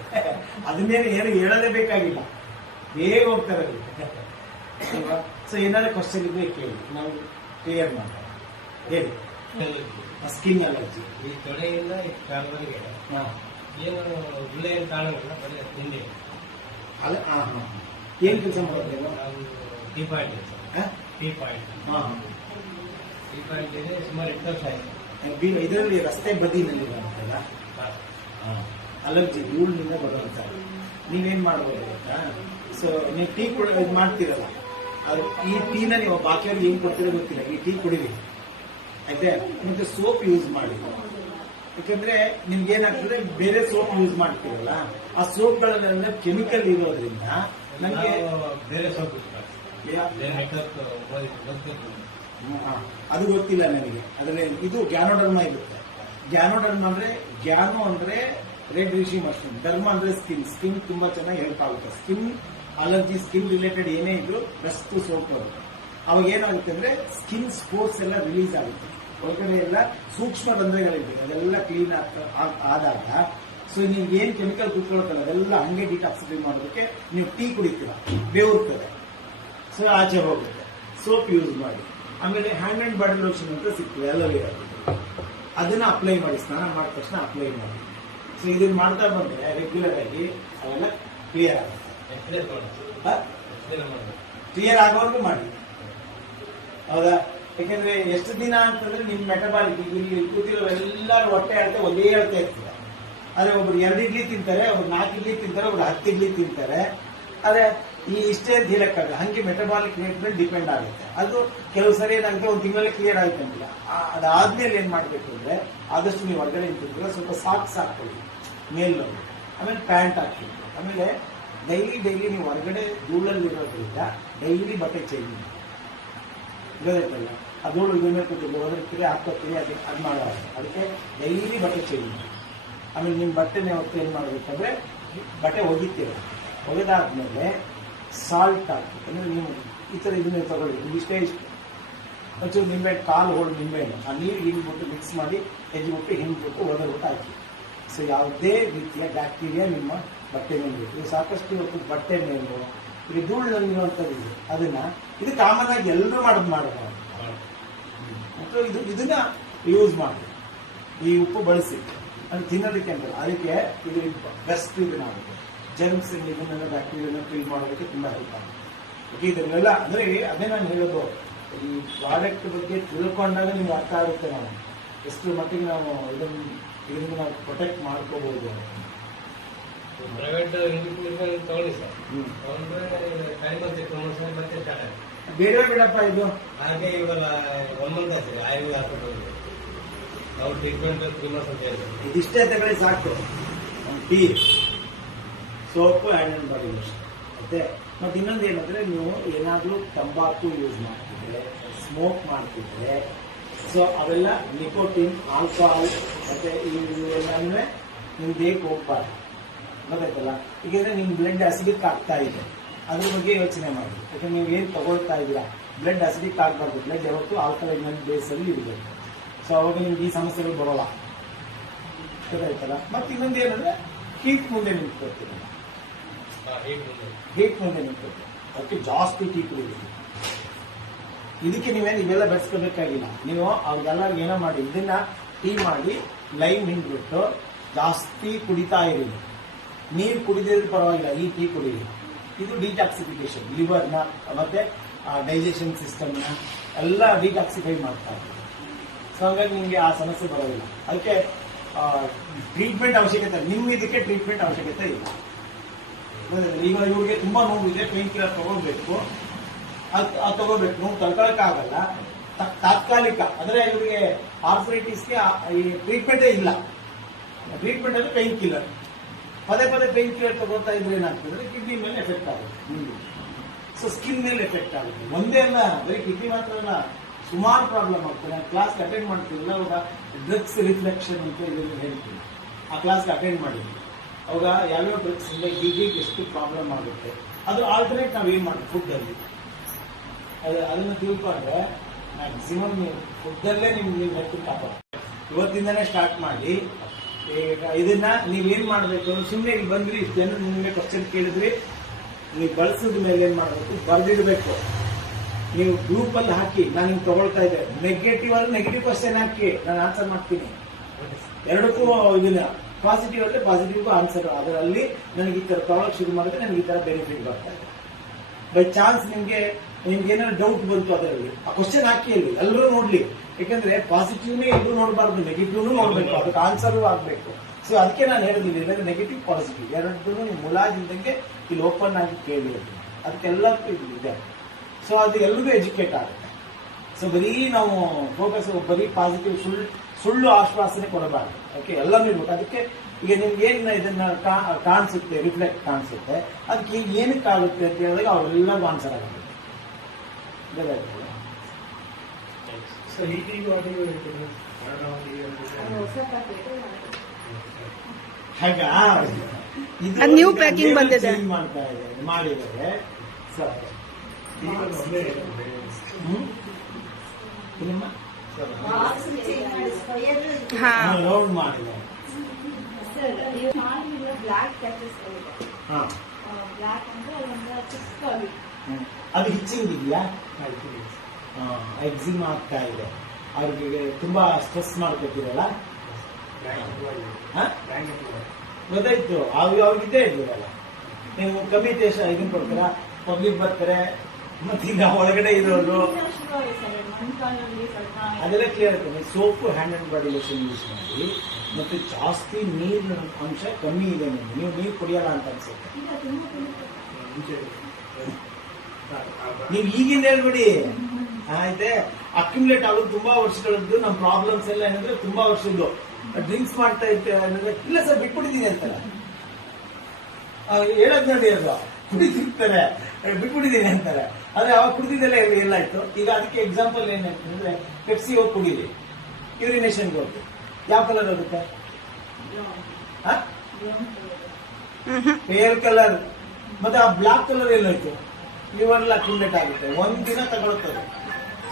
ಅದನ್ನೇನು ಏನು ಹೇಳಲೇ ಬೇಕಾಗಿಲ್ಲ, ಬೇಗ ಹೋಗ್ತಾರೆ ಅಲ್ವಾ. ಸೊ ಏನಾದ್ರು ಕ್ವಶನ್ ಇದ್ರೆ ಕೇಳಿ, ನಾವು ಕ್ಲಿಯರ್ ಮಾಡ್ತಾರೆ. ಹೇಳಿ. ಸ್ಕಿನ್ ಅಲರ್ಜಿ ಈ ತೊಡೆಯಿಂದ ಈ ಕಾಲವರೆಗೆ ಏನು ಗುಳ್ಳೆ ಏನು ಕಾಣಲ್ಲ, ಬರೀ ತಿಂಡಿ. ಅಲ್ಲ ಏನ್ ಕೆಲಸ ಮಾಡೋದು? ಟೀ ಪಾಯಿಂಟ್ ಟೀ ಪಾಯಿಂಟ್ ಇದೆ, ಸುಮಾರು 8 ವರ್ಷ ಆಯ್ತು. ಇದರಲ್ಲಿ ರಸ್ತೆ ಬದಿನಲ್ಲಿ ಬರುತ್ತಲ್ಲ ಅಲರ್ಜಿ, ಧೂಳಿನಿಂದ ಬರುವಂತ. ನೀವೇನ್ ಮಾಡ್ಬೋದು ಗೊತ್ತಾ? ಸೊ ನೀವು ಟೀ ಇದು ಮಾಡ್ತೀರಲ್ಲ, ಅದು ಈ ಟೀನ ನೀವು ಬಾಕಿಯವ್ರಿಗೆ ಏನ್ ಕೊಡ್ತೀರೋ ಗೊತ್ತಿಲ್ಲ, ಈ ಟೀ ಕುಡಿರಿ ಆಯ್ತಾ. ಮತ್ತೆ ಸೋಪ್ ಯೂಸ್ ಮಾಡಿ, ಯಾಕಂದ್ರೆ ನಿಮ್ಗೆ ಏನಾಗ್ತದೆ, ಬೇರೆ ಸೋಪ್ ಯೂಸ್ ಮಾಡ್ತೀರಲ್ಲ, ಆ ಸೋಪ್ಗಳನ್ನೆಲ್ಲ ಕೆಮಿಕಲ್ ಇರೋದ್ರಿಂದ ನಮ್ಗೆ ಬೇರೆ ಸೋಪ್ ಅದು ಗೊತ್ತಿಲ್ಲ ನನಗೆ. ಅದ್ರಲ್ಲಿ ಇದು ಗ್ಯಾನೋಡರ್ಮ ಇರುತ್ತೆ. ಗ್ಯಾನೋಡರ್ಮ ಅಂದ್ರೆ ಗ್ಯಾನೋ ಅಂದ್ರೆ ರೆಡ್ ರಿಷಿ ಮಶ್ರೂಮ್, ಧರ್ಮ ಅಂದ್ರೆ ಸ್ಕಿನ್ ತುಂಬಾ ಚೆನ್ನಾಗಿ ಹೆಲ್ಪ್ ಆಗುತ್ತೆ. ಸ್ಕಿನ್ ಅಲರ್ಜಿ, ಸ್ಕಿನ್ ರಿಲೇಟೆಡ್ ಏನೇ ಇದ್ರು ಬೆಸ್ಟ್ ಸೋಪ್ ಅದು. ಅವಾಗ ಏನಾಗುತ್ತೆ ಅಂದ್ರೆ ಸ್ಕಿನ್ ಸ್ಪೋರ್ಟ್ಸ್ ಎಲ್ಲ ರಿಲೀಸ್ ಆಗುತ್ತೆ, ಹೊರಗಡೆ ಎಲ್ಲ ಸೂಕ್ಷ್ಮ ರಂಧ್ರಗಳಿದೆ ಅದೆಲ್ಲ ಕ್ಲೀನ್ ಆದಾಗ. ಸೊ ನೀವು ಏನ್ ಕೆಮಿಕಲ್ ಕುತ್ಕೊಳ್ತಲ್ಲ ಅದೆಲ್ಲ ಹಂಗೆ ಡಿಟಾಕ್ಸಿಫೈ ಮಾಡೋದಕ್ಕೆ ನೀವು ಟೀ ಕುಡಿತೀರ, ಬೇವುರ್ತದೆ, ಸೊ ಆಚೆ ಹೋಗುತ್ತೆ. ಸೋಪ್ ಯೂಸ್ ಮಾಡಿ. ಆಮೇಲೆ ಹ್ಯಾಂಡ್ ಅಂಡ್ ಬಾಡಿ ಲೋಷನ್ ಅಂತ ಸಿಗ್ತದೆ, ಅಲೋವೆರಾ, ಅದನ್ನ ಅಪ್ಲೈ ಮಾಡಿ, ಸ್ನಾನ ಮಾಡಿದ ತಕ್ಷಣ ಅಪ್ಲೈ ಮಾಡಿ. ಸೊ ಇದನ್ನ ಮಾಡ್ತಾ ಬಂದ್ರೆ ರೆಗ್ಯುಲರ್ ಆಗಿ ಅವೆಲ್ಲ ಕ್ಲಿಯರ್ ಆಗುತ್ತೆ. ಕ್ಲಿಯರ್ ಆಗೋವರೆಗೂ ಮಾಡಿ, ಹೌದಾ? ಯಾಕಂದ್ರೆ ಎಷ್ಟು ದಿನ ಅಂತಂದ್ರೆ ನಿಮ್ ಮೆಟಬಾಲಿಕ್ ಇಲ್ಲಿ ಕೂತಿರೋ ಎಲ್ಲರೂ ಹೊಟ್ಟೆ ಅಳತೆ ಒಂದೇ ಅಳತೆ ಇರ್ತದೆ. ಆದ್ರೆ ಒಬ್ರು 2 ಇಡ್ಲಿ ತಿಂತಾರೆ, ಒಬ್ರು 4 ಇಡ್ಲಿ ತಿಂತಾರೆ, ಒಬ್ರು 10 ಇಡ್ಲಿ ತಿಂತಾರೆ. ಆದ್ರೆ ಈ ಇಷ್ಟೇ ಹೇಳಕ್ಕಾಗಲ್ಲ, ಹಂಗೆ ಮೆಟಬಾಲಿಕ್ ರೇಟ್ ಮೇಲೆ ಡಿಪೆಂಡ್ ಆಗುತ್ತೆ. ಅದು ಕೆಲವು ಸರಿ ಏನಾಗುತ್ತೆ, 1 ತಿಂಗಳಲ್ಲಿ ಕ್ಲಿಯರ್ ಆಯ್ತಂಗಿಲ್ಲ. ಅದಾದ್ಮೇಲೆ ಏನ್ ಮಾಡ್ಬೇಕು ಅಂದ್ರೆ, ಆದಷ್ಟು ನೀವು ಹೊರಗಡೆ ತಿಂತಿದ್ರೆ ಸ್ವಲ್ಪ ಸಾಕ್ಸ್ ಹಾಕೊಳ್ಳಿ ಮೇಲ್ನೋಗಿ, ಆಮೇಲೆ ಪ್ಯಾಂಟ್ ಹಾಕಿ. ಆಮೇಲೆ ಡೈಲಿ ನೀವು ಹೊರಗಡೆ ಧೂಳಲ್ಲಿ ಇರೋದ್ರಿಂದ ಡೈಲಿ ಬಟ್ಟೆ ಚೇಂಜ್ ಮಾಡಿ. ಗೊತ್ತಾಯ್ತಲ್ಲ, ಆ ಧೂಳು ಇದ್ರ ಮೇಲೆ ಕೂತಿದ್ದು ಹೋದ್ರೆ ಹಾಕೋತೀರಿ, ಅದು ಮಾಡೋದು. ಅದಕ್ಕೆ ಡೈಲಿ ಬಟ್ಟೆ ಚೇಂಜ್ ಮಾಡಿ. ಆಮೇಲೆ ನಿಮ್ಮ ಬಟ್ಟೆನೇ ಹೊತ್ತು ಏನ್ ಮಾಡ್ಬೇಕಂದ್ರೆ, ಬಟ್ಟೆ ಒಗಿತೀರ, ಒಗೆದಾದ್ಮೇಲೆ ಸಾಲ್ಟ್ ಹಾಕಿ. ಅಂದ್ರೆ ನೀವು ಈ ತರ ಇದನ್ನೇ ತಗೊಳ್ಳಿ, ಇಷ್ಟೇ ಇಷ್ಟು ಒಂಚೂರು ನಿಂಬೆ, ಕಾಲು ಹೋಳು ನಿಂಬೆಹಣ್ಣು ಆ ನೀರು ಹಿಂಡ್ಬಿಟ್ಟು ಮಿಕ್ಸ್ ಮಾಡಿ ತೆಗಿಬಿಟ್ಟು ಹಿಂಡ್ಬಿಟ್ಟು ಒದರ್ಬಿಟ್ಟು ಹಾಕಿ. ಸೊ ಯಾವುದೇ ರೀತಿಯ ಬ್ಯಾಕ್ಟೀರಿಯಾ ನಿಮ್ಮ ಬಟ್ಟೆ ಮೇಲೆ ಇದು ಸಾಕಷ್ಟು ಇವತ್ತು ಬಟ್ಟೆ ಮೇಲು ಈಗ ಧೂಳಿನಲ್ಲಿರುವಂಥದ್ದು ಇದೆ. ಇದು ಕಾಮನ್ ಆಗಿ ಎಲ್ಲರೂ ಮಾಡೋದು. ಇದನ್ನ ಯೂಸ್ ಮಾಡಿ, ಈ ಉಪ್ಪು ಬಳಸಿ ಅದು ತಿನ್ನೋದಕ್ಕೆ ಅಂತ. ಅದಕ್ಕೆ ಇದು ಬೆಸ್ಟ್ ಇದನ್ನಾಗುತ್ತೆ. ಜರ್ಮ್ಸ್ ಇದನ್ನೆಲ್ಲ ಬ್ಯಾಕ್ಟೀರಿಯಾ ಕ್ಲೀನ್ ಮಾಡೋದಕ್ಕೆ ತುಂಬಾ ಹೆಲ್ಪ್ ಆಗುತ್ತೆ. ಇದನ್ನೆಲ್ಲ ಅಂದ್ರೆ ಅದೇ ನಾನು ಹೇಳೋದು, ಈ ಪ್ರಾಡಕ್ಟ್ ಬಗ್ಗೆ ತಿಳ್ಕೊಂಡಾಗ ನಿಮ್ಗೆ ಅರ್ಥ ಆಗುತ್ತೆ ನಾವು ಎಷ್ಟು ಮಟ್ಟಿಗೆ ನಾವು ಇದರಿಂದ ನಾವು ಪ್ರೊಟೆಕ್ಟ್ ಮಾಡ್ಕೋಬಹುದು. ಪ್ರೈವೇಟ್ ತಗೊಳ್ಳಿ ಸರ್, ತಗೊಂಡ್ರೆ ಟೈಮ್ ಮತ್ತೆ ಪ್ರಮೋಷನ್ ಮತ್ತೆ ಸ್ಟಾರ್ಟ್ ಆಗುತ್ತೆ. ಬೇಡ ಬೇಡಪ್ಪ ಇದು ಹಾಗೆ ಇವಾಗ 1 ಮಂತ್ ಆಗ್ತದೆ ಆಯುರ್ವೇದ ಹಾಸ್ಪಿಟಲ್ ನಾವು ಟ್ರೀಟ್ಮೆಂಟ್ 3 ಮಂತ್ಸ್ ಅಂತ ಹೇಳ್ತೀವಿ. ಇದಿಷ್ಟೇ ತಗೊಳ್ಳಿ ಸಾಕು. Tea, soap, hand and body wash ಮತ್ತೆ. ಮತ್ತೆ ಇನ್ನೊಂದು ಏನಂದ್ರೆ, ನೀವು ಏನಾದ್ರೂ ತಂಬಾಕು ಯೂಸ್ ಮಾಡ್ತಿದ್ರೆ, ಸ್ಮೋಕ್ ಮಾಡ್ತಿದ್ರೆ, ಸೊ ಅವೆಲ್ಲ ನಿಕೋಟಿನ್, ಆಲ್ಕೋಹಾಲ್ ಮತ್ತೆ ಇವೆಲ್ಲ ನಿಮ್ ದೇಹಕ್ಕೆ ಹೋಗ್ಬಾರ್ದು. ಗೊತ್ತಾಯ್ತಲ್ಲ. ಈಗ ನಿಮ್ ಬ್ಲಡ್ ಅಸಿಡಿಕ್ ಆಗ್ತಾ ಇದೆ, ಅದ್ರ ಬಗ್ಗೆ ಯೋಚನೆ ಮಾಡಿ. ಯಾಕಂದ್ರೆ ನೀವು ಏನ್ ತಗೊಳ್ತಾ ಇದ್ದೀರಾ, ಬ್ಲಡ್ ಅಸಿಡಿಕ್ ಆಗಬಾರ್ದು. ಬ್ಲಡ್ ಯಾವತ್ತು ಆಲ್ಕಲೈನ್ ಬೇಸ್ ಅಲ್ಲಿ ಇರಬೇಕು. ಸೊ ಅವಾಗ ನಿಮ್ಗೆ ಈ ಸಮಸ್ಯೆಗಳು ಬರೋಲ್ಲ. ಗೊತ್ತಾಯ್ತಲ್ಲ. ಮತ್ತೆ ಇನ್ನೊಂದು ಏನಂದ್ರೆ, ಹೀಟ್ ಮುಂದೆ ನಿಂತ್ಕೊಳ್ತೀವಿ. ಹೀಟ್ ಮುಂದೆ ನಿಂತಿರುತ್ತೆ. ಅದಕ್ಕೆ ಜಾಸ್ತಿ ಟೀ ಕುಡಿಬೇಕು. ಇದಕ್ಕೆ ಇವೆಲ್ಲ ಬೆಳೆಸ್ಕೋಬೇಕಾಗಿಲ್ಲ. ನೀವು ಅವ್ರಿಗೆಲ್ಲರಿಗೂ ಏನೋ ಮಾಡಿ ಇದನ್ನ ಟೀ ಮಾಡಿ ಲೈಮ್ ಹಿಂಡ್ಬಿಟ್ಟು ಜಾಸ್ತಿ ಕುಡಿತಾ ಇರಿ. ನೀರು ಕುಡಿದಿದ್ರೆ ಪರವಾಗಿಲ್ಲ, ಈ ಟೀ ಕುಡಿರಿ. ಇದು ಡಿಟಾಕ್ಸಿಫಿಕೇಶನ್, ಲಿವರ್ನ ಮತ್ತೆ ಡೈಜೆಷನ್ ಸಿಸ್ಟಮ್ನ ಎಲ್ಲ ಡಿಟಾಕ್ಸಿಫೈ ಮಾಡ್ತಾರೆ. ಸೊ ಹಾಗಾಗಿ ನಿಮಗೆ ಆ ಸಮಸ್ಯೆ ಬರೋದಿಲ್ಲ. ಅದಕ್ಕೆ ಟ್ರೀಟ್ಮೆಂಟ್ ಅವಶ್ಯಕತೆ, ಇದಕ್ಕೆ ಟ್ರೀಟ್ಮೆಂಟ್ ಅವಶ್ಯಕತೆ ಇಲ್ಲ. ಈಗ ಇವ್ರಿಗೆ ತುಂಬಾ ನೋವಿದೆ, ಪೇನ್ ಕಿಲ್ಲರ್ ತಗೋಬೇಕು, ಅದು ತಗೋಬೇಕು. ನೋವು ತಡ್ಕೊಳಕ್ಕಾಗಲ್ಲ, ತಾತ್ಕಾಲಿಕ. ಅಂದ್ರೆ ಇವರಿಗೆ ಆರ್ಥರೈಟಿಸ್ಗೆ ಈ ಟ್ರೀಟ್ಮೆಂಟೇ ಇಲ್ಲ. ಟ್ರೀಟ್ಮೆಂಟ್ ಅಂದ್ರೆ ಪೇನ್ ಕಿಲ್ಲರ್. ಪದೇ ಪದೇ ಪೇನ್ ಕಿಲ್ಲರ್ ತಗೋತಾ ಇದ್ರೆ ಏನಾಗ್ತದೆ, ಕಿಡ್ನಿ ಮೇಲೆ ಎಫೆಕ್ಟ್ ಆಗುತ್ತೆ. ಸೊ ಸ್ಕಿನ್ ಮೇಲೆ ಎಫೆಕ್ಟ್ ಆಗುತ್ತೆ. ಒಂದೇ ಅಲ್ಲ, ಬರೀ ಕಿಡ್ನಿ ಮಾತ್ರ ಅಲ್ಲ, ಸುಮಾರು ಪ್ರಾಬ್ಲಮ್ ಆಗ್ತದೆ. ಕ್ಲಾಸ್ ಅಟೆಂಡ್ ಮಾಡ್ತೀವಲ್ಲ, ಅವಾಗ ಡ್ರಗ್ಸ್ ರಿಫ್ಲೆಕ್ಷನ್ ಅಂತ ಇದನ್ನು ಹೇಳ್ತೀವಿ. ಆ ಕ್ಲಾಸ್ ಅಟೆಂಡ್ ಮಾಡಿದ್ವಿ. ಅವಾಗ ಯಾವ್ಯಾವ ಡ್ರಗ್ಸ್ ಇಂದ ಹೀಗೆ ಎಷ್ಟು ಪ್ರಾಬ್ಲಮ್ ಆಗುತ್ತೆ, ಅದು ಆಲ್ಟರ್ನೇಟ್ ನಾವು ಏನ್ ಮಾಡ್ತೀವಿ ಫುಡ್ ಅಲ್ಲಿ. ಅದನ್ನು ತಿಳ್ಕೊಂಡ್ರೆ ಮ್ಯಾಕ್ಸಿಮಮ್ ಫುಡ್ಡಲ್ಲೇ ನಿಮ್ಗೆ ಹೆಲ್ತ್ ಕಾಪಾಡ. ಇವತ್ತಿಂದನೇ ಸ್ಟಾರ್ಟ್ ಮಾಡಿ. ಇದನ್ನ ನೀವೇನ್ ಮಾಡ್ಬೇಕು, ಸುಮ್ಮನೆ ಇಲ್ಲಿ ಬಂದ್ರಿ, ಇಷ್ಟೇನು ನಿಮ್ಗೆ ಕ್ವಶನ್ ಕೇಳಿದ್ರಿ, ನೀವು ಬಳಸಿದ ಮೇಲೆ ಏನ್ ಮಾಡ್ಬೇಕು, ಬರ್ದಿಡ್ಬೇಕು. ನೀವು ಗ್ರೂಪ್ ಅಲ್ಲಿ ಹಾಕಿ, ನಾನು ನಿಮ್ಗೆ ತಗೊಳ್ತಾ ಇದ್ದೆ, ನೆಗೆಟಿವ್ ಅಲ್ಲಿ ನೆಗೆಟಿವ್ ಕ್ವಶನ್ ಹಾಕಿ, ನಾನು ಆನ್ಸರ್ ಮಾಡ್ತೀನಿ. ಎರಡಕ್ಕೂ ಇದನ್ನ ಪಾಸಿಟಿವ್ ಅಂದ್ರೆ ಪಾಸಿಟಿವ್ ಆನ್ಸರ್. ಅದರಲ್ಲಿ ನನಗೆ ಈ ತರ ತಗೊಳಕ್ ಶುರು ಮಾಡಿದ್ರೆ ನನಗೆ ಈ ತರ ಬೆನಿಫಿಟ್ ಬರ್ತಾ ಇದೆ. ಬೈ ಚಾನ್ಸ್ ನಿಮ್ಗೆ ಏನಾದ್ರು ಡೌಟ್ ಬಂತು ಅದರಲ್ಲಿ, ಆ ಕ್ವಶನ್ ಹಾಕಿ ಅಲ್ಲಿ ಎಲ್ಲರೂ ನೋಡ್ಲಿ. ಯಾಕಂದ್ರೆ ಪಾಸಿಟಿವ್ನೇ ಎಲ್ಲರೂ ನೋಡಬಾರ್ದು, ನೆಗೆಟಿವ್ನು ನೋಡ್ಬೇಕು, ಅದಕ್ಕೆ ಆನ್ಸರ್ ಆಗ್ಬೇಕು. ಸೊ ಅದಕ್ಕೆ ನಾನು ಹೇಳಿದ್ದೀನಿ, ನೆಗೆಟಿವ್ ಪಾಸಿಟಿವ್ ಎರಡೂ ನೀವು ಮುಲಾಜಿಲ್ದಂಗೆ ಇಲ್ಲಿ ಓಪನ್ ಆಗಿ ಕೇಳಿ. ಅದಕ್ಕೆಲ್ಲಕ್ಕೂ ಇದೆ. ಸೊ ಅದು ಎಲ್ರಿಗೂ ಎಜುಕೇಟ್ ಆಗುತ್ತೆ. ಸೊ ಬರೀ ನಾವು ಫೋಕಸ್ ಬರೀ ಪಾಸಿಟಿವ್ ಸುಳ್ಳು ಆಶ್ವಾಸನೆ ಕೊಡಬಾರ್ದು. ಓಕೆ, ಎಲ್ಲನೂ ಇರ್ಬೇಕು. ಅದಕ್ಕೆ ಈಗ ನಿಮ್ಗೆ ಏನ್ ಇದನ್ನ ಕಾಣಿಸುತ್ತೆ, ರಿಫ್ಲೆಕ್ಟ್ ಕಾಣಿಸುತ್ತೆ, ಅದಕ್ಕೆ ಏನಕ್ಕಾಗುತ್ತೆ ಅಂತ ಹೇಳಿದಾಗ ಅವರೆಲ್ಲರಿಗೂ ಆನ್ಸರ್ ಆಗುತ್ತೆ. ಹಾಗ ಇದು ನ್ಯೂ ಪ್ಯಾಕಿಂಗ್ ಬಂದಿದೆ, ಮಾಡಿದ್ದಾರೆ. ರೌಂಡ್ ಮಾಡಿದ್ದಾರೆ. ಅದು ಹಿಚ್ಚಿಂಗ್ ಇದೆಯಾ, ಎಕ್ಸಿಮ್ ಆಗ್ತಾ ಇದೆ. ಅವ್ರಿಗೆ ತುಂಬಾ ಸ್ಟ್ರೆಸ್ ಮಾಡ್ಕೊತಿರಲ್ಲ, ಗೊತ್ತಾಯ್ತು. ಅವ್ರಿಗಿದ್ದೇ ಇದ್ದೀರಲ್ಲ, ನೀವು ಕಮ್ಮಿ ದೇಶ ಇದನ್ನ ಕೊಡ್ತೀರಾ, ಪಬ್ಲಿಕ್ ಬರ್ತಾರೆ, ಮತ್ತೀಗ ಒಳಗಡೆ ಇರೋರು ಅದೆಲ್ಲ ಕ್ಲಿಯರ್ ಆಗ್ತದೆ. Soap hand and body lotion use ಮಾಡಿ, ಮತ್ತೆ ಜಾಸ್ತಿ ನೀರಿನ ಅಂಶ ಕಮ್ಮಿ ಇದೆ. ನೀವು ನೀರು ಕುಡಿಯಲ್ಲ ಅಂತ ಅನ್ಸುತ್ತೆ. ನೀವು ಈಗಿಂದ ಹೇಳ್ಬಿಡಿ, ಆಯ್ತೆ. ಅಕ್ಯುಮುಲೇಟ್ ಆಗೋದು ತುಂಬಾ ವರ್ಷಗಳದ್ದು. ನಮ್ಮ ಪ್ರಾಬ್ಲಮ್ಸ್ ಎಲ್ಲ ಏನಂದ್ರೆ ತುಂಬಾ ವರ್ಷದ್ದು. ಡ್ರಿಂಕ್ಸ್ ಮಾಡ್ತಾ ಇರ್ತೇವೆ ಅಂದ್ರೆ, ಇಲ್ಲ ಸರ್ ಬಿಟ್ಬಿಟ್ಟಿದ್ದೀನಿ ಅಂತಾರೆ. ಹೇಳೋದ್ ನೋಡಿ, ಅದು ಕುಡಿತಿರ್ತಾರೆ, ಬಿಟ್ಬಿಟ್ಟಿದ್ದೀನಿ ಅಂತಾರೆ. ಆದ್ರೆ ಅವಾಗ ಕುಡಿದಿದ್ದೆಲ್ಲ ಎಲ್ಲಾಯ್ತು. ಈಗ ಅದಕ್ಕೆ ಎಕ್ಸಾಂಪಲ್ ಏನಾಯ್ತು ಅಂದ್ರೆ, ಪೆಪ್ಸಿ ಹೋಗಿ ಕುಡೀರಿ, ಯೂರಿನೇಷನ್ಗೆ ಹೋಗಿ ಯಾವ ಕಲರ್ ಆಗುತ್ತೆ, ಪೇಲ್ ಕಲರ್. ಮತ್ತೆ ಆ ಬ್ಲಾಕ್ ಕಲರ್ ಎಲ್ಲೋಯ್ತು, ಇವೆಲ್ಲ ಅಕ್ಯುಮುಲೇಟ್ ಆಗುತ್ತೆ, ಒಂದಿನ ತಗೊಳ್ತದೆ.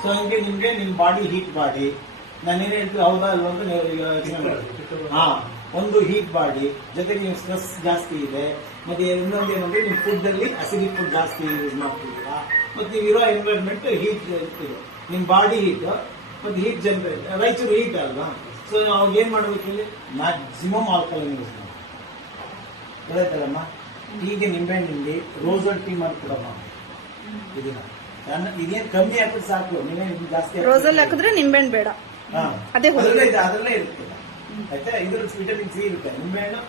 ಸೊ ಹಂಗೆ ನಿಮ್ಗೆ ನಿಮ್ ಬಾಡಿ ಹೀಟ್ ಬಾಡಿ, ನಾನೇನು ಹೇಳ್ತೀವಿ ಹೌದಾ ಅಲ್ವಾ ಅಂತ ಒಂದು ಹೀಟ್ ಬಾಡಿ ಜೊತೆಗೆ ನೀವು ಸ್ಟ್ರೆಸ್ ಜಾಸ್ತಿ ಇದೆ. ಮತ್ತೆ ಇನ್ನೊಂದು ಏನಂದ್ರೆ ನಿಮ್ ಫುಡ್ ಅಲ್ಲಿ ಅಸಿಡಿಕ್ ಫುಡ್ ಜಾಸ್ತಿ ಯೂಸ್ ಮಾಡ್ತಿದ್ದೀರಾ. ಮತ್ತೆ ನೀವಿರೋ ಎನ್ವೈರನ್ಮೆಂಟ್ ಹೀಟ್ ಇದೆ, ನಿಮ್ ಬಾಡಿ ಹೀಟ್ ಮತ್ತೆ ಹೀಟ್ ಜನರೇಟ್. ರಾಯಚೂರು ಹೀಟ್ ಅಲ್ವಾ, ಸೊ ಅವಾಗ ಏನ್ ಮಾಡ್ಬೇಕು ಇಲ್ಲಿ, ಮ್ಯಾಕ್ಸಿಮಮ್ ಆಲ್ಕಲೈನ್ ಯೂಸ್ ಮಾಡಿ. ಗೊತ್ತಾಯ್ತಲ್ಲಮ್ಮ. ಹೀಗೆ ನಿಂಬೆಹಣ್ಣಿಂಡಿ ರೋಸಲ್ ಟೀ ಮಾಡಿ ಕೊಡಮ್ಮ. ಇದನ್ನ ಇದೇನ್ ಕಮ್ಮಿ ಹಾಕಿದ್ರೆ ಸಾಕು, ನೀವೇನ್ ಜಾಸ್ತಿ ರೋಸಲ್ ಹಾಕಿದ್ರೆ ನಿಂಬೆಹಣ್ಣು ಬೇಡ, ಅದೇ ಅದರಲ್ಲೇ ಇರುತ್ತೆ. ಆಯ್ತಾ, ಇದ್ರಲ್ಲಿ ವಿಟಮಿನ್ ಸಿ ಇರುತ್ತೆ. ನಿಂಬೆಹಣ್ಣು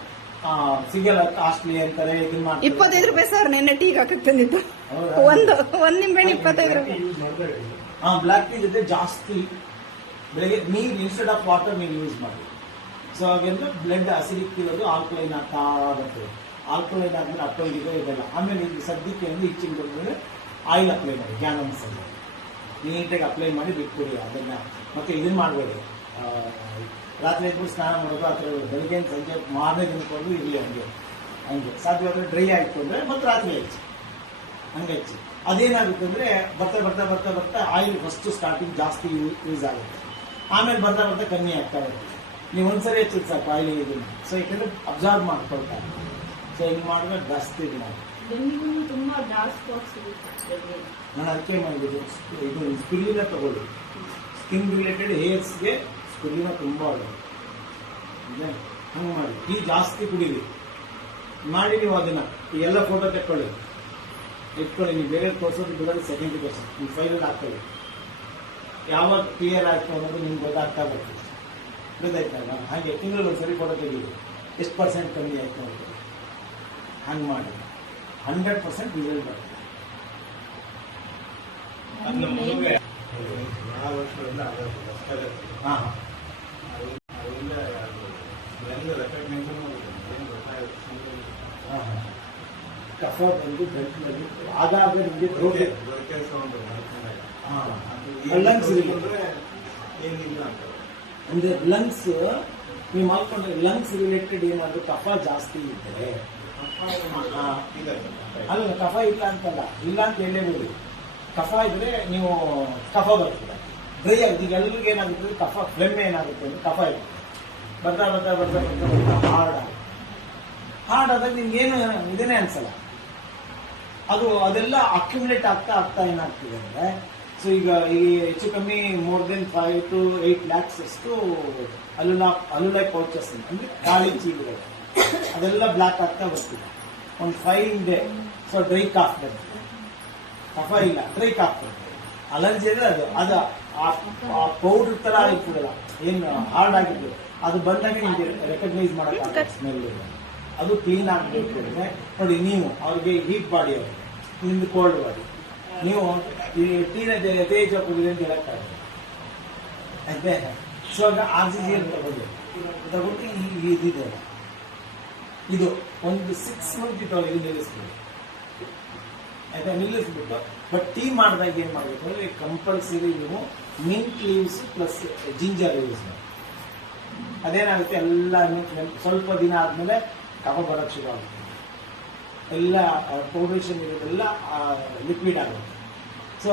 ಸಿಗಲ್ಲ, ಕಾಸ್ಟ್ಲಿ ಅಂತಾರೆ. ಇದನ್ನ 25 ರೂಪಾಯಿ ಸರ್, ನಿನ್ನೆ ಟೀಗೆ ಹಾಕಕ್ ತಂದಿದ್ದು. ಒಂದ್ ನಿಂಬೆಹಣ್ಣು 25 ರೂಪಾಯಿ. ಬ್ಲಾಕ್ ಟೀ ಜೊತೆ ಜಾಸ್ತಿ ಬೆಳಗ್ಗೆ ನೀರು ಇನ್ಸ್ಟೆಡ್ ಆಫ್ ವಾಟರ್ ನೀವು ಯೂಸ್ ಮಾಡಿ. ಸೊ ಹಾಗೆಂದ್ರೆ ಬ್ಲಡ್ ಅಸಿಡಿಕ್ ಇರೋದು ಆಲ್ಕಲೈನ್ ಆಗ್ತಾ ಬರ್ತದೆ. ಆಲ್ಕಲೈನ್ ಆದ್ಮೇಲೆ ಅಟ್ಟೋಗಿದೆ ಇದೆಲ್ಲ. ಆಮೇಲೆ ಇದು ಸದ್ಯಕ್ಕೆ ಅಂದ್ರೆ ಇಚ್ಚಿಂಗ್ ಬಂದ್ಮೇಲೆ ಆಯಿಲ್ ಅಪ್ಲೈ ಮಾಡಿ, ಗ್ಯಾನಮ್ಸ್ ಅಲ್ಲಿ ನೀಟಾಗಿ ಅಪ್ಲೈ ಮಾಡಿ ಬಿಟ್ಕೊಡಿ ಅದನ್ನ. ಮತ್ತೆ ಇದನ್ನ ಮಾಡಬೇಡಿ, ರಾತ್ರಿ ಎದ್ಬಿಟ್ಟು ಸ್ನಾನ ಮಾಡೋದು ಆ ಥರ ಬೆಳಿಗ್ಗೆ ಸಂಜೆ ಮಾರನೇ ದಿನಕ್ಕೊಂಡು ಇರಲಿ. ಹಂಗೆ ಸಾಧ್ಯವಾದ್ರೆ ಡ್ರೈ ಆಯ್ತು ಅಂದ್ರೆ ಮತ್ತೆ ರಾತ್ರಿ ಹಚ್ಚಿ, ಹಂಗೆ ಹಚ್ಚಿ. ಅದೇನಾಗುತ್ತೆ ಅಂದ್ರೆ ಬರ್ತಾ ಬರ್ತಾ ಬರ್ತಾ ಬರ್ತಾ ಆಯಿಲ್ ಫಸ್ಟ್ ಸ್ಟಾರ್ಟಿಂಗ್ ಜಾಸ್ತಿ ಯೂಸ್ ಆಗುತ್ತೆ, ಆಮೇಲೆ ಬರ್ತಾ ಬರ್ತಾ ಕಮ್ಮಿ ಆಗ್ತಾ ಇರುತ್ತೆ. ನೀವು ಒಂದ್ಸರಿ ಹಚ್ಚಿದ್ ಸಾಕು ಆಯಿಲ್ ಇದನ್ನ. ಸೊ ಯಾಕಂದ್ರೆ ಅಬ್ಸರ್ವ್ ಮಾಡ್ಕೊಳ್ತಾರೆ. ಸೊ ಹಿಂಗೆ ಮಾಡಿದ್ರೆ ಜಾಸ್ತಿ ಇದು ಮಾಡಿ. ಬೆನ್ನಿಗೂ ತುಂಬಾ ಡಾರ್ಕ್ ಸ್ಪಾಟ್ಸ್ ಇರುತ್ತೆ. ನಾನು ಅದಕ್ಕೆ ಮಾಡಿದ್ದು ಇದು ಸ್ಪಿರುಲಿನಾ ತಗೊಳ್ಳಿ. ಸ್ಕಿನ್ ರಿಲೇಟೆಡ್ ಹೇರ್ಸ್ಗೆ ಸ್ಪಿರುಲಿನಾ ತುಂಬಾ ಒಳ್ಳೆಯದು. ಹಂಗೆ ಮಾಡಿ ಟೀ ಜಾಸ್ತಿ ಕುಡೀರಿ ಮಾಡಿ. ನೀವು ಅದನ್ನ ಈ ಎಲ್ಲ ಫೋಟೋ ತೆಕ್ಕೊಳ್ಳಿ, ಇಟ್ಕೊಳ್ಳಿ. ನೀವು ಬೇರೆ ತೋರಿಸೋದು ಬಿಡೋದು ಸೆಕೆಂಡ್ ತೋರಿಸಿ ನೀವು ಫೈಲಲ್ಲಿ ಹಾಕೊಳ್ಳಿ. ಯಾವಾಗ ಕ್ಲಿಯರ್ ಆಯ್ತು ಅನ್ನೋದು ನಿಮ್ಗೆ ಗೊತ್ತಾಗ್ತಾ ಬರ್ತದೆ. ಗೊತ್ತಾಯ್ತಲ್ಲ? ಹಾಗೆ ತಿಂಗಳಲ್ಲಿ ಒಂದ್ಸರಿ ಫೋಟೋ ತೆಗೀರಿ, ಎಷ್ಟು % ಕಮ್ಮಿ ಆಯ್ತು ಅಂತ. ಹಂಗೆ ಮಾಡಿ 100% ರಿಸಲ್ಟ್ ಬರ್ತದೆ. ಅದನ್ನ ಮಗುವೆ ಬಹಳ ವರ್ಷಗಳಿಂದ ಹಾಂ ಅದರಿಂದ ಎಲ್ಲ ರೆಕಗ್ನೈಸನ್ ಕಫ ಬಂದು ಗಂಟಿನಲ್ಲಿ ಆಗಾಗ ನಿಮಗೆ ಥ್ರೋಟ್ ಕೆಲಸ ಒಂದು ಲಂಗ್ಸ್ ಏನಿಲ್ಲ ಅಂತ ಅಂದ್ರೆ ಲಂಗ್ಸ್ ನೀವು ಮಾಡ್ಕೊಂಡ್ರೆ ಲಂಗ್ಸ್ ರಿಲೇಟೆಡ್ ಏನಾದ್ರು ಕಫ ಜಾಸ್ತಿ ಇದ್ದರೆ ಅಲ್ಲ ಕಫ ಇಲ್ಲ ಅಂತಲ್ಲ, ಇಲ್ಲ ಅಂತ ಹೇಳಲೇಬಹುದು. ಕಫ ಇದ್ರೆ ನೀವು ಕಫ ಬರ್ತದೆ ಡ್ರೈ ಆಗುತ್ತೆ. ಈಗ ಎಲ್ರಿಗೂ ಏನಾಗುತ್ತೆ ಕಫ ಫ್ಲೆಮ್ ಏನಾಗುತ್ತೆ ಅಂದ್ರೆ ಕಫ ಇದೆ ಬರ್ತಾ ಬರ್ತಾ ಬರ್ತಾ ಬರ್ತಾ ಬರ್ತಾ ಹಾರ್ಡ್ ಆದಾಗ ನಿಮ್ಗೆ ಏನು ಇದನ್ನೇ ಅನ್ಸಲ್ಲ. ಅದೆಲ್ಲ ಅಕ್ಯುಮುಲೇಟ್ ಆಗ್ತಾ ಆಗ್ತಾ ಏನಾಗ್ತಿದೆ ಅಂದ್ರೆ, ಸೊ ಈಗ ಈ ಹೆಚ್ಚು ಕಮ್ಮಿ ಮೋರ್ ದೆನ್ 5 to 8 lakhs ಅಷ್ಟು ಅಲುಲೈ ಪೌಚಸ್ ಅಂದ್ರೆ ಗಾಳಿ ಚೀಲಗಳು ಅದೆಲ್ಲ ಬ್ಲಾಕ್ ಆಗ್ತಾ ಬರ್ತಿದೆ. ಒಂದು 5 ಡೇ ಸೊ ಡ್ರೈ ಕಾಫ್ ಬರ್ತದೆ. ಕಫ ಇಲ್ಲ, ಡ್ರೈ ಕಾಫ್ ಬರ್ತದೆ. ಅಲರ್ಜಿ ಅಂದ್ರೆ ಅದು ಆ ಪೌಡರ್ ತರ ಆಗಿರ್ತದಲ್ಲ, ಏನು ಹಾರ್ಡ್ ಆಗಿರ್ತದೆ, ಅದು ಬಂದಾಗ ನಿಮ್ಗೆ ರೆಕಗ್ನೈಸ್ ಮಾಡೋಕ್ಕಾಗಲ್ಲ ಸ್ಮೆಲ್. ಅದು ಕ್ಲೀನ್ ಆಗಬೇಕು ಅಂದ್ರೆ ನೋಡಿ, ನೀವು ಅವ್ರಿಗೆ ಹೀಟ್ ಬಾಡಿ, ಅವ್ರಿಗೆ ನಿಮ್ದು ಕೋಲ್ಡ್ ಬಾಡಿ, ನೀವು ಈ ಟೀನ ತೇಜ ಕುಡಿದ್ರೆ ಅಂತ ಹೇಳಕ್ಕಾಗಲ್ಲ. ಆಯ್ತಾ? ಸೊ RCC ಅಂತ ತಗೊಂಡು ಇದಿದೆ, ಇದು ಒಂದು 6 months ಇದು ನಿಲ್ಲಿಸ್ಬೇಕು. ಆಯ್ತಾ? ನಿಲ್ಲಿಸ್ಬಿಟ್ಟು ಬಟ್ ಟೀ ಮಾಡಿದಾಗ ಏನ್ ಮಾಡ್ಬೇಕು ಅಂದ್ರೆ ಕಂಪಲ್ಸರಿ ನೀವು mint leaves plus ginger use ಮಾಡಿ. ಅದೇನಾಗುತ್ತೆ, ಎಲ್ಲ ಸ್ವಲ್ಪ ದಿನ ಆದ್ಮೇಲೆ ಕಫ ಬರೋಕ್ಕೆ ಶುರು ಆಗುತ್ತೆ. ಎಲ್ಲ ಪೌಡರೇಷನ್ ಇರೋದೆಲ್ಲ ಲಿಕ್ವಿಡ್ ಆಗುತ್ತೆ. ಸೊ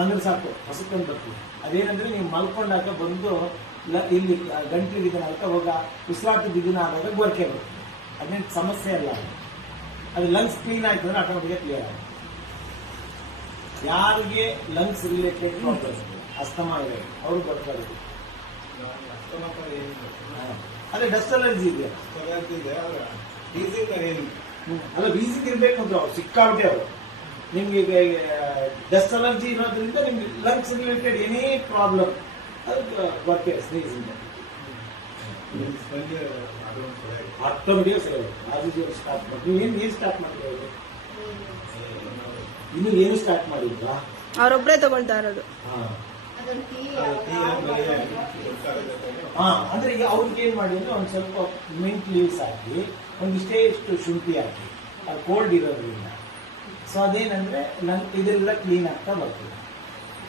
ಅಂದ್ರೆ ಸಾಕು ಹೊಸಕೊಂಡು ಬರ್ತೀವಿ. ಅದೇನಂದ್ರೆ ನೀವು ಮಲ್ಕೊಂಡಾಗ ಬಂದು ಇಲ್ಲಿ ಗಂಟ್ಲಿಗೆ ಇದನ್ನ ಹೋಗ ಉಸಿರಾಟದ ಇದನ್ನ ಆದಾಗ ಗೊರಕೆ ಬರ್ತದೆ. ಅದೇನು ಸಮಸ್ಯೆ ಅಲ್ಲ. ಅದು ಲಂಗ್ಸ್ ಕ್ಲೀನ್ ಆಯ್ತು ಅಂದ್ರೆ ಆಟೋಮೆಟಿಕ್ ಕ್ಲಿಯರ್ ಆಗುತ್ತೆ. ಯಾರಿಗೆ ಲಂಗ್ಸ್ ರಿಲೇಟೆಡ್ ಪ್ರಾಬ್ಲಮ್ ಅಸ್ತಮಾ ಇದೆ ಅವ್ರು ಬರ್ತಾರೆ. ಅದೇ ಡಸ್ಟ್ ಅಲರ್ಜಿ ಇದೆ, ಅಲ್ಲ ವೀಸಿಂಗ್ ಇರ್ಬೇಕು ಅಂದ್ರೆ ಅವ್ರು ಸಿಕ್ಕಾಬಿಟ್ಟೆ ಅವರು. ನಿಮ್ಗೆ ಈಗ ಡಸ್ಟ್ ಅಲರ್ಜಿ ಇರೋದ್ರಿಂದ ನಿಮ್ಗೆ ಲಂಗ್ಸ್ ರಿಲೇಟೆಡ್ ಏನೇ ಪ್ರಾಬ್ಲಮ್ ಅದಕ್ಕೆ ಬರ್ತೀರ ಸ್ನೇಹಿತರಿಂದ ಆಟೋಮೆಟಿಕ್ ಸರಿ ಆಗುತ್ತೆ. ಸ್ಟಾರ್ಟ್ ಮಾಡಿ ನೀವು ಏನು ಸ್ಟಾರ್ಟ್ ಮಾಡಿದ್ರೆ ಇನ್ನು ಏನು ಸ್ಟಾರ್ಟ್ ಮಾಡಿದ್ರಾ? ಅವರೊಬ್ಬರೇ ತಗೊಳ್ತಾ ಇರೋದು. ಅಂದ್ರೆ ಈಗ ಅವ್ರಿಗೆ ಏನ್ ಮಾಡಿ ಅಂದ್ರೆ ಒಂದ್ ಸ್ವಲ್ಪ ಮಿಂಟ್ ಲೀವ್ಸ್ ಹಾಕಿ ಒಂದಿಷ್ಟೇ ಇಷ್ಟು ಶುಂಠಿ ಹಾಕಿ, ಅದು ಕೋಲ್ಡ್ ಇರೋದ್ರಿಂದ ಸೊ ಅದೇನಂದ್ರೆ ಇದೆಲ್ಲ ಕ್ಲೀನ್ ಆಗ್ತಾ ಬರ್ತದೆ.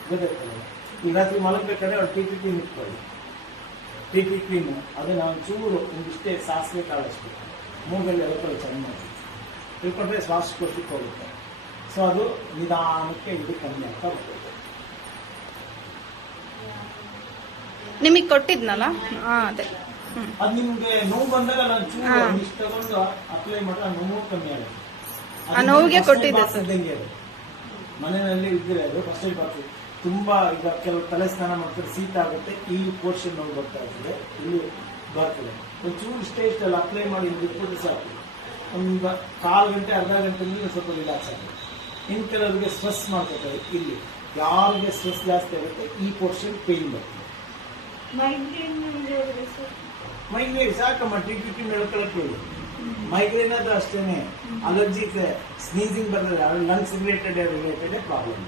ಗೊತ್ತಾಗ್ತದೆ? ಈಗ ರಾತ್ರಿ ಮಲಗಬೇಕಾದ್ರೆ ಅವ್ರು ಟಿ ಕ್ರೀಮ್ ಇಟ್ಕೊಳ್ಳಿ. ಟಿ ಕ್ರೀಮು ಅದನ್ನ ಒಂಚೂರು ಒಂದಿಷ್ಟೇ ಸಾಸಿವೆ ಕಾಳಷ್ಟು ಮೂಗಲ್ಲಿ ಎಳ್ಕೊಳ್ಳಿ ಚೆನ್ನಾಗಿ ತಿಳ್ಕೊಂಡ್ರೆ ಶ್ವಾಸಕೋಶಕ್ಕೆ ಹೋಗುತ್ತೆ. ಸೊ ಅದು ನಿಧಾನಕ್ಕೆ ಇದು ಕಮ್ಮಿ ಆಗ್ತಾ ಬರ್ತದೆ. ನಿಮಗೆ ಕೊಟ್ಟಿದ್ನಲ್ಲ, ಅದೇ ಅದು ನಿಮ್ಗೆ ನೋವು ಬಂದಾಗ ನಾನು ಚೂರು ಇಷ್ಟು ತಗೊಂಡು ಅಪ್ಲೈ ಮಾಡಿದ್ರೆ ಆ ನೋವು ಕಮ್ಮಿ ಆಗುತ್ತೆ. ಆ ನೋವಿಗೆ ಕೊಟ್ಟಿದ್ದೆ ಸರ್. ಮನೆಯಲ್ಲಿ ಇದ್ರೆ ಅದು ಫಸ್ಟ್ ಏಡ್ ಬಾಕ್ಸ್ ತುಂಬಾ ಈಗ ಕೆಲವು ತಲೆ ಸ್ನಾನ ಮಾಡ್ತಾರೆ, ಶೀತ ಆಗುತ್ತೆ, ಈ ಪೋರ್ಷನ್ ನೋವು ಬರ್ತಾ ಇರ್ತದೆ, ಇಲ್ಲಿ ಬರ್ತದೆ. ಒಂಚೂರು ಇಷ್ಟೆಲ್ಲ ಅಪ್ಲೈ ಮಾಡಿ ಬಿಟ್ಬಿಟ್ಟು ಸಾಕು. ಒಂದು 1/4 ಗಂಟೆ ಅರ್ಧ ಗಂಟೆಯಲ್ಲಿ ಸ್ವಲ್ಪ ರಿಲ್ಯಾಕ್ಸ್ ಆಗುತ್ತೆ. ಇನ್ನು ಕೆಲವರಿಗೆ ಸ್ಟ್ರೆಸ್ ಮಾಡ್ಕೊತಾರೆ, ಇಲ್ಲಿ ಯಾರಿಗೆ ಸ್ಟ್ರೆಸ್ ಜಾಸ್ತಿ ಆಗುತ್ತೆ ಈ ಪೋರ್ಷನ್ ಪೇನ್ ಬರ್ತದೆ. ಮೈಗ್ರೇನ್ ಸಾಕಮ್ಮ ಟಿಕ್ ಹೇಳ್ಕೊಳಕ್ ಹೇಳಿ. ಮೈಗ್ರೇನ್ ಅದು ಅಷ್ಟೇನೆ, ಅಲರ್ಜಿ ಸ್ನೀಸಿಂಗ್ ಬರ್ತದೆ, ಲಂಗ್ಸ್ ರಿಲೇಟೆಡ್ ಪ್ರಾಬ್ಲಮ್.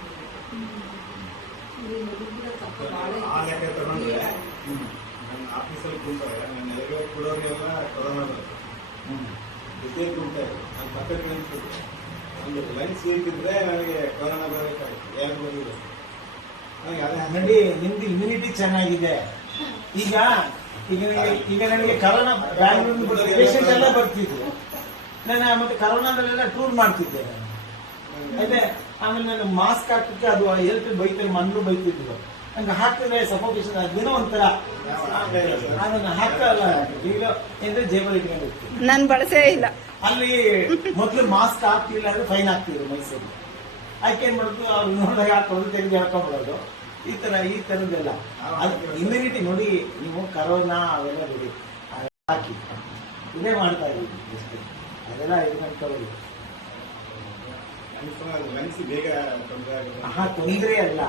ಆ ಲೆಕ್ಕ ತಗೊಂಡ್ರೆ ನನ್ನ ಆಫೀಸಲ್ಲಿ ಕುಂತಾರೆ, ನನ್ನ ಎದುರು ಕೊಡೋರಿಗೆಲ್ಲ ಕೊರೋನಾ ಬರುತ್ತೆ. ಜೊತೆ ಕುಂತಾರೆ, ನನ್ನ ಪಕ್ಕಕ್ಕೆ ನಿಂತಿದ್ದೆ, ಒಂದು ಲಂಗ್ಸ್ ಇಟ್ಟಿದ್ರೆ ನನಗೆ ಕೊರೋನಾ ಬರಬೇಕಾಗುತ್ತೆ. ಯಾರು ಬಂದಿದೆ ನೋಡಿ, ನಿಮ್ದು ಇಮ್ಯುನಿಟಿ ಚೆನ್ನಾಗಿದೆ. ಈಗ ನನಗೆ ಕರೋನಾ ಬ್ಯಾಂಗ್ಳೂರ್ ಪೇಷಂಟ್ ಎಲ್ಲ ಬರ್ತಿದ್ರು. ನಾನು ಮತ್ತೆ ಕರೋನಾದಲ್ಲೆಲ್ಲ ಟೂರ್ ಮಾಡ್ತಿದ್ದೆ ನಾನು. ಅದೇ ಆಮೇಲೆ ನಾನು ಮಾಸ್ಕ್ ಹಾಕಕ್ಕೆ ಅದು ಹೆಲ್ತ್ ಬೈತಾರೆ, ಮಣ್ಣು ಬೈತಿದ್ರು. ನಂಗೆ ಹಾಕಿದ್ರೆ ಸಫೋಕೇಶನ್ ಅದೇನೋ ಒಂಥರ ಅದನ್ನ ಹಾಕಲ್ಲ. ಈಗ ಅಂದ್ರೆ ಜೇಬಲ್ಲಿ ಇಟ್ಕೊಂಡಿರ್ತೀನಿ. ನಾನು ಬಳಸೇ ಇಲ್ಲ. ಅಲ್ಲಿ ಮೊದಲು ಮಾಸ್ಕ್ ಹಾಕ್ತಿಲ್ಲ ಅಂದ್ರೆ ಫೈನ್ ಹಾಕ್ತಿದ್ರು ಮೈಸೂರು. ಆಕೆ ಏನ್ ಮಾಡೋದು, ಅವ್ರು ನೋಡಿದಾಗ ಹಾಕೋದು ತೆಗೆದು ಹಾಕೊಂಡ್ಬಿಡೋದು. ಈ ತರದ್ದೆಲ್ಲ ಇಮ್ಯುನಿಟಿ ನೋಡಿ. ನೀವು ಕರೋನಾ ಅವೆಲ್ಲ ಬಿಡಿ, ಹಾಕಿ ಇದೇ ಮಾಡ್ತಾ ಇದ್ದೀವಿ ಅಷ್ಟೇ. ಅದೆಲ್ಲ ಇದು ಮಾಡ್ಕೊಳ್ಳೋದು ಲಂಗ್ಸ್ ಬೇಗ ತೊಂದರೆ ಆಗುತ್ತೆ. ತೊಂದರೆ ಅಲ್ಲ,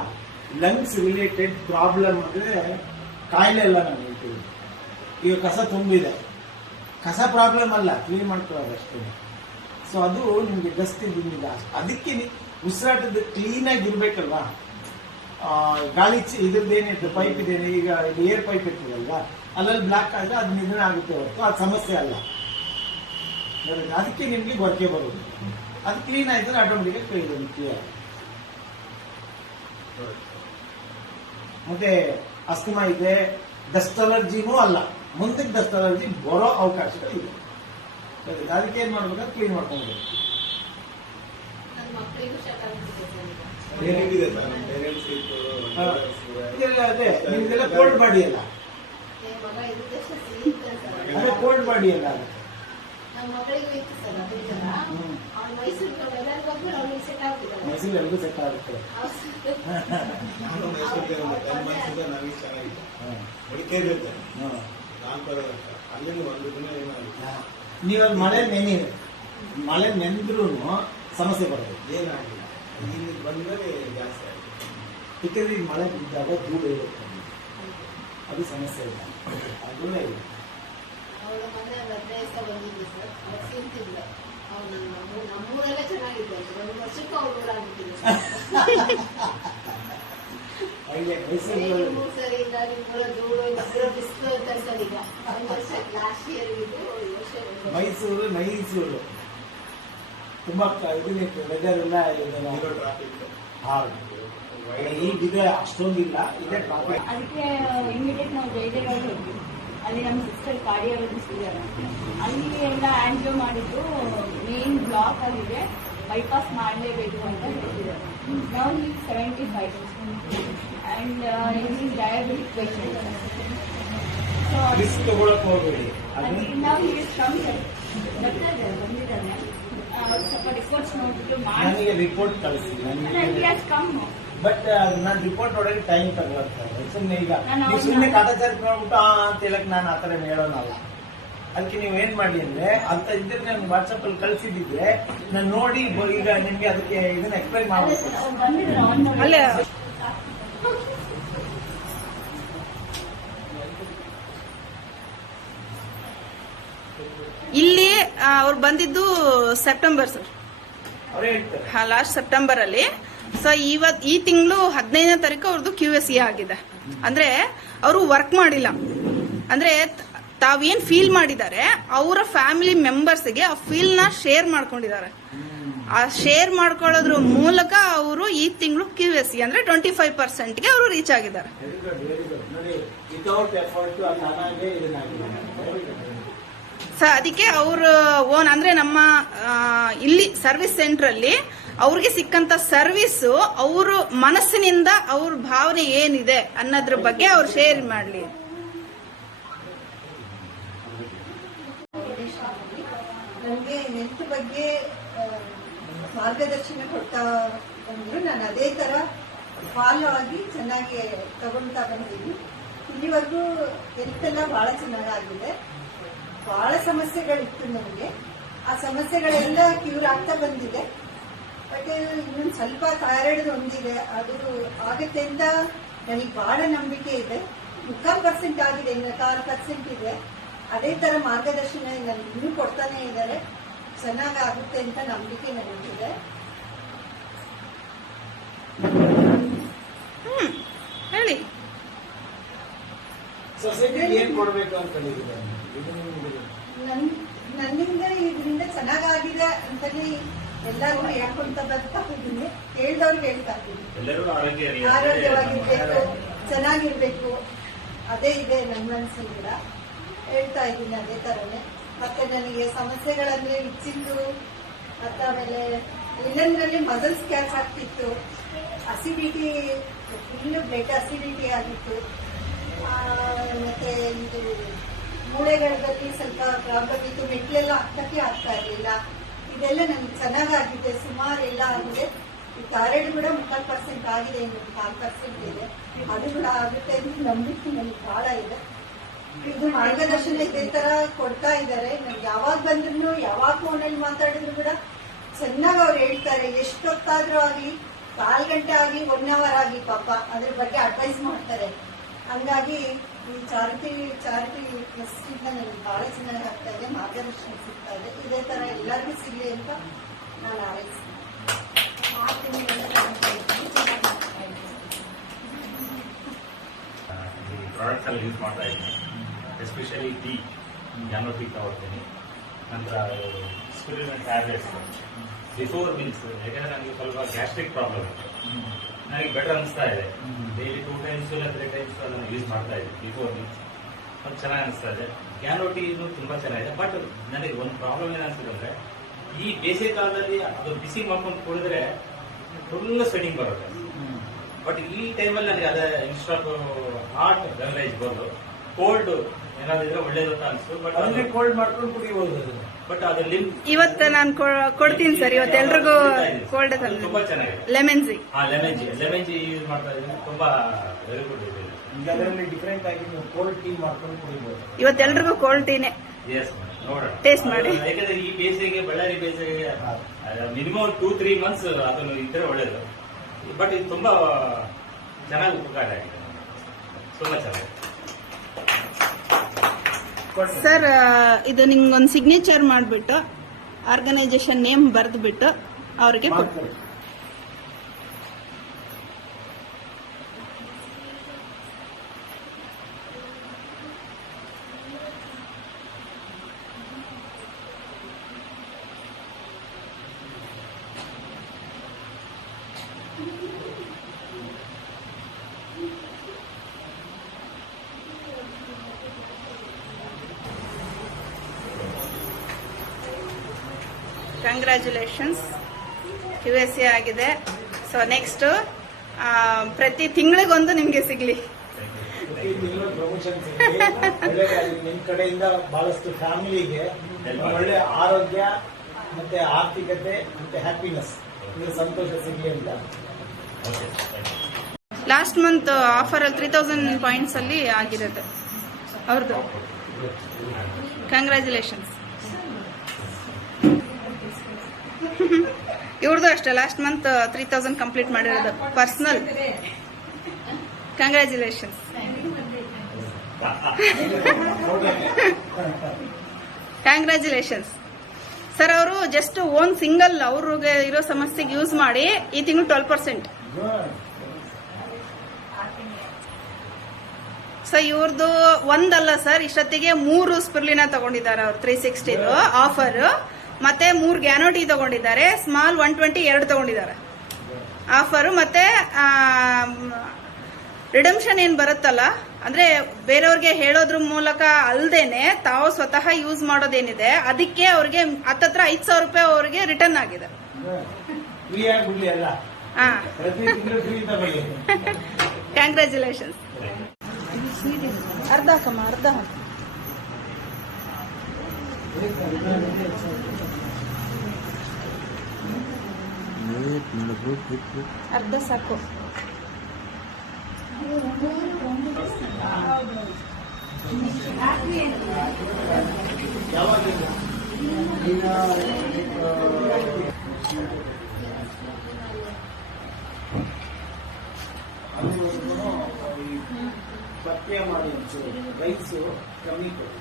ಲಂಗ್ಸ್ ರಿಲೇಟೆಡ್ ಪ್ರಾಬ್ಲಮ್ ಅಂದ್ರೆ ಕಾಯಿಲೆ ಅಲ್ಲ ನಾನು ಹೇಳ್ತೀವಿ. ಈಗ ಕಸ ತುಂಬಿದೆ, ಕಸ ಪ್ರಾಬ್ಲಮ್ ಅಲ್ಲ, ಕ್ಲೀನ್ ಮಾಡ್ಕೊಳ್ಳೋದು ಅಷ್ಟೇ. ಸೊ ಅದು ನಿಮ್ಗೆ ಡಸ್ಟ್ ಬಂದಿಲ್ಲ, ಅದಕ್ಕೆ ಉಸಿರಾಟದ ಕ್ಲೀನ್ ಆಗಿ ಇರ್ಬೇಕಲ್ವಾ. ಗಾಳಿ ಇದ್ರದ್ದೇನಿತ್ತು ಪೈಪ್ ಇದೆ, ಈಗ ಏರ್ ಪೈಪ್ ಇರ್ತದಲ್ವಾ, ಅಲ್ಲಲ್ಲಿ ಬ್ಲಾಕ್ ಆದ್ರೆ ಅದು ನಿಧನ ಆಗುತ್ತೆ ಹೊರತು ಅದು ಸಮಸ್ಯೆ ಅಲ್ಲ. ಅದಕ್ಕೆ ನಿಮ್ಗೆ ಗೊರಕೆ ಬರೋದು. ಅದು ಕ್ಲೀನ್ ಆಯ್ತಂದ್ರೆ ಆಟೋಮೆಟಿಕ್ ಕ್ಲಿಯರ್. ಮತ್ತೆ ಅಸ್ತಮಾ ಇದೆ, ಡಸ್ಟ್ ಅಲರ್ಜಿನೂ ಅಲ್ಲ, ಮುಂದಕ್ಕೆ ಡಸ್ಟ್ ಅಲರ್ಜಿ ಬರೋ ಅವಕಾಶಗಳಿದೆ. ಅದಕ್ಕೆ ಏನ್ ಮಾಡ್ಬೇಕು, ಕ್ಲೀನ್ ಮಾಡ್ಕೊಳ್ಬೇಕು. ನನ್ನ ಮಕ್ಕಳಿಗೂ ಏನೇನಿದೆ ಸರ್ ನಮ್ಮ ಪೇರೆಂಟ್ಸ್ ಇತ್ತು, ಇದೆಲ್ಲ ಅದೇ ನಿಮ್ದೆಲ್ಲ ಕೋಲ್ಡ್ ಬಾಡಿ ಅಲ್ಲ, ಮಗ ಇರುತ್ತೆ ಸರ್. ಅದೇ ಕೋಲ್ಡ್ ಬಾಡಿ ಅಲ್ಲ ಅದು. ನಮ್ಮ ಮಗಳಿಗೂ ಇತ್ತು ಸರ್ ಅದೇ ತರ. ಅವ್ನು ಮೈಸೂರಿಗೆ ಎಲ್ಲರಿಗೂ ಹೋದ್ಮೇಲೆ ಅವ್ನಿಗೆ ಸೆಟ್ ಆಗ್ತಿದ್ದಲ್ಲ. ಮೈಸೂರು ಎಲ್ರಿಗೂ ಸೆಟ್ ಆಗುತ್ತೆ. ನಾನು ಮೈಸೂರಿಗೆ ಒಂದು 10 months ನನಗೆ ಚೆನ್ನಾಗಿತ್ತು. ಮಡಿಕೇರಿ ನಾಲ್ಕು ಅಲ್ಲಿಂದ ಒಂದು ದಿನ ಏನಾಗಿತ್ತು. ನೀವಲ್ಲಿ ಮಳೆ ನೆಂದ್ರೂ ಸಮಸ್ಯೆ ಬರೋದು ಏನಾಗಿಲ್ಲ, ಇಲ್ಲಿ ಬಂದರೆ ಜಾಸ್ತಿ ಆಗಿದೆ. ಯಾಕಂದ್ರೆ ಈ ಮಳೆ ಬಿದ್ದಾಗ ಧೂಳು ಇರುತ್ತೆ, ಅದು ಸಮಸ್ಯೆ ಇಲ್ಲ, ಅದು ಇಲ್ಲ. ಅವಳ ಮನೆ 15 ದಿವಸ ಬಂದಿದ್ದೆ ಸರ್, ಅವ್ರು ತಿಂತಿದ್ಲ. ಅವ್ರು ನಮ್ಮೂರೆಲ್ಲ ಚೆನ್ನಾಗಿತ್ತು ಅಂತ 1 ವರ್ಷಕ್ಕೂ ಅವ್ರು ಊರಾಗ್ಬಿಟ್ಟಿದೆ ಮೈಸೂರು 3 ಸರಿ ಇದಾಗಿ ಧೂಳು ಬಿಸಿಲು ಅಂತ ಸರ್. ಈಗ 1 ವರ್ಷ ಲಾಸ್ಟ್ ಇಯರ್ ಇದ್ದು 1 ವರ್ಷ ಮೈಸೂರು ತುಂಬಾ ಇದನ್ನಿತ್ತು, ವೆದರ್ ಎಲ್ಲ ಇರೋ ಟ್ರಾಫಿಕ್ ಈಗಿದೆ, ಅಷ್ಟೊಂದಿಲ್ಲ ಇದೆ ಟ್ರಾಫಿಕ್. ಅದಕ್ಕೆ ಇಮಿಡಿಯೇಟ್ ನಾವು ಜಯದೇವಾಗಿ ಹೋದ್ವಿ. ಅಲ್ಲಿ ನಮ್ಮ ಸಿಸ್ಟರ್ ಕಾರ್ಡಿಯಾಲಜಿಸ್ಟ್ ಇದ್ದಾರೆ, ಅಲ್ಲಿ ಎಲ್ಲ ಆಂಜಿಯೋ ಮಾಡಿದ್ದು ಮೇನ್ ಬ್ಲಾಕ್ ಆಗಿದೆ, ಬೈಪಾಸ್ ಮಾಡಲೇಬೇಕು ಅಂತ ಹೇಳ್ತಿದ್ದಾರೆ. ನಾವು ಈಗ 75 ಅಂಡ್ ಇಲ್ಲಿ ಡಯಾಬಿಟಿಕ್ ಪೇಷಂಟ್. ಸೊ ರಿಸ್ಕ್ ತಗೊಳಕ್ ಹೋಗ್ಬೇಡಿ. ನಾವು ಈಗ ಕಮ್ಮಿ ಬಂದಿದ್ದಾನೆ, ಸ್ವಲ್ಪ ರಿಪೋರ್ಟ್ಸ್ ನೋಡ್ಬಿಟ್ಟು ಮಾಡಿ ನನಗೆ ರಿಪೋರ್ಟ್ ಕಳಿಸಿ, ಕಮ್ಮಿ. ಬಟ್ ನಾನು ರಿಪೋರ್ಟ್ ನೋಡೋಕೆ ಟೈಮ್ ತಗೊಳ್ತಾರೆ. ಸುಮ್ಮನೆ ಈಗ ನೀವು ಸುಮ್ಮನೆ ಕಾಟಾಚಾರಕ್ಕೆ ನೋಡ್ಬಿಟ್ಟು ಅಂತ ಹೇಳಕ್ ನಾನು ಆತರ ಹೇಳೋನಲ್ಲ. ಅದಕ್ಕೆ ನೀವು ಏನ್ ಮಾಡಿ ಅಂದ್ರೆ, ಅಂತ ಇದ್ರೆ ನಾನು ವಾಟ್ಸಪ್ ಅಲ್ಲಿ ಕಳ್ಸಿದ್ರೆ ನಾನು ನೋಡಿ ಈಗ ನಿಮ್ಗೆ ಅದಕ್ಕೆ ಇದನ್ನ ಎಕ್ಸ್ಪ್ಲೈನ್ ಮಾಡ್ಬೇಕು. ಅಲ್ಲೇ ಇಲ್ಲಿ ಅವ್ರು ಬಂದಿದ್ದು ಸೆಪ್ಟೆಂಬರ್ ಸರ್, ಅವರೇ ಹೇಳ್ತಾರೆ ಲಾಸ್ಟ್ ಸೆಪ್ಟೆಂಬರ್ ಅಲ್ಲಿ. ಸೊ ಈ ತಿಂಗಳು 15ನೇ ತಾರೀಕು ಅವ್ರದ್ದು QSE ಆಗಿದೆ. ಅಂದ್ರೆ ಅವರು ವರ್ಕ್ ಮಾಡಿಲ್ಲ, ಅಂದ್ರೆ ತಾವೇನ್ ಫೀಲ್ ಮಾಡಿದ್ದಾರೆ ಅವರ ಫ್ಯಾಮಿಲಿ ಮೆಂಬರ್ಸ್ಗೆ ಆ ಫೀಲ್ ನ ಶೇರ್ ಮಾಡ್ಕೊಂಡಿದ್ದಾರೆ. ಆ ಶೇರ್ ಮಾಡ್ಕೊಳ್ಳೋದ್ರ ಮೂಲಕ ಅವರು ಈ ತಿಂಗಳು QSE ಅಂದ್ರೆ 25%ಗೆ ಅವರು ರೀಚ್ ಆಗಿದ್ದಾರೆ. ನೋಡಿ, ವಿತೌಟ್ ಎಫರ್ಟ್ ತಾನಾಗೆ ಇದನ್ನಾಗಿದೆ. ಸೊ ಅದಕ್ಕೆ ಅವ್ರ ಓನ್ ಅಂದ್ರೆ ನಮ್ಮ ಇಲ್ಲಿ ಸರ್ವಿಸ್ ಸೆಂಟರ್ ಅಲ್ಲಿ ಅವ್ರಿಗೆ ಸಿಕ್ಕಂತ ಸರ್ವಿಸ್ ಅವ್ರ ಮನಸ್ಸಿನಿಂದ ಅವ್ರ ಭಾವನೆ ಏನಿದೆ ಅನ್ನೋದ್ರ ಬಗ್ಗೆ ಅವ್ರು ಶೇರ್ ಮಾಡ್ಲಿ. ನನಗೆ ಹೆಲ್ತ್ ಬಗ್ಗೆ ಮಾರ್ಗದರ್ಶನ ಕೊಡ್ತಾ ಬಂದ್ರು, ನಾನು ಅದೇ ತರ ಫಾಲೋ ಆಗಿ ಚೆನ್ನಾಗಿ ತಗೊಳ್ತಾ ಬಂದಿದ್ದೀನಿ. ಇಲ್ಲಿವರೆಗೂ ಹೆಲ್ತ್ ಎಲ್ಲ ಬಹಳ ಚೆನ್ನಾಗಾಗಿದೆ. ಬಹಳ ಸಮಸ್ಯೆಗಳಿತ್ತು ನನಗೆ, ಆ ಸಮಸ್ಯೆಗಳೆಲ್ಲ ಕ್ಯೂರ್ ಆಗ್ತಾ ಬಂದಿದೆ. ಬಟ್ ಇನ್ನೊಂದು ಸ್ವಲ್ಪ ಥೈರಾಯ್ಡ್ ಒಂದಿದೆ, ಅದು ಆಗುತ್ತೆ ಅಂತ ನನಗೆ ಬಹಳ ನಂಬಿಕೆ ಇದೆ. 3% ಆಗಿದೆ, ಇನ್ನು 6% ಇದೆ. ಅದೇ ತರ ಮಾರ್ಗದರ್ಶನ ನನಗೆ ಇನ್ನೂ ಕೊಡ್ತಾನೆ ಇದ್ದಾರೆ, ಚೆನ್ನಾಗಾಗುತ್ತೆ ಅಂತ ನಂಬಿಕೆ ನನಗಿದೆ. ಹೇಳಿ ಸೊಸೈಟಿಗೆ ಏನ್ ಕೊಡ್ಬೇಕು ಅಂತ ನನ್ನಿಂದ ಇದರಿಂದ ಚೆನ್ನಾಗಾಗಿದೆ ಅಂತಲೇ ಎಲ್ಲರಿಗೂ ಹೇಳ್ಕೊಂತ ಬರ್ತಾ ಇದ್ದೀನಿ, ಹೇಳ್ದವ್ರಿಗೆ ಹೇಳ್ತಾ ಇದ್ದೀನಿ. ಎಲ್ಲರೂ ಆರೋಗ್ಯವಾಗಿರ್ಬೇಕು, ಚೆನ್ನಾಗಿರ್ಬೇಕು, ಅದೇ ಇದೆ ನನ್ನ ಮನಸ್ಸಲ್ಲಿ ಕೂಡ ಹೇಳ್ತಾ ಇದ್ದೀನಿ ಅದೇ ತರನೇ. ಮತ್ತೆ ನನಗೆ ಸಮಸ್ಯೆಗಳಂದ್ರೆ ಇಚ್ಚಿದ್ದು, ಮತ್ತೆ ಆಮೇಲೆ ಇಲ್ಲಂದ್ರಲ್ಲಿ ಮಸಲ್ಸ್ ಕ್ಯಾಚ್ ಆಗ್ತಿತ್ತು, ಅಸಿಡಿಟಿ ಫುಲ್ ಬ್ಲಡ್ ಅಸಿಡಿಟಿ ಆಗಿತ್ತು, ಮತ್ತೆ ಇದು ಮೂಳೆಗಳಲ್ಲಿ ಸ್ವಲ್ಪ ಪ್ರಾಬ್ಲಮ್ ಇತ್ತು, ಮೆಟ್ಲೆಲ್ಲ ಹತ್ತಕ್ಕೆ ಆಗ್ತಾ ಇರಲಿಲ್ಲ. ಇದೆಲ್ಲ ನಮ್ಗೆ ಚೆನ್ನಾಗಾಗಿದೆ, ಸುಮಾರು ಎಲ್ಲ ಆಗಿದೆ. ಈ ಥೈರಾಯ್ಡ್ ಕೂಡ 30% ಆಗಿದೆ, ಇನ್ನು 4% ಇದೆ. ಅದು ಕೂಡ ಆಗುತ್ತೆ ಅಂತ ನಂಬಿಕೆ ನನಗೆ ಬಹಳ ಇದೆ. ಇದು ಮಾರ್ಗದರ್ಶನ ಇದೇ ತರ ಕೊಡ್ತಾ ಇದ್ದಾರೆ. ನಮ್ಗೆ ಯಾವಾಗ ಬಂದ್ರು, ಯಾವಾಗ ಫೋನಲ್ಲಿ ಮಾತಾಡಿದ್ರು ಕೂಡ ಚೆನ್ನಾಗಿ ಅವ್ರು ಹೇಳ್ತಾರೆ. ಎಷ್ಟೊತ್ತಾದ್ರೂ ಆಗಲಿ, 4 ಗಂಟೆ ಆಗಲಿ, 1 ಅವರ್ ಆಗಲಿ, ಪಾಪ ಅದ್ರ ಬಗ್ಗೆ ಅಡ್ವೈಸ್ ಮಾಡ್ತಾರೆ. ಹಂಗಾಗಿ ಈ ಚಾರಿಟಿ ಟ್ರಸ್ಟ್ ಇಂದ ನನಗೆ ಬಹಳ ಚೆನ್ನಾಗಿ ಆಗ್ತಾ ಇದೆ, ಮಾರ್ಗದರ್ಶನ ಸಿಗ್ತಾ ಇದೆ. ಇದೇ ತರ ಎಲ್ಲರಿಗೂ ಸಿಗ್ಲಿ ಅಂತ ನಾನು ಹಾರೈಸ್ತೀನಿ. ಈ ಪ್ರಾಡಕ್ಟ್ಸ್ ಎಲ್ಲ ಯೂಸ್ ಮಾಡ್ತಾ ಇದ್ದೀನಿ. ಎಸ್ಪೆಷಲಿ ಟೀ, ಜ್ಞಾನೋ ಟೀ ತಗೊಳ್ತೀನಿ. ನಂತರ ಸ್ಪಿರಿಮೆಂಟ್ ಟ್ಯಾಬ್ಲೆಟ್ಸ್ ಬಿಫೋರ್ ಮೀಲ್ಸ್, ಯಾಕಂದ್ರೆ ನನಗೆ ಸ್ವಲ್ಪ ಗ್ಯಾಸ್ಟ್ರಿಕ್ ಪ್ರಾಬ್ಲಮ್ ಇದೆ. ನನಗೆ ಬೆಟರ್ ಅನಿಸ್ತಾ ಇದೆ. ಡೈಲಿ 2 ಟೈಮ್ಸ್ ಇಲ್ಲ 3 ಟೈಮ್ಸ್ ಅದನ್ನು ಯೂಸ್ ಮಾಡ್ತಾ ಇದ್ದೀನಿ ಬಿಫೋರ್ ಮೀಲ್ಸ್. ಅದು ಚೆನ್ನಾಗಿ ಅನಿಸ್ತಾ ಇದೆ. ಜ್ಞಾನೋ ಟೀ ಇದು ತುಂಬಾ ಚೆನ್ನಾಗಿದೆ. ಬಟ್ ನನಗೆ ಒಂದು ಪ್ರಾಬ್ಲಮ್ ಏನಿಸ್ತದೆ ಅಂದ್ರೆ, ಈ ಬೇಸಿಗೆ ಕಾಲದಲ್ಲಿ ಅದು ಬಿಸಿ ಮಾಡ್ಕೊಂಡು ಕುಡಿದ್ರೆ ಫುಲ್ ಸ್ವೆಟಿಂಗ್ ಬರುತ್ತೆ. ಬಟ್ ಈ ಟೈಮಲ್ಲಿ ನನಗೆ ಅದೇ ಇನ್ಸ್ಟಾಲ್ ಹಾಟ್ ಬೆವರೇಜ್ ಬರೋದು, ಕೋಲ್ಡ್ ಏನಾದ್ರು ಇದ್ರೆ ಒಳ್ಳೇದು ಅಂತ ಅನಿಸ್ತು. ಬಟ್ ಅದನ್ನೇ ಕೋಲ್ಡ್ ಮಾಡ್ಕೊಂಡು ಕುಡಿಬಹುದು. ಬಟ್ ಅದು ಇವತ್ತು ನಾನು ಕೊಡ್ತೀನಿ ಸರ್. ಇವತ್ತು ಎಲ್ರಿಗೂ ಕೋಲ್ಡ್ ತುಂಬಾ ಚೆನ್ನಾಗಿದೆ. ಲೆಮನ್ ಜಿ ಯೂಸ್ ಮಾಡ್ತಾ ಇದ್ದೀನಿ. ತುಂಬಾ ವೆರಿ ಗುಡ್ ಇದೆ. ಈಗ ಅದರಲ್ಲಿ ಡಿಫ್ರೆಂಟ್ ಆಗಿ ನೀವು ಕೋಲ್ಡ್ ಟೀ ಮಾಡ್ಕೊಂಡು ಕುಡಿಬಹುದು. ಇವತ್ತೆಲ್ರಿಗೂ ಕೋಲ್ಡ್ ಟೀನೇ ಎಸ್ ನೋಡೋಣ, ಟೇಸ್ಟ್ ಮಾಡಿ. ಯಾಕಂದ್ರೆ ಈ ಬೇಸಿಗೆ, ಬಳ್ಳಾರಿ ಬೇಸಿಗೆ ಮಿನಿಮಮ್ 2-3 ಮಂತ್ಸ್ ಅದನ್ನು ಇದ್ರೆ ಒಳ್ಳೇದು. ಬಟ್ ಇದು ತುಂಬಾ ಚೆನ್ನಾಗಿ ಉಪಕಾರ ಆಗಿದೆ, ತುಂಬಾ ಚೆನ್ನಾಗಿ. ಸರ್, ಇದು ನಿಮ್ಗೊಂದು ಸಿಗ್ನೇಚರ್ ಮಾಡಿಬಿಟ್ಟು ಆರ್ಗನೈಸೇಷನ್ ನೇಮ್ ಬರೆದ್ಬಿಟ್ಟು ಅವ್ರಿಗೆ ಕೊಟ್ಟು. ಕಂಗ್ರ್ಯಾಚುಲೇಷನ್ಸ್, QSC ಆಗಿದೆ. ಸೊ ನೆಕ್ಸ್ಟ್ ಪ್ರತಿ ತಿಂಗಳಿಗೊಂದು ನಿಮ್ಗೆ ಸಿಗ್ಲಿ. ಪ್ರಮೋಷನ್ ನಿಮ್ ಕಡೆಯಿಂದ ಬಹಳಷ್ಟು ಫ್ಯಾಮಿಲಿಗೆ ಒಳ್ಳೆ ಆರೋಗ್ಯ ಮತ್ತೆ ಆರ್ಥಿಕತೆ ಮತ್ತೆ ಹ್ಯಾಪಿನೆಸ್, ಸಂತೋಷ ಸಿಗ್ಲಿ ಅಂತ. ಲಾಸ್ಟ್ ಮಂತ್ ಆಫರ್ ಅಲ್ಲಿ 3000 ಪಾಯಿಂಟ್ಸ್ ಅಲ್ಲಿ ಆಗಿರುತ್ತೆ ಅವ್ರದ್ದು. ಕಂಗ್ರ್ಯಾಚುಲೇಷನ್ಸ್. ಇವ್ರದ್ದು ಅಷ್ಟೇ, ಲಾಸ್ಟ್ ಮಂತ್ 3000 ಕಂಪ್ಲೀಟ್ ಮಾಡಿರೋದು ಪರ್ಸನಲ್. ಕಂಗ್ರ್ಯಾಚುಲೇಷನ್ಸ್. Congratulations sir. ಅವರು ಜಸ್ಟ್ ಓನ್ ಸಿಂಗಲ್ ಅವ್ರಿಗೆ ಇರೋ ಸಮಸ್ಯೆಗೆ ಯೂಸ್ ಮಾಡಿ ಈ ತಿಂಗಳು 12%. ಸೊ ಇವ್ರದ್ದು ಒಂದಲ್ಲ ಸರ್, ಇಷ್ಟೊತ್ತಿಗೆ 3 ಸ್ಪಿರ್ಲಿನ ತಗೊಂಡಿದ್ದಾರೆ ಅವ್ರು 360 ಆಫರ್. ಮತ್ತೆ 3 ಗ್ಯಾನೋ ಟೀ ತಗೊಂಡಿದ್ದಾರೆ, ಸ್ಮಾಲ್ 120 2 ತಗೊಂಡಿದ್ದಾರೆ ಆಫರ್. ಮತ್ತೆ ರಿಡಮ್ಷನ್ ಏನ್ ಬರುತ್ತಲ್ಲ, ಅಂದ್ರೆ ಬೇರೆಯವ್ರಿಗೆ ಹೇಳೋದ್ರ ಮೂಲಕ ಅಲ್ದೇನೆ ತಾವು ಸ್ವತಃ ಯೂಸ್ ಮಾಡೋದೇನಿದೆ ಅದಕ್ಕೆ ಅವ್ರಿಗೆ ಹತ್ತತ್ರ 5000 ರೂಪಾಯಿ ಅವ್ರಿಗೆ ರಿಟರ್ನ್ ಆಗಿದೆ. ಕಂಗ್ರ್ಯಾಚುಲೇಷನ್ಸ್. ಅರ್ಧ ಕಮ್ಮ ಅರ್ಧ ಅರ್ಧ ಸಾಕು. ಪಥ್ಯ ಮಾಡಿ ರೈಸು ಕಮ್ಮಿ ಕೊಡಿ.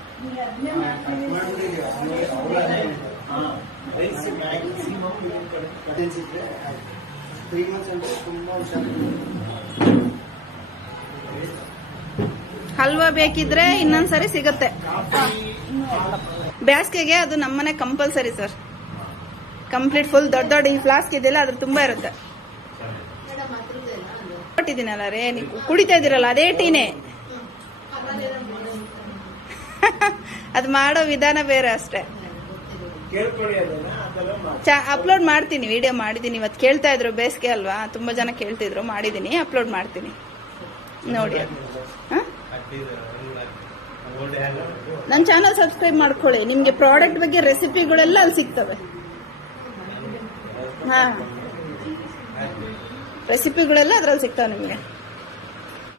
ರೈಸ್ ಮ್ಯಾಕ್ಸಿಮಮ್ 3 ಮಂತ್ಸ್ ಅಂದ್ರೆ ತುಂಬಾ ಹಲ್ವಾ ಬೇಕಿದ್ರೆ ಇನ್ನೊಂದ್ಸರಿ ಸಿಗುತ್ತೆ. ಬ್ಯಾಸ್ಗೆಗೆ ಅದು ನಮ್ಮನೆ ಕಂಪಲ್ಸರಿ ಸರ್. ಕಂಪ್ಲೀಟ್ ಫುಲ್ ದೊಡ್ಡ ಈ ಫ್ಲಾಸ್ಕ್ ಇದೆಯಲ್ಲ ಅದ್ರ ತುಂಬಾ ಇರುತ್ತೆ. ಕೊಟ್ಟಿದ್ದೀನಲ್ಲ ರೇ, ನೀವು ಕುಡಿತಾ ಇದ್ದೀರಲ್ಲ ಅದೇ ಟೀನೇ. ಅದು ಮಾಡೋ ವಿಧಾನ ಬೇರೆ ಅಷ್ಟೇ. ಅಪ್ಲೋಡ್ ಮಾಡ್ತೀನಿ, ವಿಡಿಯೋ ಮಾಡಿದ್ದೀನಿ. ಇವತ್ತು ಕೇಳ್ತಾ ಇದ್ರು, ಬೇಸಿಗೆ ಅಲ್ವಾ, ತುಂಬಾ ಜನ ಕೇಳ್ತಿದ್ರು, ಮಾಡಿದ್ದೀನಿ, ಅಪ್ಲೋಡ್ ಮಾಡ್ತೀನಿ ನೋಡಿ. ಅದು ಒಳ್ಳೆ ಹ್ಯಾಂಡ್ ನನ್ನ ಚಾನಲ್ ಸಬ್ಸ್ಕ್ರೈಬ್ ಮಾಡ್ಕೊಳ್ಳಿ, ನಿಮ್ಗೆ ಪ್ರಾಡಕ್ಟ್ ಬಗ್ಗೆ ರೆಸಿಪಿಗಳೆಲ್ಲ ಅಲ್ಲಿ ಸಿಗ್ತವೆ. ಹಾ, ರೆಸಿಪಿಗಳೆಲ್ಲ ಅದ್ರಲ್ಲಿ ಸಿಗ್ತಾವೆ ನಿಮ್ಗೆ.